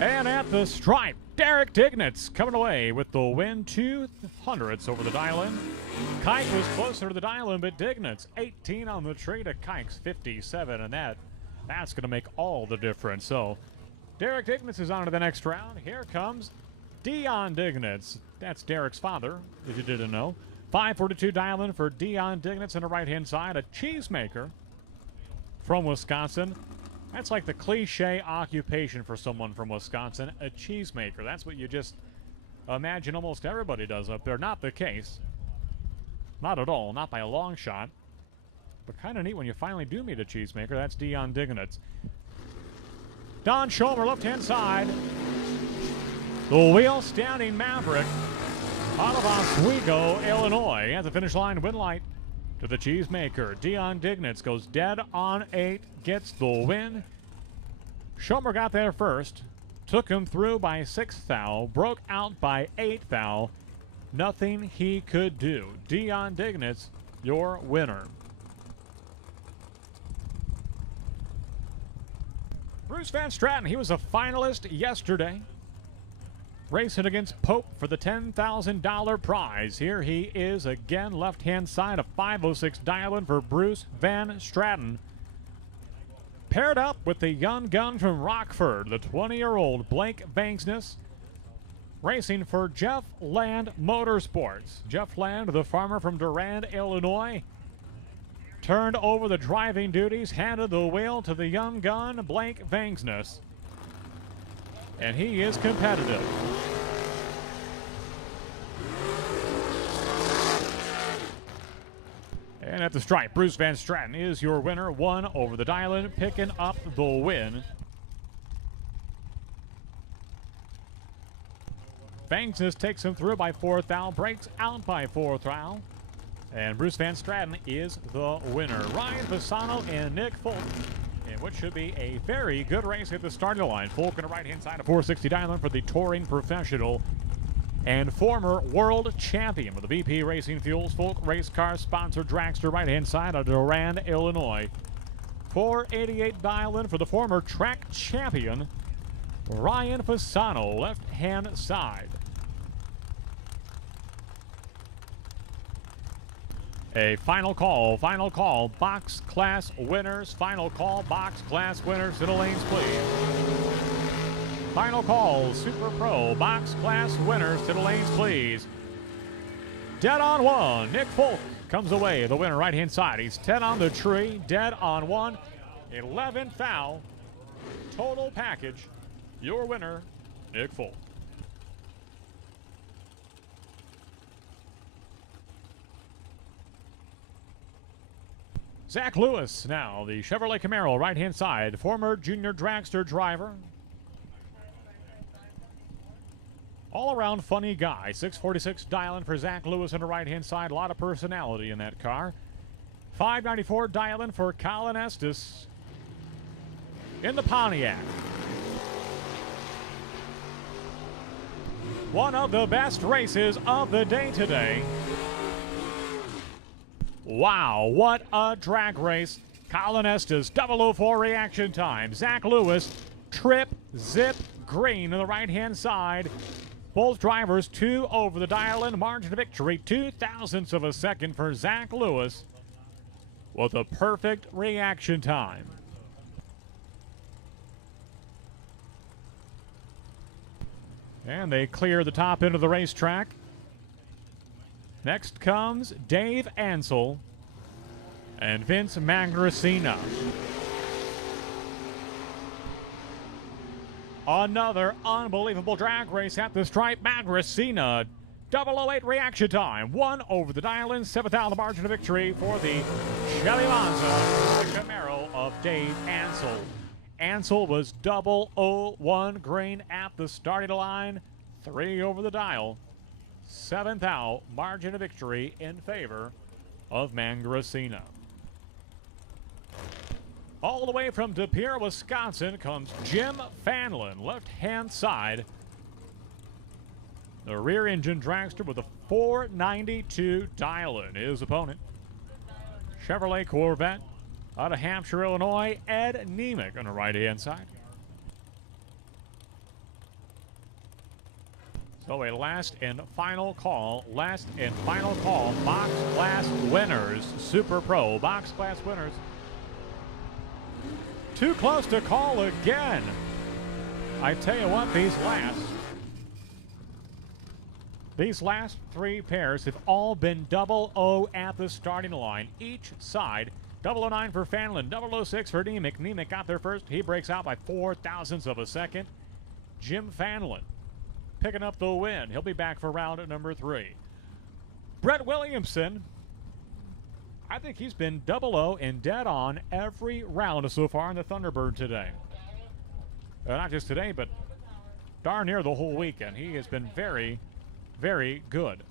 And at the stripe, Derek Dignitz coming away with the win, 200ths over the dial-in. Kike was closer to the dial-in, but Dignitz 18 on the tree to Kike's 57, and that's going to make all the difference. So Derek Dignitz is on to the next round. Here comes Dion Dignitz. That's Derek's father, if you didn't know. 542 dial-in for Dion Dignitz on the right-hand side, a cheesemaker from Wisconsin. That's like the cliche occupation for someone from Wisconsin, a cheesemaker. That's what you just imagine almost everybody does up there. Not the case. Not at all. Not by a long shot. But kind of neat when you finally do meet a cheesemaker. That's Dion Dignitz. Don Schomer, left-hand side. The wheel-standing Maverick out of Oswego, Illinois. At the finish line, win light to the cheesemaker. Dion Dignitz goes dead on 8, gets the win. Schomer got there first, took him through by 6 thou, broke out by 8 thou. Nothing he could do. Dion Dignitz, your winner. Bruce Van Stratton, he was a finalist yesterday, racing against Pope for the $10,000 prize. Here he is again, left-hand side, a 506 dial-in for Bruce Van Stratton. Paired up with the young gun from Rockford, the 20-year-old Blake Banksness. racing for Jeff Land Motorsports. Jeff Land, the farmer from Durand, Illinois, turned over the driving duties, handed the wheel to the young gun, Blake Vangsness. And he is competitive. And at the stripe, Bruce Van Stratton is your winner. 1 over the dial-in, picking up the win. Vangsness takes him through by 4th thou, breaks out by 4th thou. And Bruce Van Stratton is the winner. Ryan Fasano and Nick Folk in what should be a very good race at the starting line. Folk on the right-hand side of 460 dial-in for the touring professional and former world champion with the VP Racing Fuels Folk Race Car sponsored dragster right-hand side of Durand, Illinois. 488 dial-in for the former track champion, Ryan Fasano, left-hand side. A final call, box class winners, final call, box class winners to the lanes, please. Final call, Super Pro, box class winners to the lanes, please. Dead on 1, Nick Folk comes away, the winner right-hand side. He's 10 on the tree, dead on 1, 11th thou, total package. Your winner, Nick Folk. Zach Lewis now, the Chevrolet Camaro, right-hand side, former junior dragster driver. All-around funny guy. 646 dial-in for Zach Lewis on the right-hand side. A lot of personality in that car. 594 dial-in for Colin Estes in the Pontiac. One of the best races of the day today. Wow, what a drag race. Colin Estes, 004 reaction time. Zach Lewis, trip, zip, green on the right-hand side. Both drivers 2 over the dial-in, margin of victory, 0.02 of a second for Zach Lewis with a perfect reaction time. And they clear the top end of the racetrack. Next comes Dave Ansel and Vince Mangracina. Another unbelievable drag race at the stripe. Mangracina, 008 reaction time. 1 over the dial-in, 7th out of the margin of victory for the Chevy Monza, the Camaro of Dave Ansel. Ansel was 001 green at the starting line, 3 over the dial. 7th out, margin of victory in favor of Mangracina. All the way from De Pere, Wisconsin comes Jim Fanlin, left-hand side. The rear engine dragster with a 492 dial-in. His opponent, Chevrolet Corvette out of Hampshire, Illinois, Ed Nemick on the right-hand side. So a last and final call, box class winners, Super Pro, box class winners. Too close to call again. I tell you what, these last 3 pairs have all been 00 at the starting line, each side. 009 for Fanlin, 006 for Nemick. Nemick got there first. He breaks out by 0.04 of a second. Jim Fanlin picking up the win. He'll be back for round number 3. Brett Williamson, I think he's been 00 and dead on every round so far in the Thunderbird today. Not just today, but darn near the whole weekend. He has been very, very good.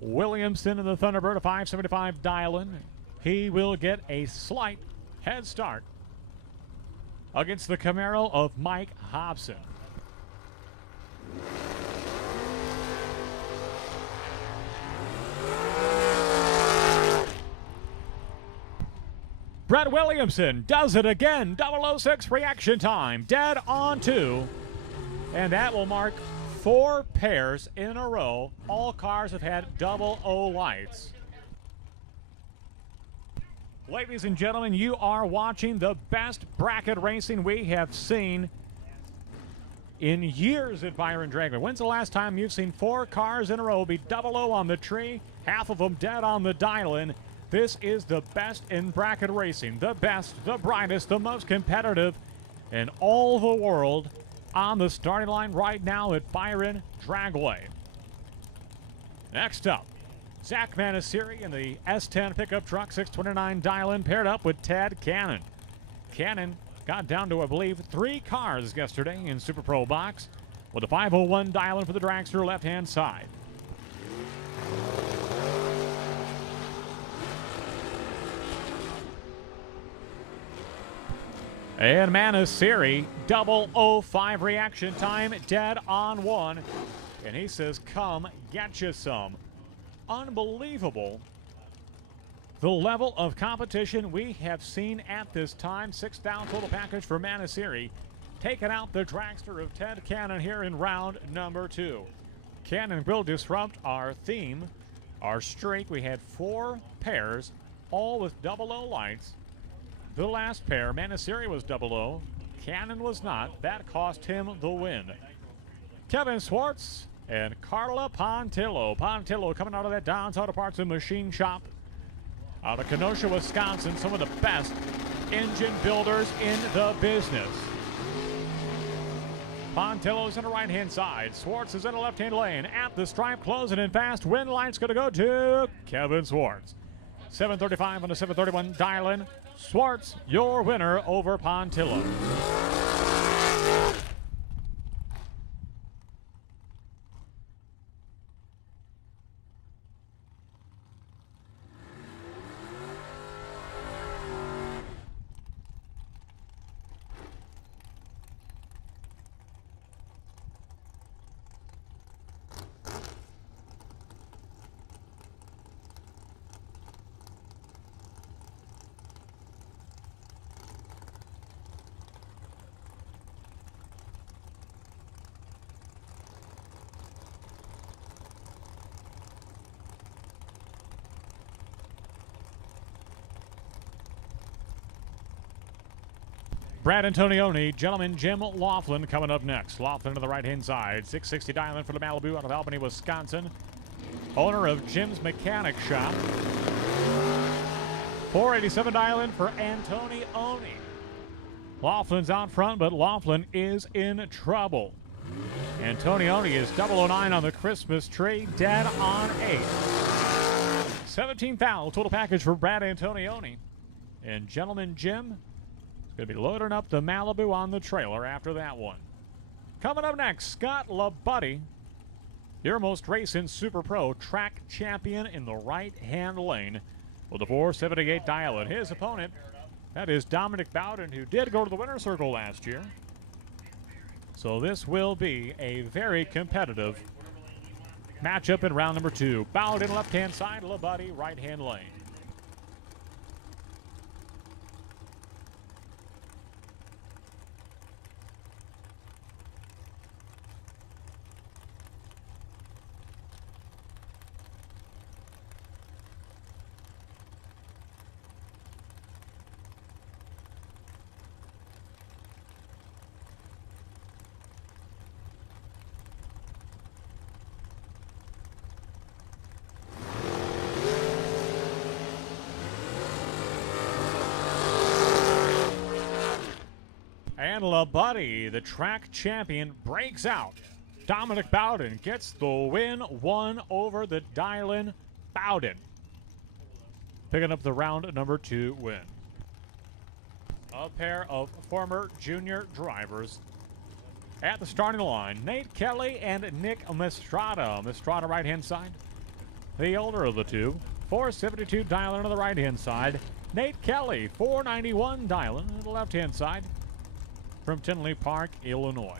Williamson in the Thunderbird, a 575 dial-in. He will get a slight head start against the Camaro of Mike Hobson. Brett Williamson does it again. 006 reaction time. Dead on 2. And that will mark 4 pairs in a row. All cars have had 00 lights. Ladies and gentlemen, you are watching the best bracket racing we have seen in years at Byron Dragway. When's the last time you've seen 4 cars in a row be 00 on the tree, half of them dead on the dial-in? This is the best in bracket racing, the best, the brightest, the most competitive in all the world on the starting line right now at Byron Dragway. Next up, Zach Manasiri in the S10 pickup truck, 629 dial-in, paired up with Ted Cannon. Cannon got down to, I believe, 3 cars yesterday in Super Pro Box with a 501 dial-in for the dragster left-hand side. And Manasiri, 005 reaction time, dead on 1. And he says, come get you some. Unbelievable the level of competition we have seen at this time. 6 down total package for Manasiri, taking out the dragster of Ted Cannon here in round number 2. Cannon will disrupt our theme, our streak. We had 4 pairs, all with 00 lights. The last pair, Manasiri was 00, Cannon was not. That cost him the win. Kevin Swartz and Carla Pontillo. Pontillo coming out of that Don's Auto Parts and Machine Shop out of Kenosha, Wisconsin. Some of the best engine builders in the business. Pontillo's on the right-hand side. Swartz is in the left-hand lane. At the stripe, closing in fast. Win light's going to go to Kevin Swartz. 735 on the 731 dial-in. Swartz, your winner over Pontillo. Brad Antonioni, gentleman Jim Laughlin coming up next. Laughlin to the right-hand side. 660 dial-in for the Malibu out of Albany, Wisconsin. Owner of Jim's Mechanic Shop. 487 dial-in for Antonioni. Laughlin's out front, but Laughlin is in trouble. Antonioni is 009 on the Christmas tree, dead on 8. 17,000 total package for Brad Antonioni. And gentleman Jim going to be loading up the Malibu on the trailer after that one. Coming up next, Scott LaBuddy, your most racing Super Pro track champion in the right-hand lane with the 478 dial-in. His opponent, that is Dominic Bowden, who did go to the winner's circle last year. So this will be a very competitive matchup in round number 2. Bowden left-hand side, LaBuddy right-hand lane. And LaBuddy, the track champion, breaks out. Dominic Bowden gets the win, 1 over the dial-in Bowden, picking up the round number 2 win. A pair of former junior drivers at the starting line. Nate Kelly and Nick Mistrada. Mistrada right-hand side, the older of the two. 472 dial-in on the right-hand side. Nate Kelly, 491 dial-in on the left-hand side from Tinley Park, Illinois.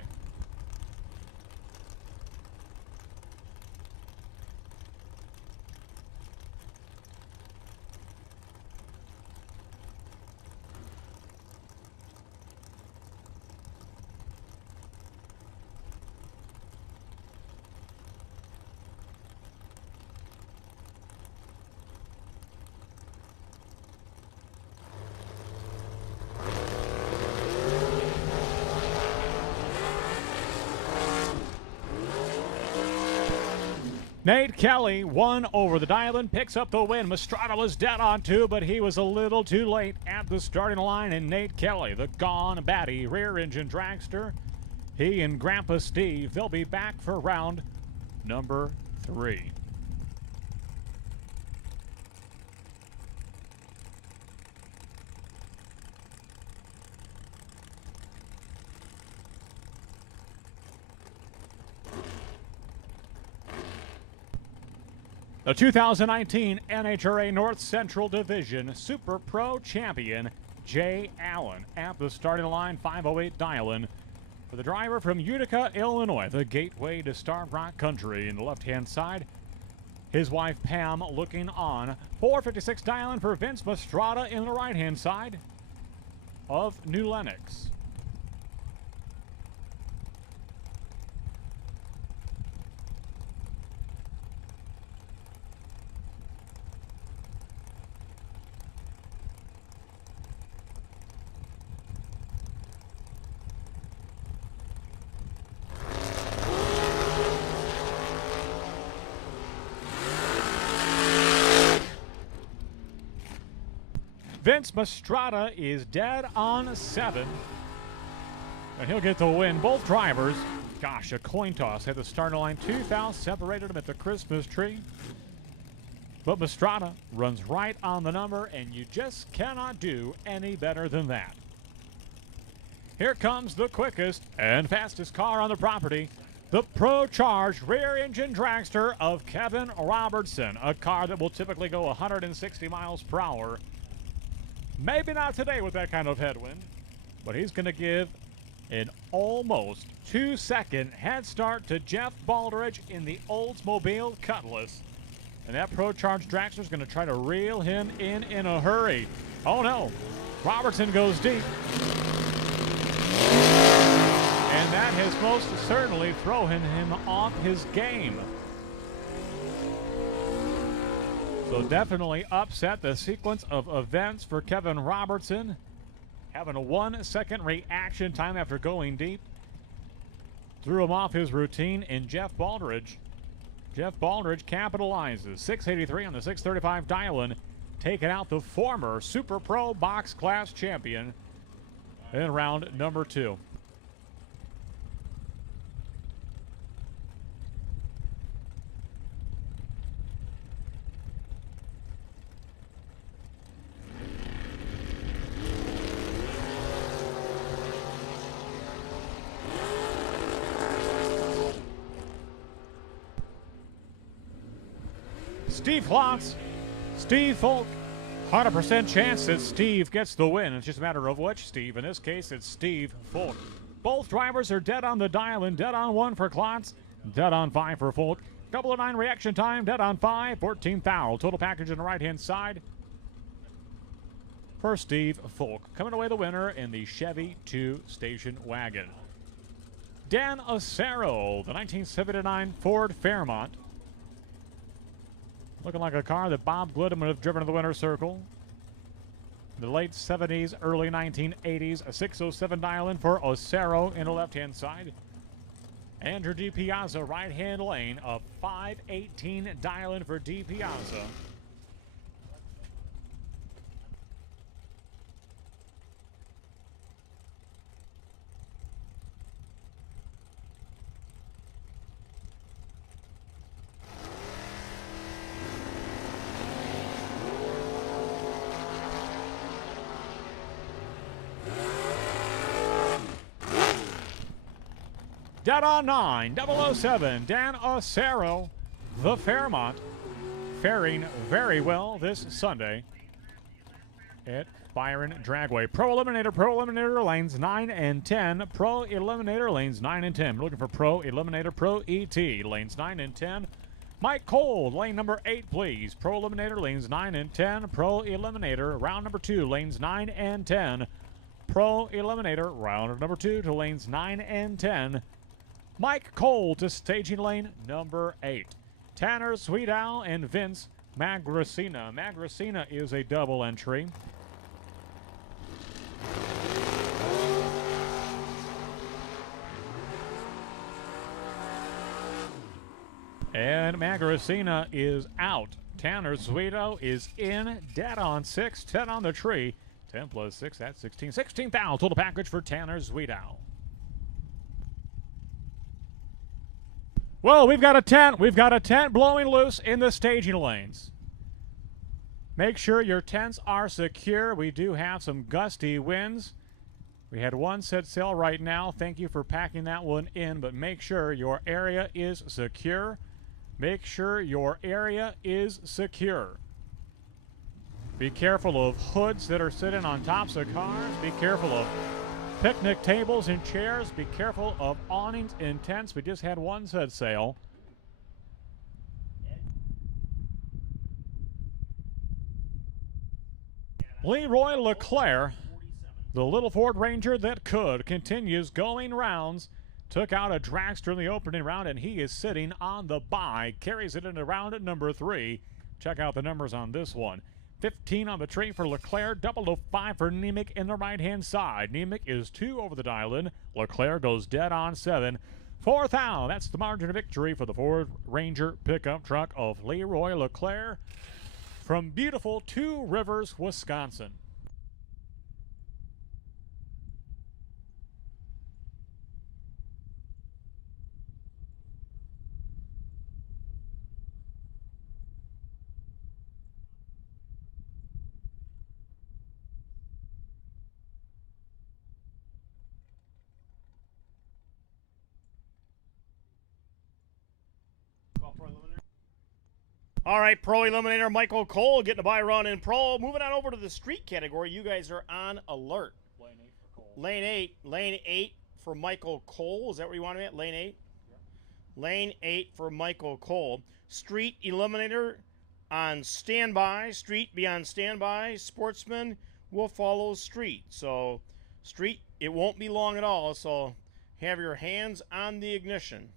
Nate Kelly won over the dial-in, picks up the win. Mastrada was dead on two, but he was a little too late at the starting line. And Nate Kelly, the gone batty rear-engine dragster, he and Grandpa Steve, they'll be back for round number 3. The 2019 NHRA North Central Division Super Pro Champion, Jay Allen, at the starting line, 508 dial-in. For the driver from Utica, Illinois, the gateway to Starved Rock Country in the left-hand side. His wife, Pam, looking on. 456 dial-in for Vince Mastrada in the right-hand side of New Lenox. Vince Mastrada is dead on 7. And he'll get the win. Both drivers, gosh, a coin toss at the starting line. 2 fouls separated them at the Christmas tree. But Mastrada runs right on the number, and you just cannot do any better than that. Here comes the quickest and fastest car on the property. The Pro-Charged rear-engine dragster of Kevin Robertson. A car that will typically go 160 miles per hour. Maybe not today with that kind of headwind, but he's going to give an almost 2-second head start to Jeff Baldridge in the Oldsmobile Cutlass. And that Pro-Charged dragster is going to try to reel him in a hurry. Oh no, Robertson goes deep. And that has most certainly thrown him off his game. So definitely upset the sequence of events for Kevin Robertson. Having a 1-second reaction time after going deep. Threw him off his routine, and Jeff Baldridge capitalizes. 683 on the 635 dial-in, taking out the former Super Pro Box Class champion in round number 2. Steve Klotz, Steve Folk, 100% chance that Steve gets the win. It's just a matter of which Steve. In this case, it's Steve Folk. Both drivers are dead on the dial-in. Dead on 1 for Klotz, dead on 5 for Folk. 009 reaction time, dead on 5, 14 foul. Total package on the right-hand side for Steve Folk. Coming away the winner in the Chevy 2 station wagon. Dan Acero, the 1979 Ford Fairmont. Looking like a car that Bob Glidden would have driven to the winner's circle. The late 70s, early 1980s, a 607 dial-in for Acero in the left-hand side. Andrew DiPiazza, right-hand lane, a 518 dial-in for DiPiazza. Dead on 9, 007, Dan Acero, the Fairmont, faring very well this Sunday at Byron Dragway. Pro Eliminator lanes 9 and 10. Pro Eliminator lanes 9 and 10. We're looking for Pro Eliminator, Pro ET, lanes 9 and 10. Mike Cole, lane number 8, please. Pro Eliminator, lanes 9 and 10. Pro Eliminator, round number 2, lanes 9 and 10. Pro Eliminator, round number 2 to lanes 9 and 10. Mike Cole to staging lane number 8. Tanner Sweetow and Vince Magracina. Magracina is a double entry. And Magaracina is out. Tanner Zuito is in, dead on 6, 10 on the tree. 10 plus 6, that's 16. 16,000 total package for Tanner Zuito. Well, we've got a tent. We've got a tent blowing loose in the staging lanes. Make sure your tents are secure. We do have some gusty winds. We had one set sail right now. Thank you for packing that one in, but make sure your area is secure. Make sure your area is secure. Be careful of hoods that are sitting on tops of cars. Be careful of picnic tables and chairs. Be careful of awnings and tents. We just had one set sail. Leroy Leclerc, the little Ford Ranger that could, continues going rounds. Took out a dragster in the opening round, and he is sitting on the bye. Carries it into round at number 3. Check out the numbers on this one. 15 on the tree for Leclerc, double to 5 for Nemec in the right-hand side. Nemec is 2 over the dial-in. Leclerc goes dead on 7. 4th out. That's the margin of victory for the Ford Ranger pickup truck of Leroy Leclerc from beautiful Two Rivers, Wisconsin. All right, Pro Eliminator Michael Cole getting a buy run in Pro. Moving on over to the street category. You guys are on alert. Lane 8 for Cole. Lane 8 for Michael Cole. Is that where you want me at? Lane 8? Yep. Lane 8 for Michael Cole. Street Eliminator on standby. Street be on standby. Sportsman will follow street. So, street, it won't be long at all. So, have your hands on the ignition.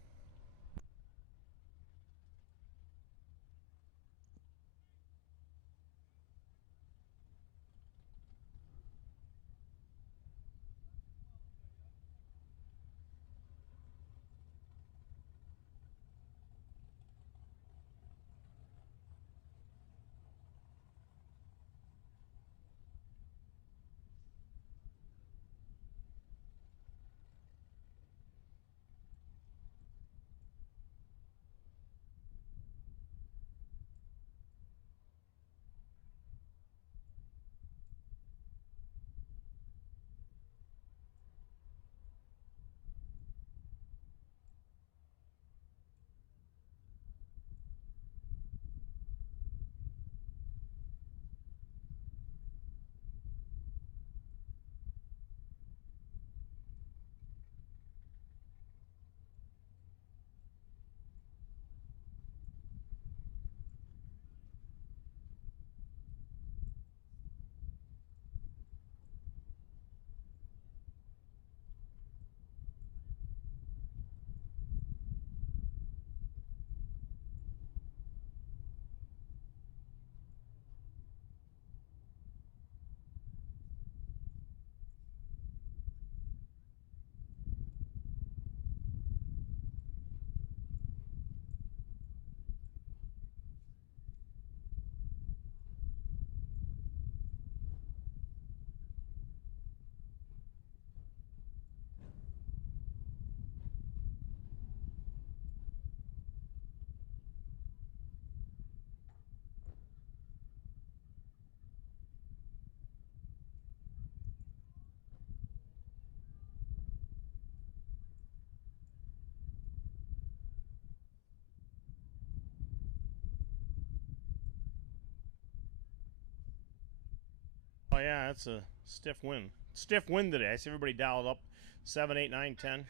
Oh, yeah, that's a stiff wind. Stiff wind today. I see everybody dialed up 7, 8, 9, 10.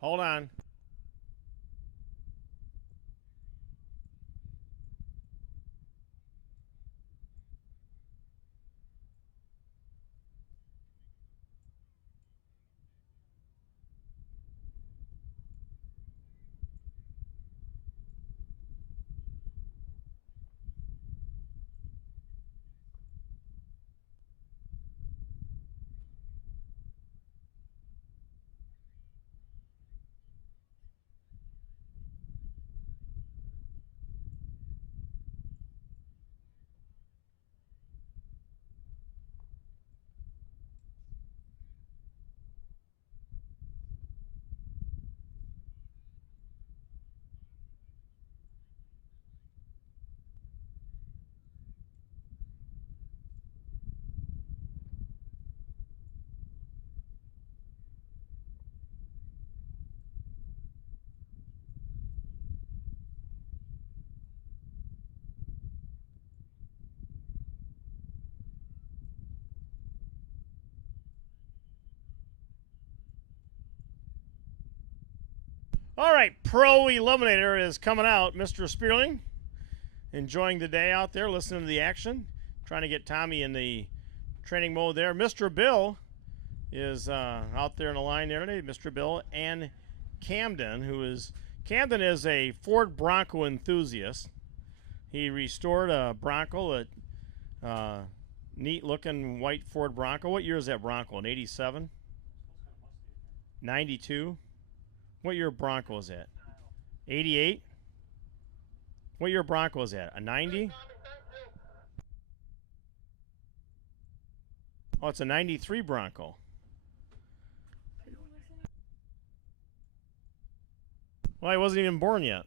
Hold on. All right, Pro Eliminator is coming out. Mr. Spearling, enjoying the day out there, listening to the action, trying to get Tommy in the training mode there. Mr. Bill is out there in the line there today. Mr. Bill and Camden, Camden is a Ford Bronco enthusiast. He restored a Bronco, a neat-looking white Ford Bronco. What year is that Bronco? An 87? 92? What year Bronco is that? 88? What year Bronco is that? A 90? Oh, it's a 93 Bronco. Well, I wasn't even born yet.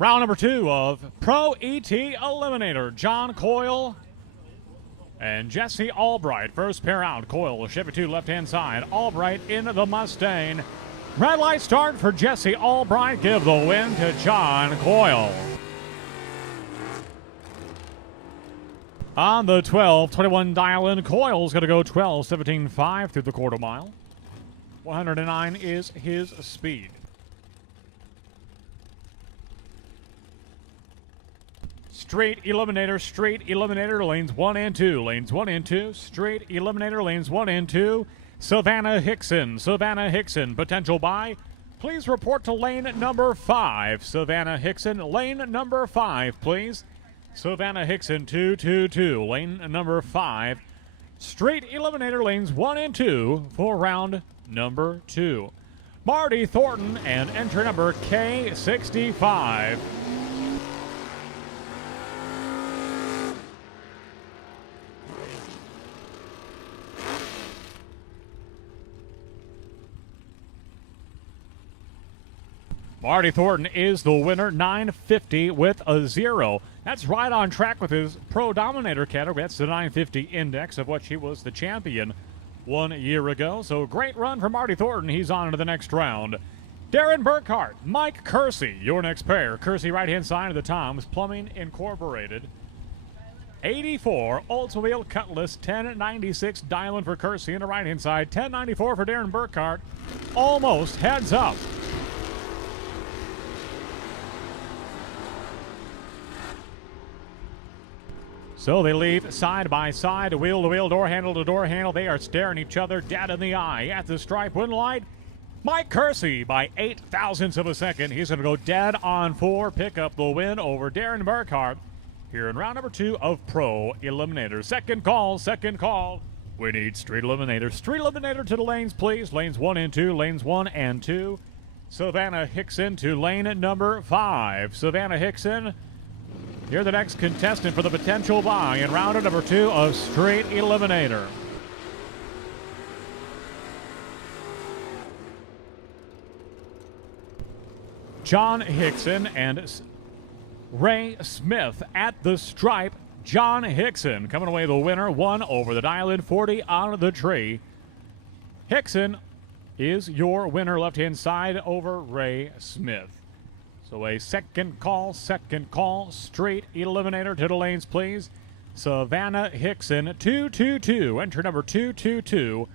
Round number 2 of Pro ET Eliminator. John Coyle and Jesse Albright. First pair out. Coyle, Chevy 2 left-hand side. Albright in the Mustang. Red light start for Jesse Albright. Give the win to John Coyle. On the 12-21 dial-in, Coyle's going to go 12-17-5 through the quarter mile. 109 is his speed. Straight Eliminator, lanes 1 and 2. Lanes 1 and 2, straight Eliminator, lanes 1 and 2. Savannah Hickson, potential buy. Please report to lane number 5. Savannah Hickson, lane number 5, please. Savannah Hickson, 222, lane number 5. Straight Eliminator, lanes 1 and 2 for round number 2. Marty Thornton and entry number K65. Marty Thornton is the winner, 950 with a 0. That's right on track with his Pro Dominator category. That's the 950 index of which he was the champion 1 year ago. So great run for Marty Thornton. He's on to the next round. Darren Burkhart, Mike Kersey, your next pair. Kersey right-hand side of the Toms, Plumbing Incorporated. 84 Oldsmobile Cutlass, 1096 dialing for Kersey on the right-hand side. 1094 for Darren Burkhart. Almost heads up. So they leave side by side, wheel to wheel, door handle to door handle. They are staring each other dead in the eye at the stripe win light. Mike Kersey by 8 thousandths of a second. He's going to go dead on 4, pick up the win over Darren Burkhart here in round number 2 of Pro Eliminator. Second call. We need Street Eliminator. Street Eliminator to the lanes, please. Lanes 1 and 2, lanes 1 and 2. Savannah Hickson to lane number 5. Savannah Hickson, you're the next contestant for the potential buy in round number 2 of Straight Eliminator. John Hickson and Ray Smith at the stripe. John Hickson coming away the winner, 1 over the dial-in, 40 on the tree. Hickson is your winner, left-hand side over Ray Smith. So a second call, Straight Eliminator to the lanes, please. Savannah Hickson, 222. Enter number 222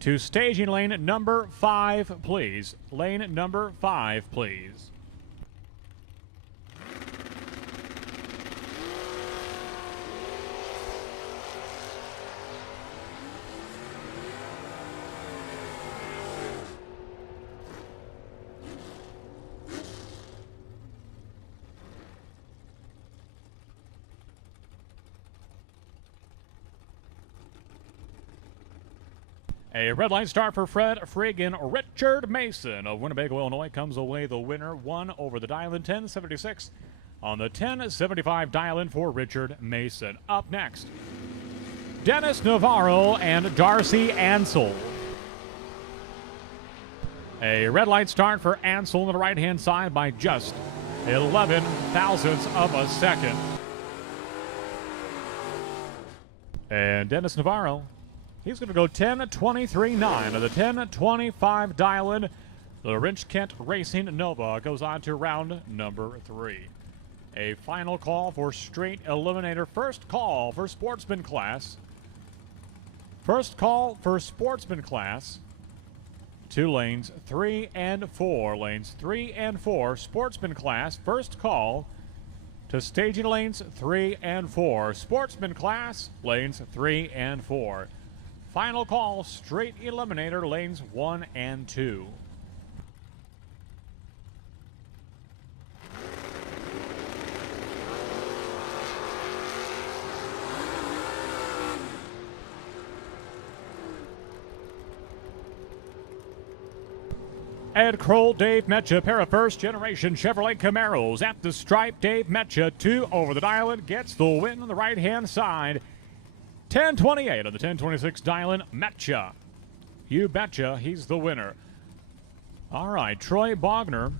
to staging lane number 5, please. Lane number 5, please. A red line start for Fred Friggin. Richard Mason of Winnebago, Illinois comes away the winner. 1 over the dial in 1076 on the 1075 dial in for Richard Mason. Up next, Dennis Navarro and Darcy Ansel. A red light start for Ansel on the right-hand side by just 11 thousandths of a second. And Dennis Navarro, he's going to go 10.23.9 of the 10.25 dial-in. The Rich Kent Racing Nova goes on to round number 3. A final call for straight eliminator. First call for Sportsman Class. First call for Sportsman Class. 2 lanes 3 and 4. Lanes 3 and 4. Sportsman Class. First call to staging lanes 3 and 4. Sportsman Class, lanes 3 and 4. Final call, straight eliminator, lanes 1 and 2. Ed Kroll, Dave Metcha, pair of first-generation Chevrolet Camaros. At the stripe, Dave Metcha, 2 over the dial-in, gets the win on the right-hand side. 10.28 on the 10.26 dial-in, Metcha. You betcha, he's the winner. All right, Troy Bogner,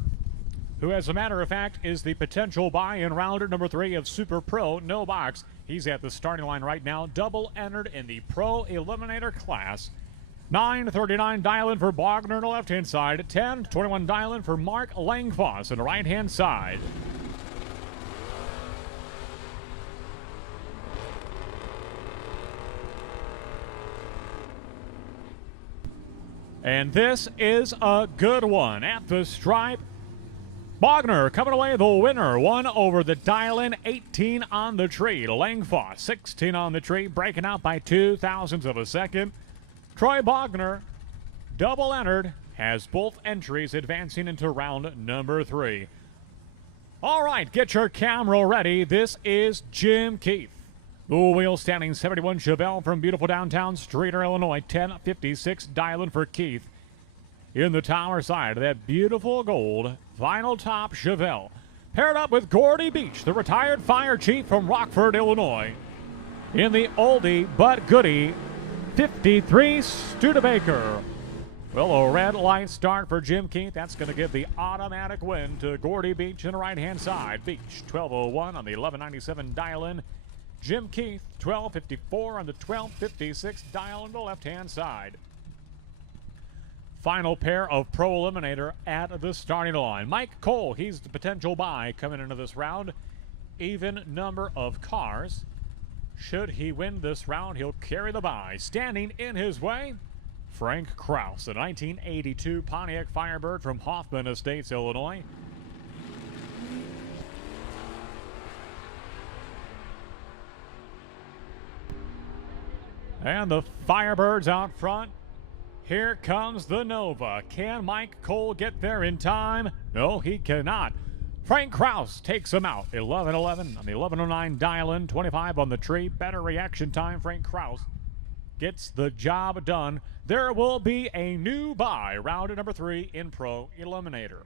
who, as a matter of fact, is the potential buy in rounder number 3 of Super Pro No Box. He's at the starting line right now, double entered in the Pro Eliminator class. 9.39 dial-in for Bogner on the left-hand side. 10.21 dial-in for Mark Langfoss on the right-hand side. And this is a good one. At the stripe, Bogner coming away the winner. 1 over the dial-in, 18 on the tree. Langfoss, 16 on the tree, breaking out by 2 thousandths of a second. Troy Bogner, double entered, has both entries advancing into round number 3. All right, get your camera ready. This is Jim Keith. The wheel standing 71 Chevelle from beautiful downtown Streator, Illinois. 1056 dial-in for Keith. In the tower side of that beautiful gold vinyl top Chevelle. Paired up with Gordy Beach, the retired fire chief from Rockford, Illinois. In the oldie but goodie 53 Studebaker. Well, a red light start for Jim Keith. That's going to give the automatic win to Gordy Beach in the right-hand side. Beach, 1201 on the 1197 dial-in. Jim Keith, 1254 on the 1256 dial on the left-hand side. Final pair of Pro Eliminator at the starting line. Mike Cole, he's the potential buy coming into this round. Even number of cars. Should he win this round, he'll carry the bye. Standing in his way, Frank Kraus, a 1982 Pontiac Firebird from Hoffman Estates, Illinois. And the Firebirds out front. Here comes the Nova. Can Mike Cole get there in time? No, he cannot. Frank Kraus takes him out. 11-11 on the 1109 dial-in, 25 on the tree. Better reaction time. Frank Kraus gets the job done. There will be a new bye, round number 3 in Pro Eliminator.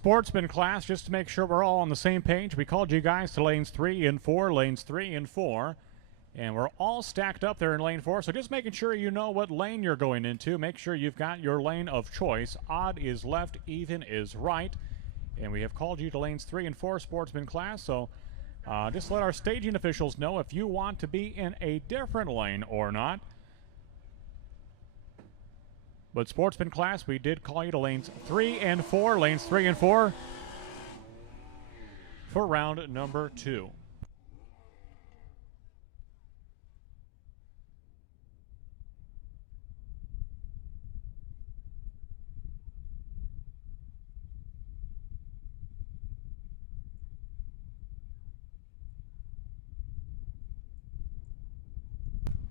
Sportsman Class, just to make sure we're all on the same page, we called you guys to lanes 3 and 4, lanes 3 and 4. And we're all stacked up there in lane 4, so just making sure you know what lane you're going into. Make sure you've got your lane of choice. Odd is left, even is right. And we have called you to lanes 3 and 4, Sportsman Class, so just let our staging officials know if you want to be in a different lane or not. But Sportsman Class, we did call you to lanes 3 and 4, lanes 3 and 4 for round number 2.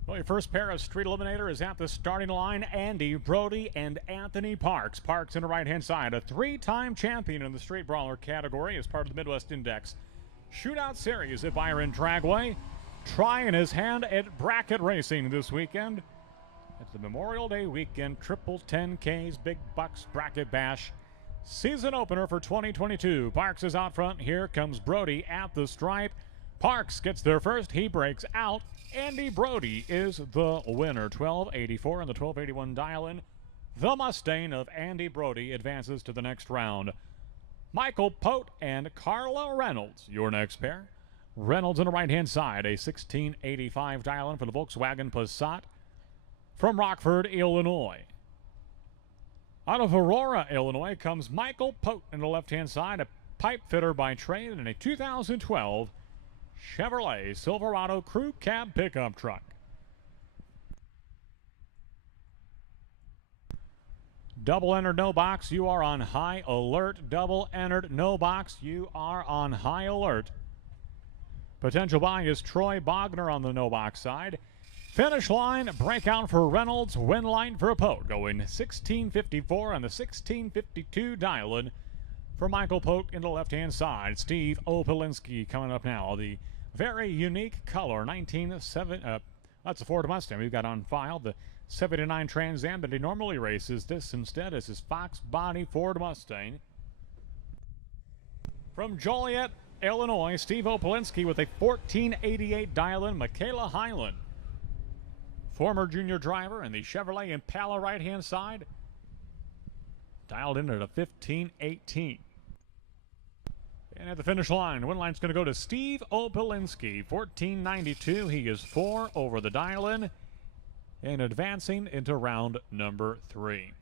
Well, your first pair of Street Eliminator is at the starting line. Andy Brody and Anthony Parks. Parks on the right-hand side, a 3-time champion in the Street Brawler category as part of the Midwest Index Shootout Series at Byron Dragway. Trying his hand at bracket racing this weekend. It's the Memorial Day weekend, triple 10Ks, big bucks bracket bash. Season opener for 2022. Parks is out front. Here comes Brody at the stripe. Parks gets there first. He breaks out. Andy Brody is the winner. 1284 and the 1281 dial-in. The Mustang of Andy Brody advances to the next round. Michael Pote and Carla Reynolds, your next pair. Reynolds on the right-hand side, a 1685 dial-in for the Volkswagen Passat from Rockford, Illinois. Out of Aurora, Illinois, comes Michael Pote on the left-hand side, a pipe fitter by trade in a 2012 Chevrolet Silverado Crew Cab pickup truck. Double entered, no box, you are on high alert. Double entered, no box, you are on high alert. Potential buy is Troy Bogner on the no box side. Finish line, breakout for Reynolds, win line for Pote, going 1654 on the 1652 dial-in for Michael Pote in the left-hand side. Steve Opolinski coming up now. The very unique color, 1970. That's a Ford Mustang we've got on file. The 79 Trans Am, but he normally races. This instead is his Fox body Ford Mustang. From Joliet, Illinois, Steve Opolinski with a 1488 dial-in. Michaela Hyland, former junior driver in the Chevrolet Impala right-hand side, dialed in at a 1518. And at the finish line, win line's going to go to Steve Opolinski, 1492. He is 4 over the dial-in and advancing into round number 3.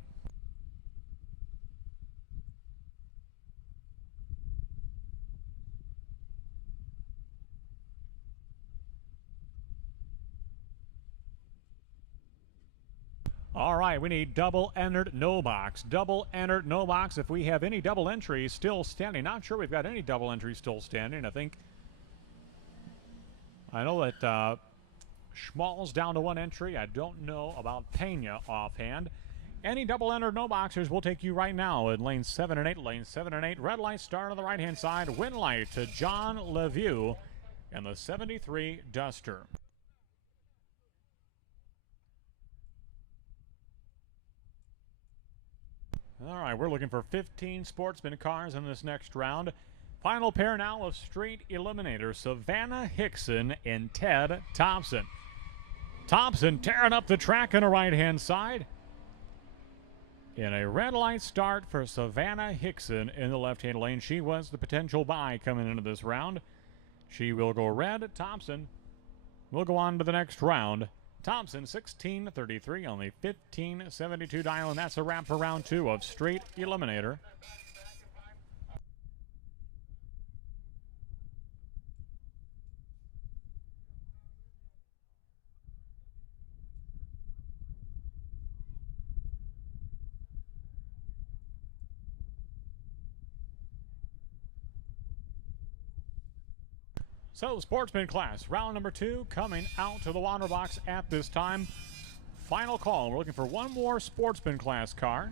All right, we need double entered, no box. Double entered, no box. If we have any double entries still standing, not sure we've got any double entries still standing. I know that Schmall's down to 1 entry. I don't know about Pena offhand. Any double entered, no boxers, we'll take you right now in lane 7 and 8. Lane 7 and 8. Red light start on the right-hand side. Win light to John Lemieux and the 73 Duster. All right, we're looking for 15 sportsman cars in this next round. Final pair now of Street Eliminator, Savannah Hickson and Ted Thompson. Thompson tearing up the track on the right-hand side. In a red light start for Savannah Hickson in the left-hand lane. She was the potential buy coming into this round. She will go red. Thompson will go on to the next round. Thompson, 1633 on the 1572 dial, and that's a wrap for round 2 of Street Eliminator. So, Sportsman Class, round number 2 coming out to the water box at this time. Final call. We're looking for one more Sportsman Class car.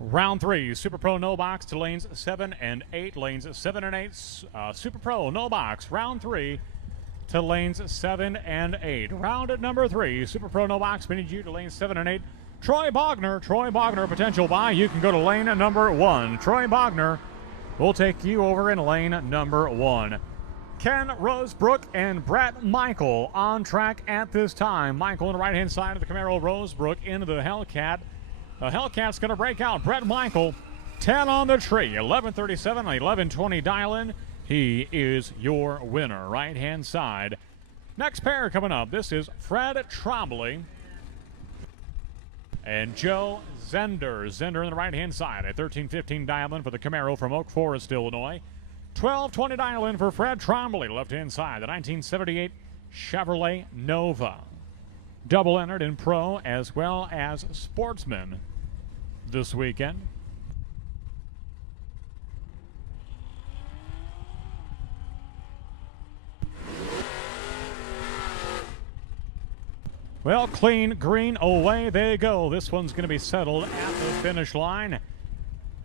Round 3, Super Pro no box to lanes 7 and 8. Lanes 7 and 8, Super Pro no box. Round 3 to lanes 7 and 8. Round at number 3, Super Pro no box, spinning you to lanes 7 and 8. Troy Bogner, potential buy. You can go to lane number 1. Troy Bogner will take you over in lane number 1. Ken Rosebrook and Brett Michael on track at this time. Michael on the right-hand side of the Camaro, Rosebrook into the Hellcat. The Hellcat's going to break out. Brett Michael, 10 on the tree, 11:37, 11:20 dial-in. He is your winner, right-hand side. Next pair coming up, this is Fred Trombley and Joe Zender. Zender on the right-hand side, a 13:15 dial-in for the Camaro from Oak Forest, Illinois. 12:20 dial-in for Fred Trombley, left-hand side, the 1978 Chevrolet Nova. Double entered in Pro as well as Sportsman this weekend. Well, clean green, away they go. This one's going to be settled at the finish line.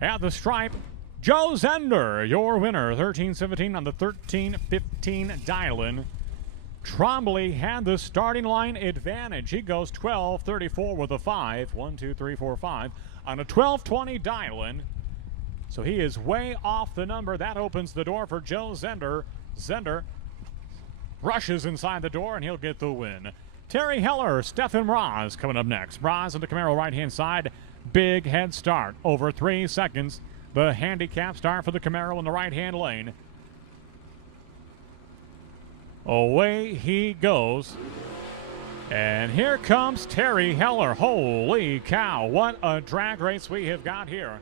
At the stripe, Joe Zender, your winner, 13:17 on the 13:15 dial-in. Trombley had the starting line advantage. He goes 12:34 with a 5. 1, 2, 3, 4, 5 on a 12:20 dial-in. So he is way off the number. That opens the door for Joe Zender. Zender rushes inside the door, and he'll get the win. Terry Heller, Stefan Roz coming up next. Roz on the Camaro right-hand side. Big head start over 3 seconds. The handicap start for the Camaro in the right-hand lane. Away he goes. And here comes Terry Heller. Holy cow, what a drag race we have got here.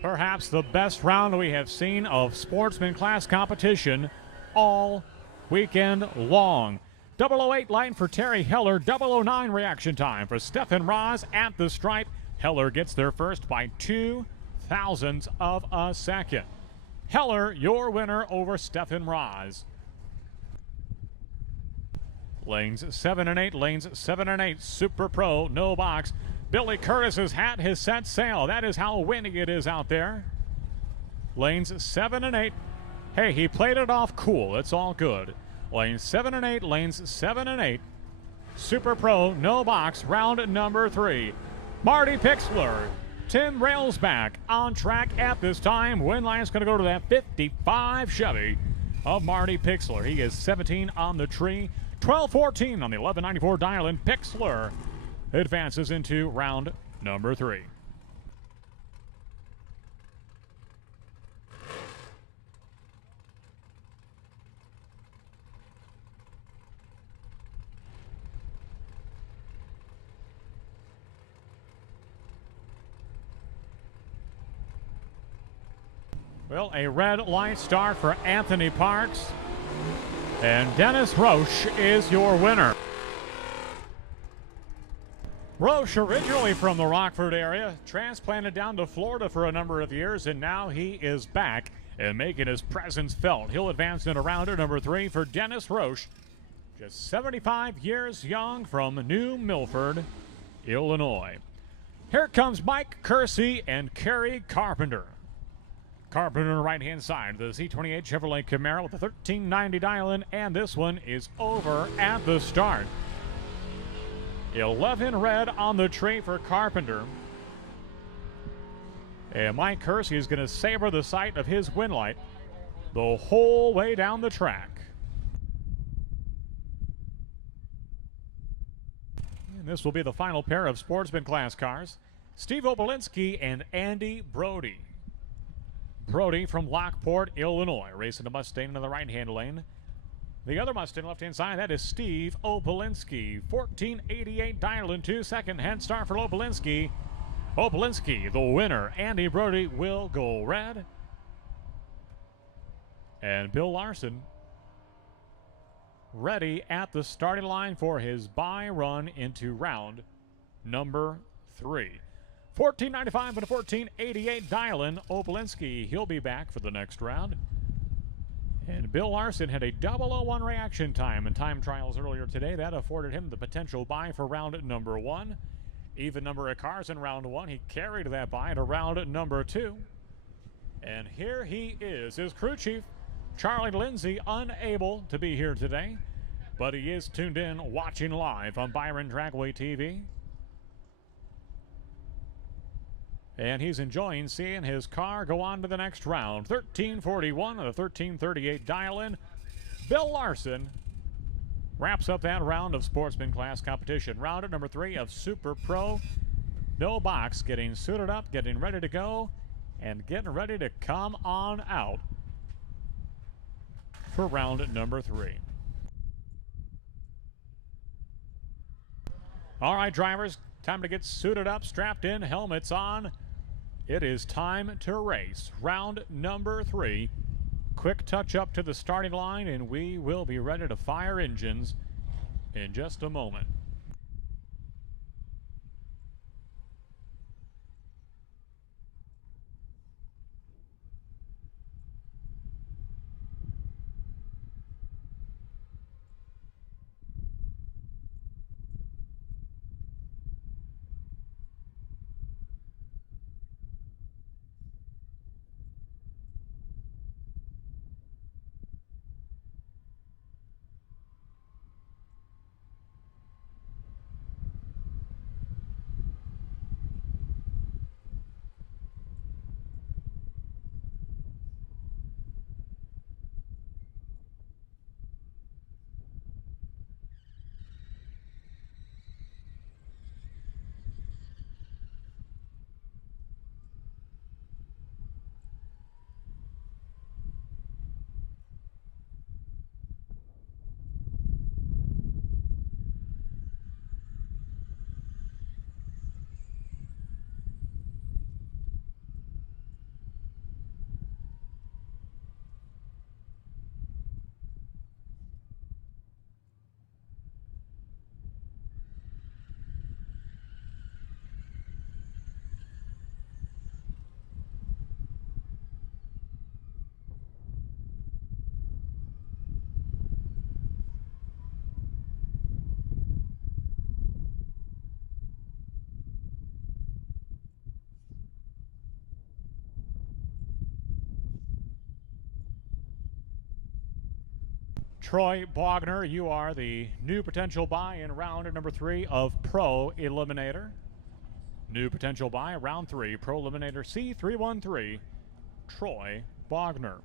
Perhaps the best round we have seen of Sportsman Class competition all weekend long. 008 line for Terry Heller. 009 reaction time for Stefan Roz at the stripe. Heller gets there first by 2 thousandths of a second. Heller, your winner over Stefan Roz. Lanes 7 and 8, lanes 7 and 8, Super Pro, no box. Billy Curtis's hat has set sail. That is how windy it is out there. Lanes 7 and 8. Hey, he played it off cool. It's all good. Lanes 7 and 8, lanes 7 and 8. Super Pro, no box, round number 3. Marty Pixler, Tim Railsback on track at this time. Win line's going to go to that 55 Chevy of Marty Pixler. He is 17 on the tree. 12:14 on the 11:94 dial-in. Pixler advances into round number 3. Well, a red light start for Anthony Parks. And Dennis Roche is your winner. Roche, originally from the Rockford area, transplanted down to Florida for a number of years, and now he is back and making his presence felt. He'll advance into rounder number 3 for Dennis Roche, just 75 years young from New Milford, Illinois. Here comes Mike Kersey and Kerry Carpenter. Carpenter on the right-hand side, the Z28 Chevrolet Camaro with the 1390 dial-in, and this one is over at the start. 11 red on the tree for Carpenter. And Mike Kersey is going to savor the sight of his win light the whole way down the track. And this will be the final pair of Sportsman Class cars. Steve Obolinski and Andy Brody. Brody from Lockport, Illinois, racing the Mustang in the right-hand lane. The other Mustang left-hand side, that is Steve Obolinski. 1488 dial-in, 2-second head start for Obolinski. Obolinski, the winner. Andy Brody will go red. And Bill Larson ready at the starting line for his bye run into round number 3. 1495 and a 1488 dial-in. Obolinski, he'll be back for the next round. And Bill Larson had a 001 reaction time in time trials earlier today. That afforded him the potential bye for round number 1. Even number of cars in round one. He carried that by to round number two. And here he is, his crew chief, Charlie Lindsay, unable to be here today, but he is tuned in, watching live on Byron Dragway TV. And he's enjoying seeing his car go on to the next round. 1341 of the 1338 dial-in. Bill Larson wraps up that round of Sportsman Class competition. Round at number 3 of Super Pro. No box, getting suited up, getting ready to go, and getting ready to come on out for round at number 3. All right, drivers, time to get suited up, strapped in, helmets on. It is time to race. Round number 3. Quick touch up to the starting line, and we will be ready to fire engines in just a moment. Troy Bogner, you are the new potential buy in round number 3 of Pro Eliminator. New potential buy, round 3, Pro Eliminator C313, Troy Bogner.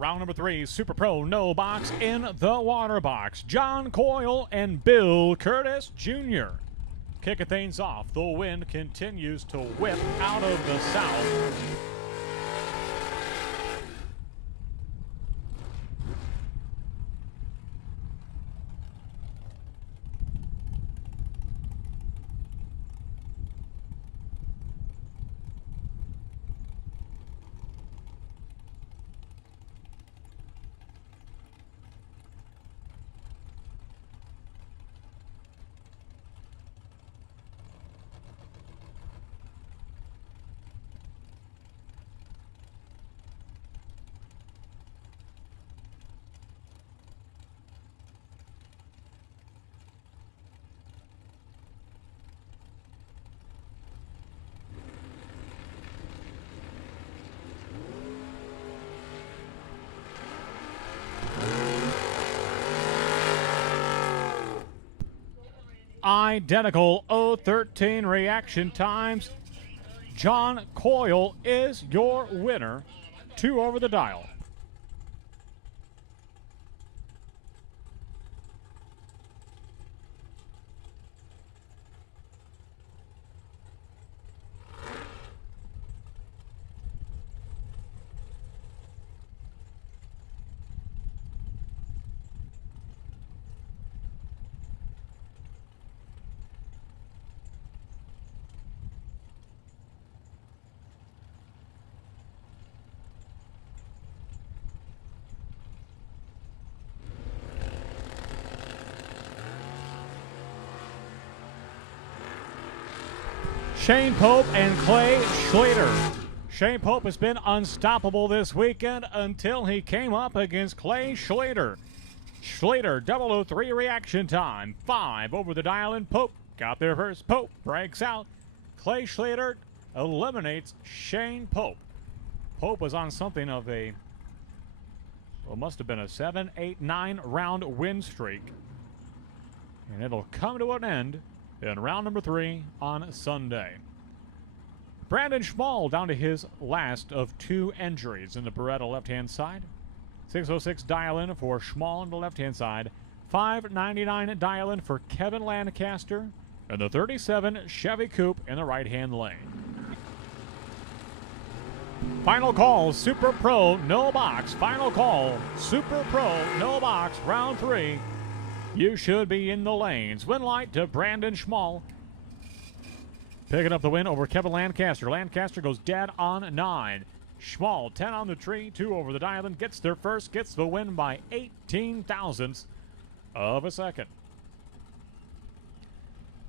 Round number 3, Super Pro, no box in the water box. John Coyle and Bill Curtis Jr. kicking things off. The wind continues to whip out of the south. Identical 013 reaction times. John Coyle is your winner. 2 over the dial. Shane Pope and Clay Schlater. Shane Pope has been unstoppable this weekend until he came up against Clay Schlater. Schlater, 003 reaction time, 5 over the dial, and Pope got there first. Pope breaks out. Clay Schlater eliminates Shane Pope. Pope was on something of a, well, must have been a 7, 8, 9 round win streak. And it'll come to an end in round number 3 on Sunday. Brandon Schmall down to his last of 2 injuries in the Beretta left-hand side. 606 dial-in for Schmall on the left-hand side. 599 dial-in for Kevin Lancaster. And the 37 Chevy Coupe in the right-hand lane. Final call, Super Pro, no box. Final call, Super Pro, no box, round 3. You should be in the lanes. Win light to Brandon Schmall. Picking up the win over Kevin Lancaster. Lancaster goes dead on 9. Schmall, 10 on the tree, 2 over the dial, and gets there first, gets the win by 18 thousandths of a second.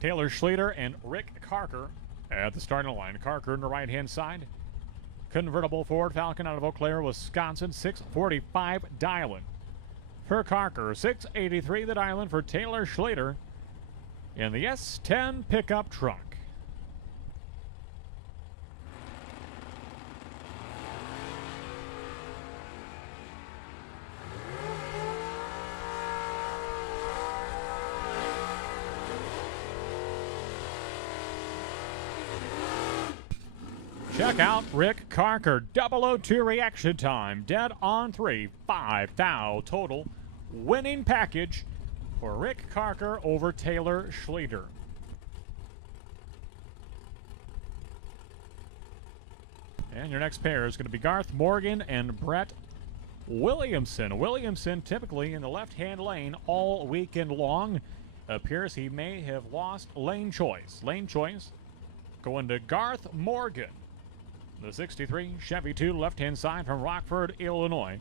Taylor Schlater and Rick Carker at the starting line. Carker in the right-hand side. Convertible Ford Falcon out of Eau Claire, Wisconsin, 645 dial-in for Carker. 683 the dial-in for Taylor Schlater in the S10 pickup truck. Check out Rick Carker, 002 reaction time, dead on 3, 5 thou total. Winning package for Rick Carker over Taylor Schlater. And your next pair is going to be Garth Morgan and Brett Williamson. Williamson typically in the left-hand lane all weekend long. Appears he may have lost lane choice. Lane choice going to Garth Morgan. The 63 Chevy 2 left-hand side from Rockford, Illinois.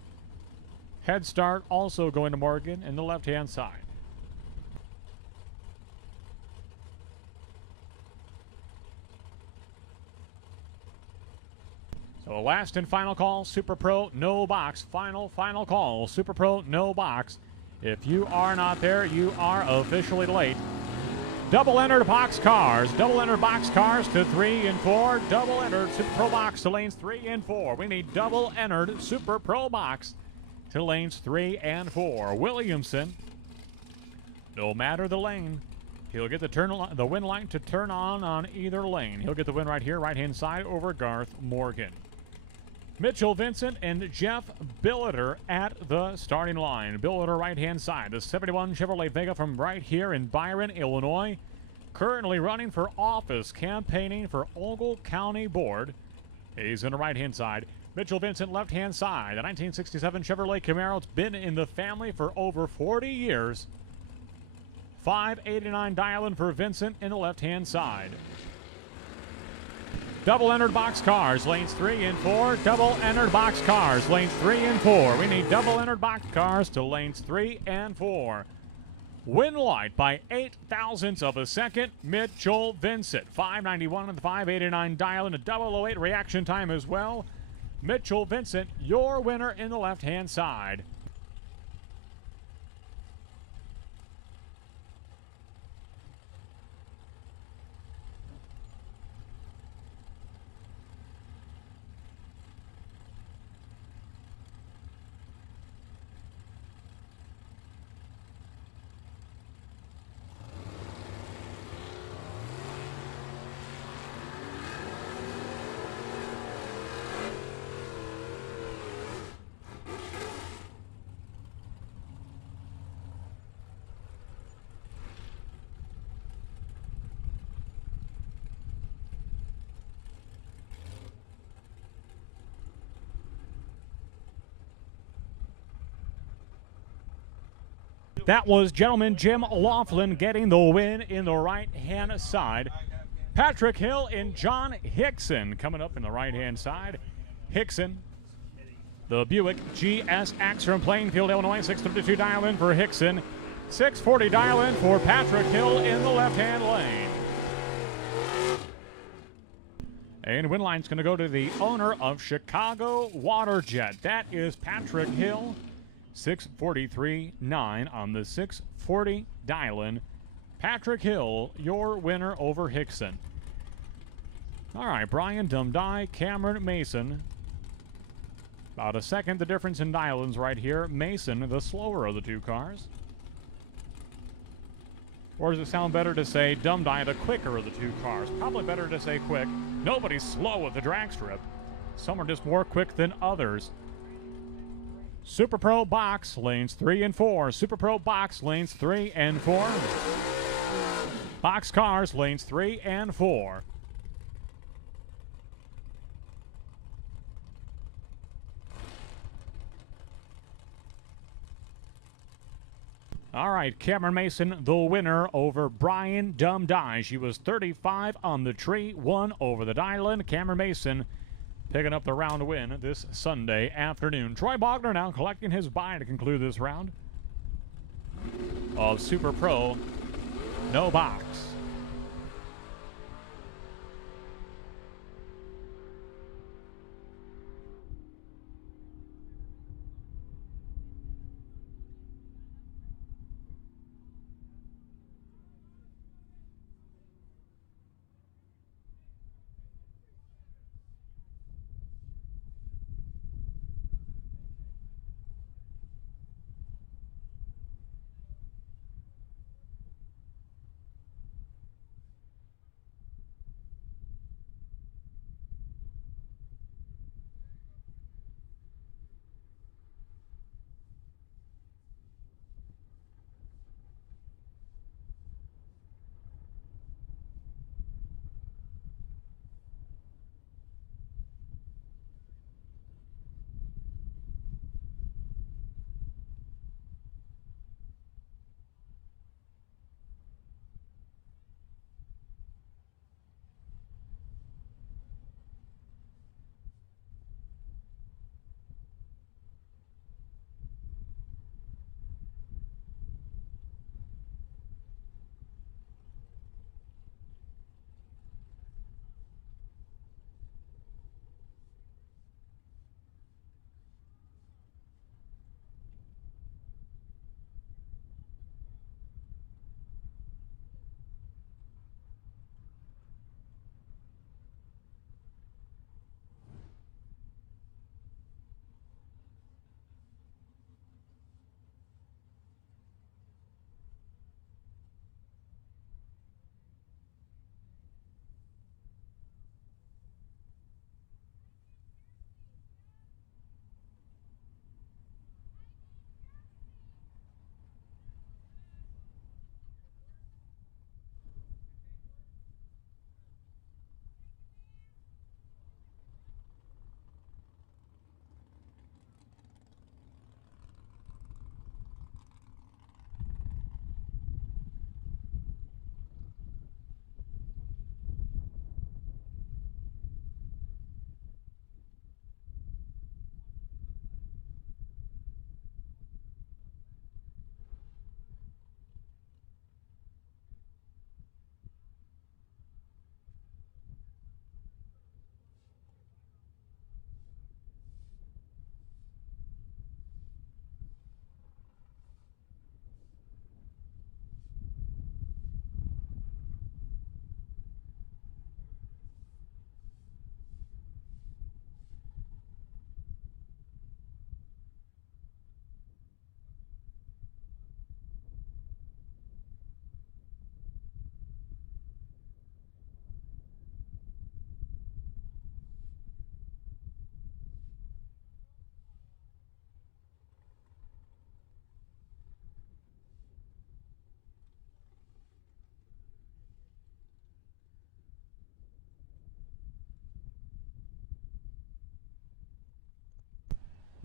Head start also going to Morgan in the left-hand side. So last and final call, Super Pro, no box. Final call, Super Pro, no box. If you are not there, you are officially late. Double entered box cars. Double entered box cars to 3 and 4. Double entered Super Pro box to lanes 3 and 4. We need double entered Super Pro box to lanes 3 and 4. Williamson, no matter the lane, he'll get the win light to turn on either lane. He'll get the win right here, right-hand side over Garth Morgan. Mitchell Vincent and Jeff Billiter at the starting line. Billiter right-hand side. The 71 Chevrolet Vega from right here in Byron, Illinois. Currently running for office, campaigning for Ogle County Board. He's in the right-hand side. Mitchell Vincent left-hand side. The 1967 Chevrolet Camaro. It's been in the family for over 40 years. 589 dial-in for Vincent in the left-hand side. Double entered box cars, lanes 3 and 4. Double entered box cars, lanes 3 and 4. We need double entered box cars to lanes 3 and 4. Win light by 8 thousandths of a second. Mitchell Vincent, 591 and the 589 dial and a 008 reaction time as well. Mitchell Vincent, your winner in the left-hand side. That was gentleman Jim Laughlin getting the win in the right-hand side. Patrick Hill and John Hickson coming up in the right-hand side. Hickson, the Buick GSX from Plainfield, Illinois. 632 dial-in for Hickson. 640 dial-in for Patrick Hill in the left-hand lane. And win line's going to go to the owner of Chicago Waterjet. That is Patrick Hill, 643.9 on the 640 dial-in. Patrick Hill, your winner over Hickson. All right, Brian Dumdye, Cameron Mason. About a second the difference in dial-ins right here. Mason, the slower of the two cars. Or does it sound better to say Dumdye, the quicker of the two cars? Probably better to say quick. Nobody's slow at the drag strip. Some are just more quick than others. Super Pro Box, lanes 3 and 4. Super Pro Box, lanes 3 and 4. Box Cars, lanes 3 and 4. All right, Cameron Mason, the winner over Brian Dumdye. She was 35 on the tree, 1 over the dial-in. Cameron Mason picking up the round win this Sunday afternoon. Troy Bogner now collecting his bye to conclude this round of Super Pro No Box.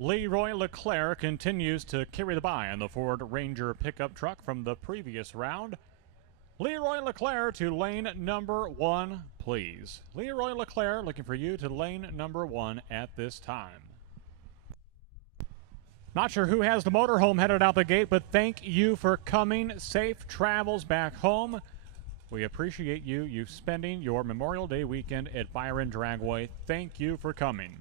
Leroy Leclerc continues to carry the bye on the Ford Ranger pickup truck from the previous round. Leroy Leclerc to lane number 1, please. Leroy Leclerc looking for you to lane number 1 at this time. Not sure who has the motorhome headed out the gate, but thank you for coming. Safe travels back home. We appreciate you spending your Memorial Day weekend at Byron Dragway. Thank you for coming.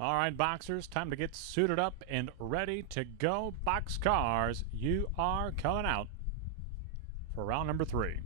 All right, boxers, time to get suited up and ready to go. Boxcars, you are coming out for round number 3.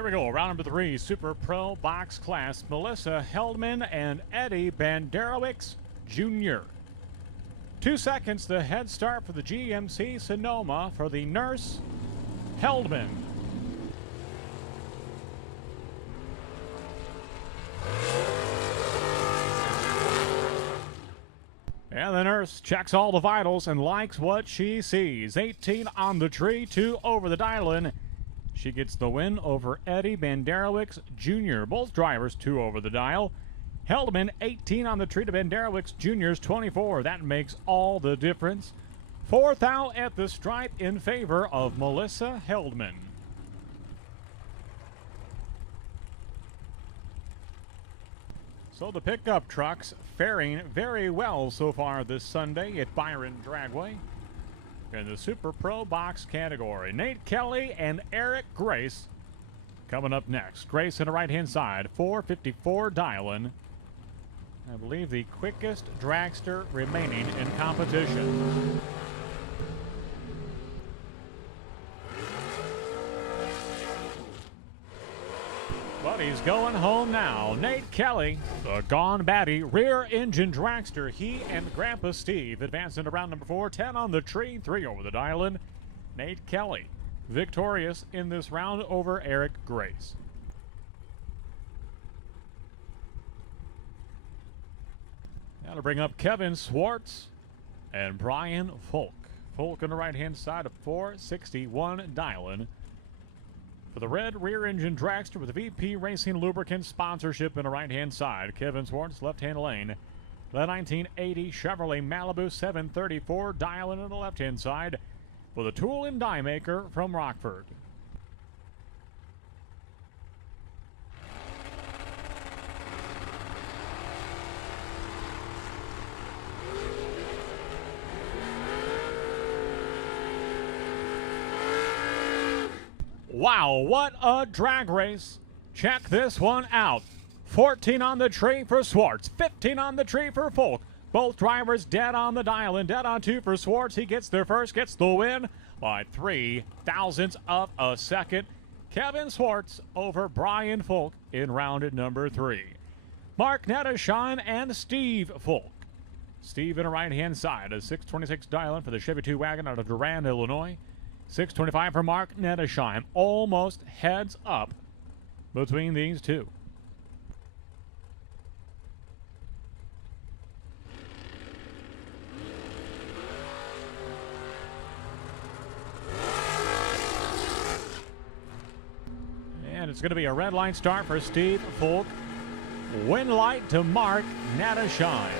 Here we go, round number 3, Super Pro Box Class. Melissa Heldman and Eddie Banderowicz Jr. 2 seconds, the head start for the GMC Sonoma for the nurse, Heldman. And the nurse checks all the vitals and likes what she sees. 18 on the tree, 2 over the dial-in. She gets the win over Eddie Banderowicz Jr. Both drivers 2 over the dial. Heldman 18 on the tree to Banderowicz Jr.'s 24. That makes all the difference. 4th out at the stripe in favor of Melissa Heldman. So the pickup trucks faring very well so far this Sunday at Byron Dragway. in the Super Pro Box category. Nate Kelly and Eric Grace coming up next. Grace on the right-hand side, 4:54 dialing. I believe the quickest dragster remaining in competition. But he's going home now. Nate Kelly, the Gone Batty rear engine dragster. He and Grandpa Steve advancing to round number 4. 10 on the tree, 3 over the dial-in. Nate Kelly victorious in this round over Eric Grace. Now to bring up Kevin Swartz and Brian Folk. Folk on the right-hand side of 461 dial-in. For the red rear engine dragster with the VP Racing Lubricant sponsorship in the right-hand side. Kevin Swartz, left-hand lane. The 1980 Chevrolet Malibu 734 dial-in on the left-hand side for the tool and die maker from Rockford. Wow, what a drag race. Check this one out. 14 on the tree for Swartz, 15 on the tree for Folk. Both drivers dead on the dial and dead on 2 for Swartz. He gets there first, gets the win by 3 thousandths of a second. Kevin Swartz over Brian Folk in round number 3. Mark Netteshine and Steve Folk. Steve in the right-hand side, a 626 dial-in for the Chevy 2 wagon out of Durand, Illinois. 625 for Mark Netteshine. Almost heads up between these two. And it's going to be a red line start for Steve Folk. Win light to Mark Netteshine.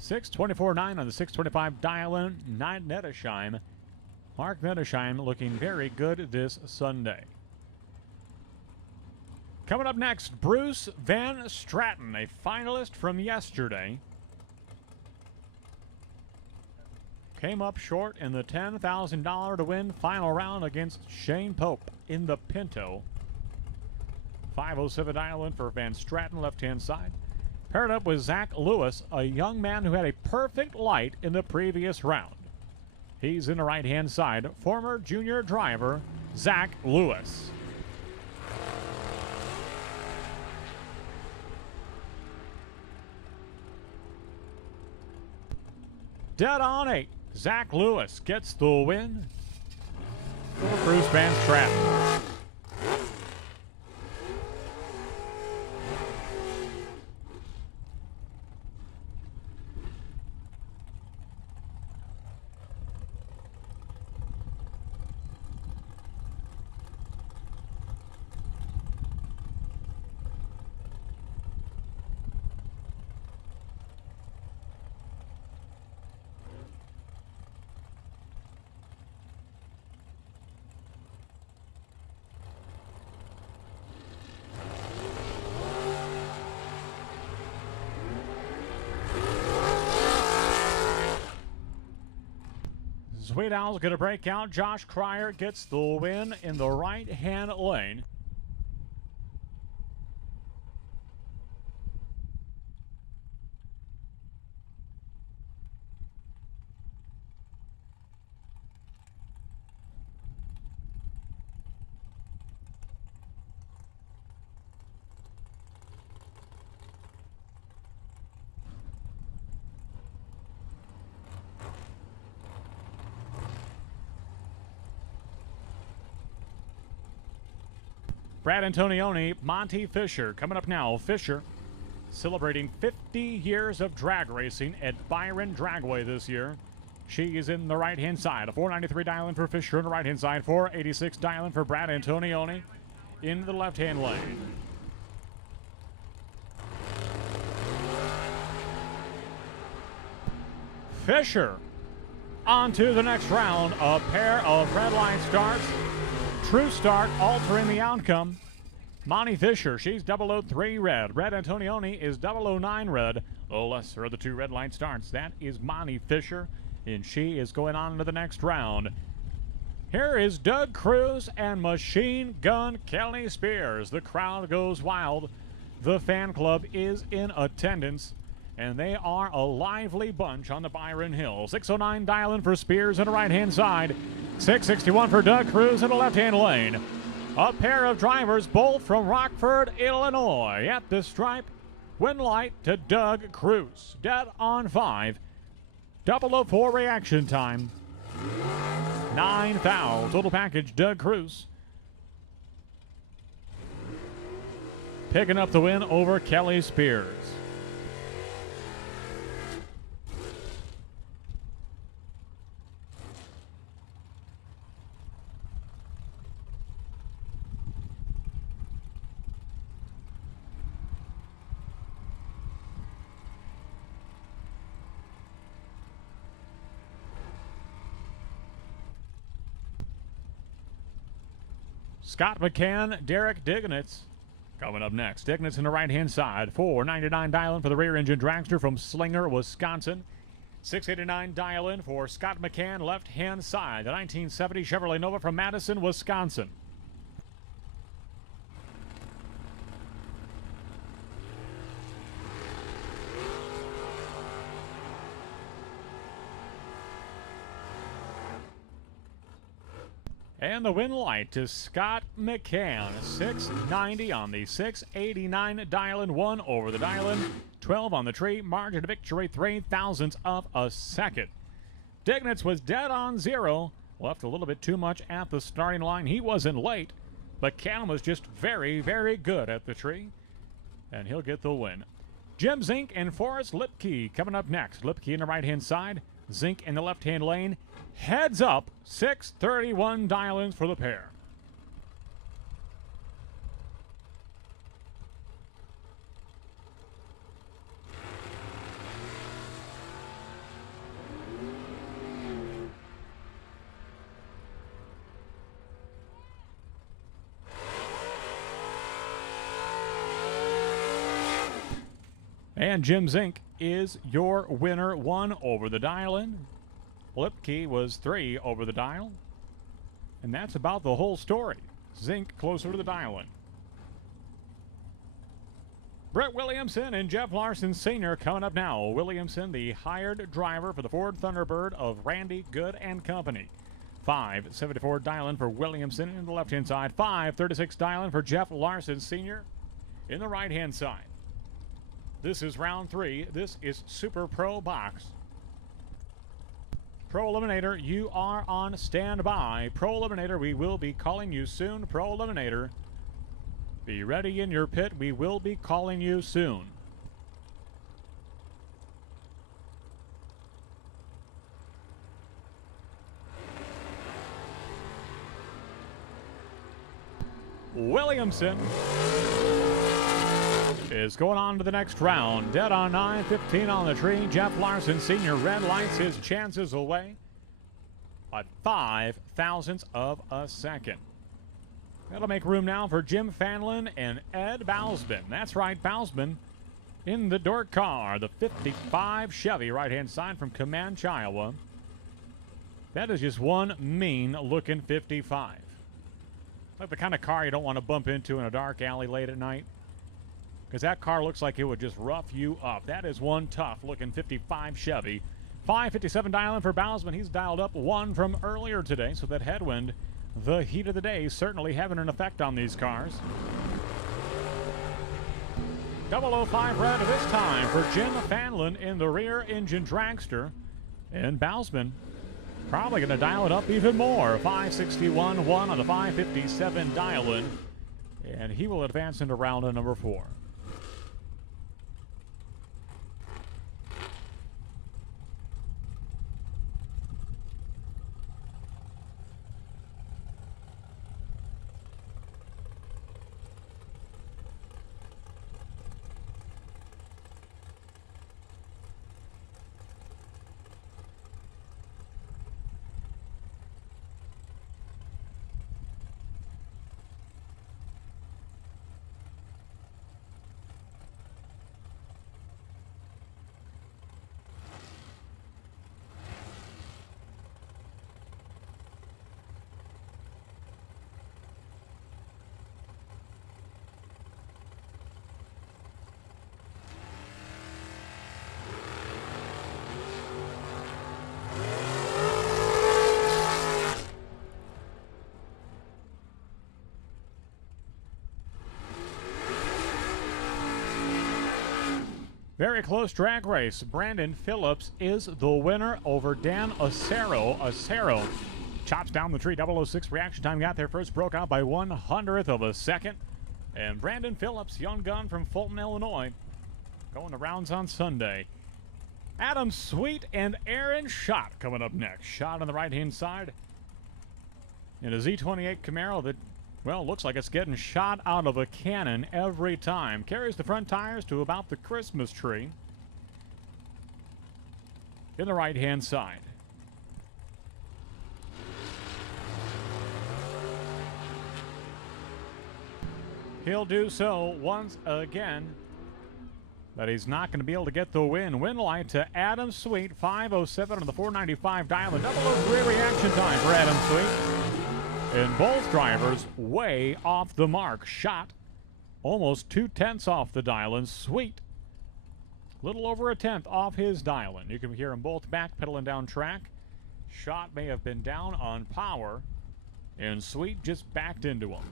624.9 on the 625 dial-in. Netteshine. Mark Netteshine looking very good this Sunday. Coming up next, Bruce Van Stratton, a finalist from yesterday. Came up short in the $10,000 to win final round against Shane Pope in the Pinto. 507 dial-in for Van Stratton, left-hand side. Paired up with Zach Lewis, a young man who had a perfect light in the previous round. He's in the right-hand side, former junior driver Zach Lewis. Dead on 8. Zach Lewis gets the win for Bruce Van Stratton. Sweet Owl's going to break out. Josh Cryer gets the win in the right-hand lane. Brad Antonioni, Monty Fisher coming up now. Fisher celebrating 50 years of drag racing at Byron Dragway this year. She is in the right-hand side. A 493 dial-in for Fisher in the right-hand side. 486 dial-in for Brad Antonioni in the left-hand lane. Fisher on to the next round. A pair of red line starts. True start altering the outcome. Monty Fisher, she's 003 red. Brad Antonioni is 009 red. The lesser of the two red line starts. That is Monty Fisher. and she is going on to the next round. Here is Doug Cruz and Machine Gun Kelly Spears. The crowd goes wild. The fan club is in attendance, and they are a lively bunch on the Byron Hill. 609 dialing for Spears on the right-hand side. 661 for Doug Cruz in the left-hand lane. A pair of drivers, both from Rockford, Illinois. At the stripe, win light to Doug Cruz. Dead on 5. 004 reaction time. 9 fouls. Total package, Doug Cruz. Picking up the win over Kelly Spears. Scott McCann, Derek Dignitz coming up next. Dignitz in the right-hand side. 499 dial-in for the rear engine dragster from Slinger, Wisconsin. 689 dial-in for Scott McCann, left-hand side. The 1970 Chevrolet Nova from Madison, Wisconsin. And the win light to Scott McCann. 690 on the 689 dial-in. 1 over the dial-in. 12 on the tree. Margin of victory, 0.03 of a second. Dignitz was dead on 0. Left a little bit too much at the starting line. He wasn't late. McCann was just very, very good at the tree. And he'll get the win. Jim Zink and Forrest Lipke coming up next. Lipke in the right-hand side. Zink in the left-hand lane. Heads up, 631 dial-ins for the pair. And Jim Zink is your winner. 1 over the dial-in. Lipke was 3 over the dial. And that's about the whole story. Zink closer to the dial-in. Brett Williamson and Jeff Larson Sr. coming up now. Williamson, the hired driver for the Ford Thunderbird of Randy Good and Company. 574 dial-in for Williamson in the left-hand side. 536 dial-in for Jeff Larson Sr. in the right-hand side. This is round 3. This is Super Pro Box. Pro Eliminator, you are on standby. Pro Eliminator, we will be calling you soon. Pro Eliminator, be ready in your pit. We will be calling you soon. Williamson is going on to the next round. Dead on 9, 15 on the tree. Jeff Larson Sr. red lights his chances away by 5 thousandths of a second. That'll make room now for Jim Fanlin and Ed Bausman. That's right, Bausman in the dirt car. The 55 Chevy right-hand side from Comanche, Iowa. That is just one mean-looking 55. Like the kind of car you don't want to bump into in a dark alley late at night, because that car looks like it would just rough you up. That is one tough-looking 55 Chevy. 557 dial-in for Bausman. He's dialed up 1 from earlier today, so that headwind, the heat of the day, certainly having an effect on these cars. 005 red this time for Jim Fanlin in the rear engine dragster. And Bausman probably going to dial it up even more. 561, 1 on the 557 dial-in. And he will advance into round number 4. Very close drag race. Brandon Phillips is the winner over Dan Acero. Acero chops down the tree. 006 reaction time got there first. Broke out by 1/100th of a second. And Brandon Phillips, young gun from Fulton, Illinois, going the rounds on Sunday. Adam Sweet and Aaron Schott coming up next. Schott on the right-hand side in a Z28 Camaro that, well, looks like it's getting shot out of a cannon every time. Carries the front tires to about the Christmas tree in the right-hand side. He'll do so once again, but he's not going to be able to get the win. Win light to Adam Sweet, 5:07 on the 495 dial. A 003 reaction time for Adam Sweet. And both drivers way off the mark. Schott almost 2/10 off the dial, and Sweet little over a 1/10 off his dial-in. You can hear them both backpedaling down track. Schott may have been down on power, and Sweet just backed into him.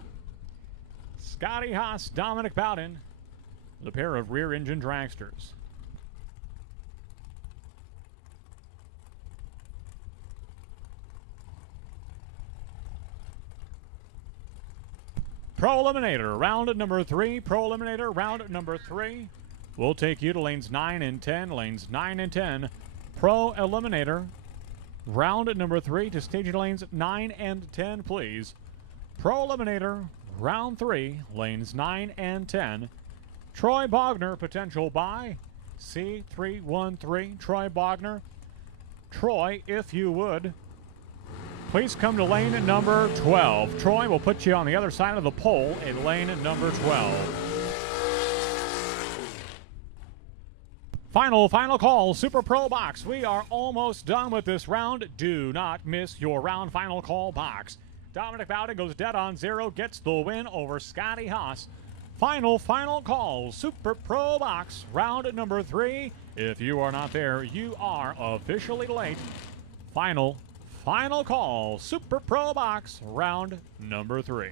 Scotty Haas, Dominic Bowden, the pair of rear-engine dragsters. Pro Eliminator, round number 3. Pro Eliminator, round number 3. We'll take you to lanes 9 and 10. Lanes 9 and 10. Pro Eliminator, round number 3 to staging lanes 9 and 10, please. Pro Eliminator, round 3, lanes 9 and 10. Troy Bogner, potential buy. C313, Troy Bogner. Troy, if you would, please come to lane number 12. Troy will put you on the other side of the pole in lane number 12. Final call, Super Pro Box. We are almost done with this round. Do not miss your round final call box. Dominic Bowden goes dead on 0, gets the win over Scotty Haas. Final call, Super Pro Box, round number 3. If you are not there, you are officially late. Final call, Super Pro Box, round number 3.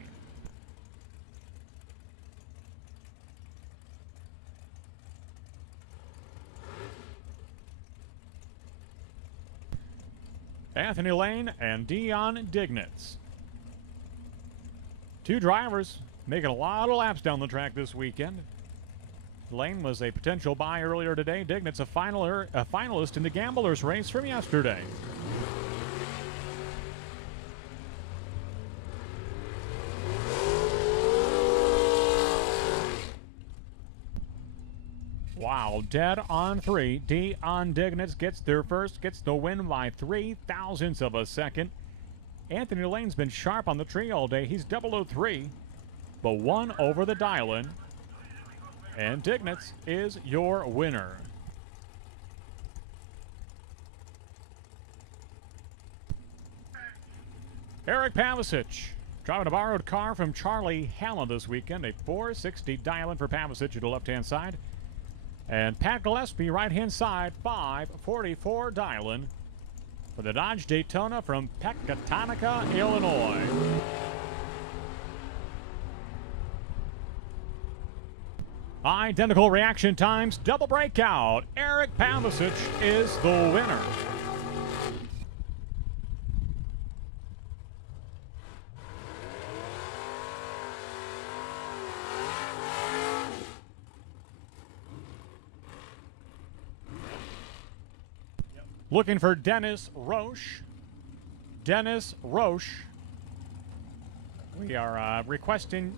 Anthony Lane and Dion Dignitz. Two drivers making a lot of laps down the track this weekend. Lane was a potential buy earlier today. Dignitz a finalist in the Gamblers race from yesterday. Wow, dead on 3. Dion Dignitz gets there first, gets the win by 0.03 of a second. Anthony Lane's been sharp on the tree all day. He's 003, but 1 over the dial-in. And Dignitz is your winner. Eric Pavicic, driving a borrowed car from Charlie Halla this weekend. A 460 dial-in for Pavicic to the left-hand side. And Pat Gillespie, right-hand side, 544 dial-in for the Dodge Daytona from Pecatonica, Illinois. Identical reaction times, double breakout. Eric Pavicic is the winner. Looking for Dennis Roche. Dennis Roche. We are requesting.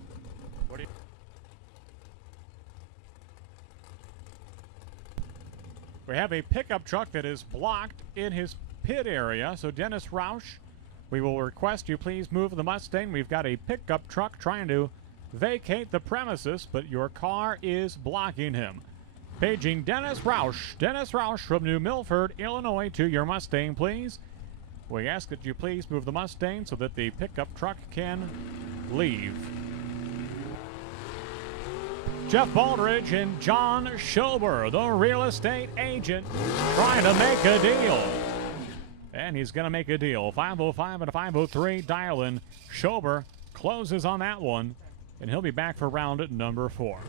We have a pickup truck that is blocked in his pit area. So Dennis Roche, we will request you please move the Mustang. We've got a pickup truck trying to vacate the premises, but your car is blocking him. Paging Dennis Roush. Dennis Roush from New Milford, Illinois, to your Mustang, please. We ask that you please move the Mustang so that the pickup truck can leave. Jeff Baldridge and John Schober, the real estate agent, trying to make a deal. And he's going to make a deal. 505 and a 503 dial-in. Schober closes on that one, and he'll be back for round number 4.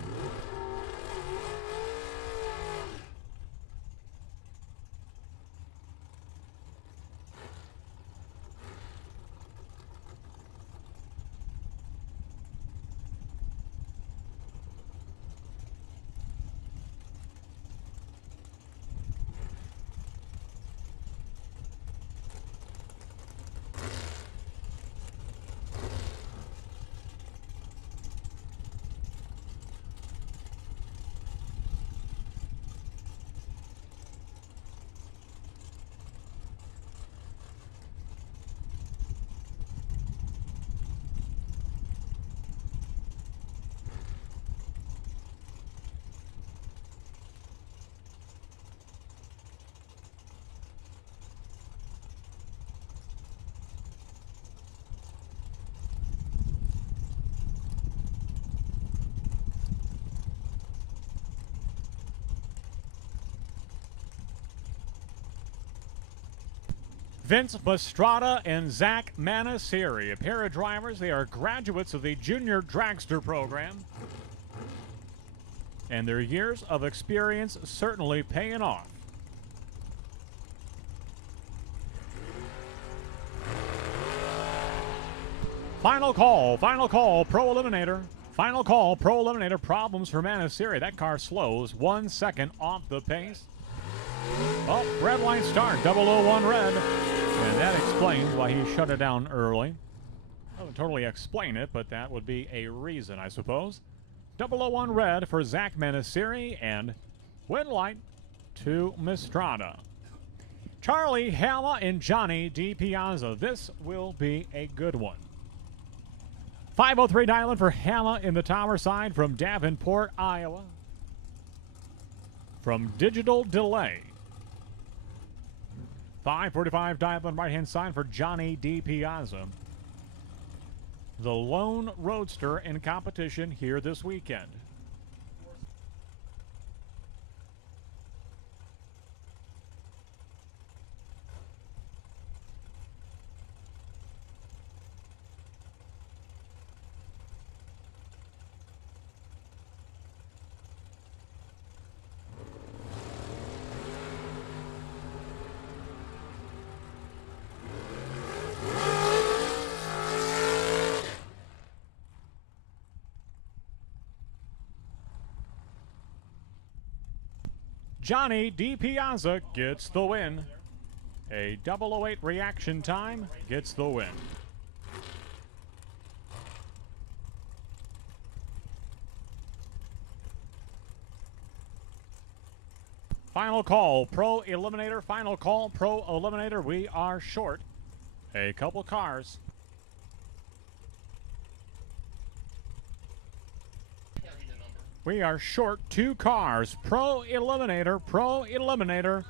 Vince Mastrada and Zach Manasiri, a pair of drivers. They are graduates of the Junior Dragster program. And their years of experience certainly paying off. Final call, Pro Eliminator. Final call, Pro Eliminator. Problems for Manasiri. That car slows 1 second off the pace. Oh, red line start, 001 red. And that explains why he shut it down early. Doesn't totally explain it, but that would be a reason, I suppose. 001 red for Zach Manasiri, and win light to Mistrada. Charlie Halla and Johnny DiPiazza. This will be a good one. 503 dial in for Halla in the tower side from Davenport, Iowa. From Digital Delay. 545 dial in right hand side for Johnny DiPiazza. The lone roadster in competition here this weekend. Johnny DiPiazza gets the win. A 008 reaction time gets the win. Final call, Pro Eliminator. Final call, Pro Eliminator. We are short a couple cars. We are short 2 cars. Pro Eliminator, Pro Eliminator.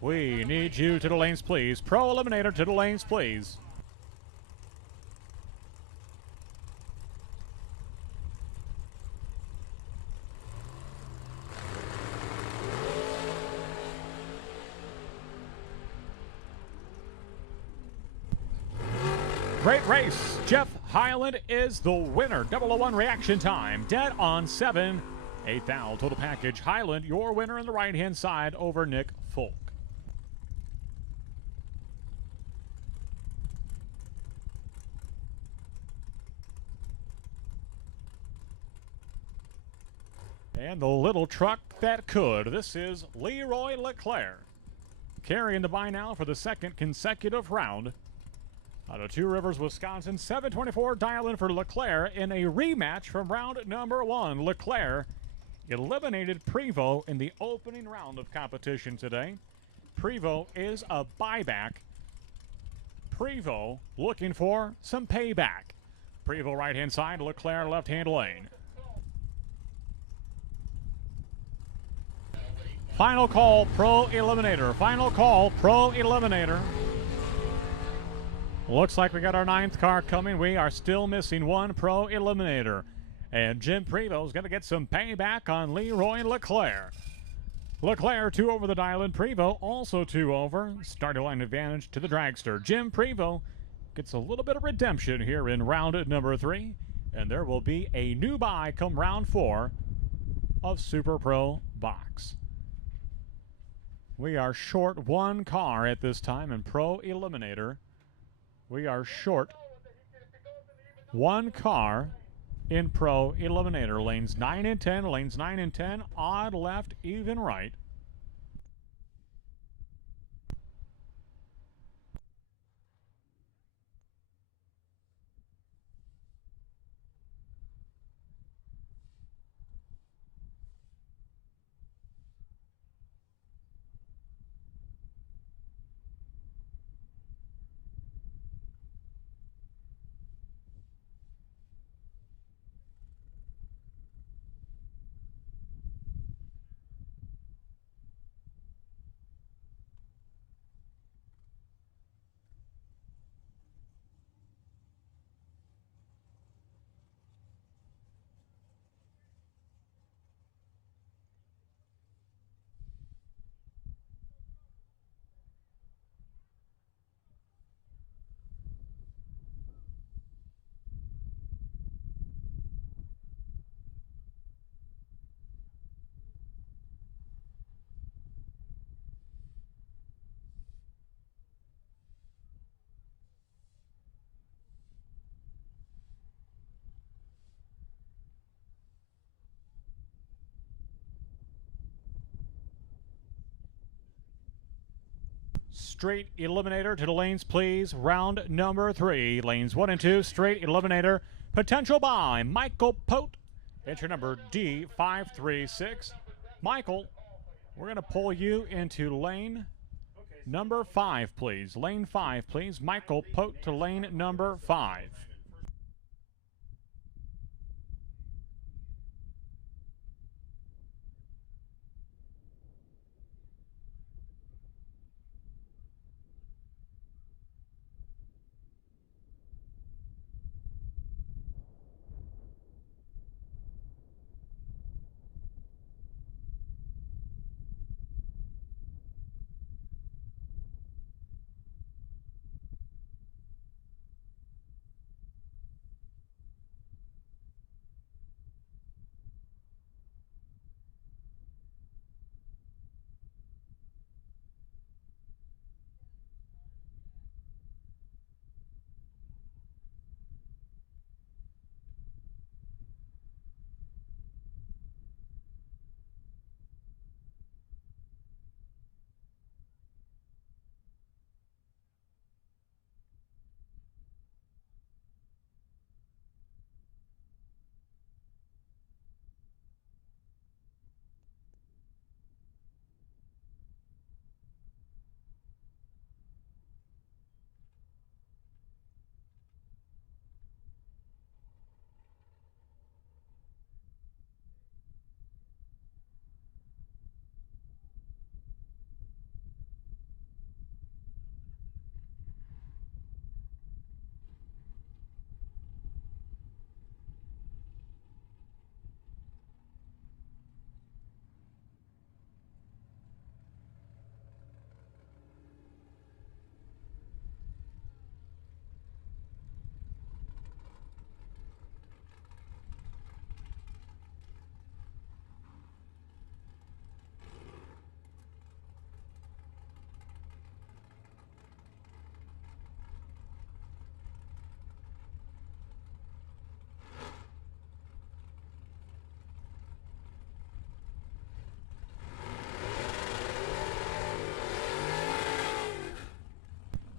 We need you to the lanes, please. Pro Eliminator to the lanes, please. Great race. Jeff Highland is the winner. 001 reaction time. Dead on 7. 8,000 total package. Highland, your winner on the right-hand side over Nick Folk. And the little truck that could. This is Leroy Leclerc. Carrying the bye now for the 2nd consecutive round. Out of Two Rivers, Wisconsin, 724 dial in for Leclerc in a rematch from round number 1. Leclerc eliminated Prevost in the opening round of competition today. Prevost is a buyback. Prevost looking for some payback. Prevost right-hand side, Leclerc left-hand lane. Final call, Pro Eliminator. Final call, Pro Eliminator. Looks like we got our 9th car coming. We are still missing 1 Pro Eliminator. And Jim Prevost is going to get some payback on Leroy Leclerc. Leclerc 2 over the dial-in. Prevost also 2 over. Starting line advantage to the dragster. Jim Prevost gets a little bit of redemption here in round number 3. And there will be a new buy come round 4 of Super Pro Box. We are short 1 car at this time in Pro Eliminator. We are short 1 car in Pro Eliminator. Lanes 9 and 10, lanes 9 and 10, odd left, even right. straight eliminator to the lanes, please. Round number 3. Lanes 1 and 2, straight eliminator. Potential by Michael Pote. Entry number D536. Michael, we're going to pull you into lane number 5, please. Lane 5, please. Michael Pote to lane number 5.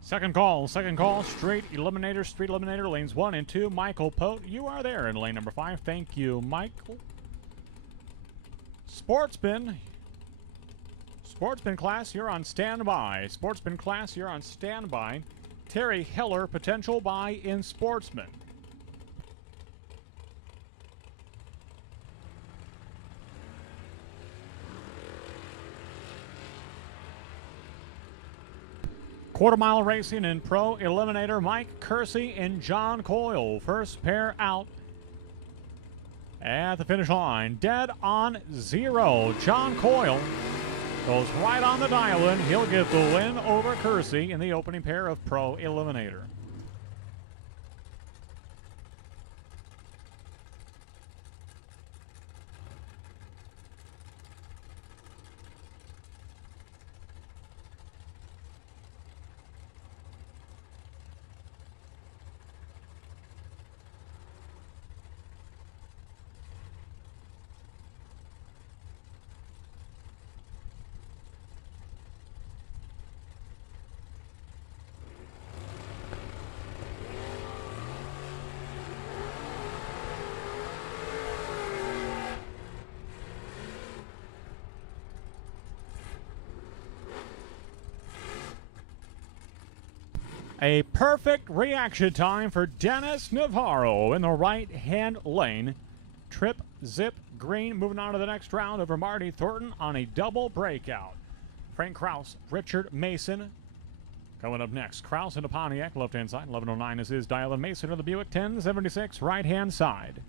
Second call, straight eliminator, lanes 1 and 2. Michael Pote, you are there in lane number 5. Thank you, Michael. Sportsman class, you're on standby. Terry Heller, potential buy in Sportsman. Quarter mile racing in Pro Eliminator, Mike Kersey and John Coyle. First pair out at the finish line. Dead on 0. John Coyle goes right on the dial-in. He'll get the win over Kersey in the opening pair of Pro Eliminator. A perfect reaction time for Dennis Navarro in the right-hand lane. Trip, zip, green, moving on to the next round over Marty Thornton on a double breakout. Frank Kraus, Richard Mason coming up next. Kraus into Pontiac, left-hand side. 1109 is his dial, and Mason to the Buick 1076, right-hand side.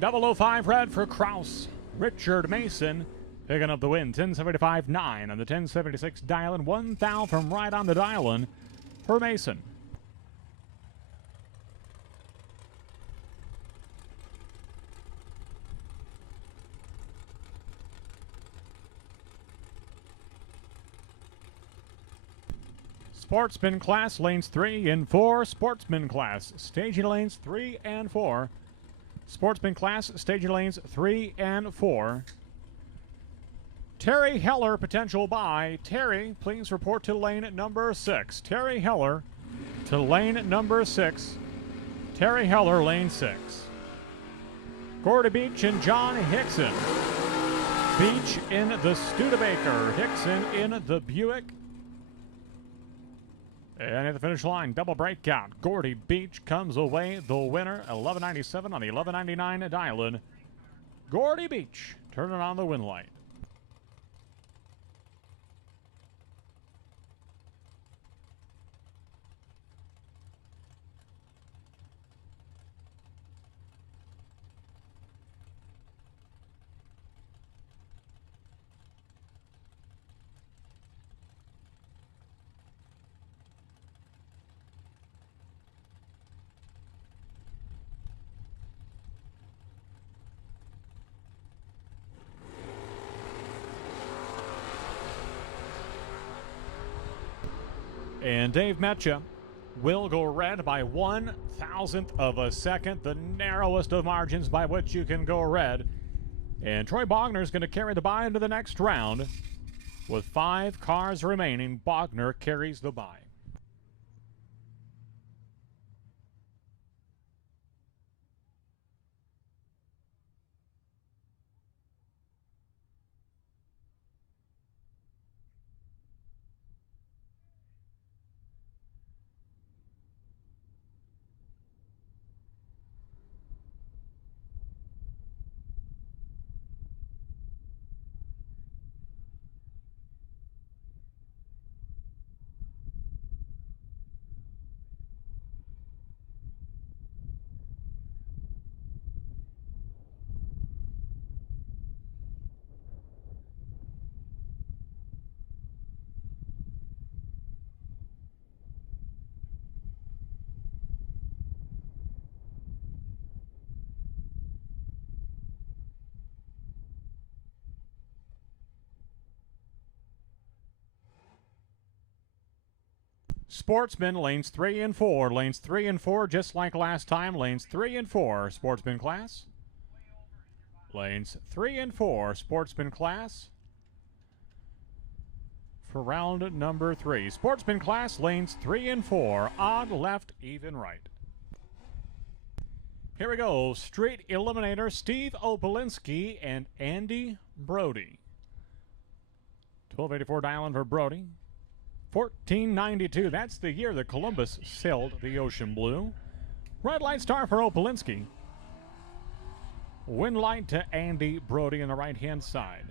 .005 red for Kraus. Richard Mason picking up the win. 1075-9 on the 1076 dial-in. 1 thou from right on the dial-in for Mason. Sportsman Class, lanes 3 and 4. Sportsman Class, staging lanes 3 and 4. Sportsman Class, staging lanes 3 and 4. Terry Heller, potential buy. Terry, please report to lane number 6. Terry Heller to lane number 6. Terry Heller, lane 6. Gordy Beach and John Hickson. Beach in the Studebaker. Hickson in the Buick. And at the finish line, double breakout. Gordy Beach comes away the winner. 1197 on the 1199 dial-in. Gordy Beach turning on the win light. And Dave Metcha will go red by 1,000th of a second, the narrowest of margins by which you can go red. And Troy Bogner is going to carry the bye into the next round. With 5 cars remaining, Bogner carries the bye. Sportsman, lanes 3 and 4. Lanes 3 and 4, just like last time. Lanes 3 and 4, Sportsman Class. Lanes 3 and 4, Sportsman Class. For round number 3. Sportsman Class, lanes 3 and 4. Odd, left, even, right. Here we go. Street Eliminator, Steve Opolinski and Andy Brody. 1284 dial-in for Brody. 1492. That's the year that Columbus sailed the ocean blue. Red light star for Opolinski. Win light to Andy Brody on the right-hand side.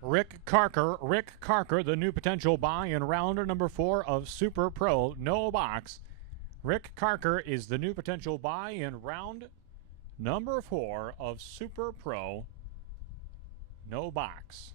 Rick Carker, the new potential buy in round number 4 of Super Pro, no box. Rick Carker is the new potential buy in round number 4 of Super Pro, no box.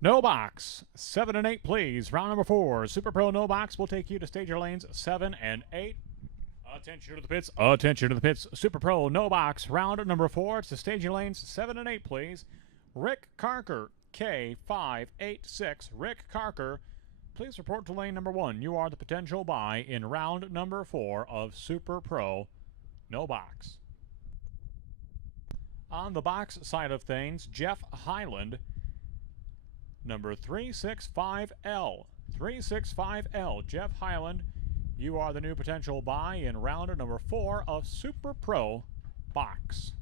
No box, 7 and 8, please. Round number 4. Super Pro no box will take you to stage your lanes 7 and 8. Attention to the pits. Attention to the pits. Super Pro no box. Round number 4. It's the stage your lanes 7 and 8, please. Rick Carker, K586. Rick Carker, please report to lane number 1. You are the potential buy in round number 4 of Super Pro no box. On the box side of things, Jeff Highland, number 365L. 365L. Jeff Highland, you are the new potential buy in round number 4 of Super Pro box.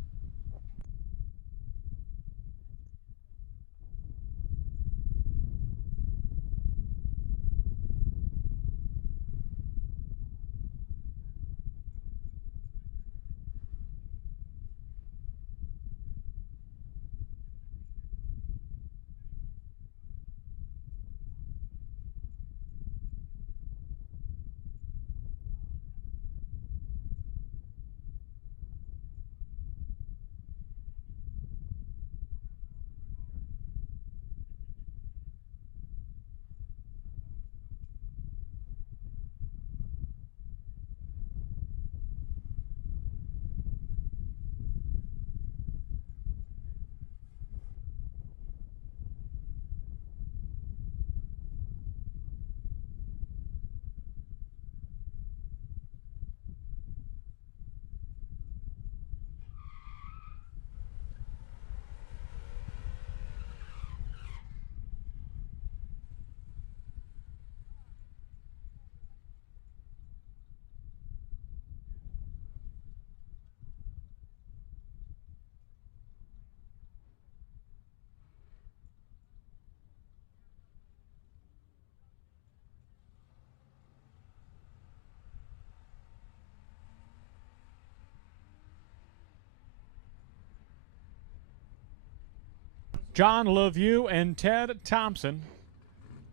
John LeVue and Ted Thompson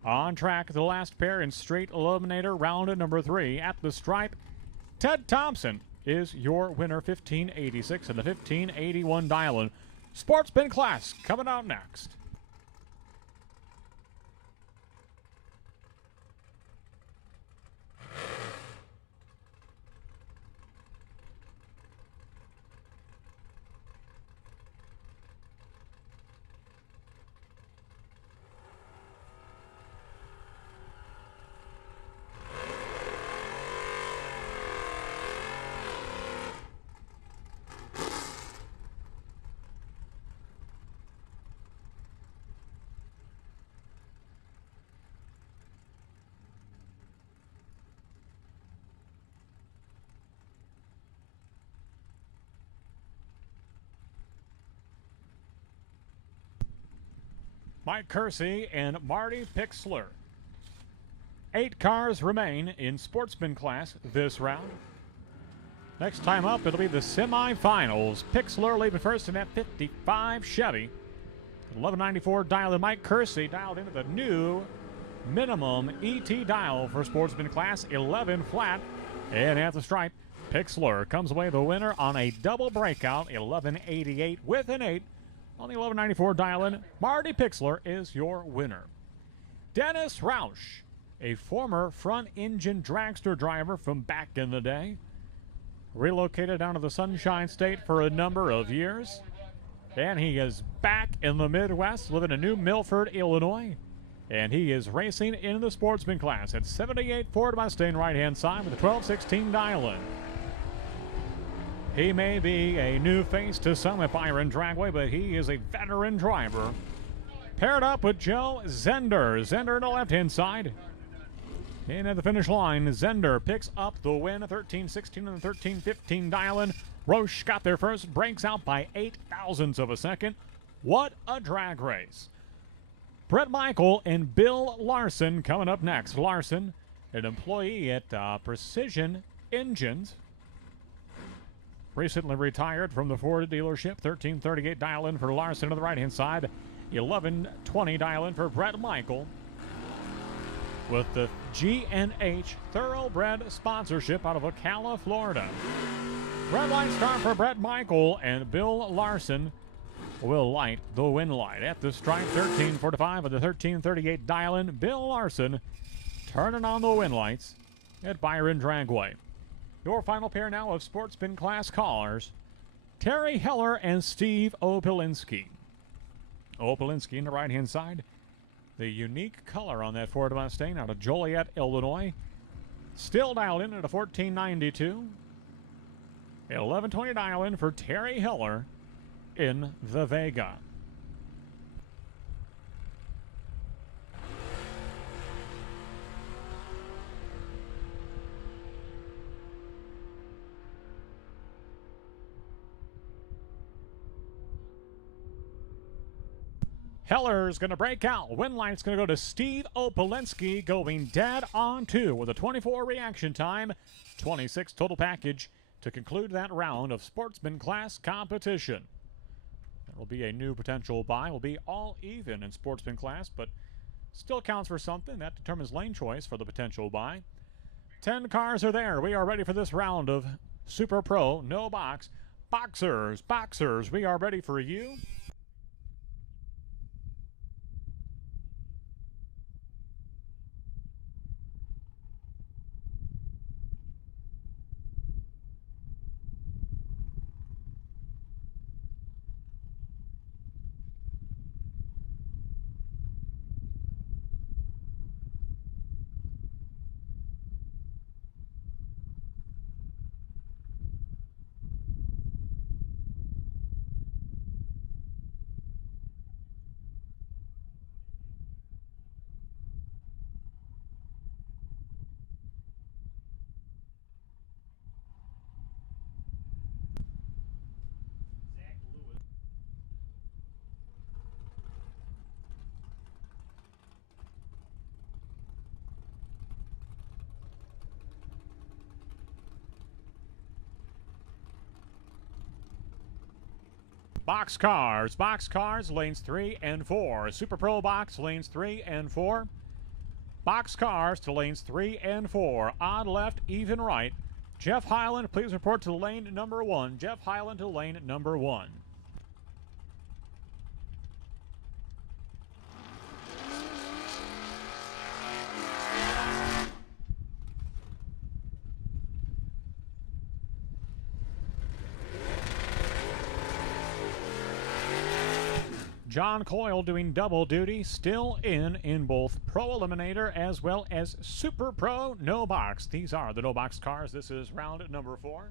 on track, the last pair in straight eliminator round number 3 at the stripe. Ted Thompson is your winner, 1586 and the 1581 dial-in. Sportsman Class coming out next. Mike Kersey and Marty Pixler. 8 cars remain in Sportsman Class this round. Next time up, it'll be the semifinals. Pixler leaving first in that 55 Chevy. 1194 dial in. Mike Kersey dialed into the new minimum ET dial for Sportsman Class, 11 flat. And at the stripe, Pixler comes away the winner on a double breakout, 1188 with an 8. On the 1194 dial-in, Marty Pixler is your winner. Dennis Roush, a former front-engine dragster driver from back in the day, relocated down to the Sunshine State for a number of years, and he is back in the Midwest, living in New Milford, Illinois, and he is racing in the Sportsman Class at 78 Ford Mustang right-hand side with a 1216 dial-in. He may be a new face to some at Byron Dragway, but he is a veteran driver. Paired up with Joe Zender. Zender on the left-hand side. And at the finish line, Zender picks up the win, 13-16 and the 13-15 dial-in. Roche got there first, breaks out by 8 thousandths of a second. What a drag race. Brett Michael and Bill Larson coming up next. Larson, an employee at Precision Engines. Recently retired from the Ford dealership. 1338 dial-in for Larson on the right-hand side. 1120 dial-in for Brett Michael. With the G&H Thoroughbred sponsorship out of Ocala, Florida. Red light start for Brett Michael and Bill Larson. will light the win light. At the stripe, 13:45 of the 13:38 dial-in. Bill Larson turning on the win lights at Byron Dragway. Your final pair now of Sportsman Class callers, Terry Heller and Steve Opelinski. Opelinski in the right-hand side. The unique color on that Ford Mustang out of Joliet, Illinois. Still dialed in at a 1492. 1120 dial-in for Terry Heller in the Vega. Heller's going to break out. Win light's going to go to Steve Opelinski, going dead on 2 with a 24 reaction time, 26 total package to conclude that round of Sportsman Class competition. That will be a new potential buy. Will be all even in Sportsman Class, but still counts for something. That determines lane choice for the potential buy. 10 cars are there. We are ready for this round of Super Pro No Box. Boxers, we are ready for you. Box cars, lanes 3 and 4. Super Pro box, lanes 3 and 4. Box cars to lanes 3 and 4. Odd left, even right. Jeff Hyland, please report to lane number 1. Jeff Hyland to lane number 1. John Coyle doing double duty, still in both Pro Eliminator as well as Super Pro No Box. These are the No Box cars. This is round number 4.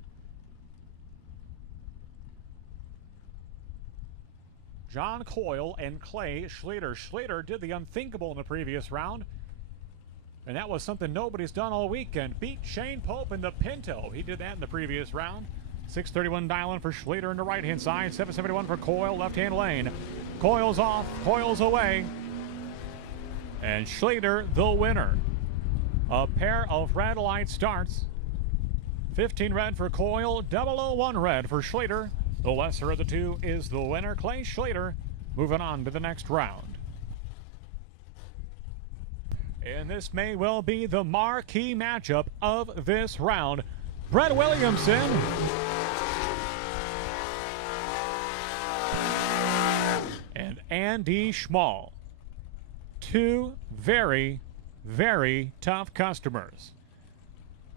John Coyle and Clay Schrader. Schrader did the unthinkable in the previous round, and that was something nobody's done all weekend. Beat Shane Pope in the Pinto. He did that in the previous round. 631 dial-in for Schrader in the right-hand side. 771 for Coyle, left-hand lane. Coyle's off, Coyle's away. And Schrader, the winner. A pair of red light starts. 15 red for Coyle, 001 red for Schrader. The lesser of the two is the winner, Clay Schrader, moving on to the next round. And this may well be the marquee matchup of this round. Brett Williamson and Andy Schmall. Two very, very tough customers.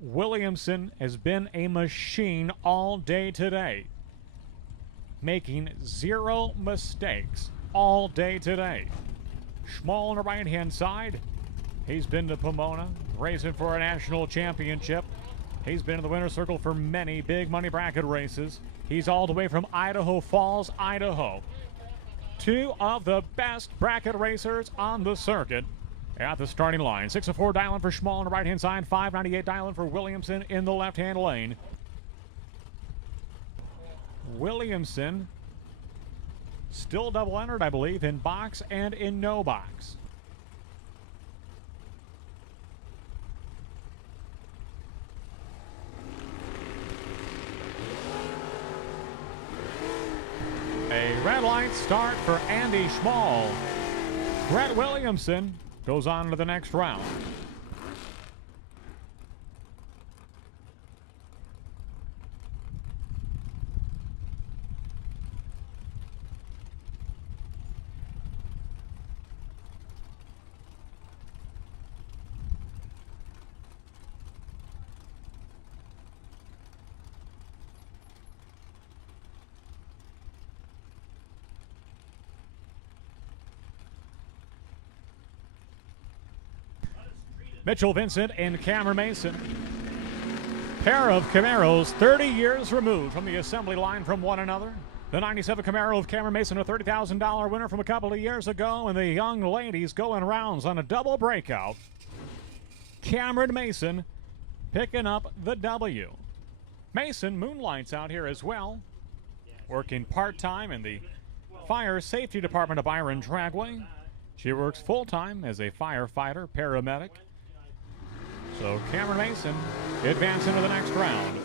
Williamson has been a machine all day today, making zero mistakes all day today. Schmall on the right-hand side. He's been to Pomona, racing for a national championship. He's been in the winner's circle for many big money bracket races. He's all the way from Idaho Falls, Idaho. Two of the best bracket racers on the circuit at the starting line. 604 dial-in for Schmall on the right-hand side. 598 dial-in for Williamson in the left-hand lane. Williamson still double entered, I believe, in box and in no box. A red light start for Andy Schmall. Brett Williamson goes on to the next round. Mitchell Vincent and Cameron Mason. Pair of Camaros 30 years removed from the assembly line from one another. The 97 Camaro of Cameron Mason, a $30,000 winner from a couple of years ago, and the young ladies going rounds on a double breakout. Cameron Mason picking up the W. Mason moonlights out here as well, working part-time in the fire safety department of Byron Dragway. She works full-time as a firefighter, paramedic. So Cameron Mason advancing to the next round.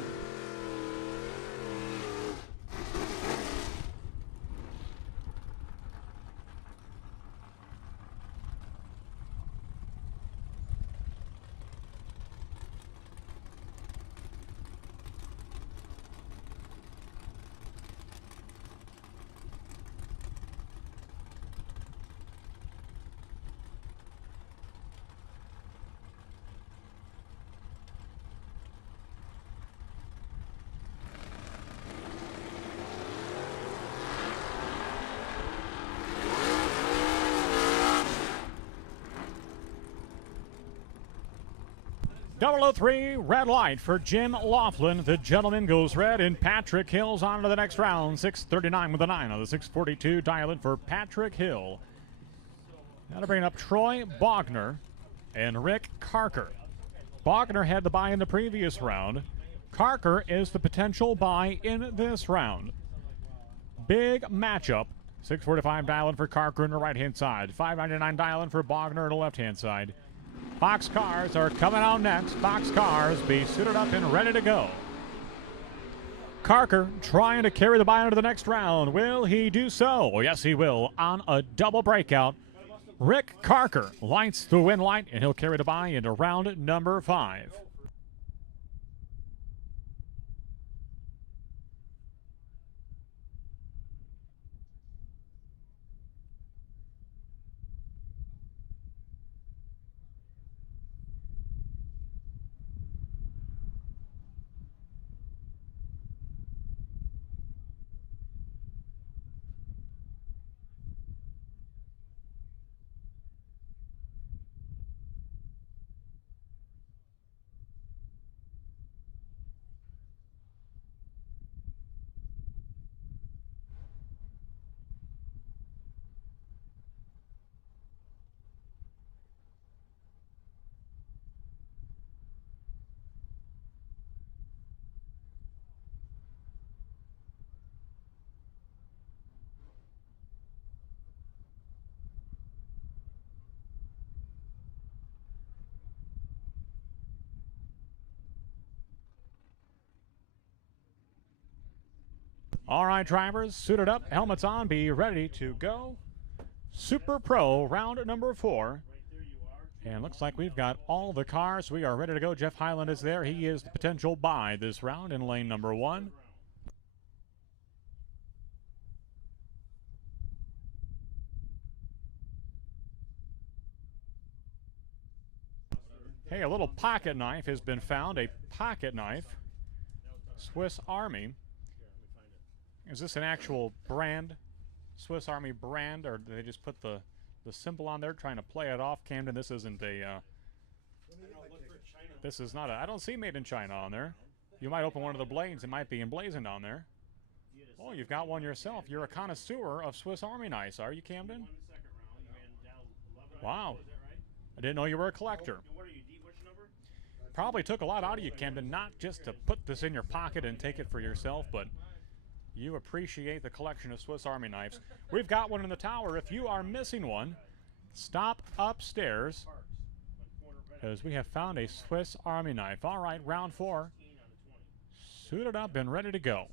.003 red light for Jim Laughlin. The gentleman goes red, and Patrick Hill's on to the next round. 6:39 with a 9 on the 6:42 dial in for Patrick Hill. Now to bring up Troy Bogner and Rick Carker. Bogner had the bye in the previous round. Carker is the potential bye in this round. Big matchup. 6:45 dial in for Carker on the right-hand side. 5:99 dial in for Bogner on the left-hand side. Box cars are coming out next. Box cars be suited up and ready to go. Carker trying to carry the bye into the next round. Will he do so? Yes, he will on a double breakout. Rick Carker lights the win light, and he'll carry the bye into round number 5. All right, drivers, suited up, helmets on, be ready to go. Super Pro round number 4. And looks like we've got all the cars. We are ready to go. Jeff Highland is there. He is the potential bye this round in lane number 1. Hey, a little pocket knife has been found. A pocket knife. Swiss Army. Is this an actual brand? Swiss Army brand? Or did they just put the symbol on there trying to play it off? Camden, this isn't a... this is not a... I don't see made in China on there. You might open one of the blades. It might be emblazoned on there. Oh, you've got one yourself. You're a connoisseur of Swiss Army knives, are you, Camden? Wow. I didn't know you were a collector. Probably took a lot out of you, Camden, not just to put this in your pocket and take it for yourself, but you appreciate the collection of Swiss Army knives. We've got one in the tower. If you are missing one, stop upstairs, because we have found a Swiss Army knife. All right, round 4. Suited up and ready to go.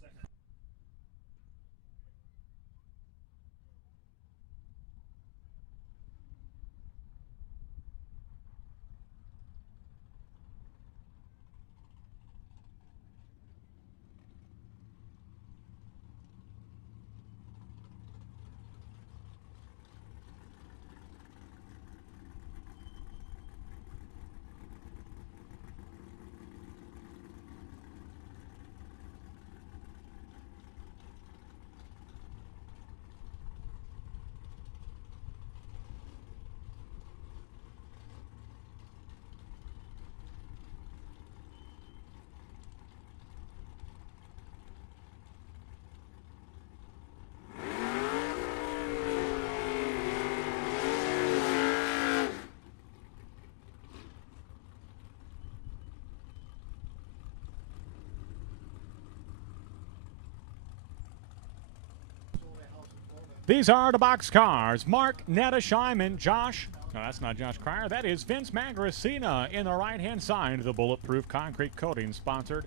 These are the box cars. Mark Nettesheim and Josh. No, that's not Josh Cryer. That is Vince Magracina in the right-hand side. The bulletproof concrete coating sponsored.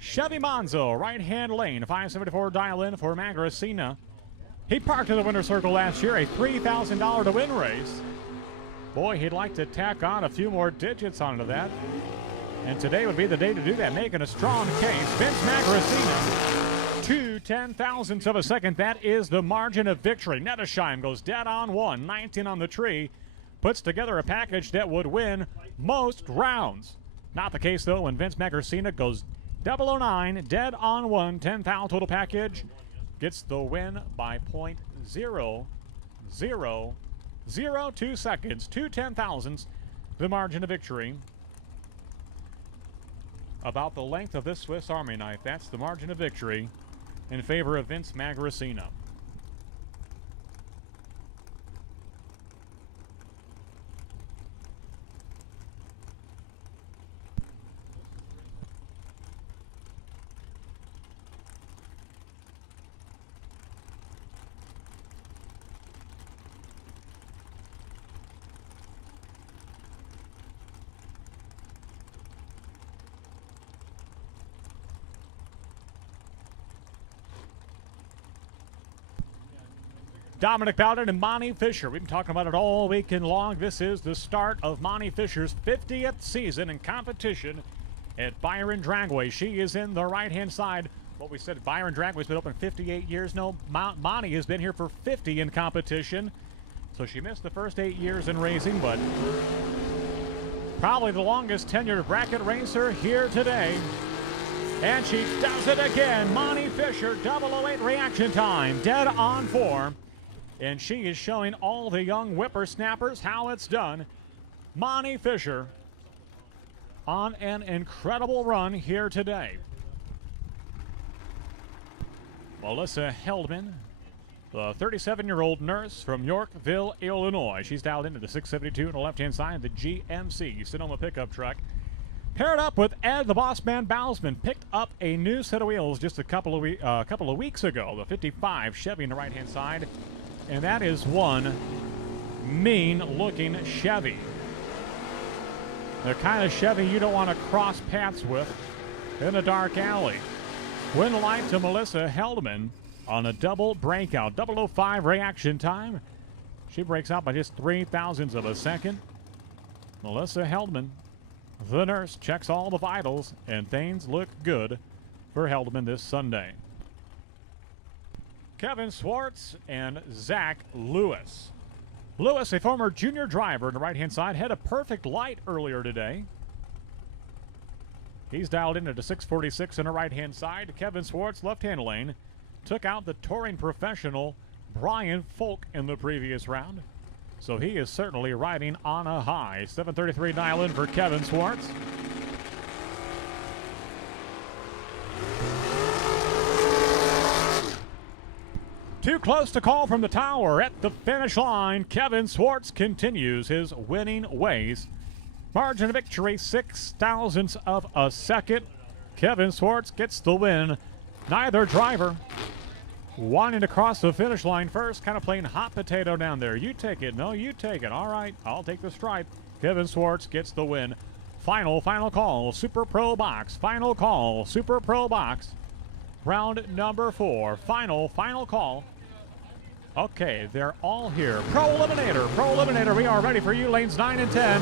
Chevy Monzo, right-hand lane. 574 dial-in for Magracina. He parked in the winner's circle last year. A $3,000 to win race. Boy, he'd like to tack on a few more digits onto that. And today would be the day to do that, making a strong case. Vince Magracina, 2/10,000ths of a second. That is the margin of victory. Nettesheim goes dead on one, 19 on the tree. Puts together a package that would win most rounds. Not the case, though, when Vince Magracina goes 009, dead on one, 10,000 total package. Gets the win by .0002 seconds. 2/10,000ths, the margin of victory. About the length of this Swiss Army knife. That's the margin of victory in favor of Vince Magracina. Dominic Bowden and Monty Fisher. We've been talking about it all weekend long. This is the start of Monty Fisher's 50th season in competition at Byron Dragway. She is in the right-hand side. What we said, Byron Dragway's been open 58 years. No, Monty has been here for 50 in competition. So she missed the first 8 years in racing, but probably the longest tenured bracket racer here today. And she does it again. Monty Fisher, 008 reaction time, dead on 4. And she is showing all the young whippersnappers how it's done. Monty Fisher on an incredible run here today. Melissa Heldman, the 37-year-old nurse from Yorkville, Illinois. She's dialed into the 672 on the left-hand side of the GMC Sonoma pickup truck. Paired up with Ed the Boss Man Bowsman. Picked up a new set of wheels just a couple of weeks ago. The 55 Chevy on the right-hand side. And that is one mean-looking Chevy. The kind of Chevy you don't want to cross paths with in a dark alley. Win life to Melissa Heldman on a double breakout. 005 reaction time. She breaks out by just 0.003 of a second. Melissa Heldman, the nurse, checks all the vitals, and things look good for Heldman this Sunday. Kevin Swartz and Zach Lewis. Lewis, a former junior driver on the right-hand side, had a perfect light earlier today. He's dialed into the 646 on the right-hand side. Kevin Swartz, left-hand lane, took out the touring professional Brian Folk in the previous round. So he is certainly riding on a high. 733 dial in for Kevin Swartz. Too close to call from the tower at the finish line. Kevin Swartz continues his winning ways. Margin of victory, 0.006 of a second. Kevin Swartz gets the win. Neither driver wanting to cross the finish line first, kind of playing hot potato down there. You take it. No, you take it. All right, I'll take the stripe. Kevin Swartz gets the win. Final call, Super Pro Box. Final call, Super Pro Box. Round number 4. Final call. Okay, they're all here. Pro Eliminator, we are ready for you. Lanes 9 and 10.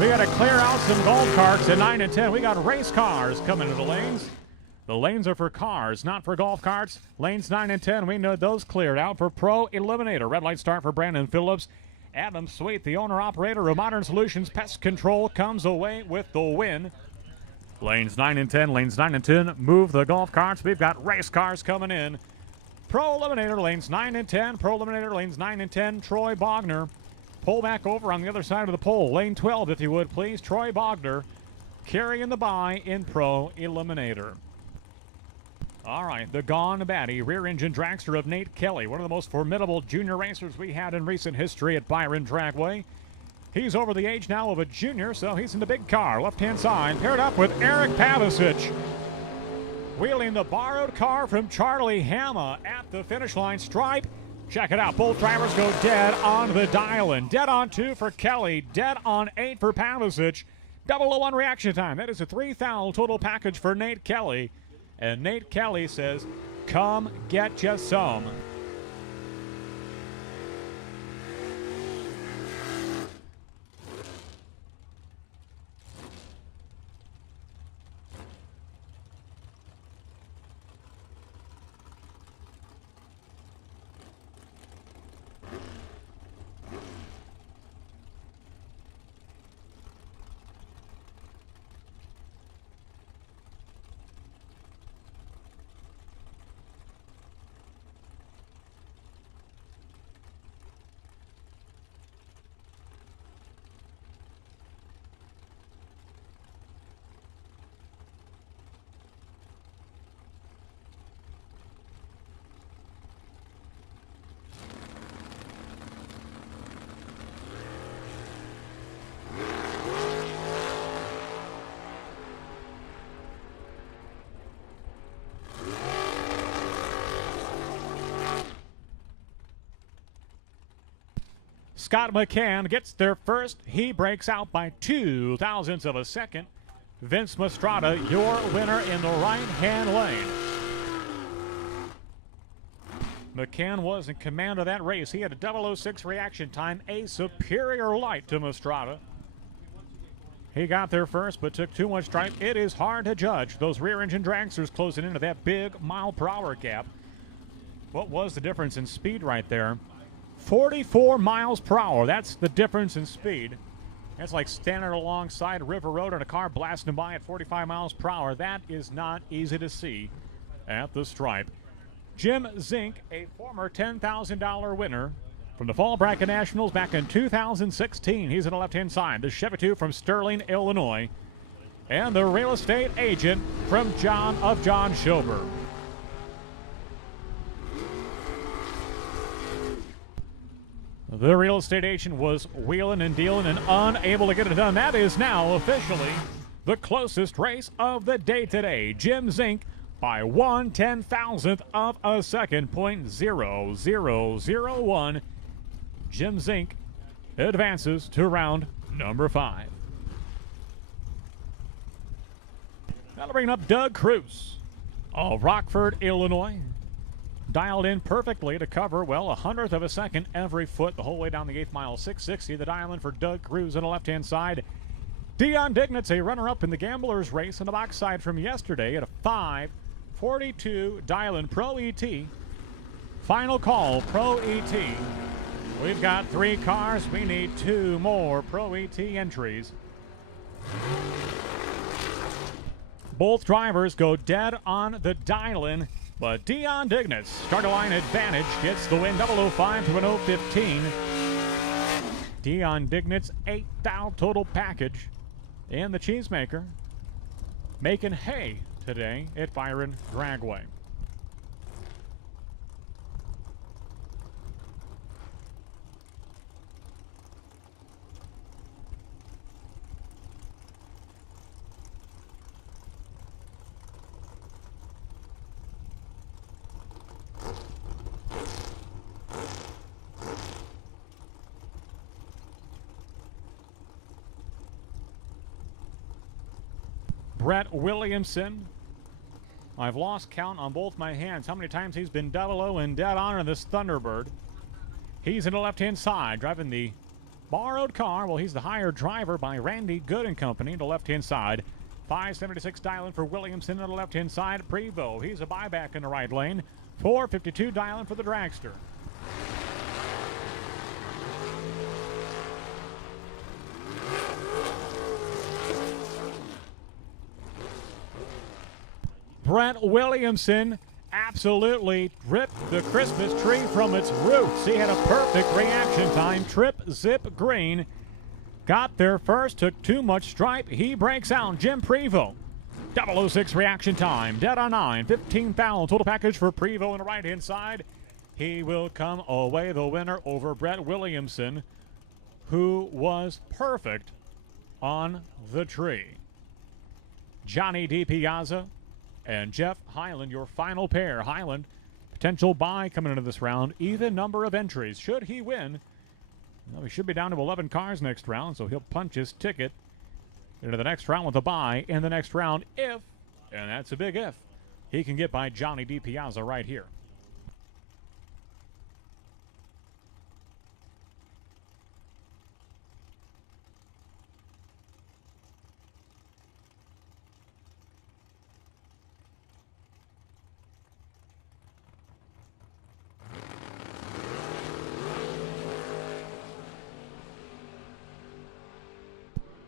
We got to clear out some golf carts at 9 and 10. We got race cars coming to the lanes. The lanes are for cars, not for golf carts. Lanes 9 and 10, we know those cleared out for Pro Eliminator. Red light start for Brandon Phillips. Adam Sweet, the owner-operator of Modern Solutions Pest Control, comes away with the win. Lanes 9 and 10, lanes 9 and 10, move the golf carts. We've got race cars coming in. Pro Eliminator, lanes 9 and 10. Pro Eliminator, lanes 9 and 10. Troy Bogner, pull back over on the other side of the pole. Lane 12, if you would, please. Troy Bogner carrying the bye in Pro Eliminator. All right, the Gone Batty, rear-engine dragster of Nate Kelly, one of the most formidable junior racers we had in recent history at Byron Dragway. He's over the age now of a junior, so he's in the big car, left-hand side, paired up with Eric Pavicic. Wheeling the borrowed car from Charlie Hama at the finish line. Stripe Check it out. Both drivers go dead on the dial-in. Dead on 2 for Kelly. Dead on 8 for Pavicic. 001 reaction time. That is a 3,000 total package for Nate Kelly. And Nate Kelly says, come get you some. Scott McCann gets there first. He breaks out by 2 thousandths of a second. Vince Mastrada, your winner in the right-hand lane. McCann was in command of that race. He had a 006 reaction time, a superior light to Mastrada. He got there first, but took too much stripe. It is hard to judge. Those rear-engine dragsters closing into that big mile-per-hour gap. What was the difference in speed right there? 44 miles per hour. That's the difference in speed. That's like standing alongside River Road and a car blasting by at 45 miles per hour. That is not easy to see at the stripe. Jim Zink, a former $10,000 winner from the Fall Bracket Nationals back in 2016. He's on the left-hand side. The Chevy 2 from Sterling, Illinois. And the real estate agent from John Schober. The real estate agent was wheeling and dealing and unable to get it done. That is now officially the closest race of the day today. Jim Zink by 1/10,000th of a second, .0001. Jim Zink advances to round number 5. That'll bring up Doug Cruz of Rockford, Illinois. Dialed in perfectly to cover, well, 100th of a second every foot the whole way down the 8th mile. 660, the dial-in for Doug Cruz on the left-hand side. Dion Dignitz, a runner-up in the Gamblers race on the box side from yesterday at a 5:42 dial-in. Pro ET. Final call, Pro ET. We've got 3 cars. We need 2 more Pro ET entries. Both drivers go dead on the dial-in. But Dion Dignitz, starter line advantage, gets the win. 005 to an 015. Dion Dignitz, 8,000 total package. And the cheesemaker making hay today at Byron Dragway. Brett Williamson. I've lost count on both my hands how many times he's been 00 and dead on in this Thunderbird. He's in the left-hand side, driving the borrowed car. Well, he's the hired driver by Randy Good and Company to the left-hand side. 576 dial-in for Williamson on the left-hand side. Prevost, he's a buyback in the right lane. 452 dial-in for the dragster. Brent Williamson absolutely ripped the Christmas tree from its roots. He had a perfect reaction time. Trip, zip, green. Got there first, took too much stripe. He breaks out. Jim Prevost. 006 reaction time. Dead on 9. 15,000 total package for Prevost on the right-hand side. He will come away the winner over Brett Williamson, who was perfect on the tree. Johnny DiPiazza and Jeff Highland, your final pair. Highland Potential bye coming into this round. Even number of entries. Should he win, well, he should be down to 11 cars next round, so he'll punch his ticket into the next round with a bye in the next round if, and that's a big if, he can get by Johnny DiPiazza right here.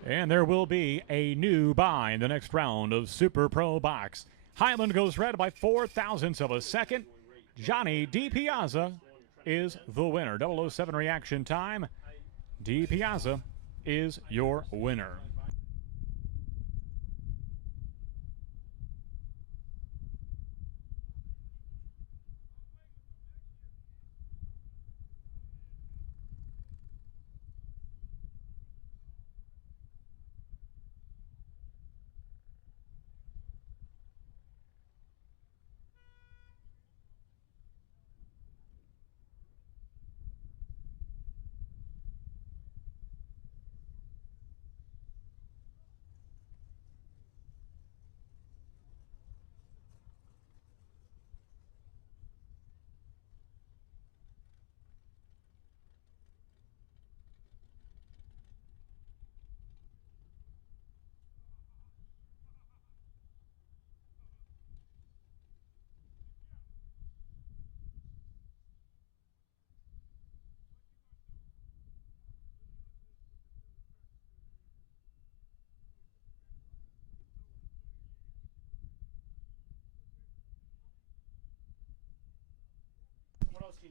And there will be a new bye in the next round of Super Pro Box. Highland goes red by 0.004 of a second. Johnny DiPiazza is the winner. 007 reaction time. DiPiazza is your winner.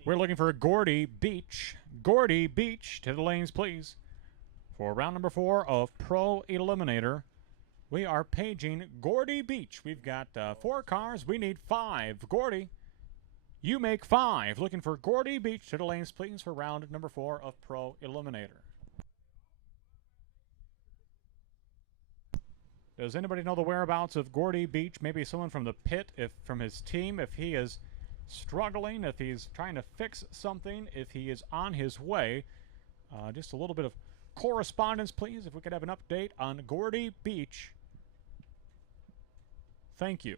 We're looking for Gordy Beach. Gordy Beach to the lanes, please. For round number 4 of Pro Eliminator, we are paging Gordy Beach. We've got 4 cars. We need 5. Gordy, you make 5. Looking for Gordy Beach to the lanes, please, for round number 4 of Pro Eliminator. Does anybody know the whereabouts of Gordy Beach? Maybe someone from the pit, if from his team, if he is struggling, if he's trying to fix something, if he is on his way. Just a little bit of correspondence, please, if we could have an update on Gordy Beach. Thank you.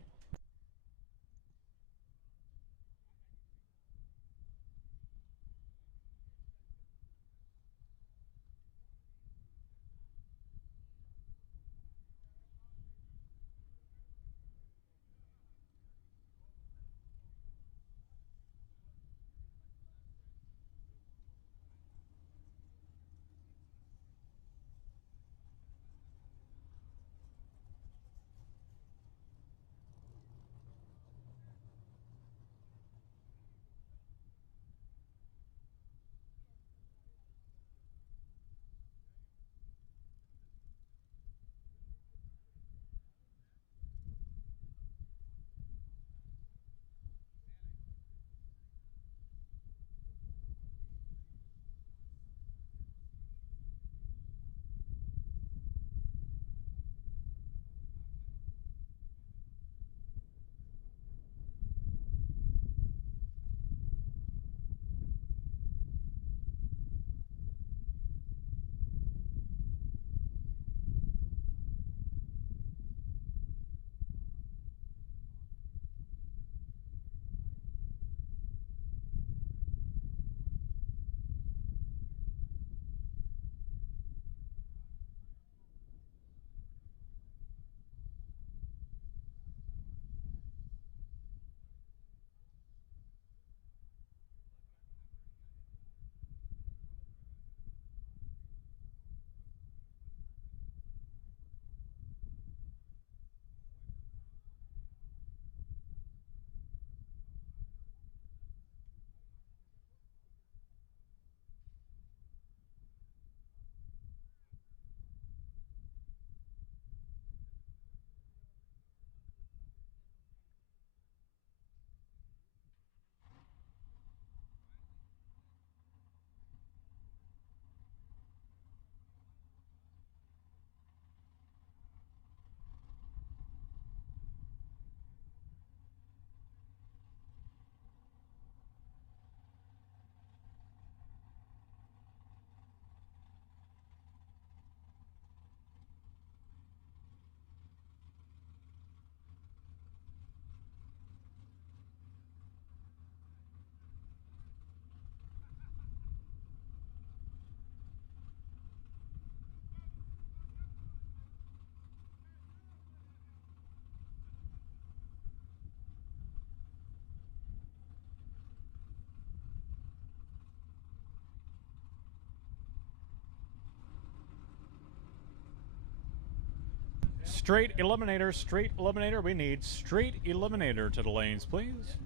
Straight Eliminator, Straight Eliminator. We need Straight Eliminator to the lanes, please.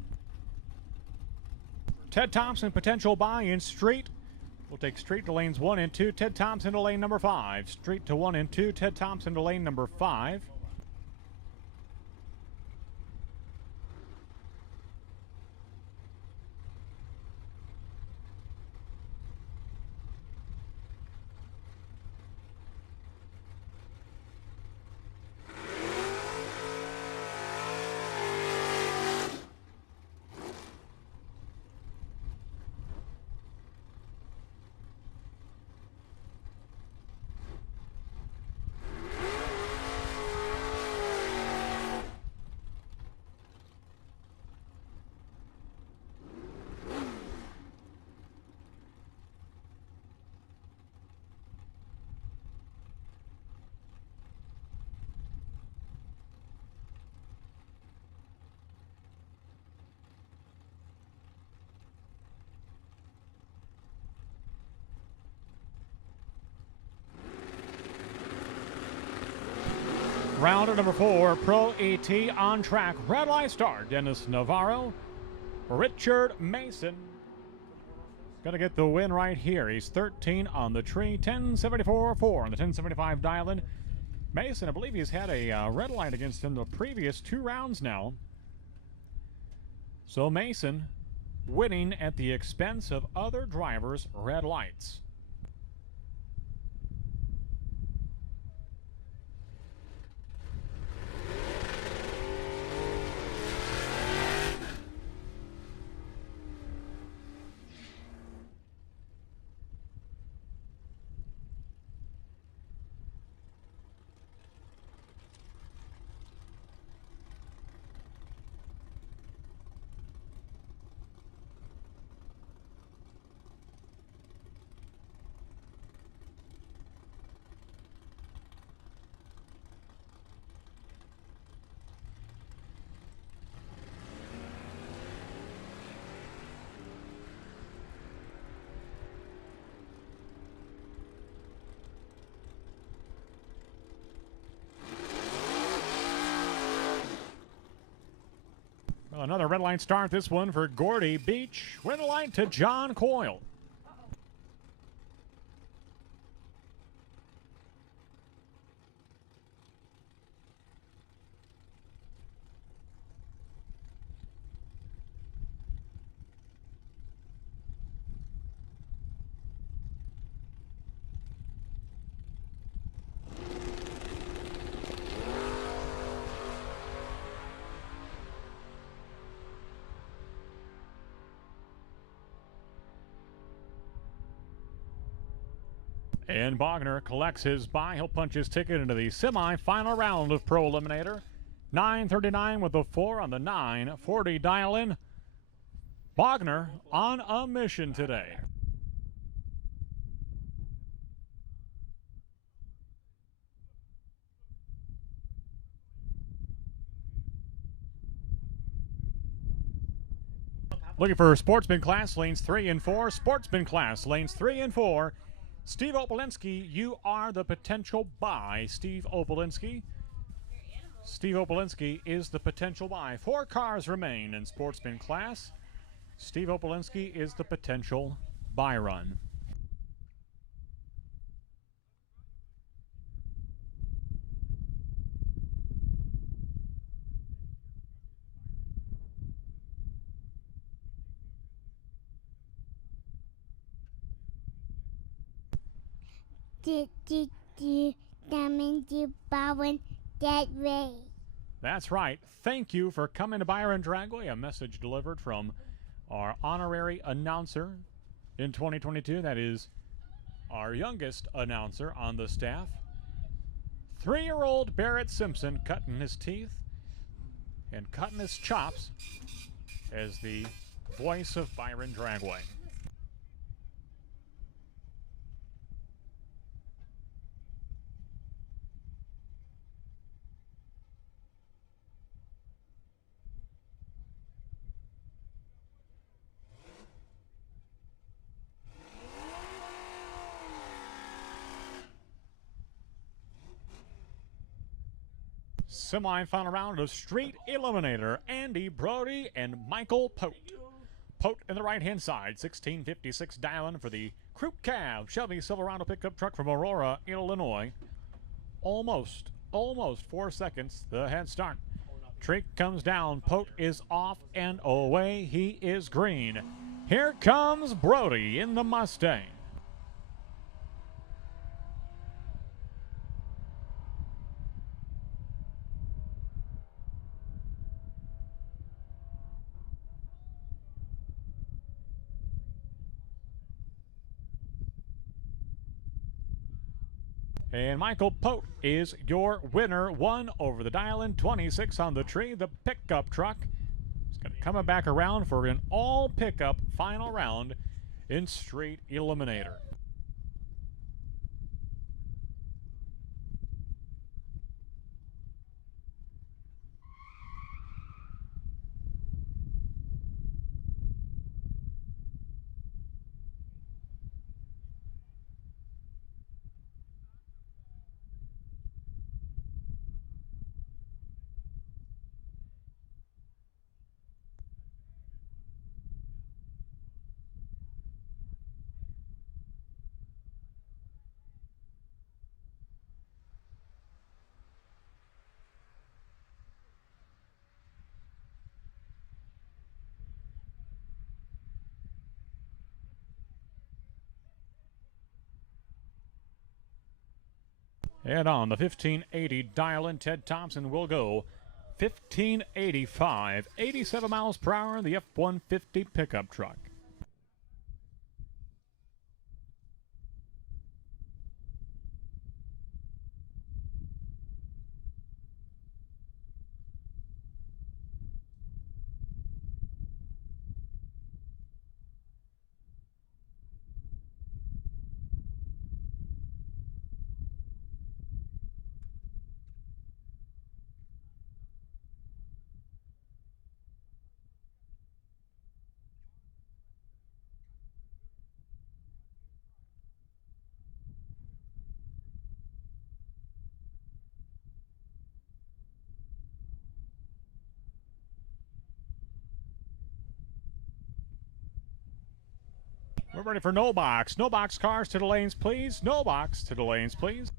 Ted Thompson, potential buy in Straight. We'll take Straight to lanes 1 and 2. Ted Thompson to lane number 5. Straight to 1 and 2. Ted Thompson to lane number 5. Round number 4, Pro AT on track. Red light start. Dennis Navarro. Richard Mason. Gonna get the win right here. He's 13 on the tree. 1074-4 on the 1075 dial-in. Mason, I believe he's had a red light against him the previous 2 rounds now. So Mason winning at the expense of other drivers' red lights. Well, another red line start, this one for Gordy Beach. Red line to John Coyle. And Bogner collects his buy. He'll punch his ticket into the semi-final round of Pro Eliminator. 9:39 with the 4 on the 9:40 dial-in. Bogner on a mission today. Looking for Sportsman Class, lanes 3 and 4. Sportsman Class, lanes 3 and 4. Steve Opolinski, you are the potential buy. Steve Opolinski. Steve Opolinski is the potential buy. 4 cars remain in Sportsman Class. Steve Opolinski is the potential buy run. Byron Dragway. That's right. Thank you for coming to Byron Dragway. A message delivered from our honorary announcer in 2022. That is our youngest announcer on the staff. 3-year-old Barrett Simpson cutting his teeth and cutting his chops as the voice of Byron Dragway. Semi-final round of Street Eliminator, Andy Brody and Michael Pote. Pote in the right-hand side, 1656 dialing for the Crew Cab Chevy Silverado pickup truck from Aurora, Illinois. Almost 4 seconds, the head start. Treat comes down, Pote is off and away, he is green. Here comes Brody in the Mustang. And Michael Pote is your winner. 1 over the dial-in, 26 on the tree. The pickup truck is going to come back around for an all-pickup final round in Street Eliminator. And on the 1580 dial-in, Ted Thompson will go 1585, 87 miles per hour, the F-150 pickup truck. We're ready for no box. No box cars to the lanes, please. No box to the lanes, please.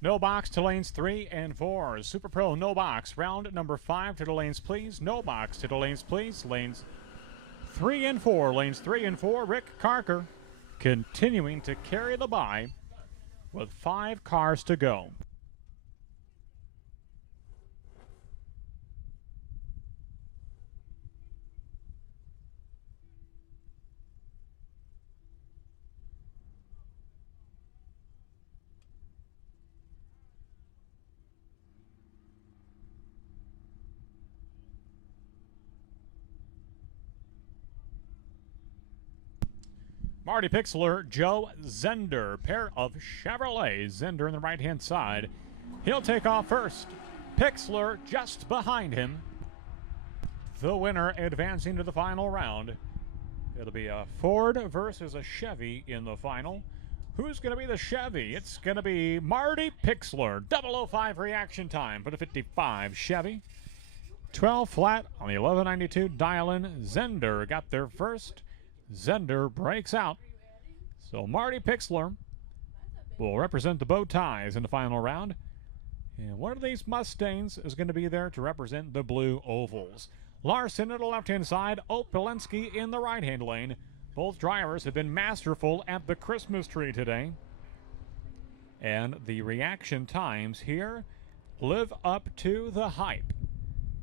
No box to lanes 3 and 4. Super Pro, no box. Round number 5 to the lanes, please. No box to the lanes, please. Lanes 3 and 4. Lanes 3 and 4. Rick Carker continuing to carry the bye with 5 cars to go. Marty Pixler, Joe Zender, pair of Chevrolet. Zender on the right-hand side. He'll take off first. Pixler just behind him. The winner advancing to the final round. It'll be a Ford versus a Chevy in the final. Who's going to be the Chevy? It's going to be Marty Pixler. 005 reaction time for the 55 Chevy. 12 flat on the 1192 dial-in. Zender got there first. Zender breaks out. So Marty Pixler will represent the bow ties in the final round. And one of these Mustangs is going to be there to represent the blue ovals. Larson at the left-hand side, Opelensky in the right-hand lane. Both drivers have been masterful at the Christmas tree today. And the reaction times here live up to the hype.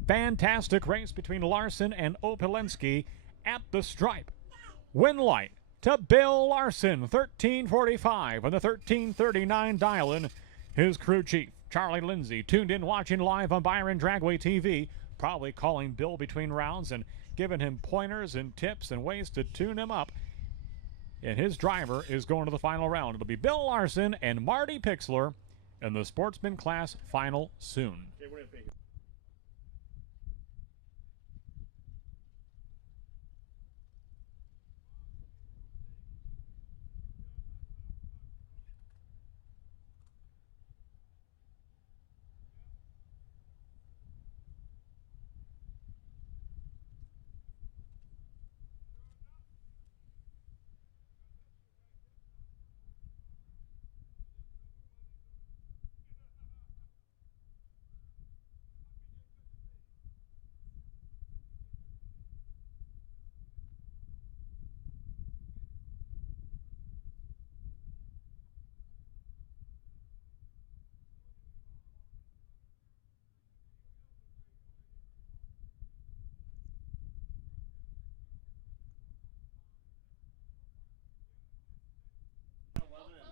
Fantastic race between Larson and Opelensky at the stripe. Win light to Bill Larson, 1345 on the 1339 dial-in. His crew chief, Charlie Lindsay, tuned in watching live on Byron Dragway TV, probably calling Bill between rounds and giving him pointers and tips and ways to tune him up. And his driver is going to the final round. It'll be Bill Larson and Marty Pixler in the Sportsman Class final soon.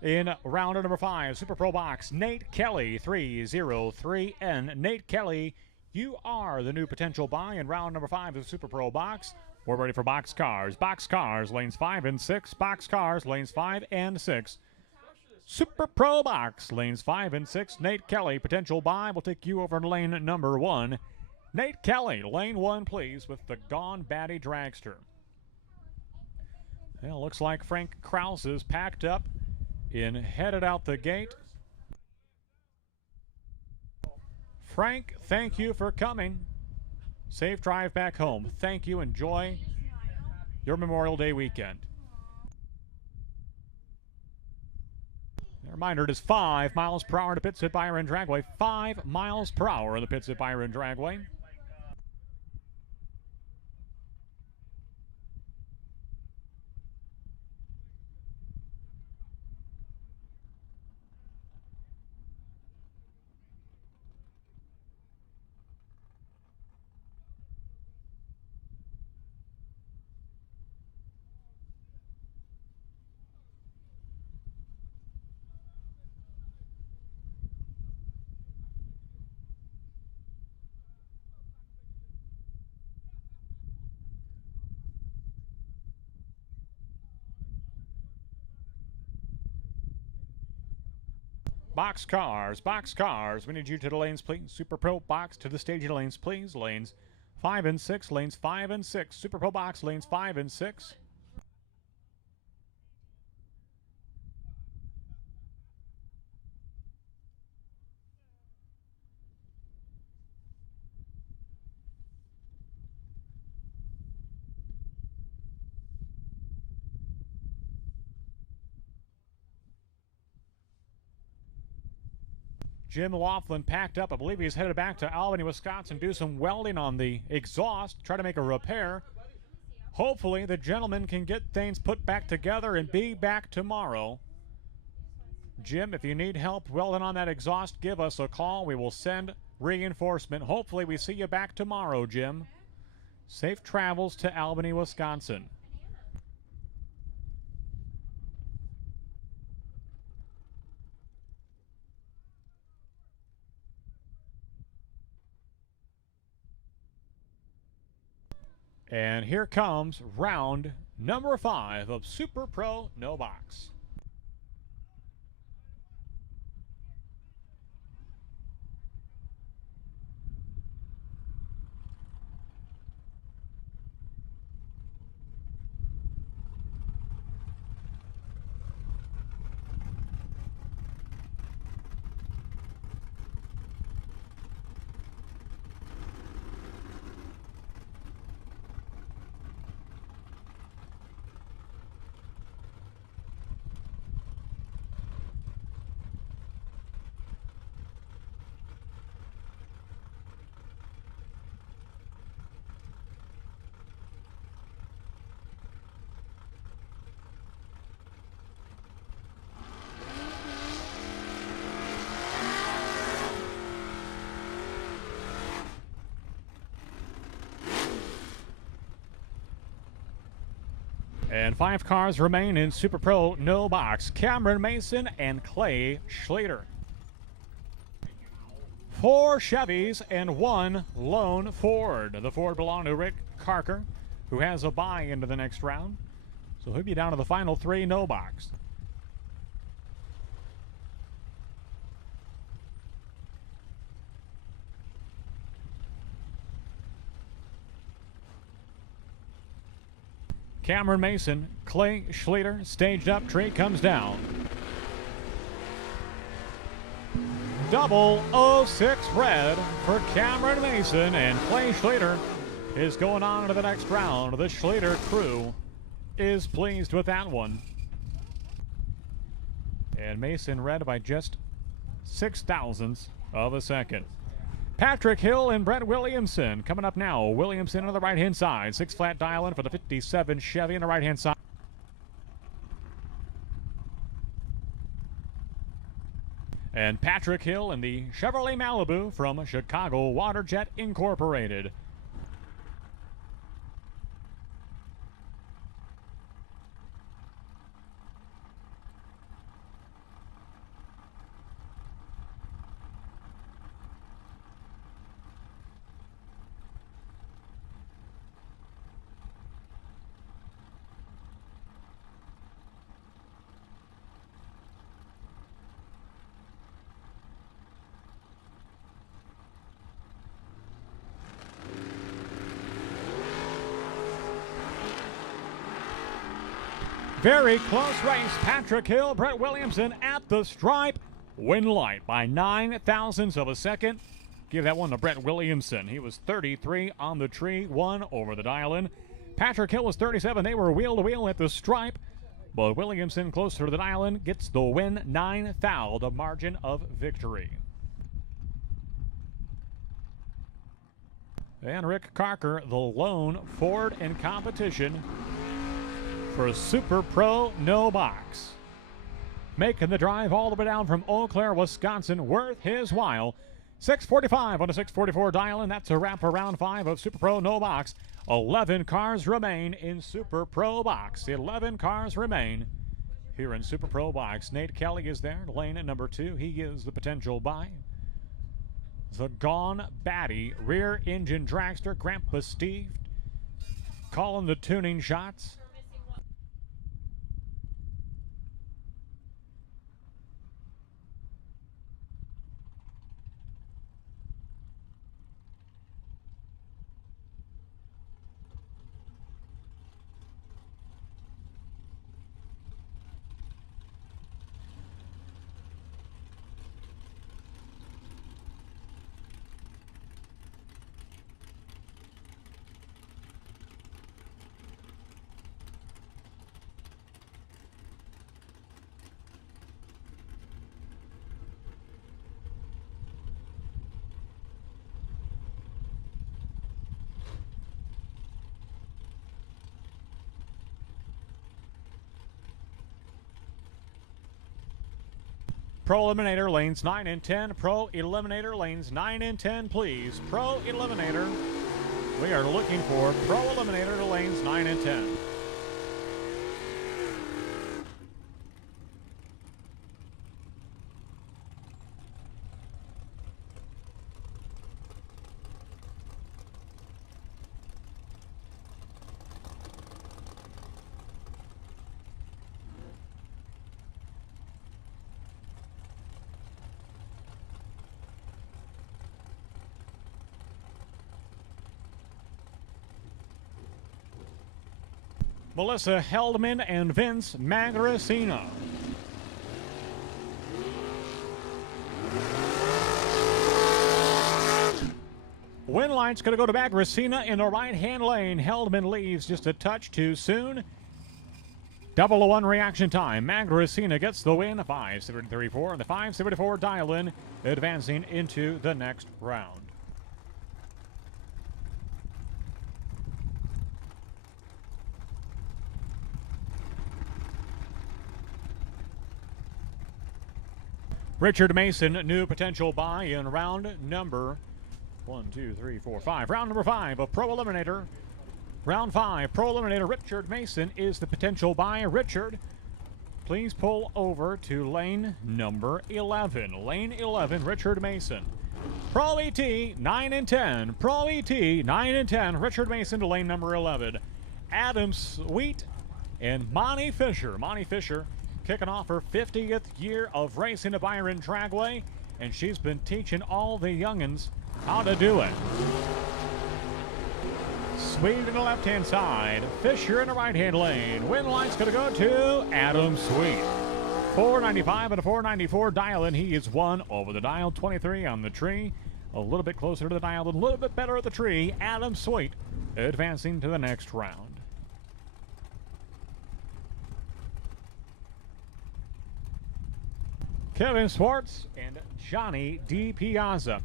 In round number 5, Super Pro Box, Nate Kelly, 303N. Nate Kelly, you are the new potential buy in round number 5 of Super Pro Box. We're ready for box cars. Box cars, lanes 5 and 6. Box cars, lanes 5 and 6. Super Pro Box, lanes 5 and 6. Nate Kelly, potential buy, will take you over to lane number 1. Nate Kelly, lane 1, please, with the Gone Batty Dragster. Well, looks like Frank Krause is packed up and headed out the gate. Frank, thank you for coming. Safe drive back home. Thank you. Enjoy your Memorial Day weekend. A reminder, it is 5 miles per hour in the pits at Byron Dragway. 5 miles per hour in the pits at Byron Dragway. Box cars. We need you to the lanes, please. Super Pro Box to the stage lanes, please. Lanes 5 and 6. Lanes 5 and 6. Super Pro Box, lanes 5 and 6. Jim Laughlin packed up. I believe he's headed back to Albany, Wisconsin, do some welding on the exhaust, try to make a repair. Hopefully the gentleman can get things put back together and be back tomorrow. Jim, if you need help welding on that exhaust, give us a call. We will send reinforcement. Hopefully we see you back tomorrow, Jim. Safe travels to Albany, Wisconsin. And here comes round number 5 of Super Pro No Box. And 5 cars remain in Super Pro No Box. Cameron Mason and Clay Schlater. 4 Chevys and 1 lone Ford. The Ford belonged to Rick Carker, who has a bye into the next round. So he'll be down to the final 3 No Box. Cameron Mason, Clay Schlater, staged up, tree comes down. 006 red for Cameron Mason, and Clay Schlater is going on to the next round. The Schlater crew is pleased with that one. And Mason red by just 0.06 of a second. Patrick Hill and Brett Williamson coming up now. Williamson on the right-hand side. 6 flat dial in for the 57 Chevy on the right-hand side. And Patrick Hill in the Chevrolet Malibu from Chicago Waterjet Incorporated. Very close race. Patrick Hill, Brett Williamson at the stripe. Win light by 9 thousandths of a second. Give that one to Brett Williamson. He was 33 on the tree, 1 over the dial-in. Patrick Hill was 37. They were wheel-to-wheel at the stripe. But Williamson, closer to the dial-in, gets the win, 9 thou, the margin of victory. And Rick Carker, the lone Ford in competition for Super Pro No Box. Making the drive all the way down from Eau Claire, Wisconsin, worth his while. 6:45 on a 6:44 dial-in. That's a wrap for round 5 of Super Pro No Box. 11 cars remain in Super Pro Box. 11 cars remain here in Super Pro Box. Nate Kelly is there, lane at number 2. He is the potential buy. The Gone Batty, rear engine dragster, Grandpa Steve, calling the tuning shots. Pro Eliminator lanes 9 and 10. Pro Eliminator lanes 9 and 10, please. Pro Eliminator. We are looking for Pro Eliminator to lanes 9 and 10. Melissa Heldman and Vince Magracino. Win light's going to go to Magracino in the right-hand lane. Heldman leaves just a touch too soon. 001 reaction time. Magracino gets the win. 5:73.4 and the 5:74 dial-in, advancing into the next round. Richard Mason, new potential buy in round number 5. Round number 5 of Pro Eliminator. Round 5, Pro Eliminator. Richard Mason is the potential buy. Richard, please pull over to lane number 11. Lane 11, Richard Mason. Pro ET 9 and 10. Pro ET 9 and 10. Richard Mason to lane number 11. Adam Sweet and Monty Fisher. Monty Fisher kicking off her 50th year of racing to Byron Dragway, and she's been teaching all the youngins how to do it. Sweet in the left-hand side, Fisher in the right-hand lane. Win light's going to go to Adam Sweet. 495 and a 494 dial-in. He is 1 over the dial, 23 on the tree. A little bit closer to the dial, a little bit better at the tree. Adam Sweet advancing to the next round. Kevin Swartz and Johnny DiPiazza.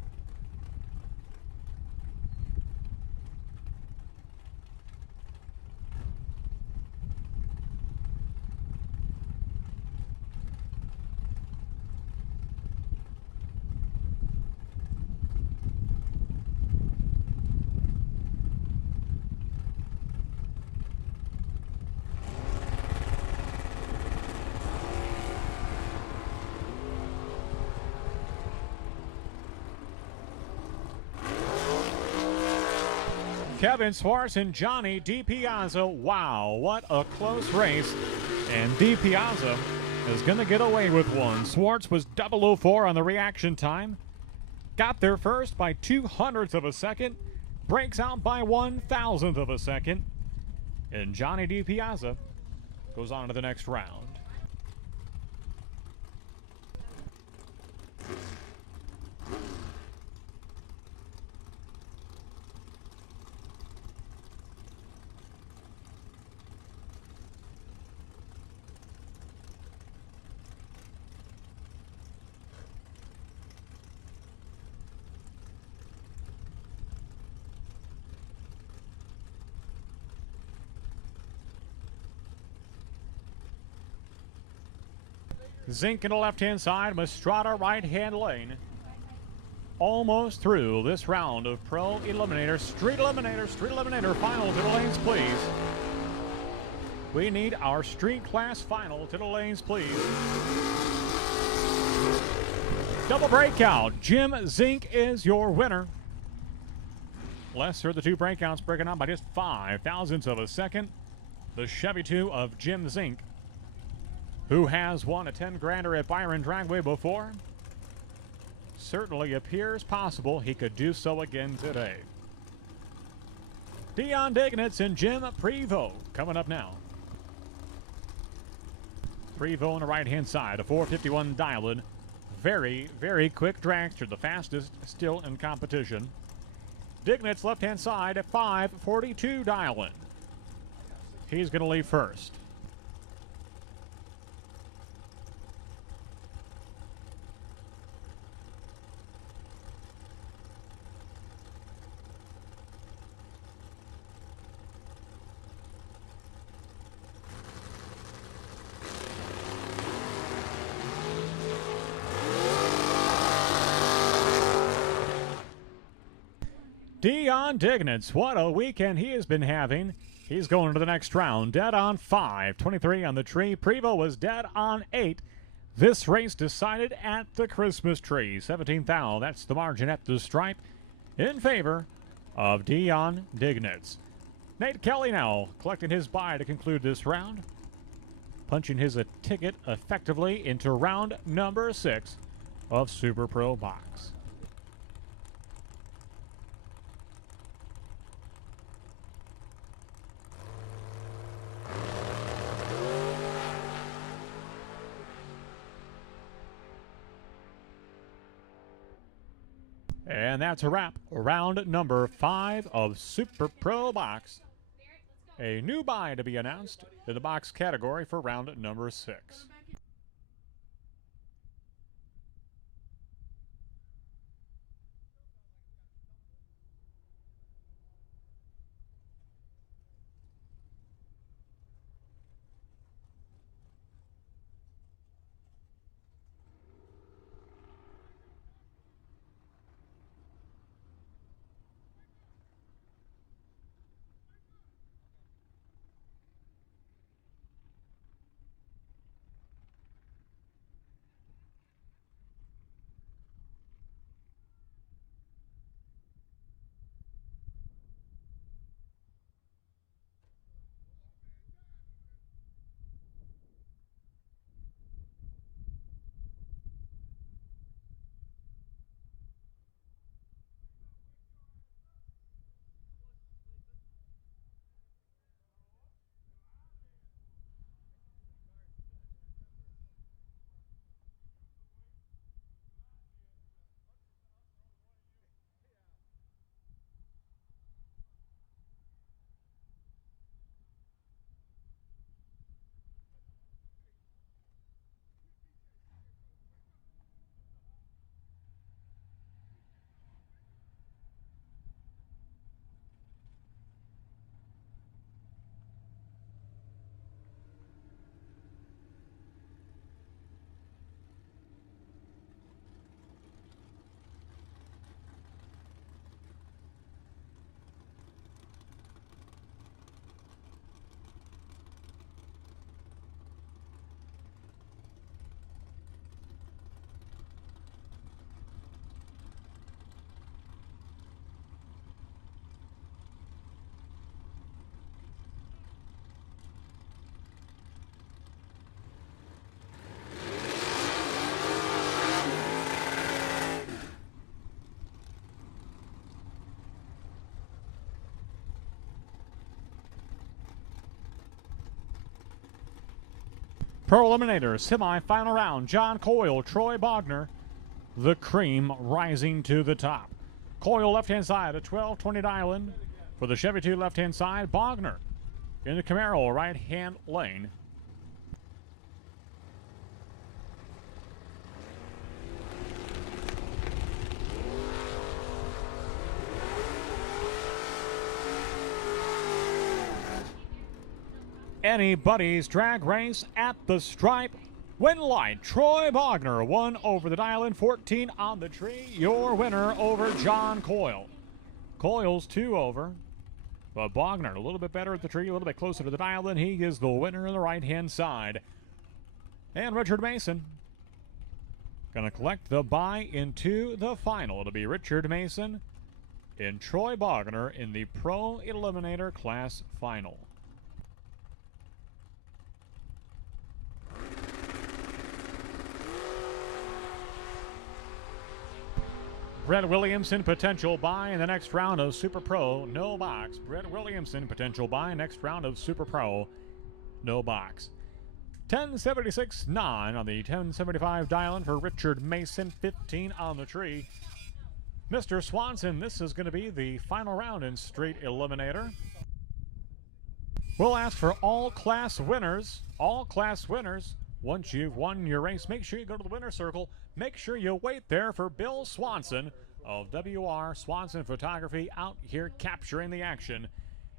Kevin Swartz and Johnny DiPiazza. Wow, what a close race. And DiPiazza is going to get away with one. Swartz was 004 on the reaction time. Got there first by 0.02 of a second. Breaks out by 1,000th of a second. And Johnny DiPiazza goes on to the next round. Zink in the left-hand side, Mastrada right-hand lane. Almost through this round of Pro Eliminator, Street Eliminator final to the lanes, please. We need our Street Class final to the lanes, please. Double breakout. Jim Zink is your winner. Lesser of the two breakouts, breaking out by just 5 thousandths of a second. The Chevy 2 of Jim Zink, who has won a 10-grander at Byron Dragway before. Certainly appears possible he could do so again today. Dion Dignitz and Jim Prevost coming up now. Prevost on the right-hand side, a 451 dial-in. Very, very quick dragster, the fastest still in competition. Dignitz left-hand side at 542 dial-in. He's going to leave first. Dion Dignitz, what a weekend he has been having. He's going to the next round. Dead on 5, 23 on the tree. Prevost was dead on 8. This race decided at the Christmas tree. 17th thou, that's the margin at the stripe in favor of Dion Dignitz. Nate Kelly now collecting his bye to conclude this round. Punching his ticket effectively into round number 6 of Super Pro Box. And that's a wrap. Round number 5 of Super Pro Box. A new buy to be announced in the box category for round number 6. Pro Eliminator semi-final round. John Coyle, Troy Bogner. The cream rising to the top. Coyle left-hand side, a 12-20 dial-in. For the Chevy 2 left-hand side, Bogner in the Camaro right-hand lane. Anybody's drag race at the stripe. Win light, Troy Bogner won over the dial-in, 14 on the tree. Your winner over John Coyle. Coyle's 2 over, but Bogner a little bit better at the tree, a little bit closer to the dial-in. He is the winner on the right-hand side. And Richard Mason going to collect the bye into the final. It'll be Richard Mason and Troy Bogner in the Pro Eliminator Class final. Brett Williamson, potential bye in the next round of Super Pro, no box. Brett Williamson, potential bye, next round of Super Pro, no box. 1076.9 on the 1075 dial-in for Richard Mason, 15 on the tree. Mr. Swanson, this is going to be the final round in Street Eliminator. We'll ask for all class winners. All class winners. Once you've won your race, make sure you go to the winner's circle. Make sure you wait there for Bill Swanson of WR Swanson Photography out here capturing the action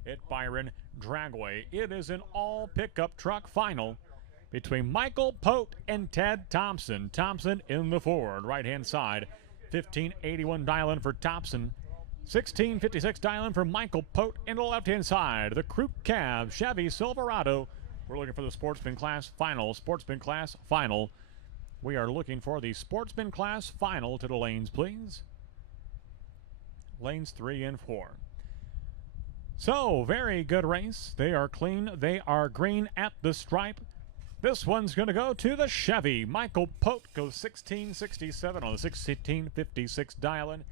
at Byron Dragway. It is an all pickup truck final between Michael Pote and Ted Thompson. Thompson in the Ford, right-hand side. 1581 dial-in for Thompson. 1656 dial-in for Michael Pote in the left-hand side. The Crew Cab Chevy Silverado. We're looking for the Sportsman Class final. Sportsman Class final. We are looking for the Sportsman Class final to the lanes, please. Lanes 3 and 4. So, very good race. They are clean. They are green at the stripe. This one's going to go to the Chevy. Michael Pote goes 1667 on the 1656 dial-in.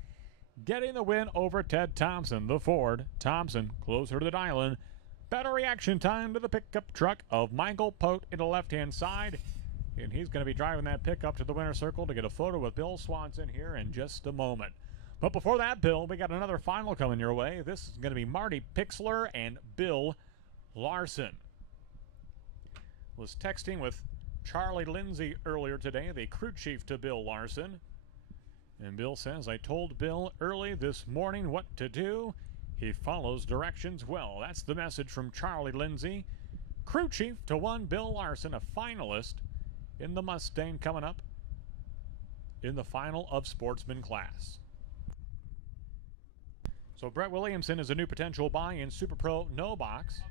Getting the win over Ted Thompson. The Ford. Thompson closer to the dial-in. Better reaction time to the pickup truck of Michael Pote in the left-hand side. And he's going to be driving that pickup to the winner's circle to get a photo with Bill Swanson here in just a moment. But before that, Bill, we got another final coming your way. This is going to be Marty Pixler and Bill Larson. Was texting with Charlie Lindsay earlier today, the crew chief to Bill Larson. And Bill says, I told Bill early this morning what to do. He follows directions well. That's the message from Charlie Lindsay. Crew chief to one Bill Larson, a finalist in the Mustang coming up in the final of Sportsman Class. So Brett Williamson is a new potential buy in Super Pro, no box.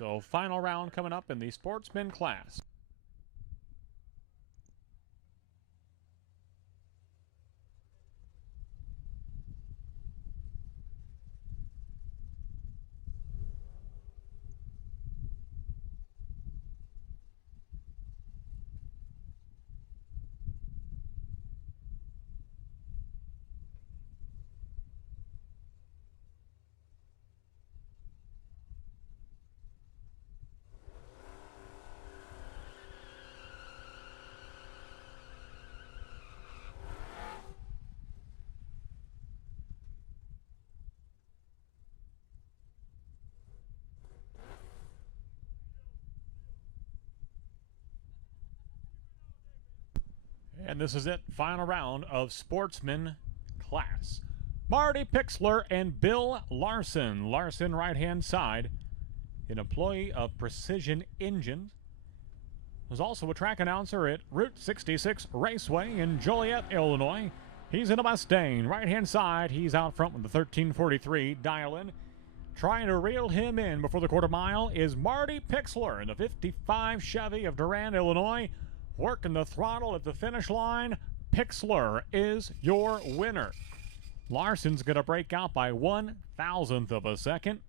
So final round coming up in the Sportsman Class. And this is it. Final round of Sportsman Class. Marty Pixler and Bill Larson. Larson, right-hand side, an employee of Precision Engines. Was also a track announcer at Route 66 Raceway in Joliet, Illinois. He's in a Mustang. Right-hand side, he's out front with the 1343 dial-in. Trying to reel him in before the quarter mile is Marty Pixler in the 55 Chevy of Durand, Illinois. Working the throttle at the finish line. Pixler is your winner. Larson's going to break out by 1/1000th of a second.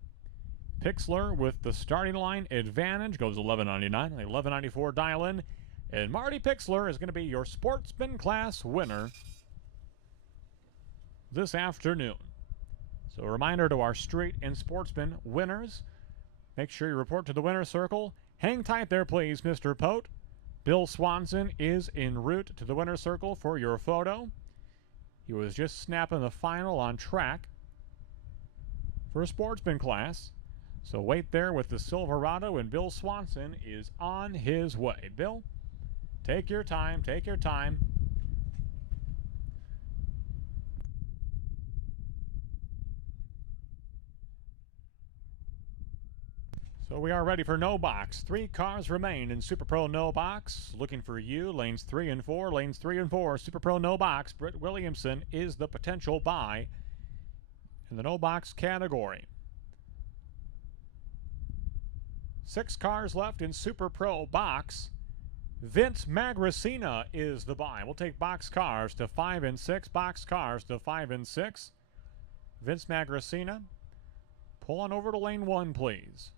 Pixler with the starting line advantage goes 11.99, 11.94 dial-in. And Marty Pixler is going to be your Sportsman Class winner this afternoon. So a reminder to our street and sportsman winners, make sure you report to the winner's circle. Hang tight there, please, Mr. Pote. Bill Swanson is en route to the winner's circle for your photo. He was just snapping the final on track for a Sportsman Class. So wait there with the Silverado, and Bill Swanson is on his way. Bill, take your time, take your time. So we are ready for no box. 3 cars remain in Super Pro no box. Looking for you, lanes 3 and 4, lanes 3 and 4. Super Pro no box. Britt Williamson is the potential buy in the no box category. 6 cars left in Super Pro box. Vince Magracina is the buy. We'll take box cars to 5 and 6. Box cars to 5 and 6. Vince Magracina, pull on over to lane 1, please.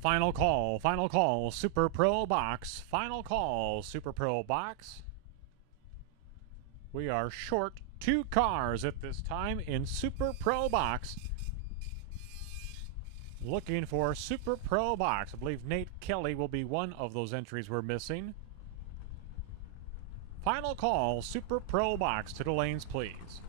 Final call, Super Pro Box. Final call, Super Pro Box. We are short 2 cars at this time in Super Pro Box. Looking for Super Pro Box. I believe Nate Kelly will be one of those entries we're missing. Final call, Super Pro Box. To the lanes, please.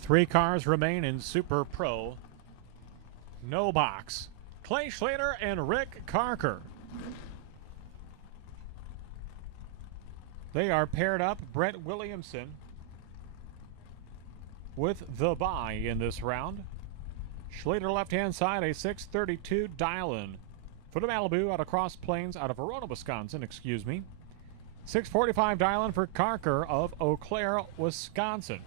Three cars remain in Super Pro. No box. Clay Schlater and Rick Carker. They are paired up. Brett Williamson with the bye in this round. Schlater left-hand side, a 632 dial-in. For the Malibu out of Cross Plains, out of Verona, Wisconsin, 645 dial-in for Carker of Eau Claire, Wisconsin.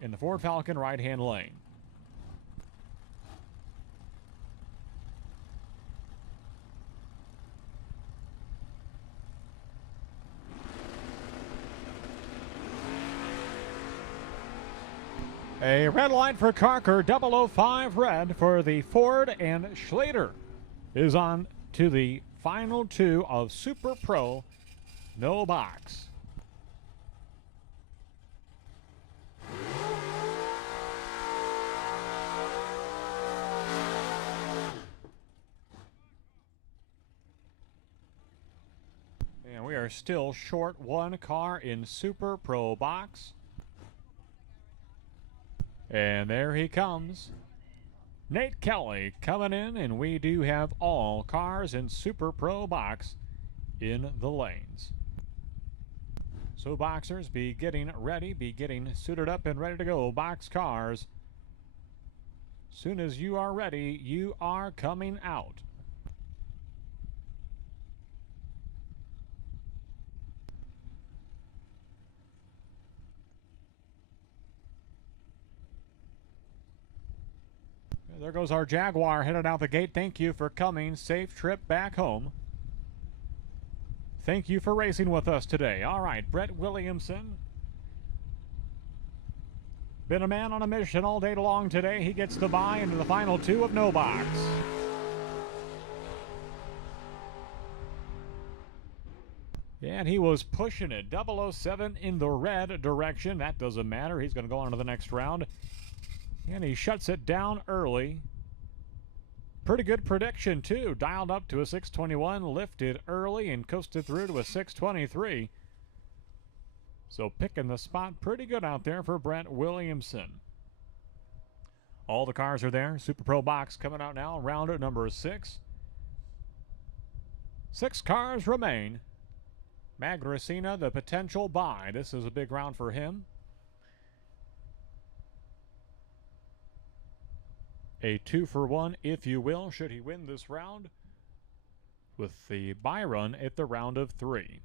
In the Ford Falcon right-hand lane. A red light for Carker, 005 red for the Ford, and Schlater is on to the final 2 of Super Pro. No box. And we are still short 1 car in Super Pro Box. And there he comes. Nate Kelly coming in, and we do have all cars in Super Pro Box in the lanes. So boxers, be getting ready, be getting suited up and ready to go. Box cars. Soon as you are ready, you are coming out. There goes our Jaguar headed out the gate. Thank you for coming. Safe trip back home. Thank you for racing with us today. All right, Brett Williamson. Been a man on a mission all day long today. He gets the bye into the final 2 of no box. And he was pushing it. 007 in the red direction. That doesn't matter. He's going to go on to the next round. And he shuts it down early. Pretty good prediction, too. Dialed up to a 621, lifted early, and coasted through to a 623. So picking the spot pretty good out there for Brent Williamson. All the cars are there. Super Pro Box coming out now. Round number 6. 6 cars remain. Magracina, the potential bye. This is a big round for him. A 2-for-1, if you will, should he win this round, with the bye run at the round of 3.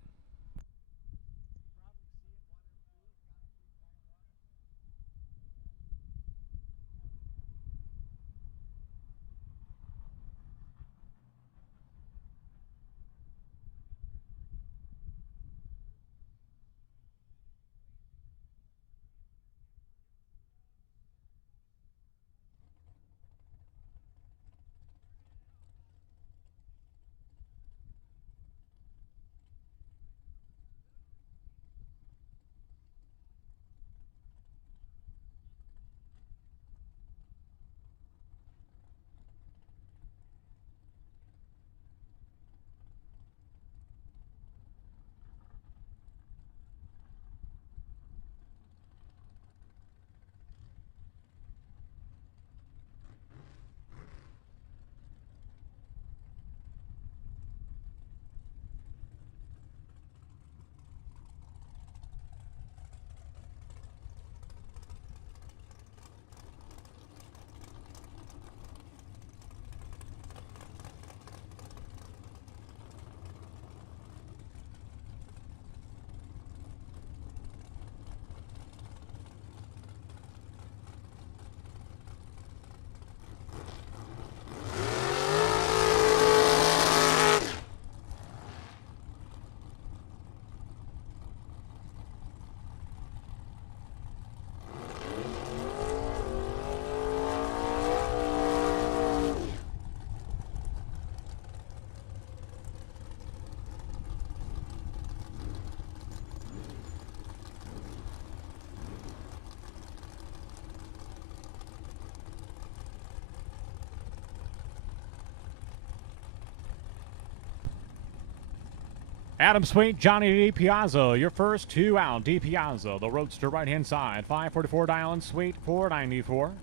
Adam Sweet, Johnny DiPiazzo, your first two out. DiPiazzo, the roadster right-hand side. 544 dialing, Sweet 494.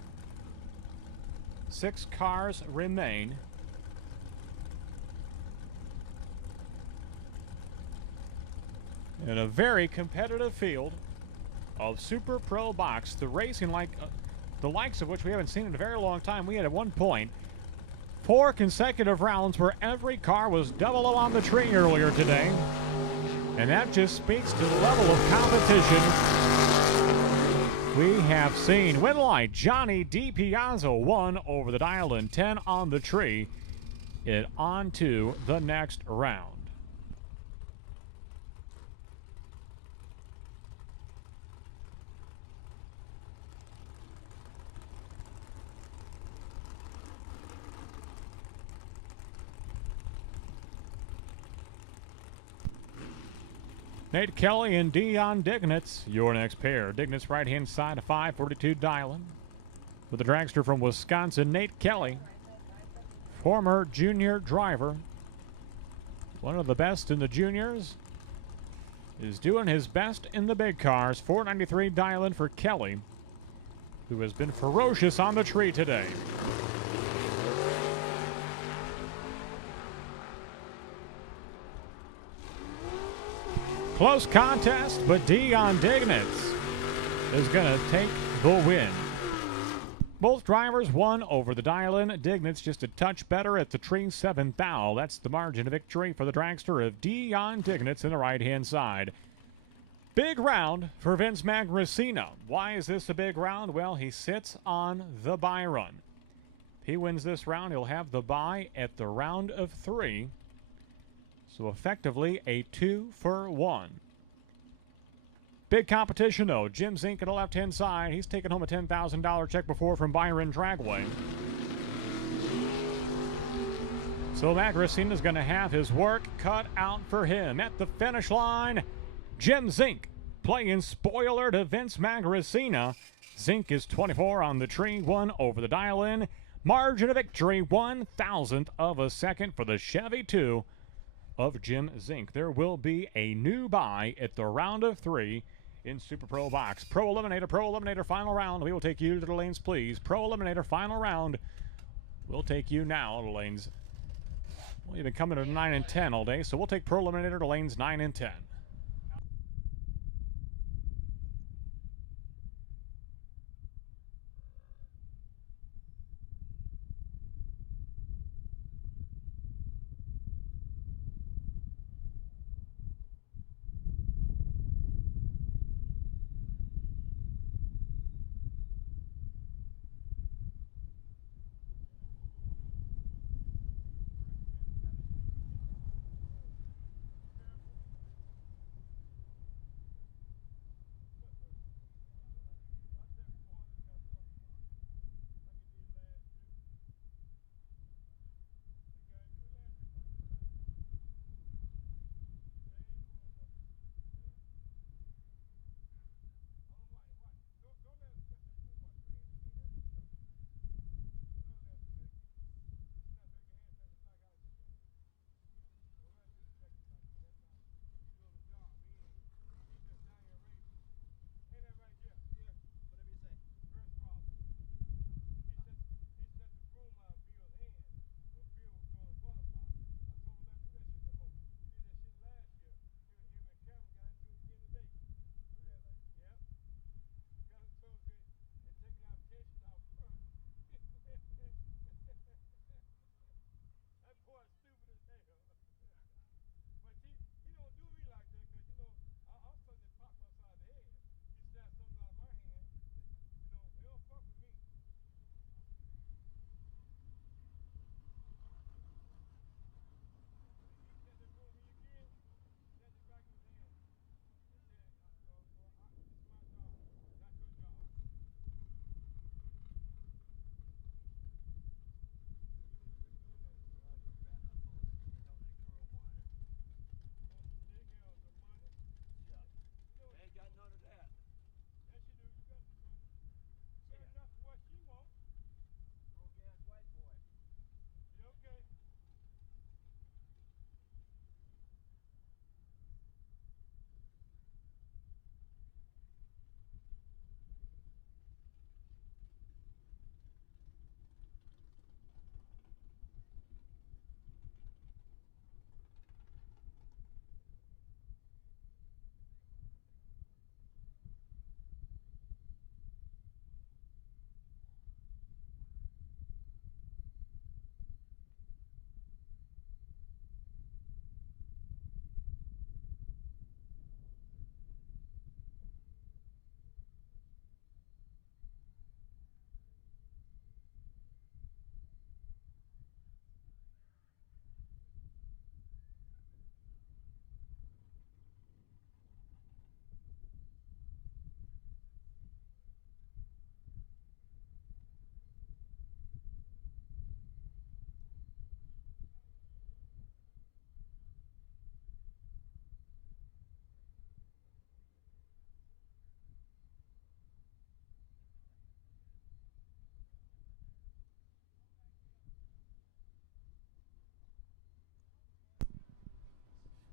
6 cars remain. In a very competitive field of Super Pro Box, the racing like the likes of which we haven't seen in a very long time. We had at one point 4 consecutive rounds where every car was double on the tree earlier today. And that just speaks to the level of competition we have seen. Win light, Johnny DiPiazzo 1 over the dial and 10 on the tree. It on to the next round. Nate Kelly and Dion Dignitz, your next pair. Dignitz right-hand side, a 542 dialing. With the dragster from Wisconsin, Nate Kelly, former junior driver. One of the best in the juniors. Is doing his best in the big cars. 493 dialing for Kelly, who has been ferocious on the tree today. Close contest, but Dion Dignitz is going to take the win. Both drivers won over the dial-in. Dignitz just a touch better at the tree, 7th thou. That's the margin of victory for the dragster of Dion Dignitz in the right-hand side. Big round for Vince Magricino. Why is this a big round? Well, he sits on the Byron. If he wins this round, he'll have the bye at the round of 3. So effectively a 2-for-1. Big competition though. Jim Zink at the left-hand side. He's taken home a $10,000 check before from Byron Dragway. So Magricino's going to have his work cut out for him. At the finish line, Jim Zink playing spoiler to Vince Magricino. Zink is 24 on the tree, 1 over the dial-in. Margin of victory, 1/1000th of a second for the Chevy 2 of Jim Zink. There will be a new bye at the round of 3 in Super Pro Box. Pro Eliminator, final round. We will take you to the lanes, please. Pro Eliminator, final round. We'll take you now to lanes. Well, you've been coming to 9 and 10 all day, so we'll take Pro Eliminator to lanes 9 and 10.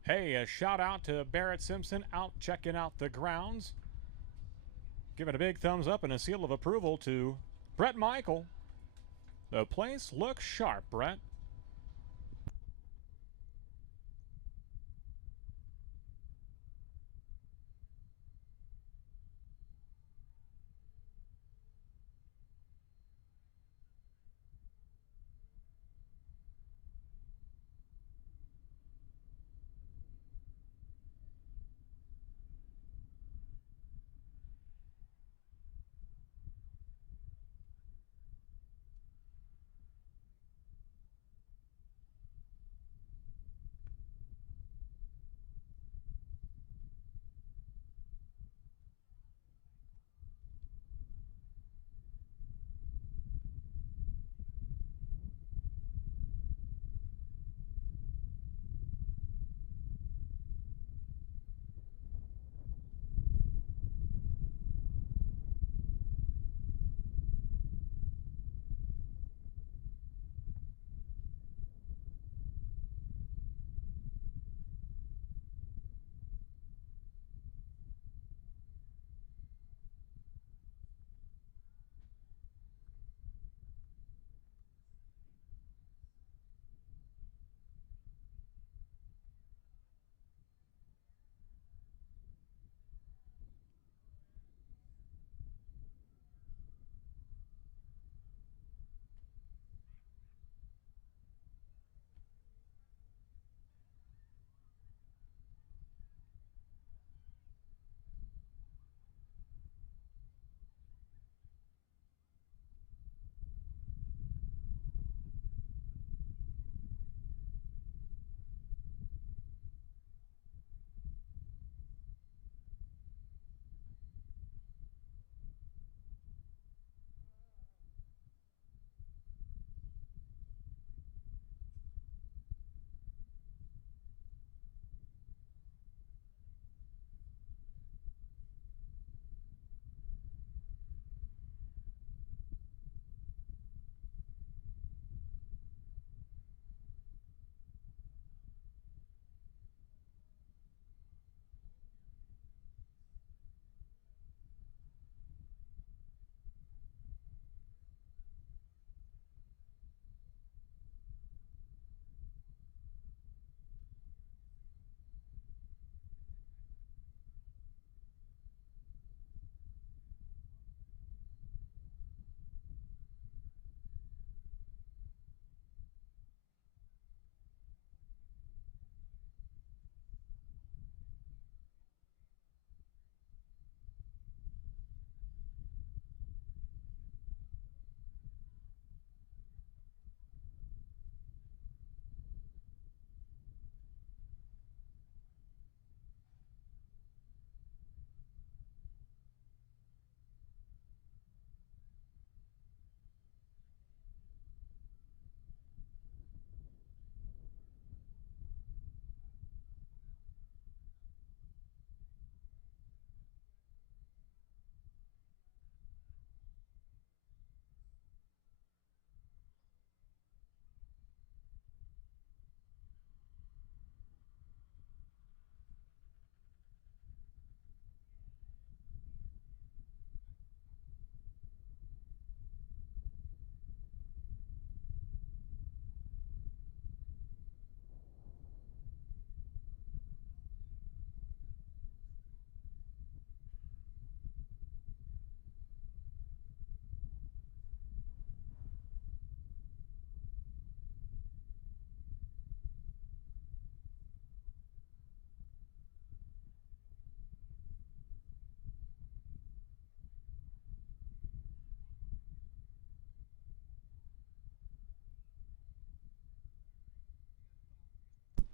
Hey, a shout out to Barrett Simpson out checking out the grounds. Giving a big thumbs up and a seal of approval to Brett Michael. The place looks sharp, Brett.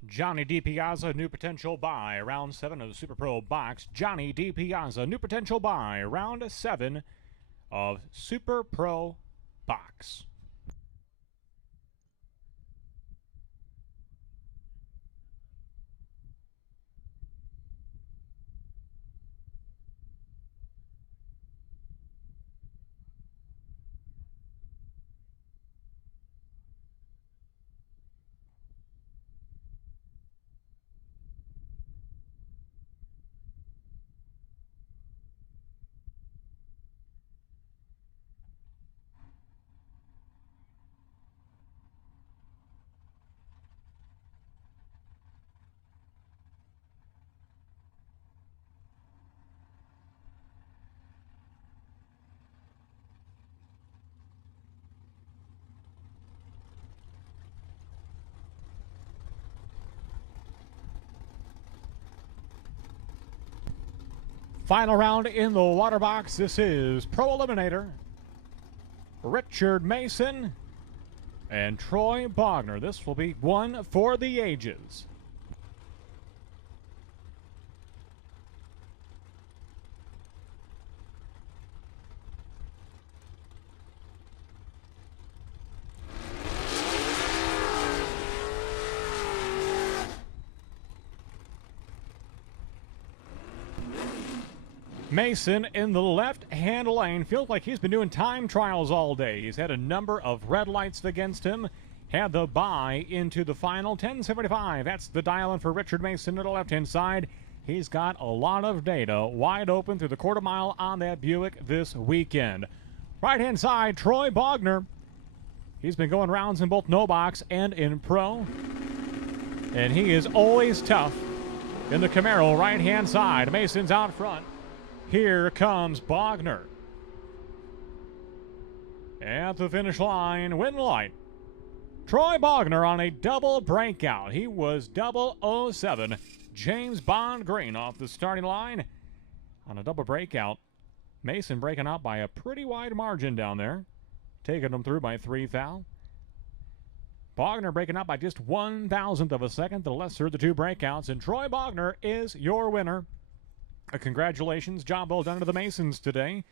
Johnny DiPiazza, new potential buy. Round 7 of the Super Pro box. Johnny DiPiazza, new potential buy. Round 7 of Super Pro box. Final round in the water box. This is Pro Eliminator. Richard Mason and Troy Bogner. This will be one for the ages. Mason in the left-hand lane. Feels like he's been doing time trials all day. He's had a number of red lights against him. Had the bye into the final. 10:75. That's the dial-in for Richard Mason to the left-hand side. He's got a lot of data wide open through the quarter mile on that Buick this weekend. Right-hand side, Troy Bogner. He's been going rounds in both no box and in pro. And he is always tough in the Camaro right-hand side. Mason's out front. Here comes Bogner. At the finish line, win light. Troy Bogner on a double breakout. He was 007. James Bond green off the starting line on a double breakout. Mason breaking out by a pretty wide margin down there, taking him through by 3 thou. Bogner breaking out by just 1,000th of a second, the lesser of the two breakouts, and Troy Bogner is your winner. Congratulations, job well done to the Masons today.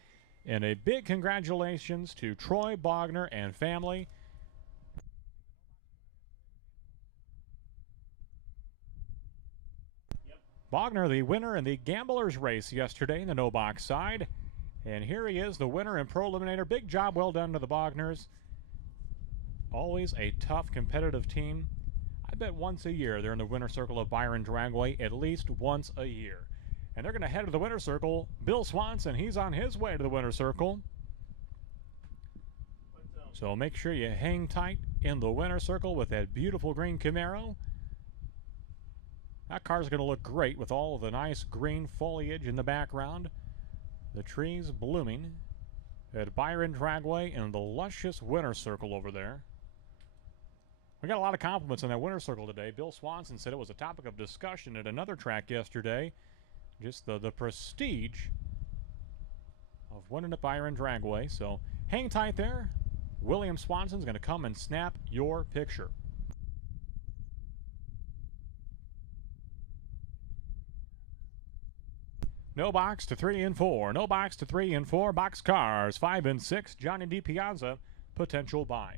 And a big congratulations to Troy Bogner and family. Bogner, the winner in the Gamblers race yesterday in the no-box side. And here he is, the winner in Pro Eliminator. Big job well done to the Bogners. Always a tough, competitive team. I bet once a year they're in the winner circle of Byron Dragway, at least once a year. And they're going to head to the winner's circle. Bill Swanson, he's on his way to the winner's circle. So make sure you hang tight in the winner's circle with that beautiful green Camaro. That car's going to look great with all of the nice green foliage in the background. The trees blooming at Byron Dragway and the luscious winner's circle over there. We got a lot of compliments on that winner's circle today. Bill Swanson said it was a topic of discussion at another track yesterday. Just the prestige of winning at Byron Dragway. So hang tight there. William Swanson's going to come and snap your picture. No box to 3 and 4. No box to 3 and 4. Box cars 5 and 6. Johnny D. Piazza, potential buy.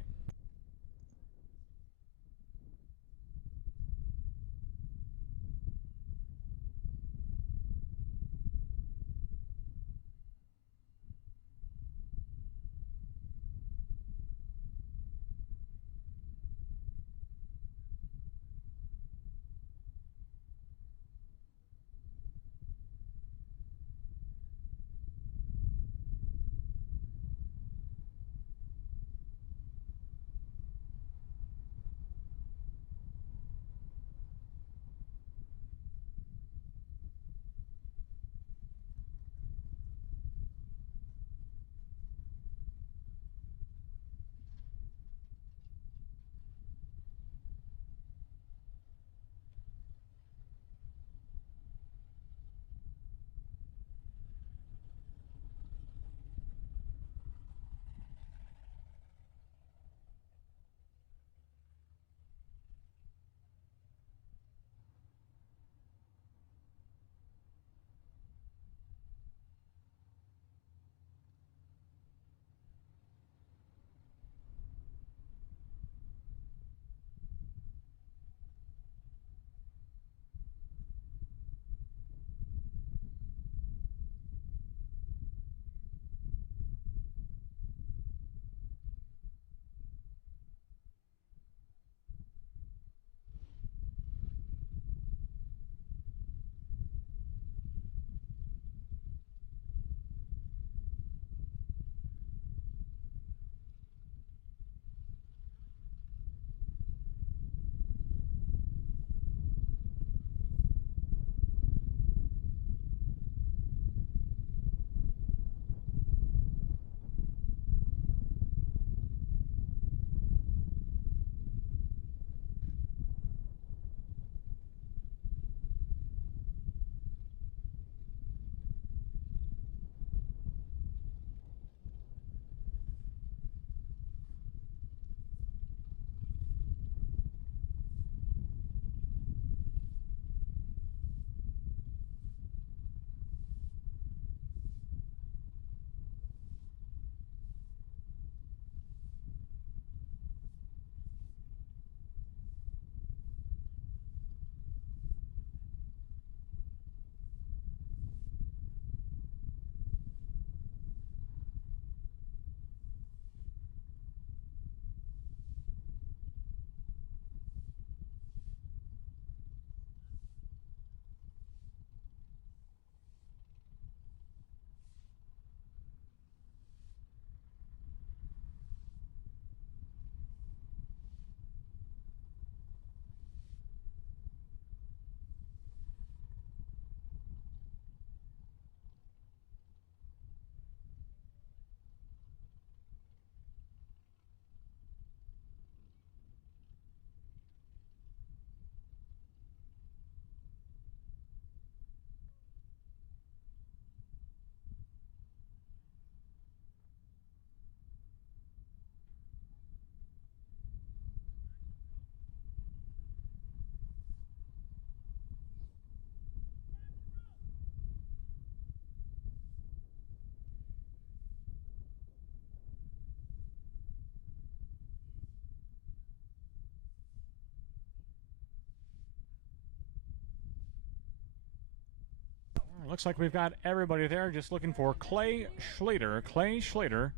Looks like we've got everybody there just looking for Clay Schlater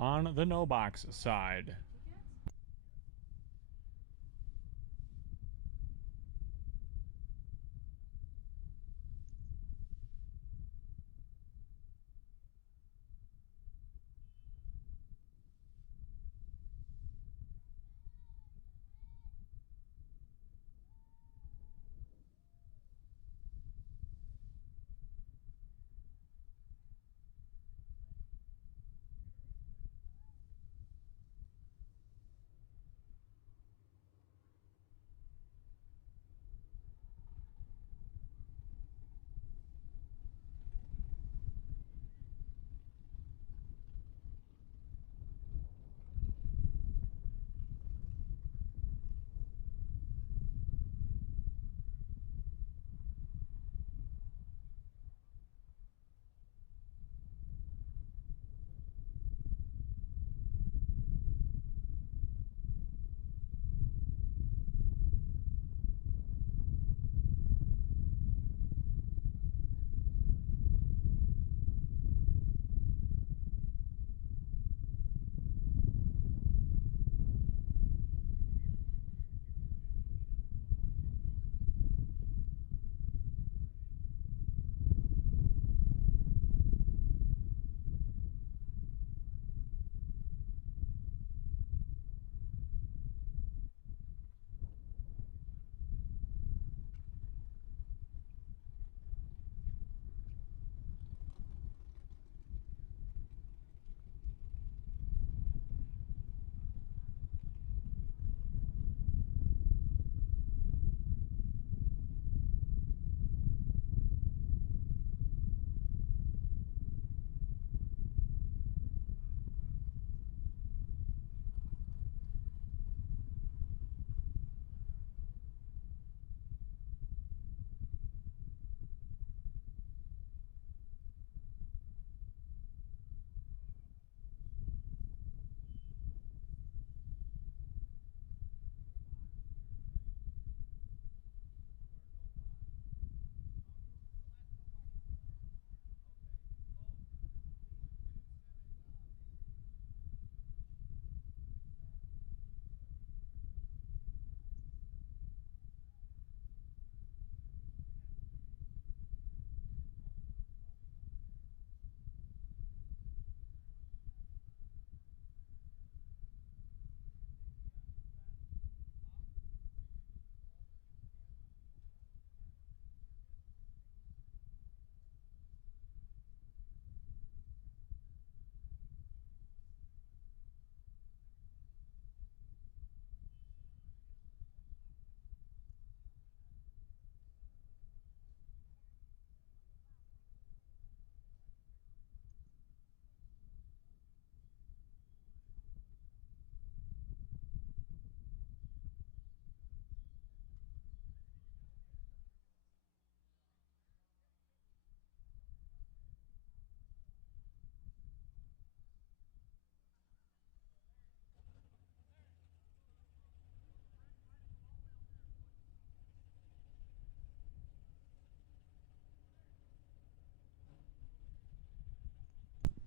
on the no box side.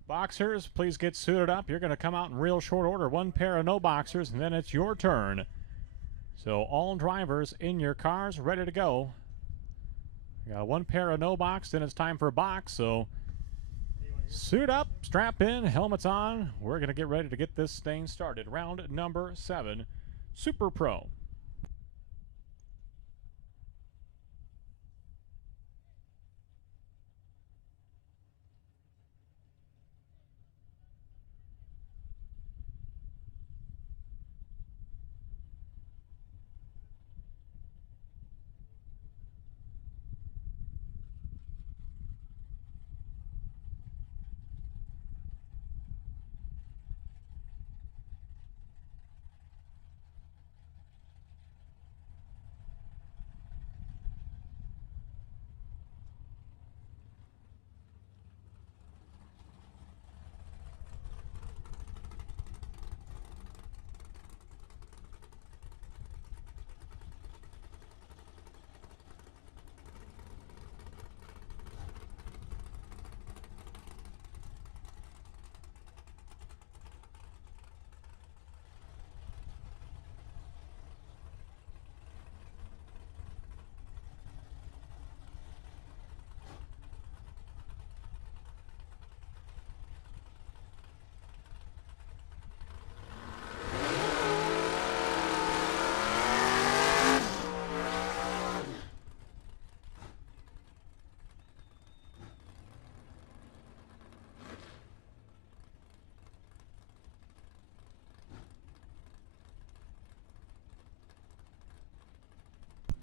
Boxers, please get suited up. You're going to come out in real short order. One pair of no boxers, and then it's your turn. So all drivers in your cars ready to go. You got one pair of no box, then it's time for box. So suit up, strap in, helmets on. We're going to get ready to get this thing started. Round number 7, Super Pro.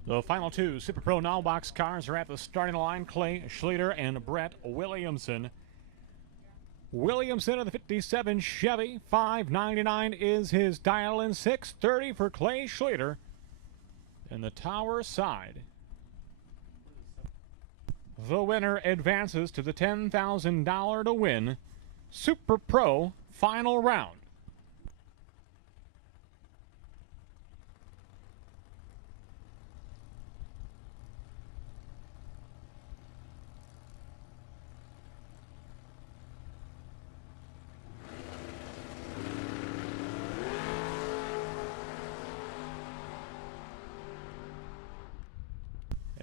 The final two Super Pro Now-Box cars are at the starting line. Clay Schlueter and Brett Williamson. Williamson of the 57 Chevy. $599 is his dial-in. $630 for Clay Schlueter. And the Tower side. The winner advances to the $10,000 to win Super Pro final round.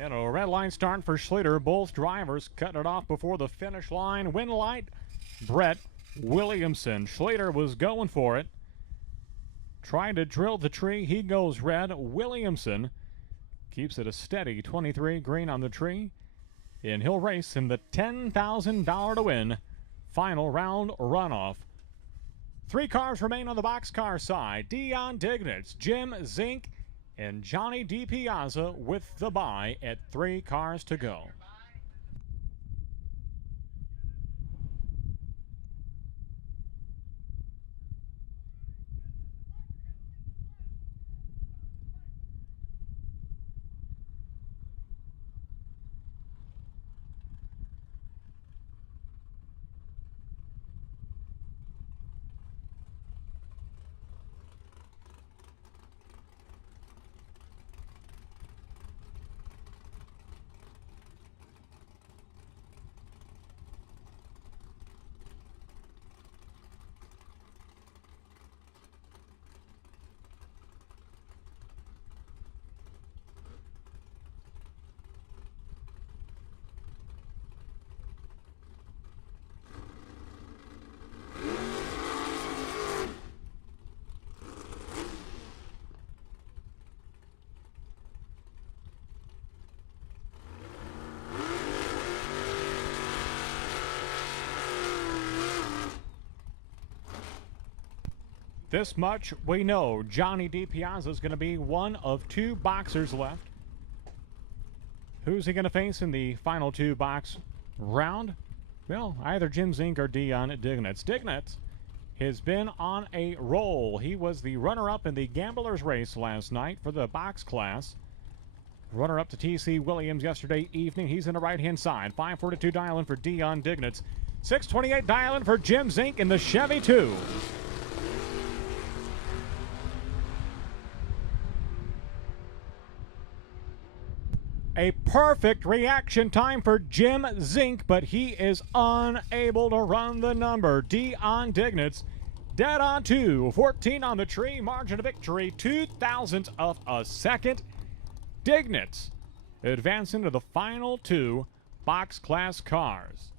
And a red line start for Schlueter. Both drivers cutting it off before the finish line. Win light, Brett Williamson. Schlueter was going for it. Trying to drill the tree. He goes red. Williamson keeps it a steady 23 green on the tree. And he'll race in the $10,000 to win final round runoff. 3 cars remain on the boxcar side. Dion Dignitz, Jim Zink, and Johnny DiPiazza with the bye at 3 cars to go. This much we know. Johnny DiPiazza is going to be one of 2 boxers left. Who's he going to face in the final 2 box round? Well, either Jim Zink or Dion Dignitz. Dignitz has been on a roll. He was the runner-up in the Gamblers race last night for the box class. Runner-up to T.C. Williams yesterday evening. He's in the right-hand side. 542 dial-in for Dion Dignitz. 628 dial-in for Jim Zink in the Chevy 2. A perfect reaction time for Jim Zink, but he is unable to run the number. Dion Dignitz, dead on 2. 14 on the tree, margin of victory, 0.02 of a second. Dignitz advancing to the final 2 box class cars.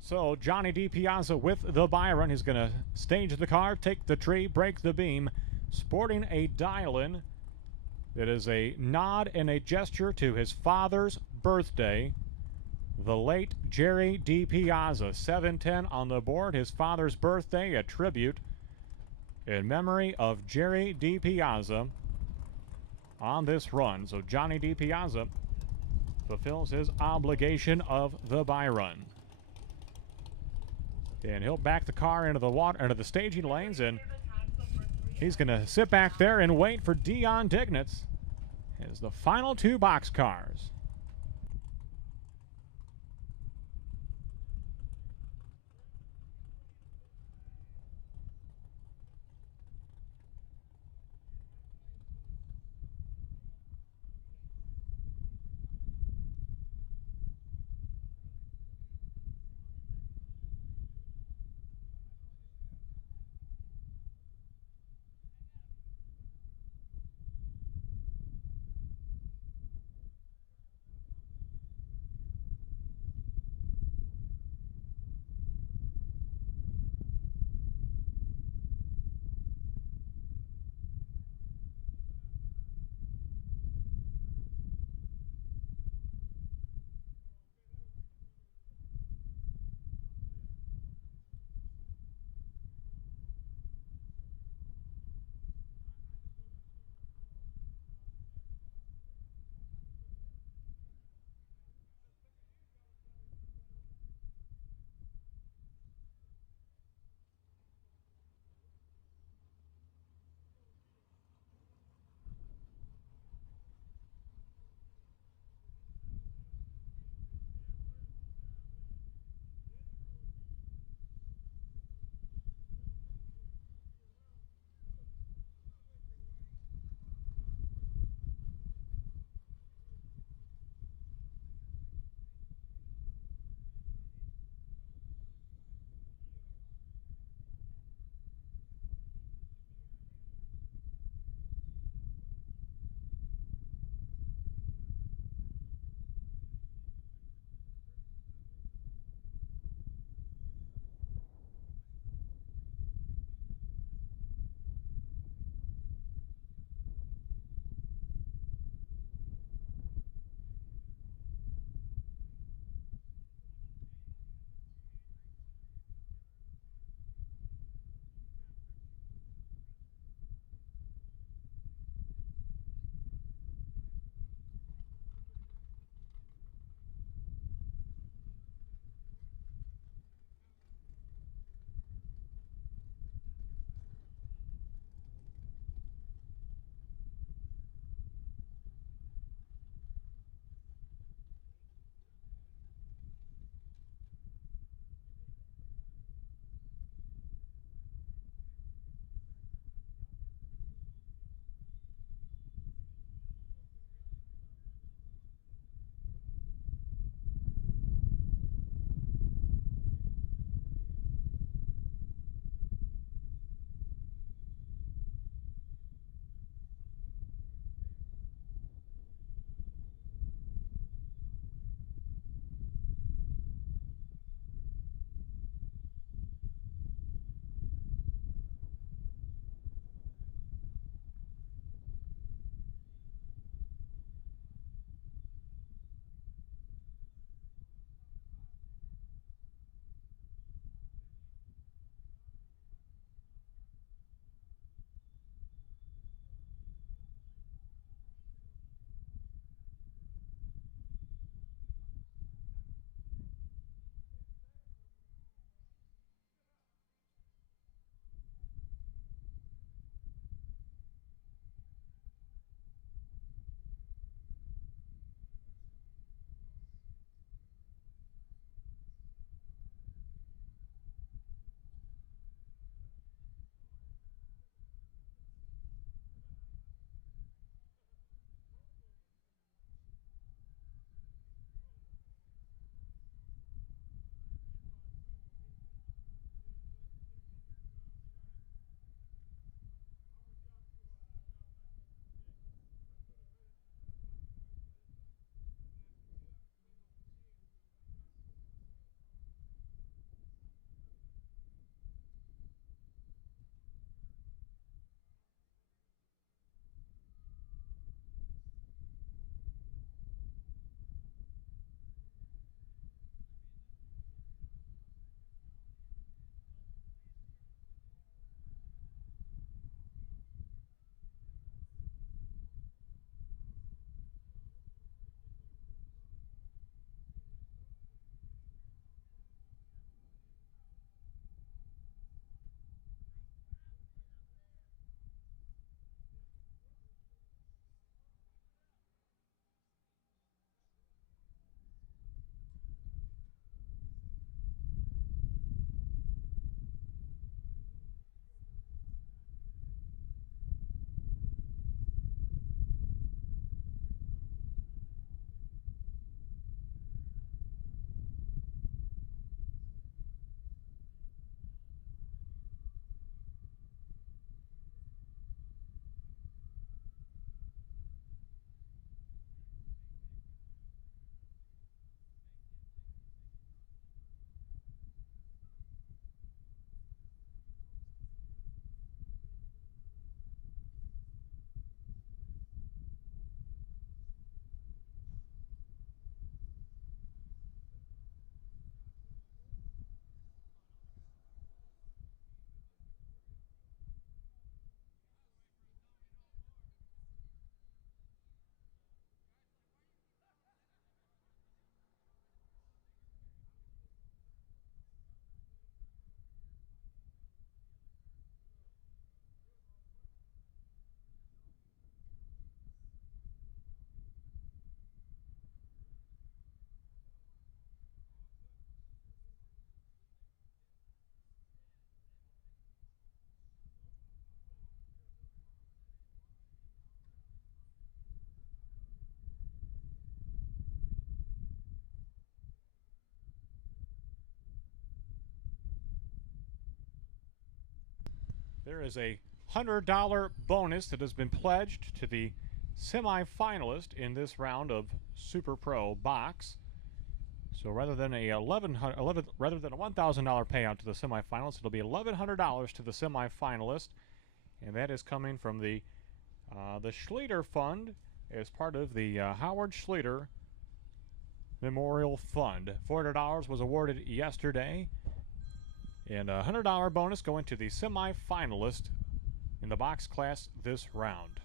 So Johnny DiPiazza with the Byron. He's going to stage the car, take the tree, break the beam, sporting a dial-in. It is a nod and a gesture to his father's birthday, the late Jerry DiPiazza. 710 on the board, his father's birthday, a tribute in memory of Jerry DiPiazza on this run. So Johnny DiPiazza fulfills his obligation of the Byron. And he'll back the car into the staging lanes, and he's going to sit back there and wait for Dion Dignitz as the final 2 box cars. There is a $100 bonus that has been pledged to the semifinalist in this round of Super Pro Box. So rather than a $1,000 payout to the semifinalist, it'll be $1,100 to the semifinalist, and that is coming from the Schleter Fund as part of the Howard Schleter Memorial Fund. $400 was awarded yesterday, and a $100 bonus going to the semifinalist in the box class this round.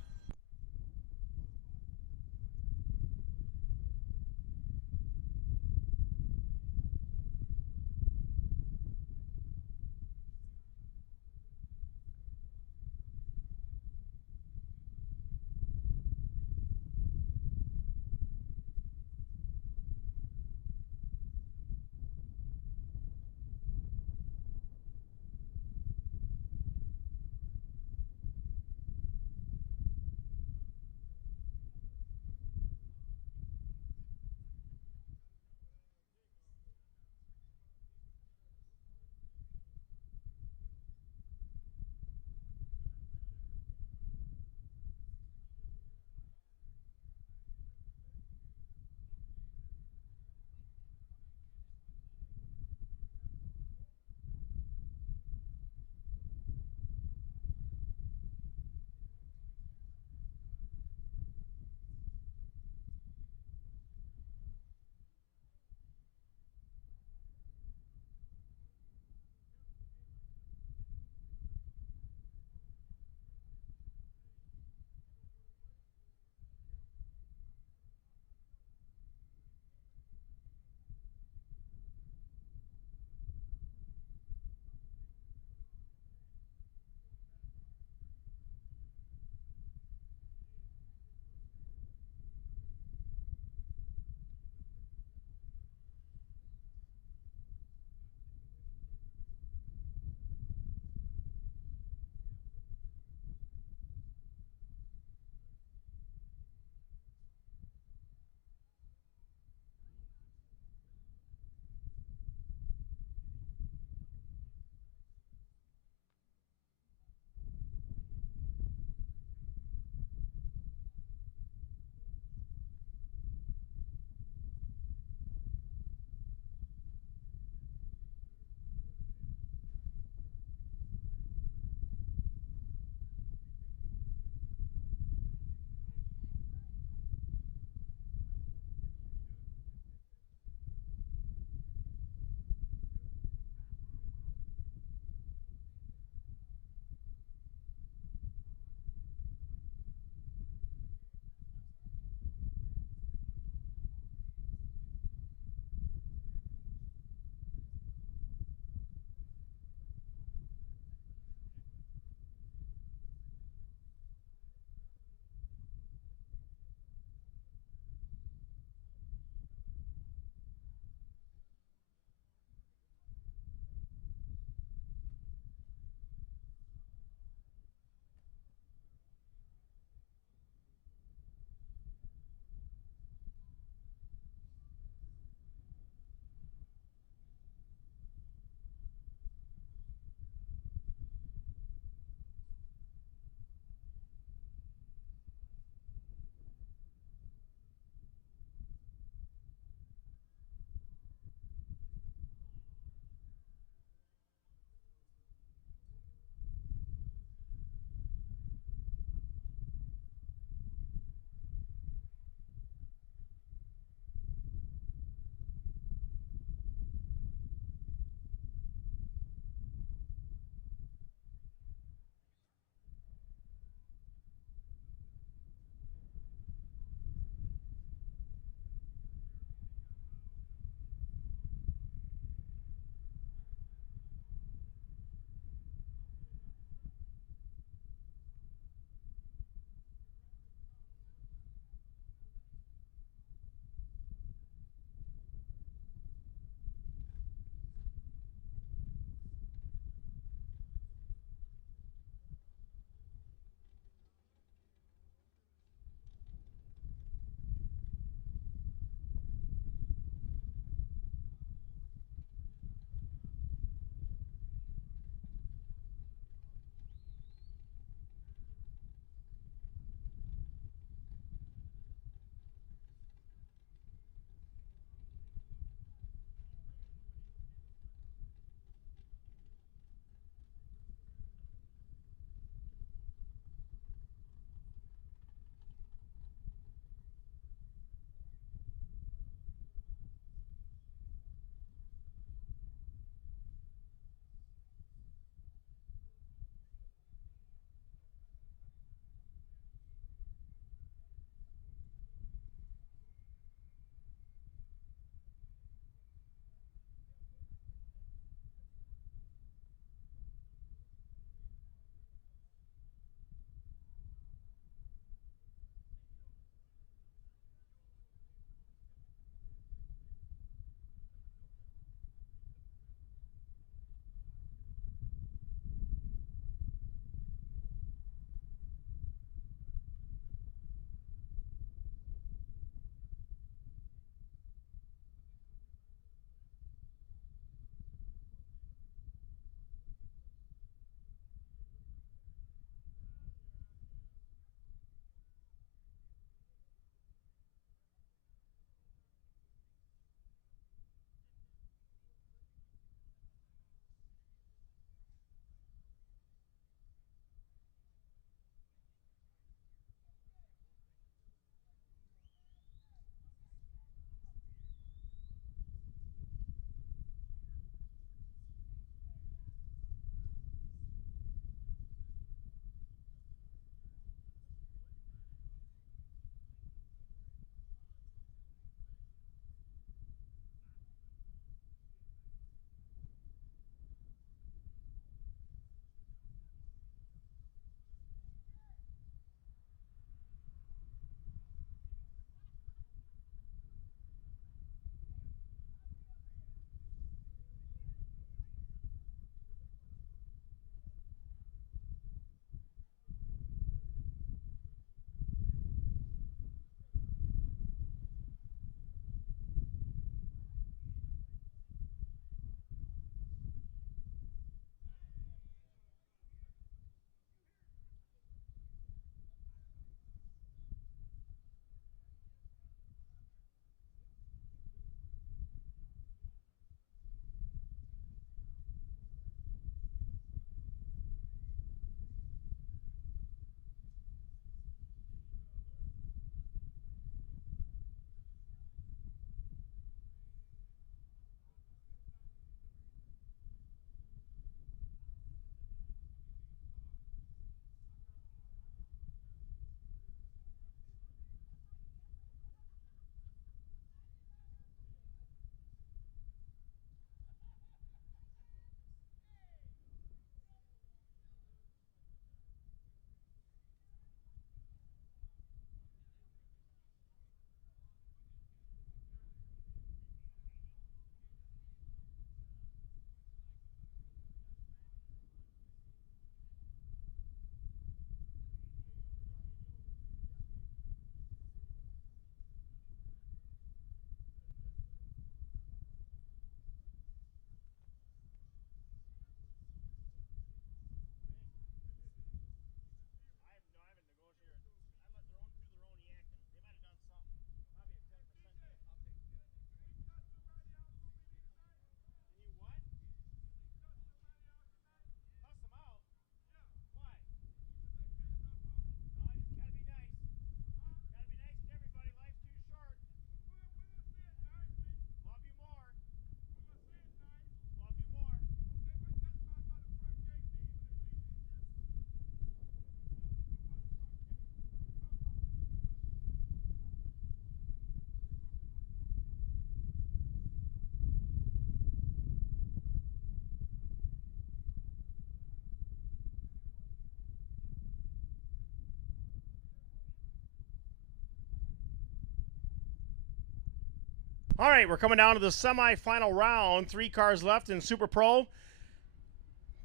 All right, we're coming down to the semifinal round. 3 cars left in Super Pro.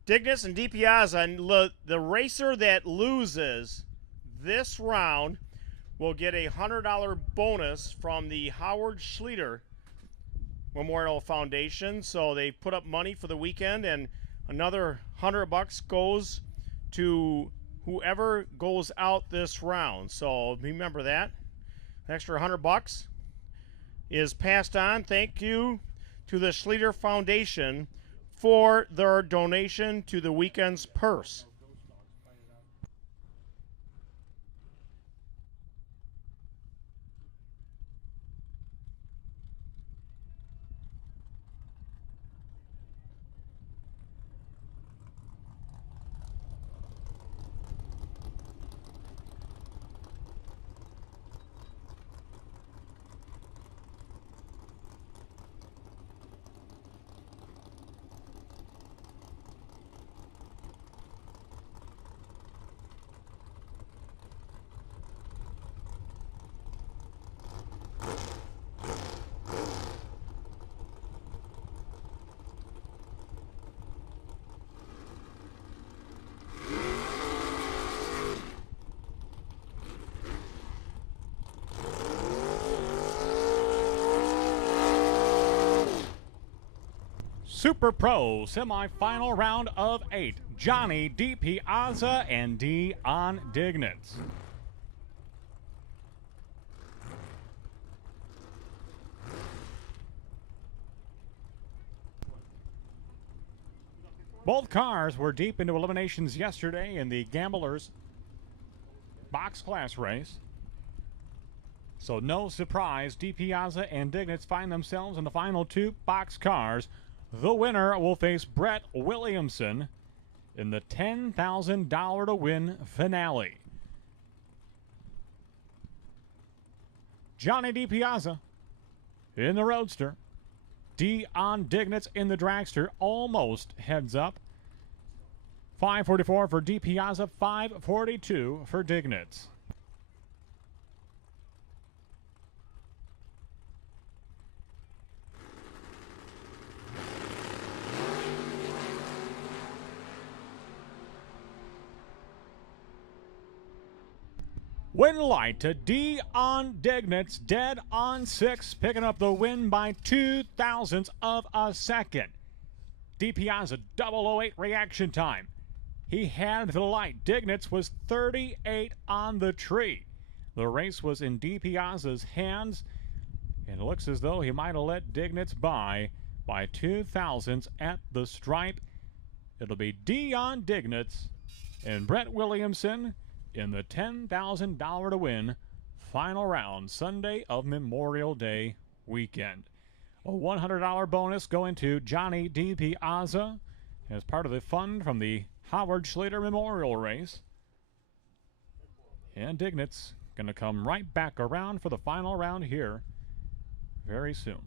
Dignus and DiPiazza. And the racer that loses this round will get a $100 bonus from the Howard Schleter Memorial Foundation. So they put up money for the weekend, and another $100 goes to whoever goes out this round. So remember that. An extra $100 is passed on. Thank you to the Schleter Foundation for their donation to the weekend's purse. Super Pro semifinal round of 8. Johnny DiPiazza and Dion Dignitz. Both cars were deep into eliminations yesterday in the Gamblers box class race. So no surprise, DiPiazza and Dignitz find themselves in the final 2 box cars. The winner will face Brett Williamson in the $10,000 to win finale. Johnny DiPiazza in the Roadster. Dion Dignitz in the Dragster, almost heads up. 544 for DiPiazza, 542 for Dignitz. Win light to Dion Dignitz, dead on 6, picking up the win by 0.02 of a second. DiPiazza 008 reaction time. He had the light. Dignitz was 38 on the tree. The race was in DiPiazza's hands, and it looks as though he might have let Dignitz by 0.02 at the stripe. It'll be Dion Dignitz and Brett Williamson in the $10,000 to win final round Sunday of Memorial Day weekend. A $100 bonus going to Johnny DiPiazza as part of the fund from the Howard Schleter Memorial Race. And Dignitz going to come right back around for the final round here very soon.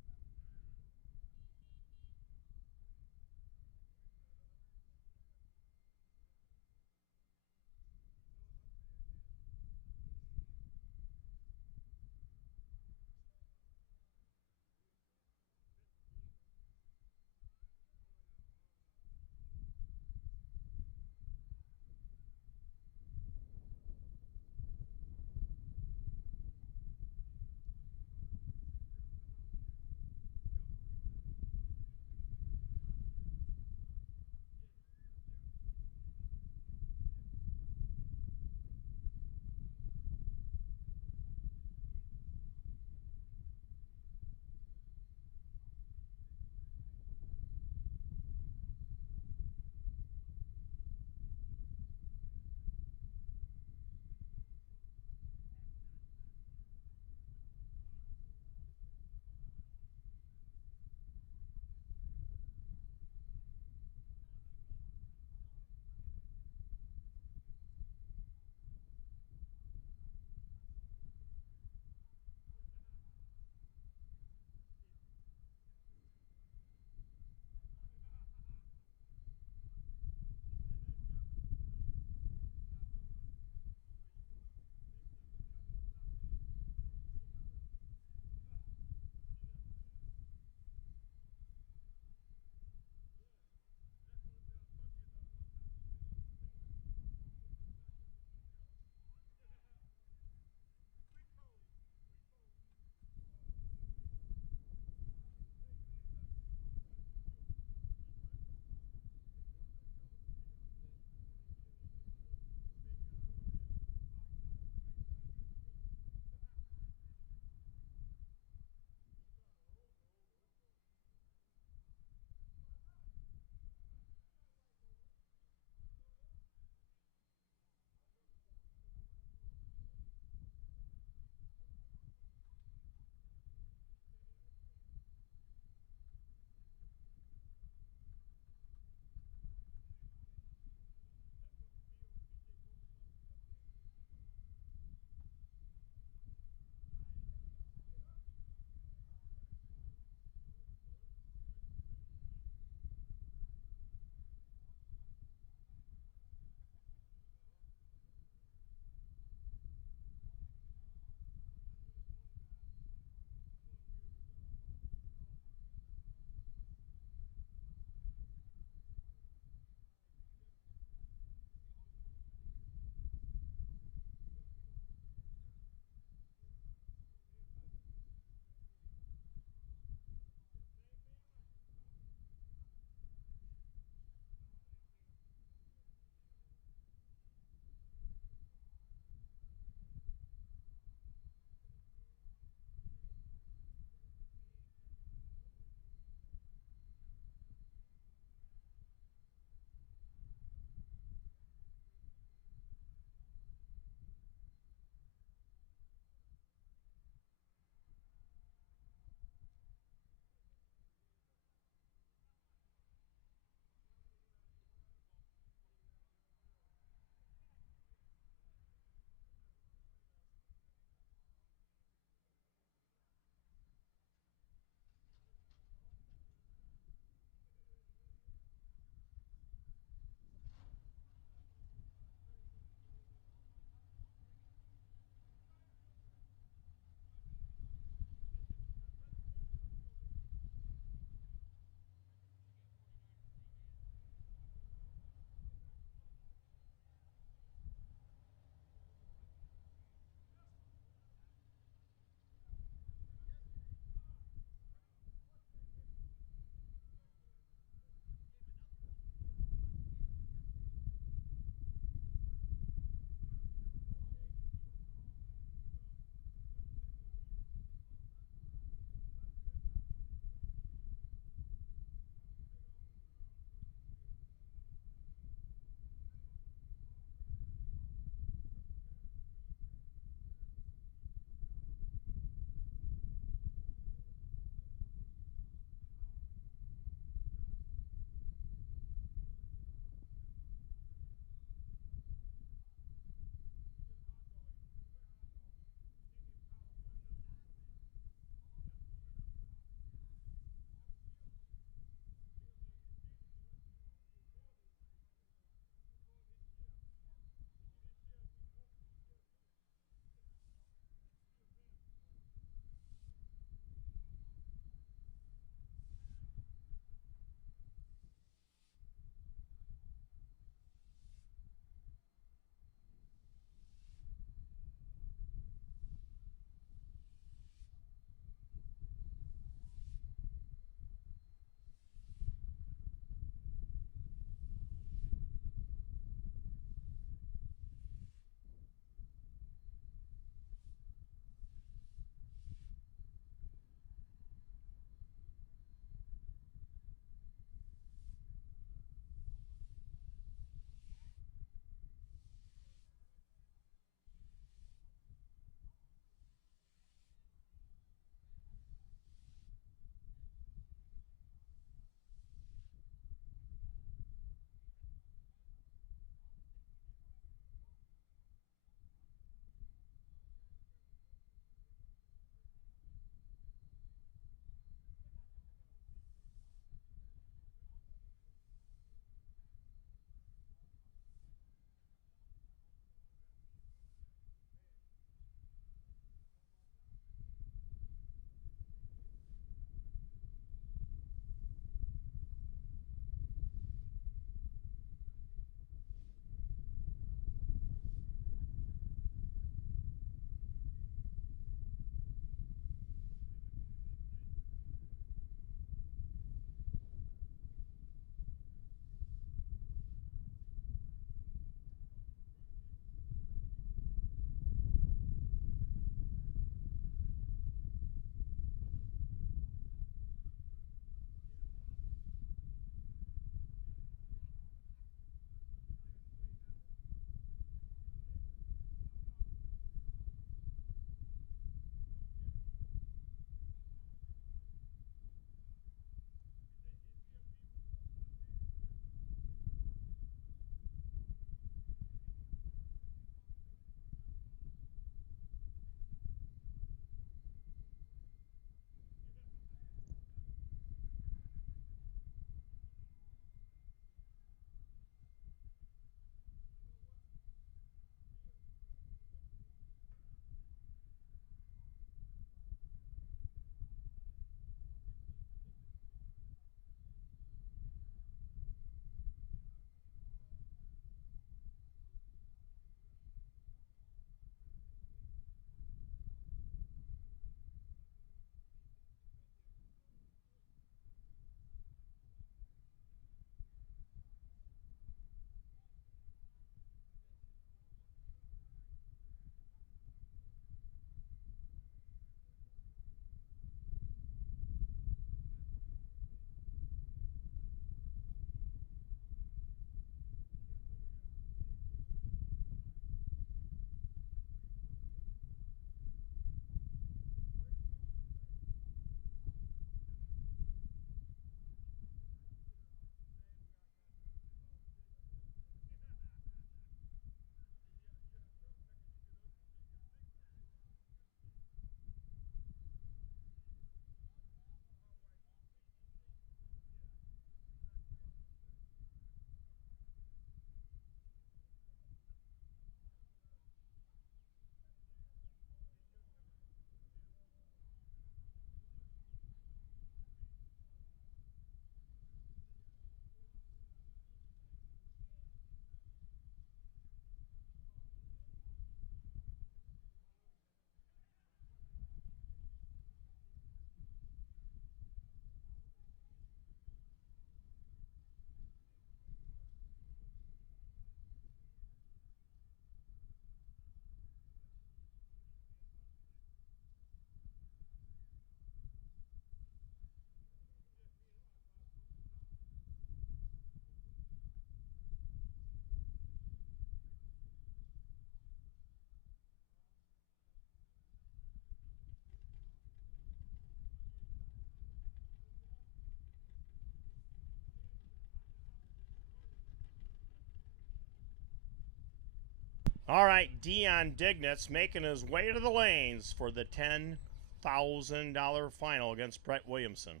All right, Dion Dignitz making his way to the lanes for the $10,000 final against Brett Williamson.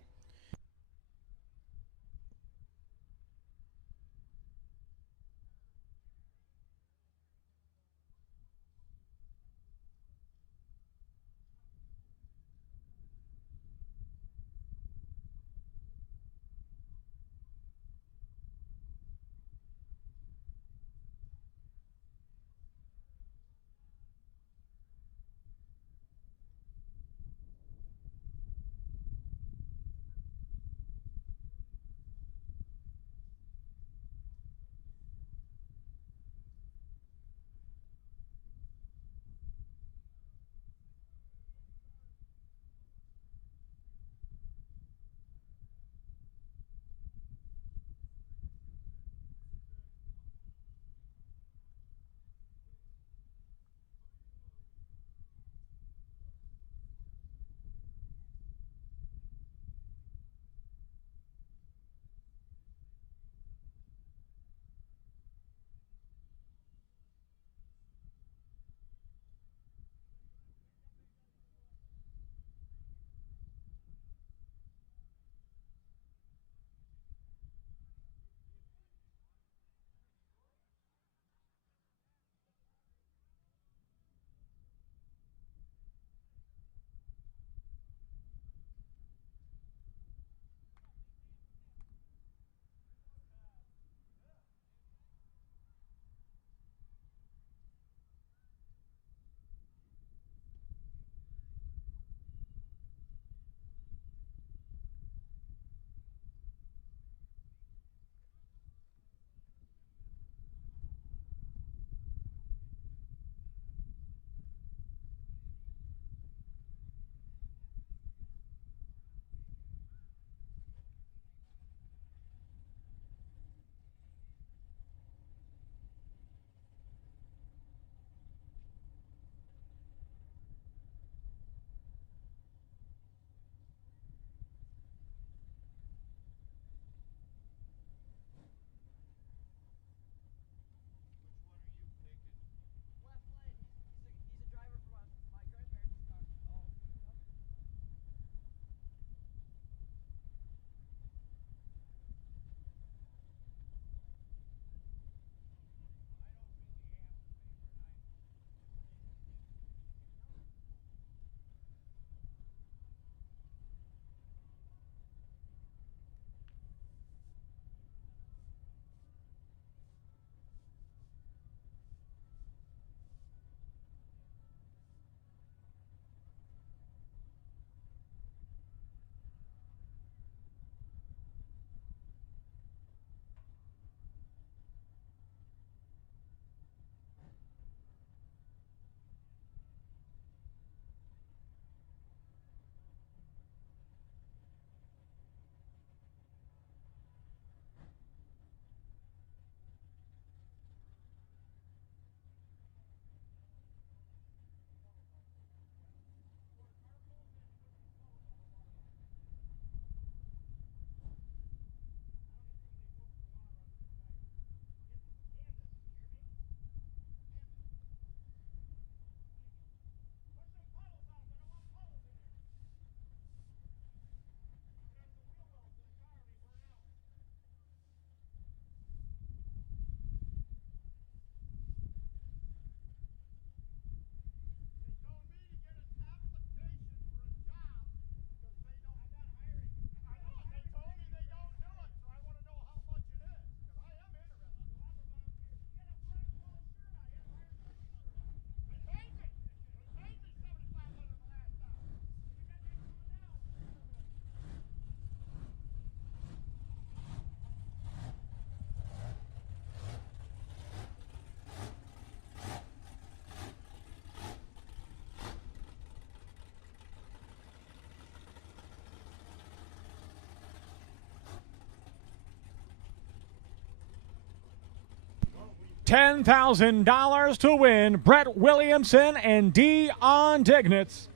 $10,000 to win. Brett Williamson and Dion Dignitz.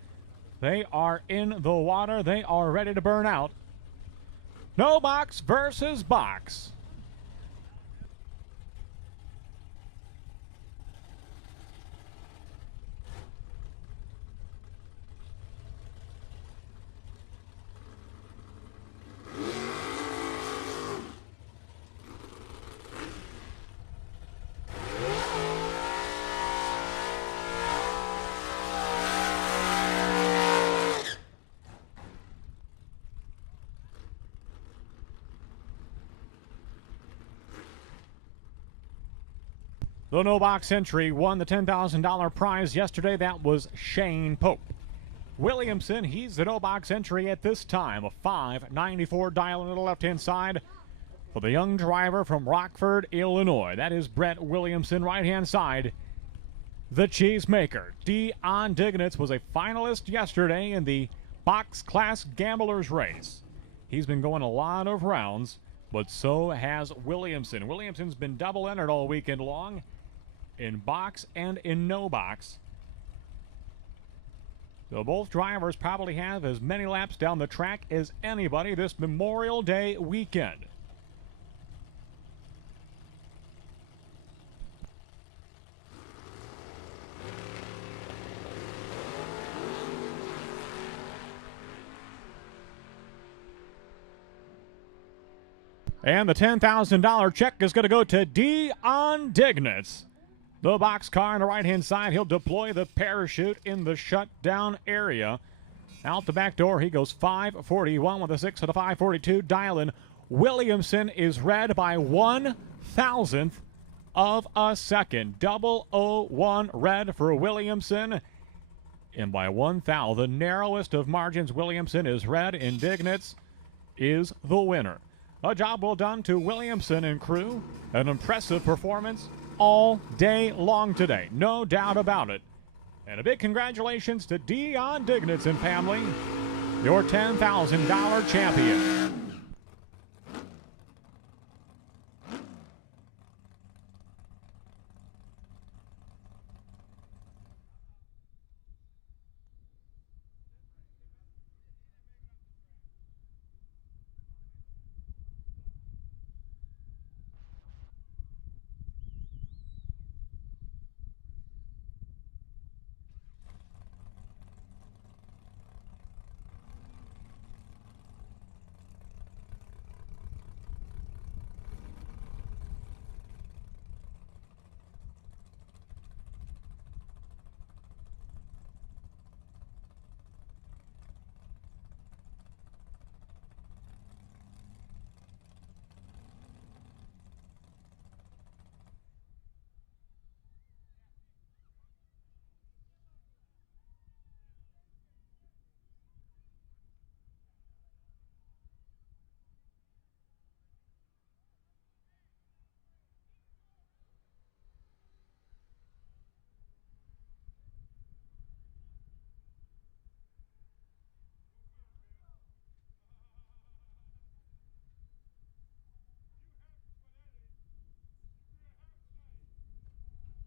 They are in the water. They are ready to burn out. No box versus box. The no box entry won the $10,000 prize yesterday. That was Shane Pope. Williamson, he's the no box entry at this time. A 594 dial on the left-hand side for the young driver from Rockford, Illinois. That is Brett Williamson, right-hand side. The cheesemaker, Dion Dignitz, was a finalist yesterday in the box class gamblers race. He's been going a lot of rounds, but so has Williamson. Williamson's been double entered all weekend long in box and in no box. So both drivers probably have as many laps down the track as anybody this Memorial Day weekend. And the $10,000 check is going to go to Dion Dignitz. The box car on the right-hand side, he'll deploy the parachute in the shutdown area. Out the back door, he goes 541 with a 6 and a 542 dial-in. Williamson is red by 1/1000th of a second. 001 red for Williamson. And by 1/1000, the narrowest of margins, Williamson is red, and Dignitz is the winner. A job well done to Williamson and crew. An impressive performance all day long today, no doubt about it. And a big congratulations to Dion Dignitz and family, your $10,000 champion.